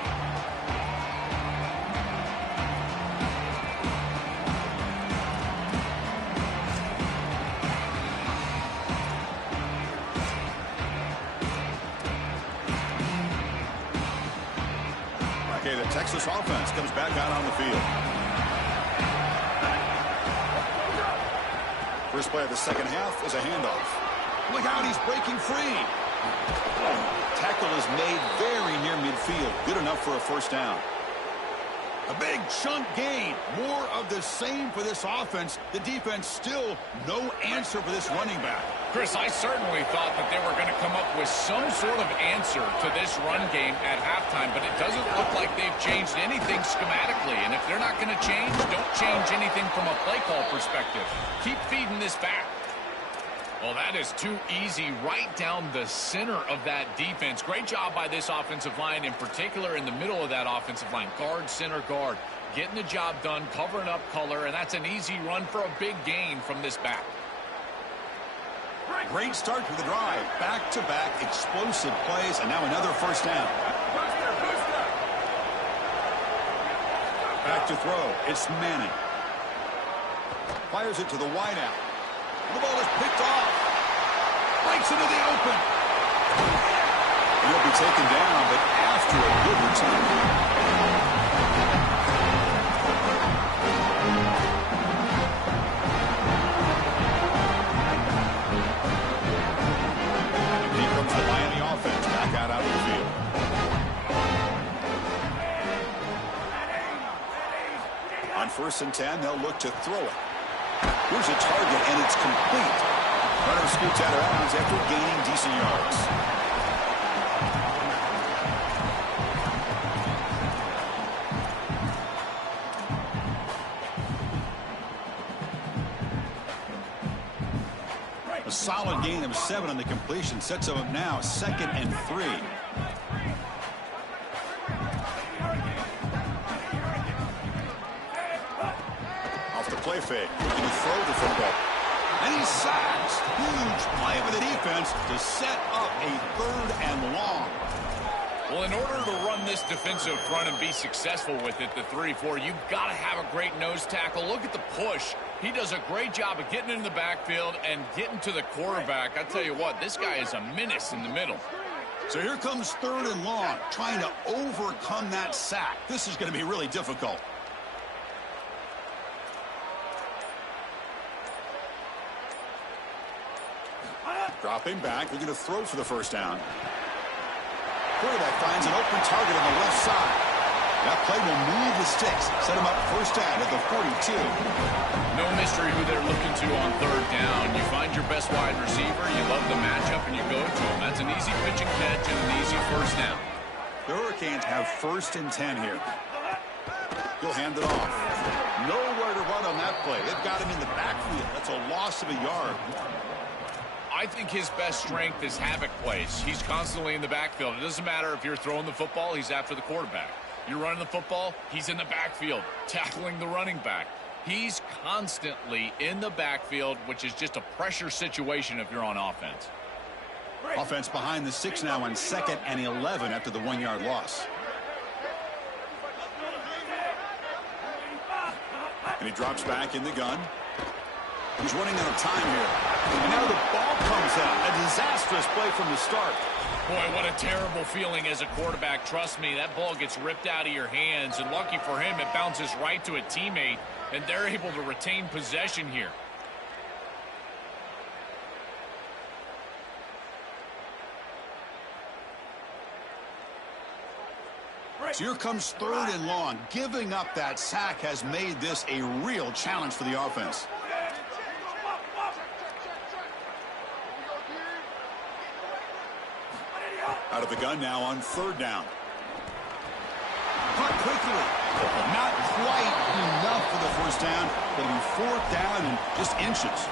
Okay, the Texas offense comes back out on the field. First play of the second half is a handoff. Look out, he's breaking free. Tackle is made very near midfield. Good enough for a first down. A big chunk gain. More of the same for this offense. The defense still no answer for this running back. Chris, I certainly thought that they were going to come up with some sort of answer to this run game at halftime, but it doesn't look like they've changed anything schematically. And if they're not going to change, don't change anything from a play call perspective. Keep feeding this back. Well, that is too easy right down the center of that defense. Great job by this offensive line, in particular in the middle of that offensive line. Guard, center, guard. Getting the job done, covering up color, and that's an easy run for a big gain from this back. Great start to the drive. Back-to-back explosive plays, and now another first down. Back to throw. It's Manning. Fires it to the wideout. The ball is picked off. Breaks into the open. He'll be taken down, but after a good return. On 1st and 10, they'll look to throw it. Here's a target, and it's complete. Runner scoots out of bounds after gaining decent yards. A solid gain of 7 on the completion sets them up now 2nd and 3. Play fake, looking to throw the football. And he sacks. Huge play by the defense to set up a 3rd and long. Well, in order to run this defensive front and be successful with it, the 3-4, you've got to have a great nose tackle. Look at the push. He does a great job of getting into the backfield and getting to the quarterback. I tell you what, this guy is a menace in the middle. So here comes 3rd and long, trying to overcome that sack. This is going to be really difficult. Dropping back, looking to throw for the first down. Quarterback finds an open target on the left side. That play will move the sticks, set him up first down at the 42. No mystery who they're looking to on 3rd down. You find your best wide receiver, you love the matchup, and you go to him. That's an easy pitch and catch and an easy first down. The Hurricanes have 1st and 10 here. He'll hand it off. Nowhere to run on that play. They've got him in the backfield. That's a loss of a yard. I think his best strength is havoc plays. He's constantly in the backfield. It doesn't matter if you're throwing the football, he's after the quarterback. You're running the football, he's in the backfield, tackling the running back. He's constantly in the backfield, which is just a pressure situation if you're on offense. Offense behind the 6 now on 2nd and 11 after the 1-yard loss. And he drops back in the gun. He's running out of time here. And now the ball comes out. A disastrous play from the start. Boy, what a terrible feeling as a quarterback. Trust me, that ball gets ripped out of your hands. And lucky for him, it bounces right to a teammate. And they're able to retain possession here. So here comes 3rd and long. Giving up that sack has made this a real challenge for the offense. Out of the gun now on 3rd down. Cut quickly. Not quite enough for the first down, but it'll be 4th down and just inches.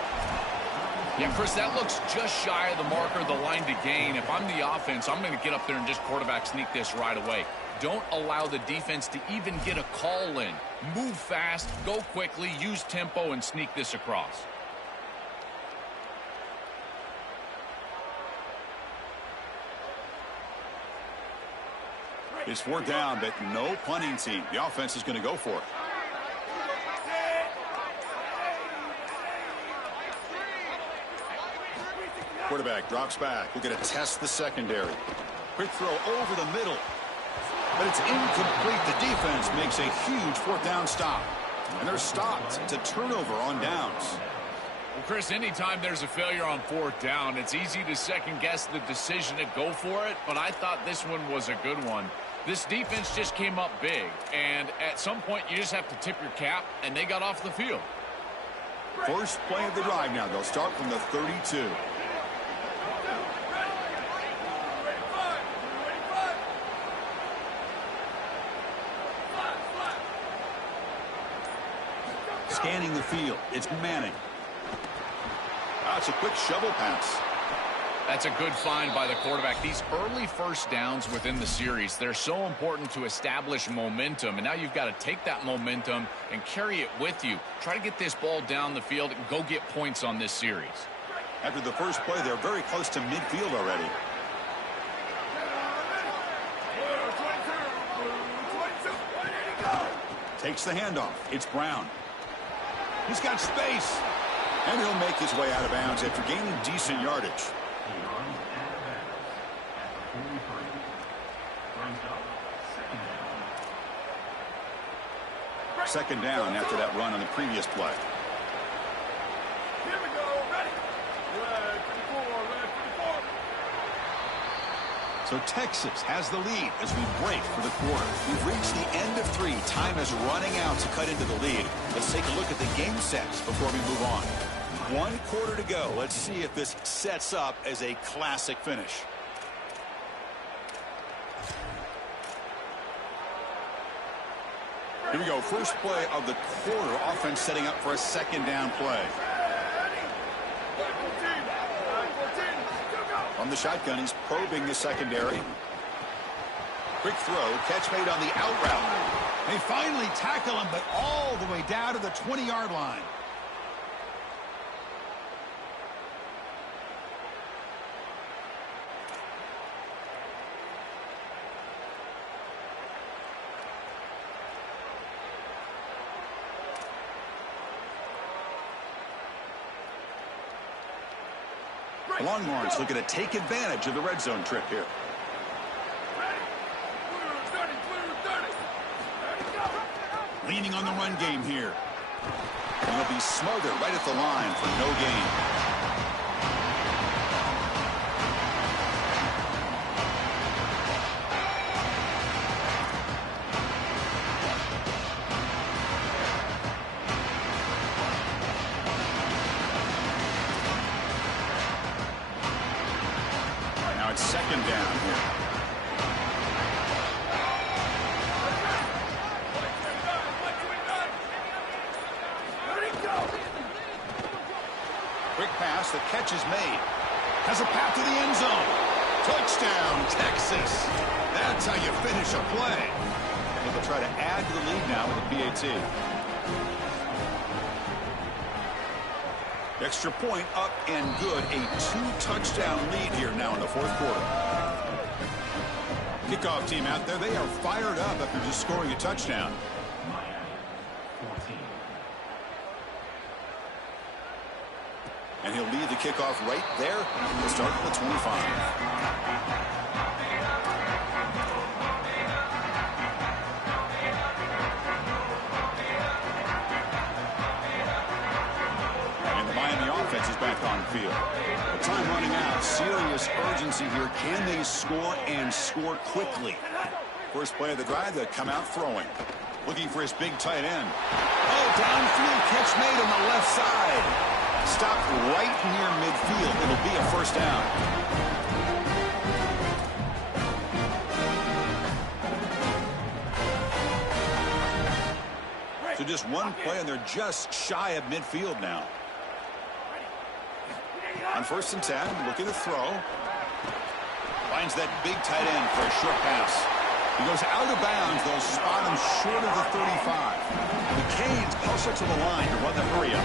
Yeah, Chris, that looks just shy of the marker, the line to gain. If I'm the offense, I'm going to get up there and just quarterback sneak this right away. Don't allow the defense to even get a call in. Move fast, go quickly, use tempo, and sneak this across. It's fourth down, but no punting team. The offense is going to go for it. Quarterback drops back. We're going to test the secondary. Quick throw over the middle. But it's incomplete. The defense makes a huge fourth down stop. And they're stopped. It's a turnover on downs. Well, Chris, anytime there's a failure on fourth down, it's easy to second-guess the decision to go for it, but I thought this one was a good one. This defense just came up big, and at some point you just have to tip your cap, and they got off the field. First play of the drive now. They'll start from the 32. Scanning the field. It's Manning. That's a quick shovel pass. That's a good find by the quarterback. These early first downs within the series, they're so important to establish momentum. And now you've got to take that momentum and carry it with you. Try to get this ball down the field and go get points on this series. After the first play, they're very close to midfield already. Takes the handoff. It's Brown. He's got space. And he'll make his way out of bounds after gaining decent yardage. He runs out of bounds at the 43. Brings up second down. Second down after that run on the previous play. Here we go. Ready. Red 54. Red 54. So Texas has the lead as we break for the quarter. We've reached the end of 3. Time is running out to cut into the lead. Let's take a look at the game sets before we move on. 1 quarter to go. Let's see if this sets up as a classic finish. Here we go. First play of the quarter. Offense setting up for a second down play. From the shotgun, he's probing the secondary. Quick throw. Catch made on the out route. They finally tackle him, but all the way down to the 20-yard line. The Longhorns looking to take advantage of the red zone trip here. Leaning on the run game here. And he'll be smothered right at the line for no gain. Now it's second down here. Quick pass, the catch is made. Has a path to the end zone. Touchdown, Texas. That's how you finish a play. And they'll try to add to the lead now with a PAT. Extra point up and good. A 2-touchdown lead here now in the fourth quarter. Kickoff team out there. They are fired up after just scoring a touchdown. And he'll lead the kickoff right there. We'll start at the 25. Offense is back on the field. The time running out. Serious urgency here. Can they score and score quickly? First play of the drive, they come out throwing. Looking for his big tight end. Oh, downfield catch made on the left side. Stopped right near midfield. It'll be a first down. So just one play, and they're just shy of midfield now. On 1st and 10, looking to throw. Finds that big tight end for a short pass. He goes out of bounds. They'll spot him short of the 35. The Canes hustle to the line to run the hurry up.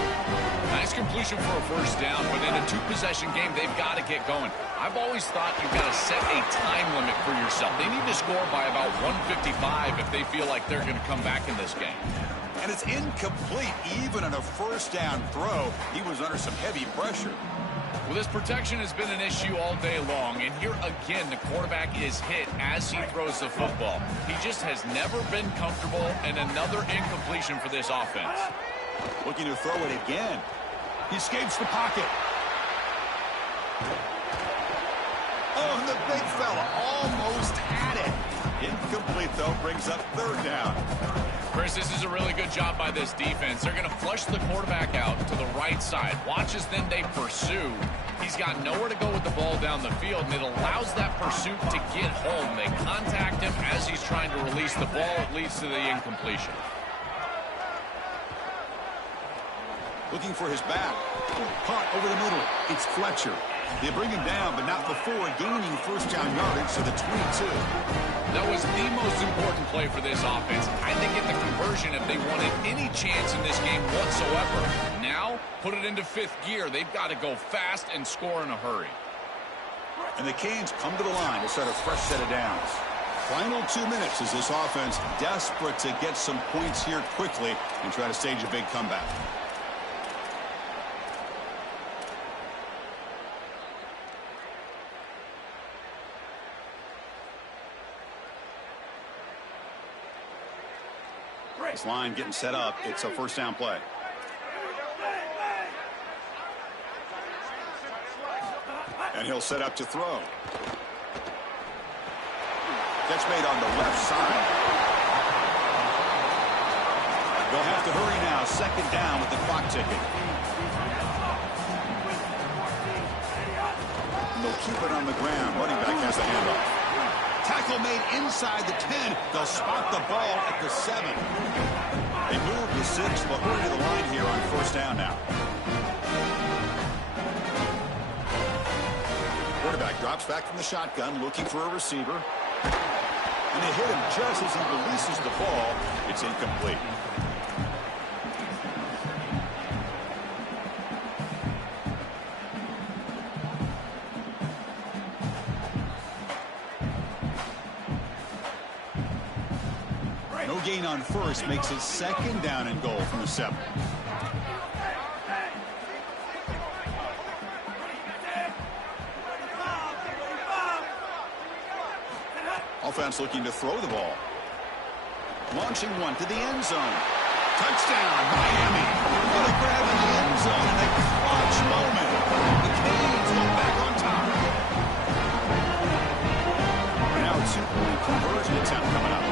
Nice completion for a first down, but in a two-possession game, they've got to get going. I've always thought you've got to set a time limit for yourself. They need to score by about 155 if they feel like they're going to come back in this game. And it's incomplete. Even on a first down throw, he was under some heavy pressure. Well, this protection has been an issue all day long, and here again, the quarterback is hit as he throws the football. He just has never been comfortable, and another incompletion for this offense. Looking to throw it again. He escapes the pocket. Oh, and the big fella almost had it. Incomplete, though, brings up third down. Chris, this is a really good job by this defense. They're going to flush the quarterback out to the right side. Watch as then they pursue. He's got nowhere to go with the ball down the field, and it allows that pursuit to get home. They contact him as he's trying to release the ball. It leads to the incompletion. Looking for his back. Caught over the middle. It's Fletcher. They bring him down, but not before gaining first down yardage to the 22. That was the most important play for this offense. I think get the conversion if they wanted any chance in this game whatsoever. Now, put it into fifth gear. They've got to go fast and score in a hurry. And the Canes come to the line to start a fresh set of downs. Final 2 minutes as this offense desperate to get some points here quickly and try to stage a big comeback. This line getting set up. It's a first down play. And he'll set up to throw. Catch made on the left side. They'll have to hurry now. Second down with the clock ticking. And they'll keep it on the ground. Running back has the handoff. Tackle made inside the 10. They'll spot the ball at the 7. They move the 6. They'll hurry to the line here on first down now. Quarterback drops back from the shotgun, looking for a receiver. And they hit him just as he releases the ball. It's incomplete. No gain on first makes it second down and goal from the 7. Offense looking to throw the ball. Launching one to the end zone. Touchdown, Miami. What a grab in the end zone in a clutch moment. The Canes go back on top. Now a 2-point conversion attempt coming up.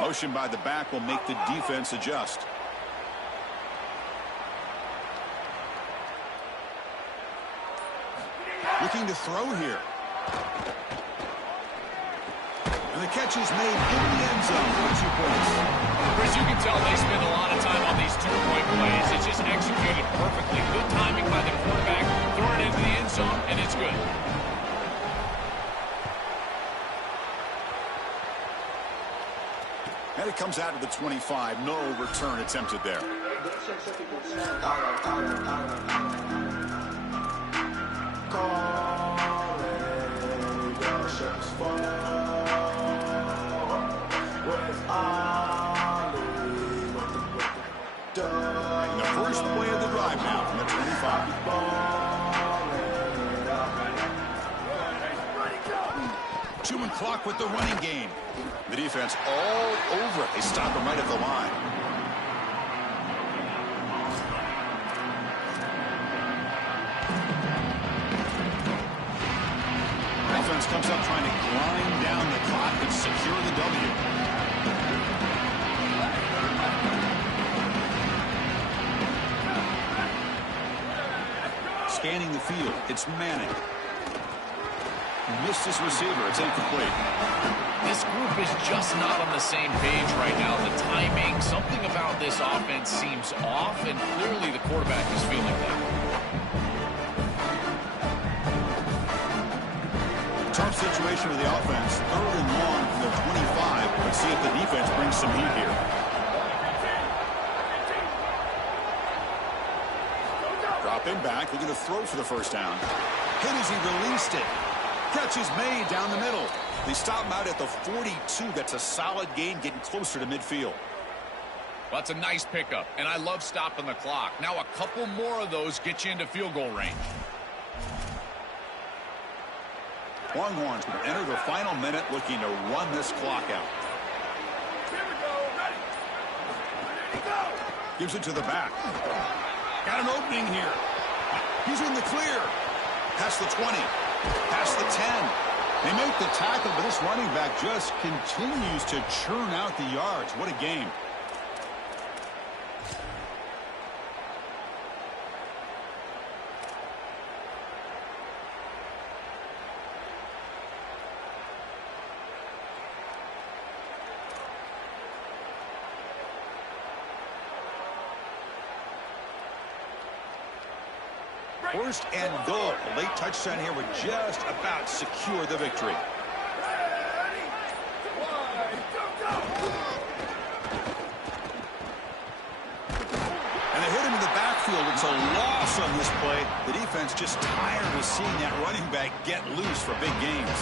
Motion by the back will make the defense adjust. Looking to throw here. And the catch is made in the end zone for 2 points. Chris, you can tell they spend a lot of time on these 2-point plays. It's just executed perfectly. Good timing by the quarterback. Throw it into the end zone, and it's good. And it comes out of the 25. No return attempted there. And the first play of the drive now from the 25. Chewing clock with the running game. The defense all over it. They stop him right at the line. Offense comes up trying to grind down the clock and secure the W. Scanning the field. It's Manning. Missed his receiver. It's incomplete. This group is just not on the same page right now. The timing, something about this offense seems off, and clearly the quarterback is feeling that. Tough situation for the offense. 3rd and long from their 25. Let's see if the defense brings some heat here. Dropping back, looking to throw for the first down. Hit as he released it. Catch is made down the middle. They stop him out at the 42. That's a solid gain, getting closer to midfield. Well, that's a nice pickup, and I love stopping the clock. Now a couple more of those get you into field goal range. Longhorns will enter the final minute looking to run this clock out. Here we go. Ready. Ready, go. Gives it to the back. Got an opening here. He's in the clear. Past the 20. Past the 10. They make the tackle, but this running back just continues to churn out the yards. What a game. First and goal. A late touchdown here would just about secure the victory. Ready. Wide. Go. And they hit him in the backfield. It's a loss on this play. The defense just tired of seeing that running back get loose for big gains.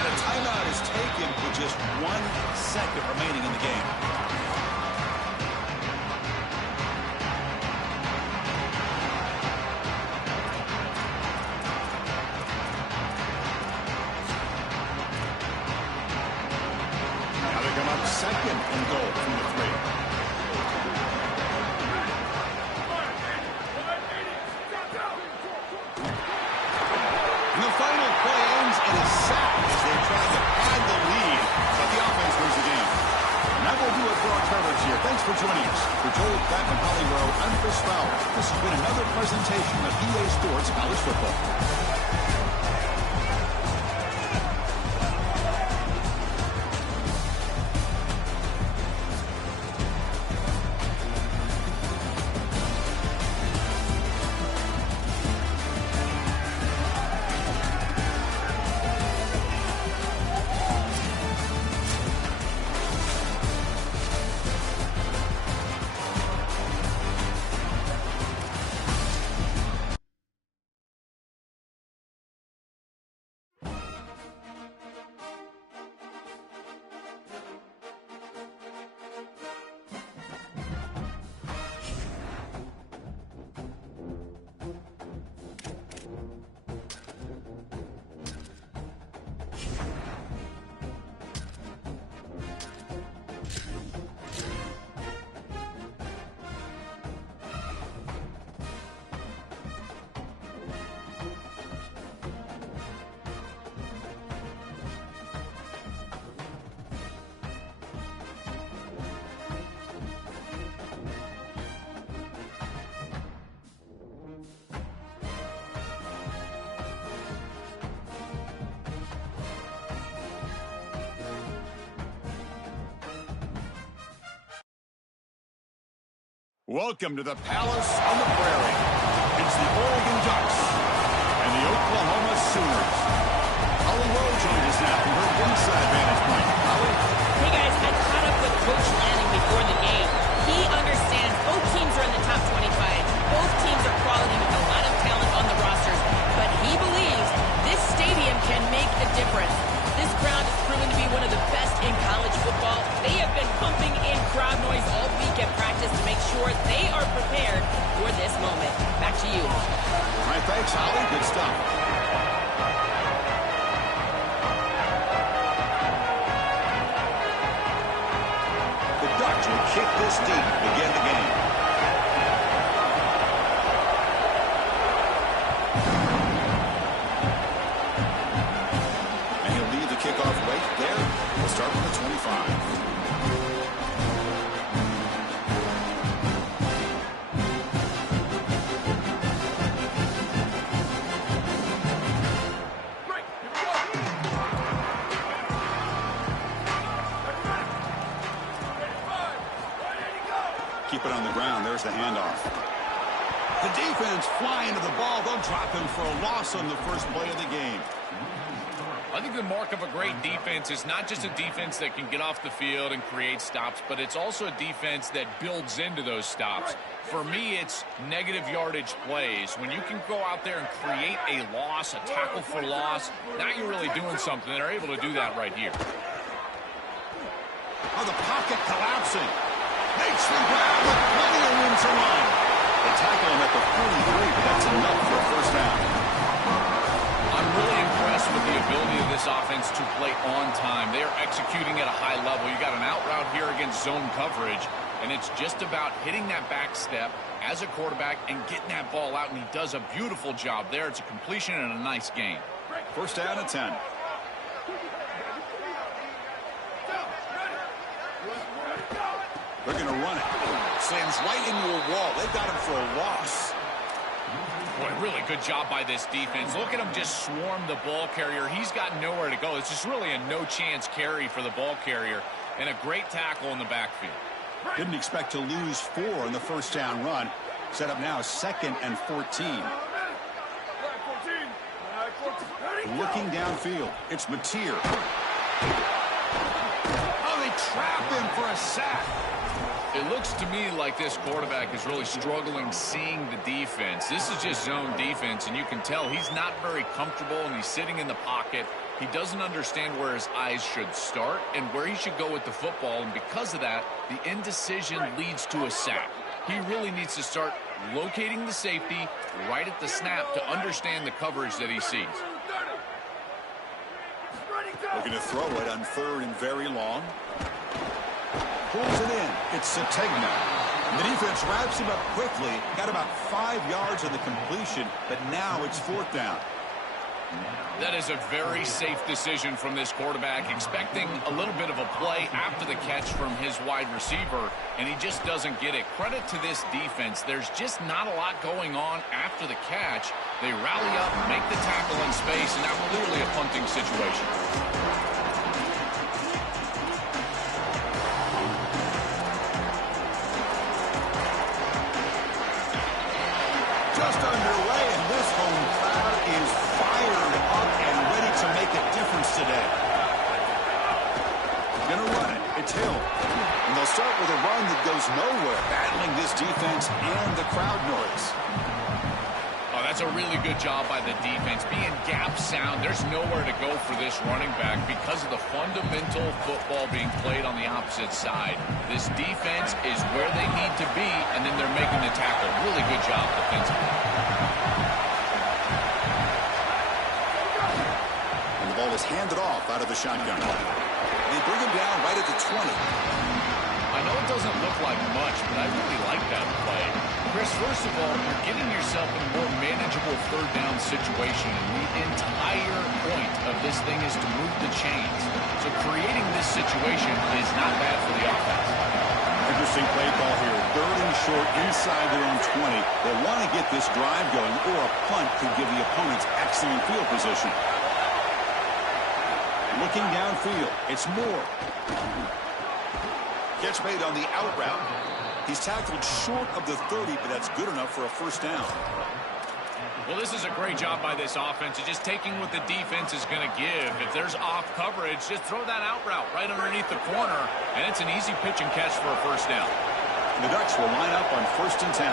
And a timeout is taken with just 1 second remaining in the game. Second and goal from the 3. And the final play ends in a sack as they try to pad the lead, but the offense wins the game. And that will do it for our coverage here. Thanks for joining us. For Joel Platt and Holly Rowe, I'm Chris Fowler. This has been another presentation of EA Sports College Football. Welcome to the Palace on the Prairie. It's the Oregon Ducks and the Oklahoma Sooners. Holly Rowe joins us now from her inside vantage point. Holly? Hey guys, I caught up with Coach Lanning before the game. He understands both teams are in the top 25. Both teams are quality with a lot of talent on the rosters. But he believes this stadium can make a difference. This ground has proven to be one of the best in college football. They have been pumping in crowd noise all week at practice to make sure they are prepared for this moment. Back to you. All right, thanks, Holly. Good stuff. The Ducks will kick this deep to begin the game. And he'll leave the kickoff right there. We'll start with the 25. Keep it on the ground. There's the handoff. The defense flying to the ball. They'll drop him for a loss on the first play of the game. I think the mark of a great defense is not just a defense that can get off the field and create stops, but it's also a defense that builds into those stops. For me, it's negative yardage plays. When you can go out there and create a loss, a tackle for loss, now you're really doing something. They're able to do that right here. Oh, the pocket collapsing. Makes the grab with plenty of room to run. They tackle him at the 43, but that's enough for a first down. I'm really impressed with the ability of this offense to play on time. They are executing at a high level. You got an out route here against zone coverage, and it's just about hitting that back step as a quarterback and getting that ball out, and he does a beautiful job there. It's a completion and a nice game. First down at 10. They're going to run it. Slams right into a wall. They've got him for a loss. Boy, really good job by this defense. Look at him just swarm the ball carrier. He's got nowhere to go. It's just really a no-chance carry for the ball carrier, and a great tackle in the backfield. Didn't expect to lose 4 in the first down run. Set up now 2nd and 14. Looking downfield. It's Mateer. Oh, they trap him for a sack. It looks to me like this quarterback is really struggling seeing the defense. This is just zone defense, and you can tell he's not very comfortable, and he's sitting in the pocket. He doesn't understand where his eyes should start and where he should go with the football, and because of that, the indecision leads to a sack. He really needs to start locating the safety right at the snap to understand the coverage that he sees. Looking to throw it on 3rd and very long. Pulls it in. It's Sategna. The defense wraps him up quickly. Got about 5 yards on the completion, but now it's 4th down. That is a very safe decision from this quarterback, expecting a little bit of a play after the catch from his wide receiver, and he just doesn't get it. Credit to this defense. There's just not a lot going on after the catch. They rally up, make the tackle in space, and now clearly a punting situation. Just underway, and this home crowd is fired up and ready to make a difference today. Gonna run it. It's Hill. And they'll start with a run that goes nowhere, battling this defense and the crowd noise. Oh, that's a really good job by the defense. Being gap sound, there's nowhere to go for this running back because of the fundamental football being played on the opposite side. This defense is where they need to be, and then they're making the tackle. Really good job defensively. And the ball is handed off out of the shotgun. They bring him down right at the 20. I know it doesn't look like much, but I really like that play. Chris, first of all, you're getting yourself in a more manageable 3rd down situation. And the entire point of this thing is to move the chains. So creating this situation is not bad for the offense. Interesting play call here. 3rd and short inside their own 20. They want to get this drive going, or a punt could give the opponents excellent field position. Looking downfield, it's Moore. Catch made on the out route. He's tackled short of the 30, but that's good enough for a first down. Well, this is a great job by this offense. It's just taking what the defense is going to give. If there's off coverage, just throw that out route right underneath the corner, and it's an easy pitch and catch for a first down. The Ducks will line up on 1st and 10.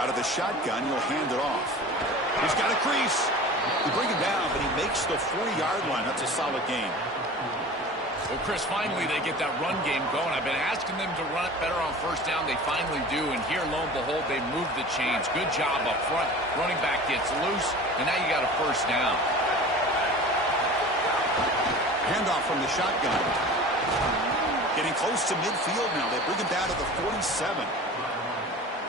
Out of the shotgun, you'll hand it off. He's got a crease. You bring him down, but he makes the 40-yard line. That's a solid game. Well, Chris, finally they get that run game going. I've been asking them to run it better on first down. They finally do, and here, lo and behold, they move the chains. Good job up front. Running back gets loose, and now you got a first down. Handoff from the shotgun. Getting close to midfield now. They bring him down to the 47.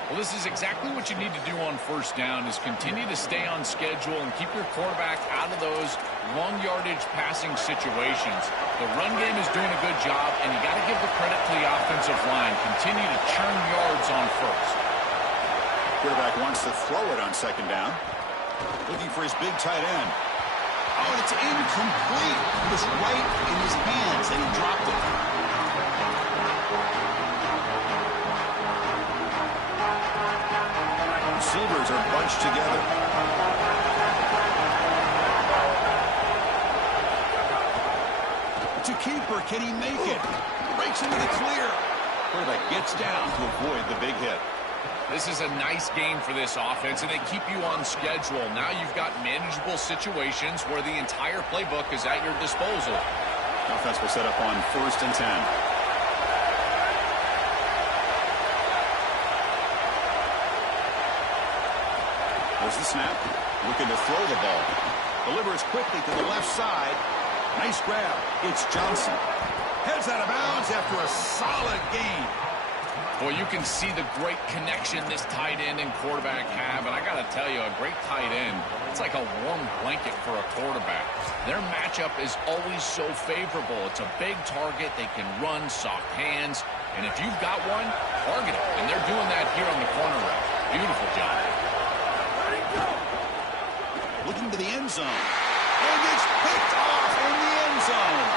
Well, this is exactly what you need to do on first down, is continue to stay on schedule and keep your quarterback out of those long yardage passing situations. The run game is doing a good job, and you got to give the credit to the offensive line. Continue to churn yards on first. Quarterback wants to throw it on 2nd down. Looking for his big tight end. Oh, it's incomplete. It was right in his hands, and he dropped it. Receivers are bunched together. keeper. Can he make it? Breaks into the clear. Quarterback gets down to avoid the big hit. This is a nice game for this offense, and they keep you on schedule. Now you've got manageable situations where the entire playbook is at your disposal. Offense will set up on 1st and 10. There's the snap. Looking to throw the ball. Delivers quickly to the left side. Nice grab. It's Johnson. Heads out of bounds after a solid gain. Boy, you can see the great connection this tight end and quarterback have, and I got to tell you, a great tight end, it's like a warm blanket for a quarterback. Their matchup is always so favorable. It's a big target. They can run, soft hands, and if you've got one, target it. And they're doing that here on the corner route. Beautiful job. Looking to the end zone. And it's picked off in the end zone.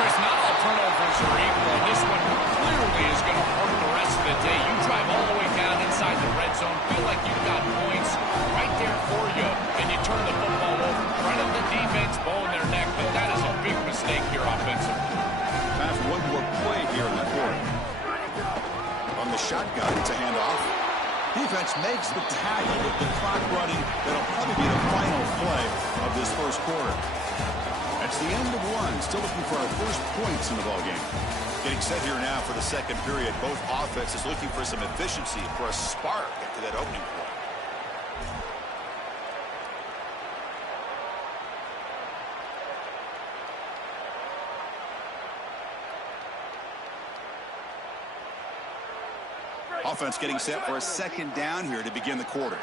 Chris, not all turnovers are equal. This one clearly is going to hurt the rest of the day. You drive all the way down inside the red zone, feel like you've got points right there for you, and you turn the football over. Credit the defense, bowing their neck, but that is a big mistake here offensively. Time for one more play here in the quarter. On the shotgun, it's a handoff. Defense makes the tackle with the clock running. That'll probably be the final play of this first quarter. That's the end of one. Still looking for our first points in the ballgame. Getting set here now for the second period. Both offenses looking for some efficiency, for a spark after that opening play. Offense getting set for a second down here to begin the quarter.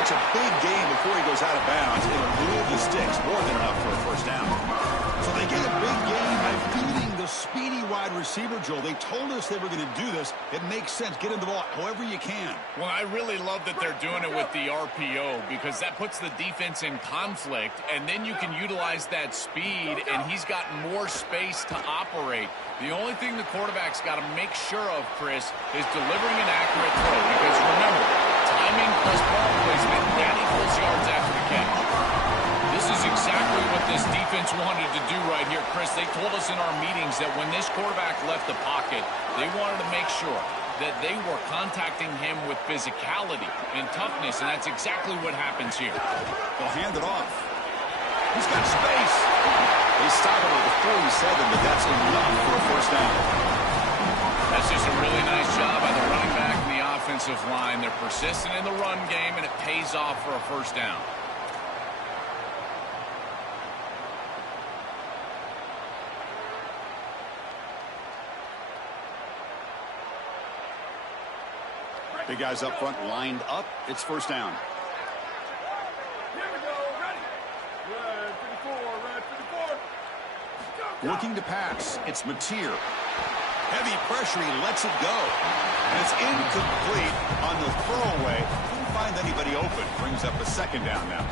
It's a big game before he goes out of bounds. It'll move the sticks, more than enough for a first down. So they get a big game by beating the speedy wide receiver, Joel. They told us they were going to do this. It makes sense. Get him the ball however you can. Well, I really love that they're doing it with the RPO because that puts the defense in conflict, and then you can utilize that speed, and he's got more space to operate. The only thing the quarterback's got to make sure of, Chris, is delivering an accurate throw because, remember, timing plus ball placement, that equals yards after the catch. This is exactly what this defense wanted to do right here, Chris. They told us in our meetings that when this quarterback left the pocket, they wanted to make sure that they were contacting him with physicality and toughness, and that's exactly what happens here. They'll hand it off. He's got space. They stop it with a 47, but that's enough for a first down. That's just a really nice job by the running back and the offensive line. They're persistent in the run game, and it pays off for a first down. Big guys up front lined up. It's first down. Here we go. Ready. Red 54. Red 54. Go. Looking to pass. It's Mateer. Heavy pressure. He lets it go. And it's incomplete on the throwaway. Couldn't find anybody open. Brings up a second down now.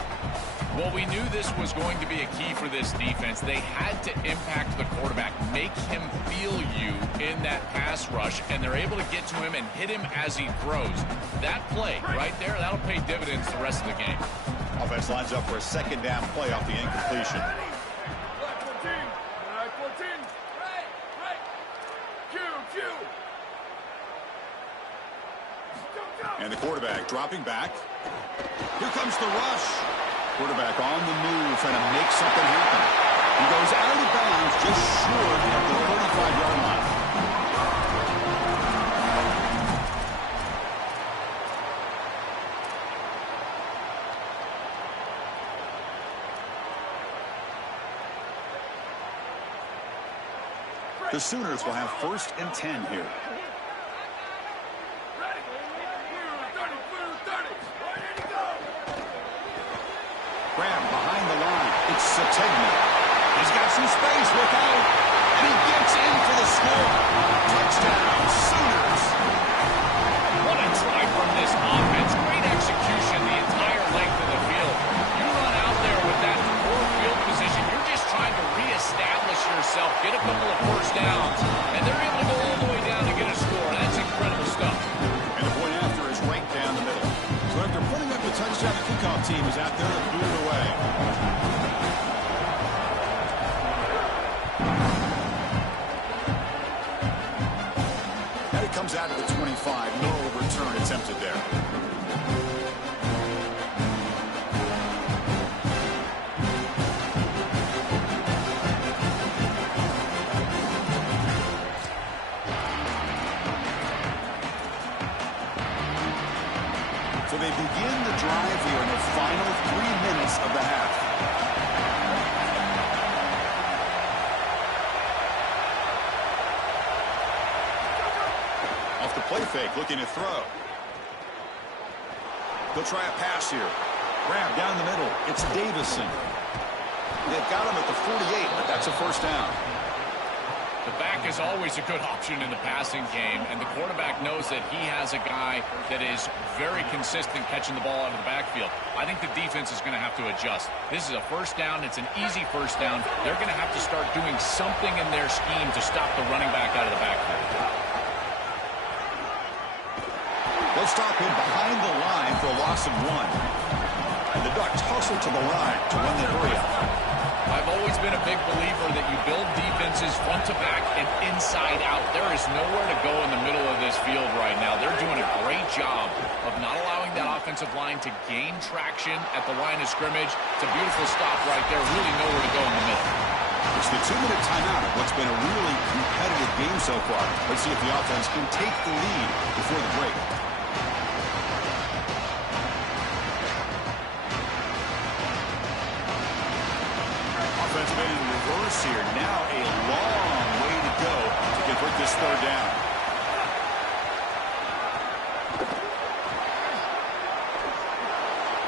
Well, we knew this was going to be a key for this defense. They had to impact the quarterback, make him feel you in that pass rush, and they're able to get to him and hit him as he throws. That play right there, that'll pay dividends the rest of the game. Offense lines up for a second down play off the incompletion. Black 14. Black 14. Right. Q. And the quarterback dropping back. Here comes the rush. Quarterback on the move, trying to make something happen. He goes out of bounds just short of the 35-yard line. The Sooners will have 1st and 10 here. Grab behind the line. It's Sategna. He's got some space. Look out. And he gets in for the score. Touchdown, Sooners. What a try from this offense. Great execution the entire length of the field. You run out there with that poor field position. You're just trying to reestablish yourself, get a couple of first downs, and they're able to go all the way down to get a score. That's incredible stuff. And the point after is right down the middle. 5. No return attempted there. So they begin the drive here in the final 3 minutes of the half. Off the play fake, looking to throw. They'll try a pass here. Grab down the middle. It's Davison. They've got him at the 48, but that's a first down. The back is always a good option in the passing game, and the quarterback knows that he has a guy that is very consistent catching the ball out of the backfield. I think the defense is going to have to adjust. This is a first down. It's an easy first down. They're going to have to start doing something in their scheme to stop the running back out of the backfield. They'll stop him behind the line for a loss of 1. And the Ducks hustle to the line to run the hurry up. I've always been a big believer that you build defenses front to back and inside out. There is nowhere to go in the middle of this field right now. They're doing a great job of not allowing that offensive line to gain traction at the line of scrimmage. It's a beautiful stop right there. Really nowhere to go in the middle. It's the 2-minute timeout of what's been a really competitive game so far. Let's see if the offense can take the lead before the break. Offensive end in reverse here. Now a long way to go to convert this third down.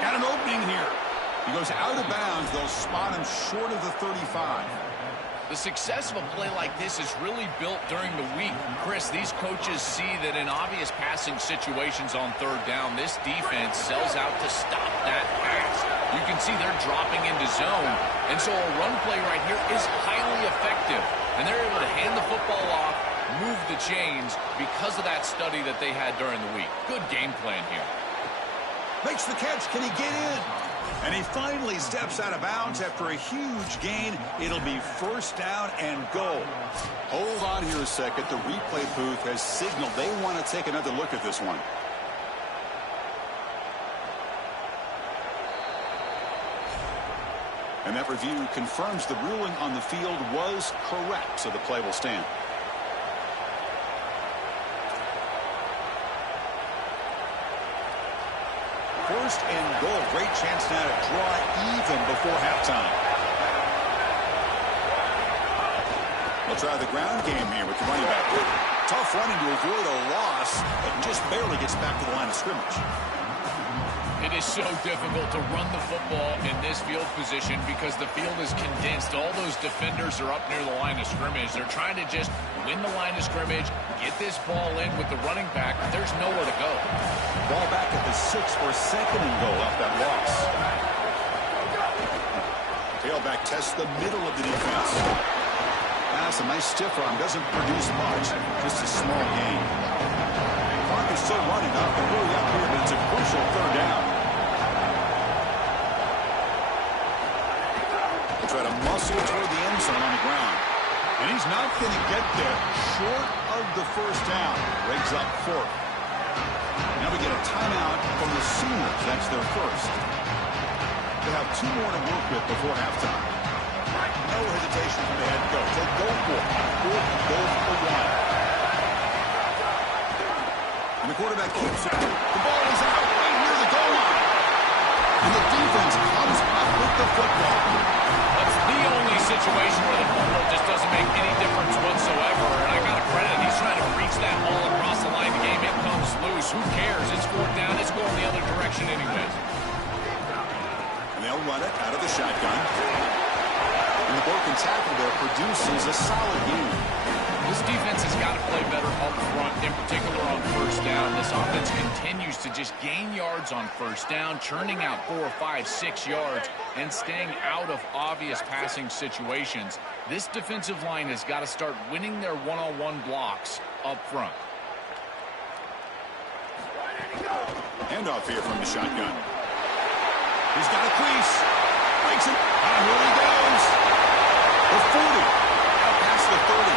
Got an opening here. He goes out of bounds. They'll spot him short of the 35. The success of a play like this is really built during the week. Chris, these coaches see that in obvious passing situations on third down, this defense sells out to stop that pass. You can see they're dropping into zone, and so a run play right here is highly effective. And they're able to hand the football off, move the chains because of that study that they had during the week. Good game plan here. Makes the catch. Can he get in? And he finally steps out of bounds after a huge gain. It'll be first down and goal. Hold on here a second. The replay booth has signaled they want to take another look at this one. And that review confirms the ruling on the field was correct, so the play will stand. First and goal. Great chance now to draw even before halftime. We'll try the ground game here with the running back. Tough running to avoid a loss, but just barely gets back to the line of scrimmage. It is so difficult to run the football in this field position because the field is condensed. All those defenders are up near the line of scrimmage. They're trying to just win the line of scrimmage, get this ball in with the running back. There's nowhere to go. Ball back at the 6 for second and goal off that loss. Tailback tests the middle of the defense. That's a nice stiff arm. Doesn't produce much. Just a small gain. Clock is still running up and really up here, but it's a crucial third down. He'll try to muscle toward the end zone on the ground. And he's not going to get there. Short of the first down. Rigs up fourth. Now we get a timeout from the Sooners. That's their first. They have 2 more to work with before halftime. No hesitation from the head coach. They go for it. Fourth and goal for 1. And the quarterback keeps it. The ball is out right near the goal line. And the defense comes up with the football. That's the only situation where the football just doesn't make any difference whatsoever. And I got to credit him. He's trying to reach that ball across the line. The game, it comes loose. Who cares? It's fourth down. It's going the other direction anyways. And they'll run it out of the shotgun. And the broken tackle there produces a solid game. This defense has got to play better up front, in particular on first down. This offense continues to just gain yards on first down, churning out 4, 5, 6 yards, and staying out of obvious passing situations. This defensive line has got to start winning their one-on-one blocks up front. Handoff here from the shotgun. He's got a crease. Breaks it. And here he goes. The 40. Out past the 30.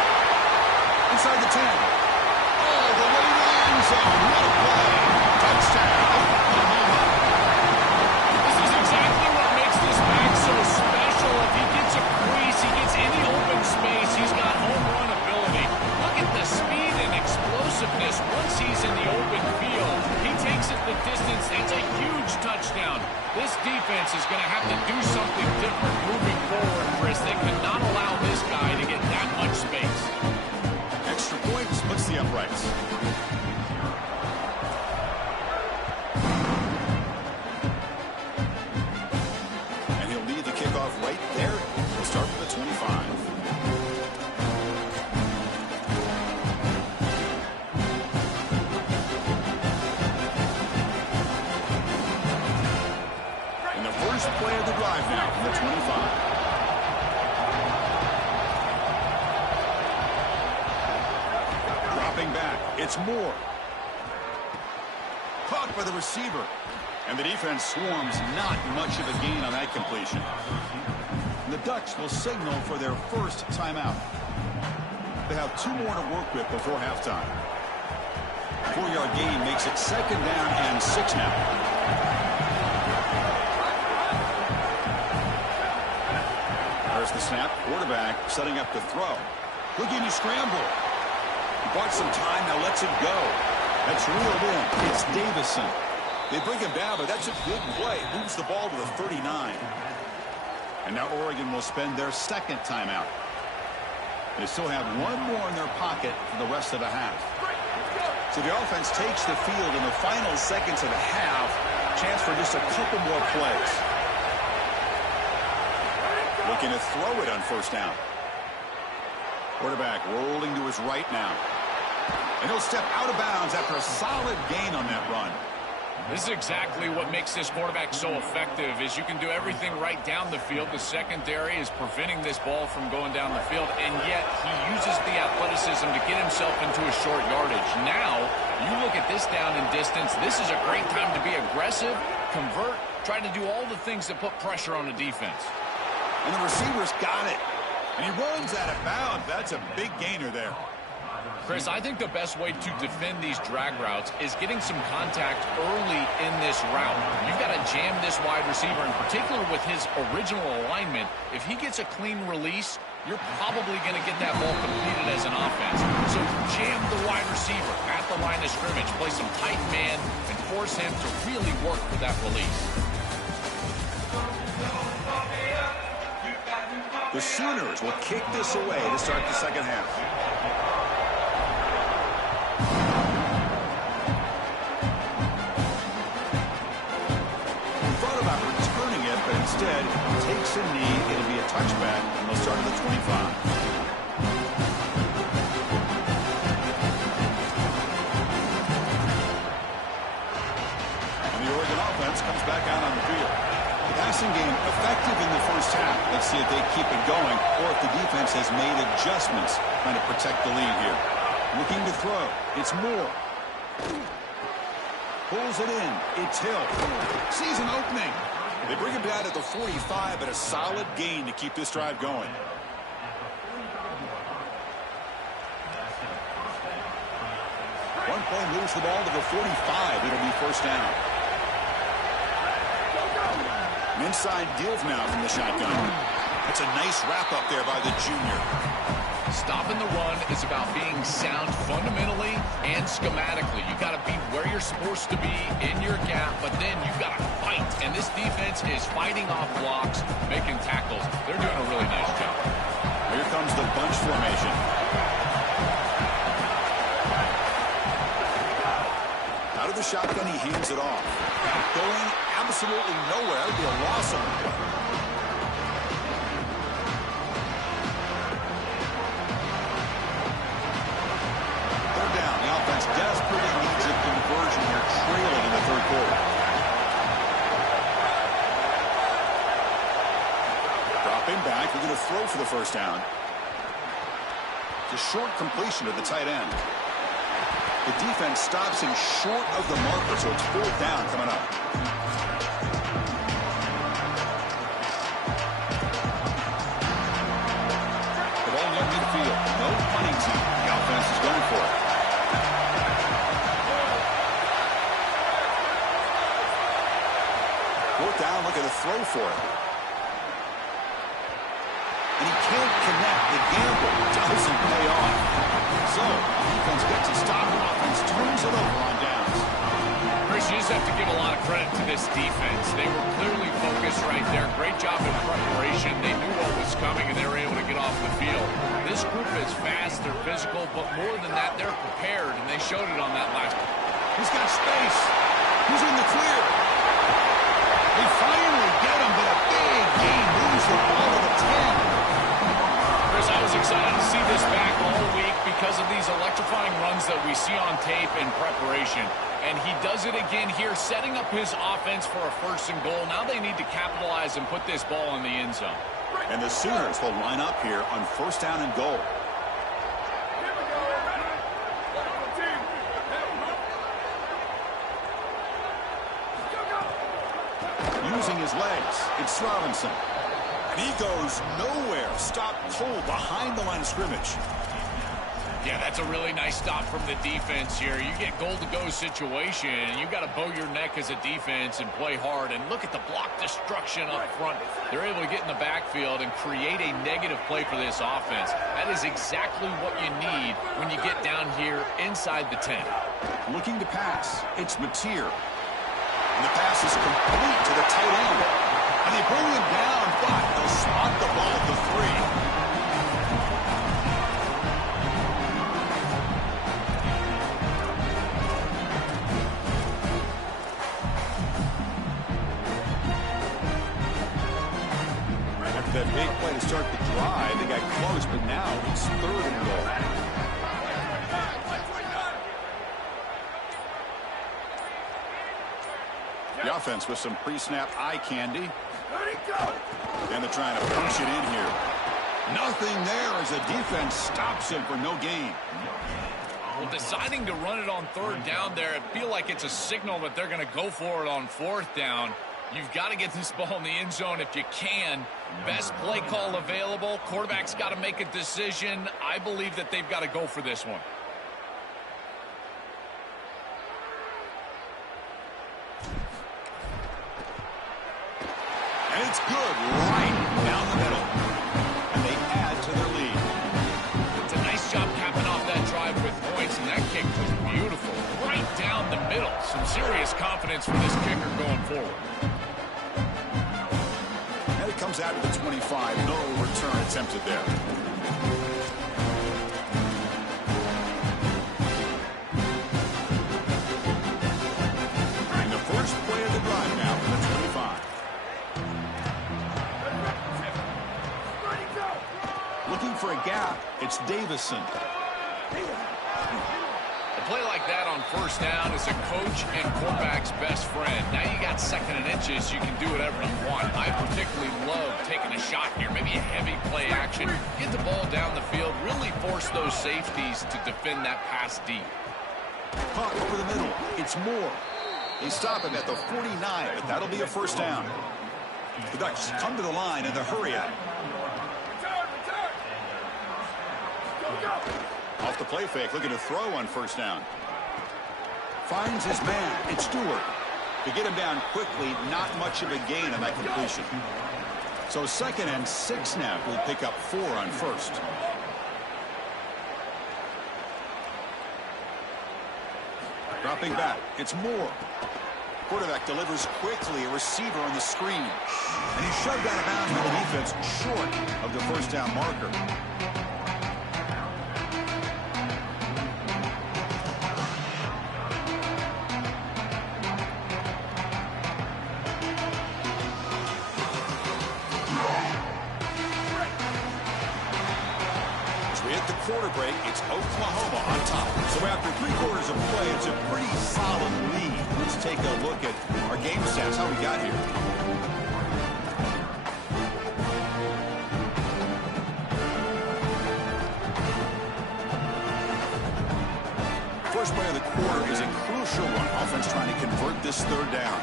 Inside the 10. Oh, all the way to the end zone. What a play. Touchdown, Oklahoma. This is exactly what makes this back so special. If he gets a crease, he gets any open space, he's got home run ability. Look at the speed and explosiveness once he's in the open field. He takes it the distance. That's a huge touchdown. This defense is going to have to do something different moving forward, Chris. They cannot allow this guy to get that much space. Extra point splits the uprights. And he'll lead the kickoff right there. He'll start with the 25. And the first play of the drive now from the 25. Back. It's Moore. Caught by the receiver. And the defense swarms. Not much of a gain on that completion. And the Ducks will signal for their first timeout. They have 2 more to work with before halftime. 4-yard gain makes it 2nd down and 6 now. There's the snap. Quarterback setting up the throw. Looking to scramble. Bought some time, now lets it go. That's reeled in. It's Davison. They bring him down, but that's a big play. Moves the ball to the 39. And now Oregon will spend their 2nd timeout. They still have 1 more in their pocket for the rest of the half. So the offense takes the field in the final seconds of the half. Chance for just a couple more plays. Looking to throw it on 1st down. Quarterback rolling to his right now. And he'll step out of bounds after a solid gain on that run. This is exactly what makes this quarterback so effective, is you can do everything right down the field. The secondary is preventing this ball from going down the field, and yet he uses the athleticism to get himself into a short yardage. Now, you look at this down and distance, this is a great time to be aggressive, convert, try to do all the things that put pressure on the defense. And the receiver's got it. And he runs out of bounds. That's a big gainer there. Chris, I think the best way to defend these drag routes is getting some contact early in this route. You've got to jam this wide receiver, in particular with his original alignment. If he gets a clean release, you're probably going to get that ball completed as an offense. So jam the wide receiver at the line of scrimmage, play some tight man, and force him to really work for that release. The Sooners will kick this away to start the 2nd half. He thought about returning it, but instead takes a knee. It'll be a touchback, and they'll start at the 25. And the Oregon offense comes back out on the field. Passing game effective in the 1st half. Let's see if they keep it going or if the defense has made adjustments trying to protect the lead here. Looking to throw. It's Moore. Pulls it in. It's Hill. Sees an opening. They bring him down at the 45, but a solid gain to keep this drive going. One play moves the ball to the 45. It'll be 1st down. Inside deals now from the shotgun. That's a nice wrap up there by the junior. Stopping the run is about being sound fundamentally and schematically. You've got to be where you're supposed to be in your gap, but then you've got to fight. And this defense is fighting off blocks, making tackles. They're doing a really nice job. Here comes the bunch formation. Out of the shotgun, he hands it off. Going absolutely nowhere. That would be a loss on him. Third down. The offense desperately needs a conversion here, trailing in the 3rd quarter. Dropping back. They're going to throw for the 1st down. It's a short completion to the tight end. The defense stops him short of the marker, so it's 4th down coming up. The ball near midfield. No punting team. The offense is going for it. to throw for it. And he can't connect. The gamble doesn't pay off. So, defense gets a stop. Offense turns it over on downs. Chris, you just have to give a lot of credit to this defense. They were clearly focused right there. Great job in preparation. They knew what was coming, and they were able to get off the field. This group is fast, they're physical, but more than that, they're prepared, and they showed it on that last one. He's got space. He's in the clear. They finally get him, but a big gain moves the ball to the 10. Chris, I was excited to see this back all week because of these electrifying runs that we see on tape in preparation. And he does it again here, setting up his offense for a 1st and goal. Now they need to capitalize and put this ball in the end zone. And the Sooners will line up here on 1st down and goal. Using his legs, it's Robinson. And he goes nowhere. Stop cold behind the line of scrimmage. Yeah, that's a really nice stop from the defense here. You get goal-to-go situation, and you got to bow your neck as a defense and play hard. And look at the block destruction up front. They're able to get in the backfield and create a negative play for this offense. That is exactly what you need when you get down here inside the 10. Looking to pass, it's Mateer. And the pass is complete to the tight end. And they bring him down, but they'll spot the ball at the 3. That big play to start the drive. They got close, but now it's 3rd and goal. The offense with some pre-snap eye candy. And they're trying to punch it in here. Nothing there as the defense stops him for no gain. Well, deciding to run it on 3rd down there, I feel like it's a signal that they're going to go for it on 4th down. You've got to get this ball in the end zone if you can. Best play call available. Quarterback's got to make a decision. I believe that they've got to go for this one. And it's good right down the middle. And they add to their lead. It's a nice job capping off that drive with points, and that kick was beautiful. Right down the middle. Some serious confidence for this kicker going forward. Comes out to the 25. No return attempted there. And the first play of the drive now for the 25. Looking for a gap. It's Davison. A play like that on 1st down is a coach and quarterback's best friend. Now you got 2nd and inches, you can do whatever you want. I particularly love taking a shot here, maybe a heavy play action, get the ball down the field, really force those safeties to defend that pass deep. Puck over the middle. It's Moore. They stop him at the 49, but that'll be a 1st down. The Ducks come to the line and they hurry at it. Off the play fake, looking to throw on 1st down. Finds his man. It's Stewart. To get him down quickly, not much of a gain on that completion. So 2nd and 6 now. We'll pick up 4 on 1st. Dropping back. It's Moore. Quarterback delivers quickly. A receiver on the screen. And he's shoved out of bounds by the defense short of the 1st down marker. Quarter break, it's Oklahoma on top. So after 3 quarters of play, it's a pretty solid lead. Let's take a look at our game stats, how we got here. First play of the quarter is a crucial one. Offense trying to convert this 3rd down.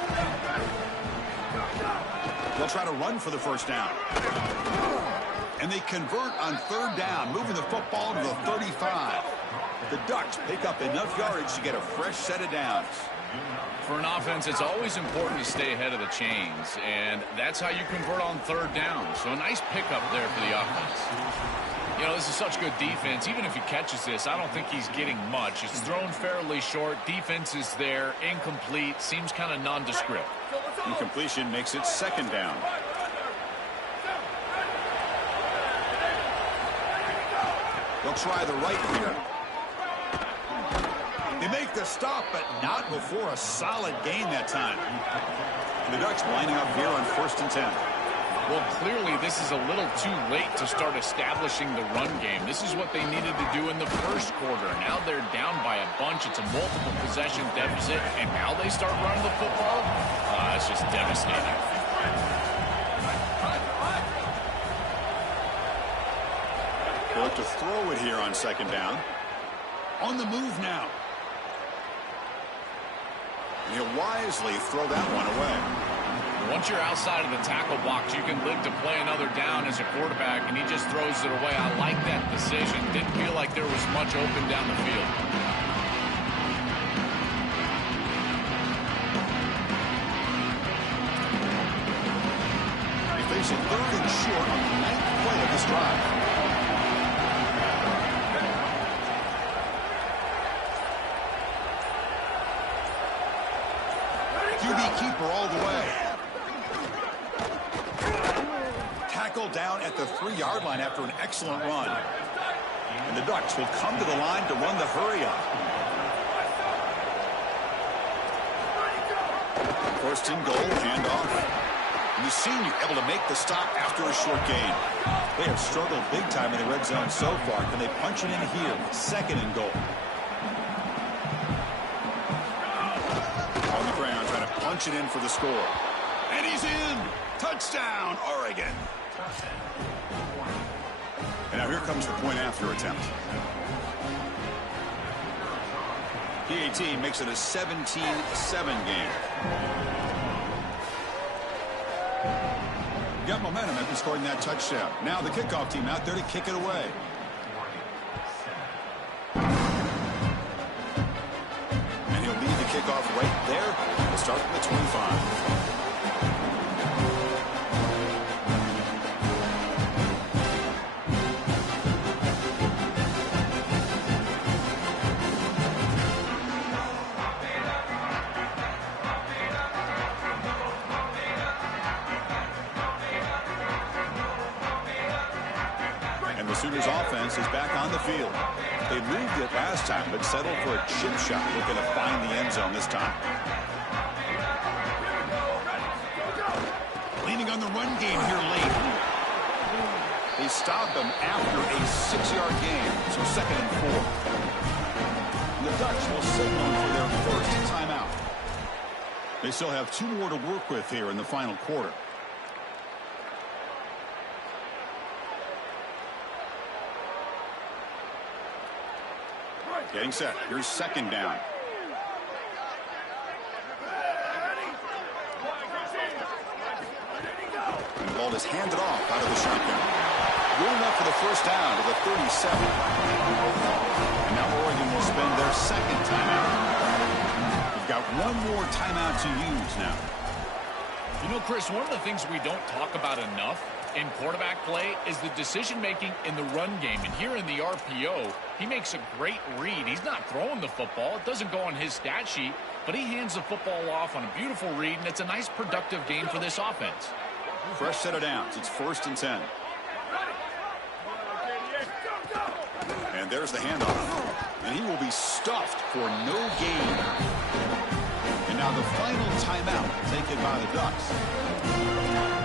They'll try to run for the 1st down. And they convert on 3rd down, moving the football to the 35. The Ducks pick up enough yardage to get a fresh set of downs. For an offense, it's always important to stay ahead of the chains, and that's how you convert on third down. So a nice pickup there for the offense. You know, this is such good defense. Even if he catches this, I don't think he's getting much. It's thrown fairly short. Defense is there. Incomplete. Seems kind of nondescript. Incompletion makes it second down. They'll try the right here. They make the stop, but not before a solid gain that time. The Ducks lining up here on 1st and 10. Well, clearly this is a little too late to start establishing the run game. This is what they needed to do in the first quarter. Now they're down by a bunch. It's a multiple possession deficit, and now they start running the football? That's just devastating. They look to throw it here on second down. On the move now. He'll wisely throw that one away. Once you're outside of the tackle box, you can live to play another down as a quarterback, and he just throws it away. I like that decision. Didn't feel like there was much open down the field. They face a 3rd and short on the 9th play of this drive. QB keeper all the way. Tackle down at the 3-yard line after an excellent run. And the Ducks will come to the line to run the hurry-up. 1st and goal, handoff. And the senior able to make the stop after a short gain. They have struggled big time in the red zone so far. Can they punch it in here? 2nd and goal. Punch it in for the score. And he's in. Touchdown, Oregon. And now here comes the point after attempt. PAT makes it a 17-7 game. Got momentum after scoring that touchdown. Now the kickoff team out there to kick it away. And he'll lead the kickoff right there. Start from the 25. And the Sooners offense is back on the field. They moved it last time, but settled for a chip shot, looking to find the end zone this time. Leaning on the run game here late. They stopped them after a 6-yard gain, so 2nd and 4. And the Ducks will signal for their 1st timeout. They still have 2 more to work with here in the final quarter. Getting set. Here's 2nd down. And the ball is handed off out of the shotgun. Going up for the 1st down to the 37. And now Oregon will spend their 2nd timeout. We've got 1 more timeout to use now. You know, Chris, one of the things we don't talk about enough in quarterback play is the decision-making in the run game. And here in the RPO, he makes a great read. He's not throwing the football. It doesn't go on his stat sheet, but he hands the football off on a beautiful read, and it's a nice, productive game for this offense. Fresh set of downs. It's 1st and 10. And there's the handoff. And he will be stuffed for no gain. And now the final timeout taken by the Ducks.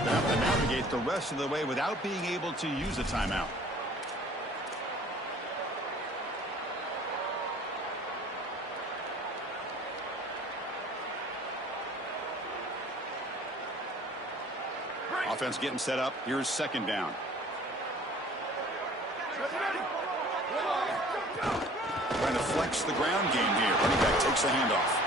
They'll have to navigate the rest of the way without being able to use a timeout. Offense getting set up. Here's 2nd down. Trying to flex the ground game here. Running back takes the handoff.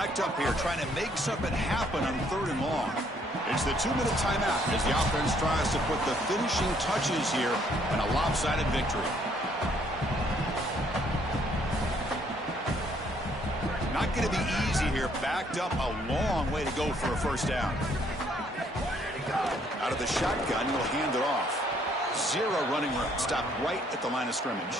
backed up here, trying to make something happen on 3rd and long. It's the 2-minute timeout as the offense tries to put the finishing touches here in a lopsided victory. Not going to be easy here. Backed up a long way to go for a first down. Out of the shotgun, he'll hand it off. 0 running room. Stop right at the line of scrimmage.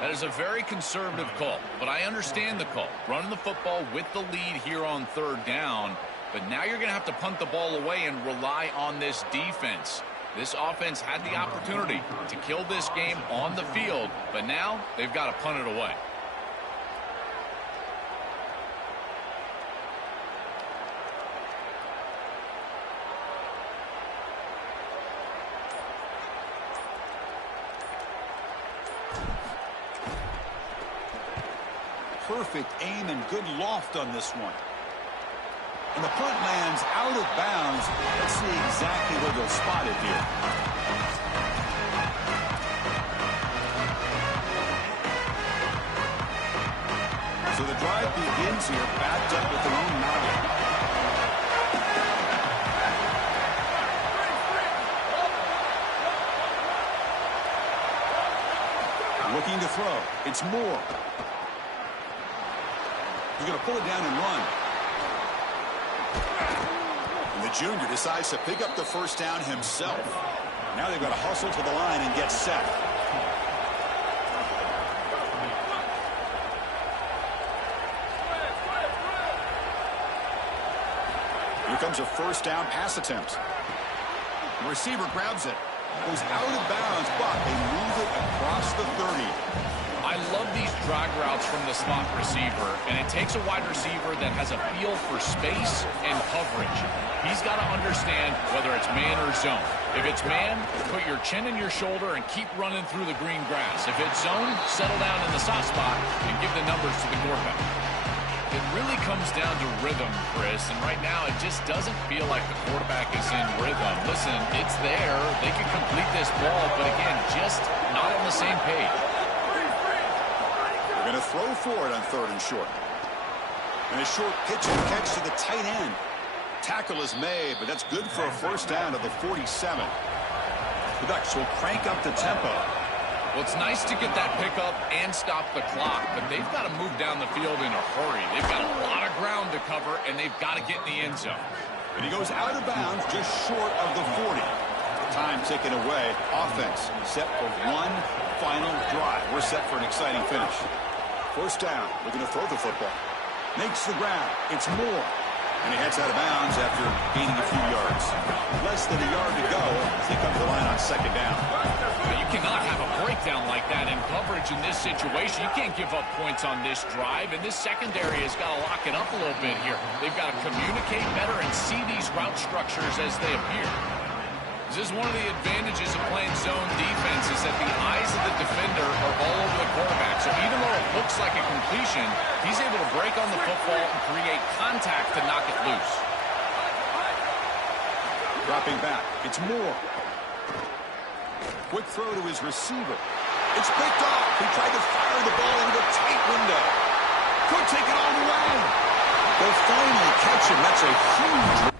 That is a very conservative call, but I understand the call. Running the football with the lead here on 3rd down, but now you're going to have to punt the ball away and rely on this defense. This offense had the opportunity to kill this game on the field, but now they've got to punt it away. Perfect aim and good loft on this one. And the punt lands out of bounds. Let's see exactly where they'll spot it here. So the drive begins here, backed up with their own 9. Looking to throw. It's Moore. He's going to pull it down and run. And the junior decides to pick up the first down himself. Now they've got to hustle to the line and get set. Here comes a first down pass attempt. The receiver grabs it. Goes out of bounds, but they move it across the 30. I love these drag routes from the slot receiver, and it takes a wide receiver that has a feel for space and coverage. He's got to understand whether it's man or zone. If it's man, put your chin in your shoulder and keep running through the green grass. If it's zone, settle down in the soft spot and give the numbers to the quarterback. It really comes down to rhythm, Chris, and right now it just doesn't feel like the quarterback is in rhythm. Listen, it's there. They can complete this ball, but again, just not on the same page. Going to throw for it on 3rd and short. And a short pitch and catch to the tight end. Tackle is made, but that's good for a first down to the 47. The Ducks will crank up the tempo. Well, it's nice to get that pickup and stop the clock, but they've got to move down the field in a hurry. They've got a lot of ground to cover, and they've got to get in the end zone. And he goes out of bounds just short of the 40. Time taken away. Offense set for one final drive. We're set for an exciting finish. First down, looking to throw the football. Makes the ground. It's Moore. And he heads out of bounds after gaining a few yards. Less than a yard to go as they come to the line on 2nd down. But you cannot have a breakdown like that in coverage in this situation. You can't give up points on this drive, and this secondary has got to lock it up a little bit here. They've got to communicate better and see these route structures as they appear. This is one of the advantages of playing zone defense is that the eyes of the defender are all over the quarterback. So even though it looks like a completion, he's able to break on the football and create contact to knock it loose. Dropping back. It's Moore. Quick throw to his receiver. It's picked off. He tried to fire the ball into a tight window. Could take it all the way. They'll finally catch him. That's a huge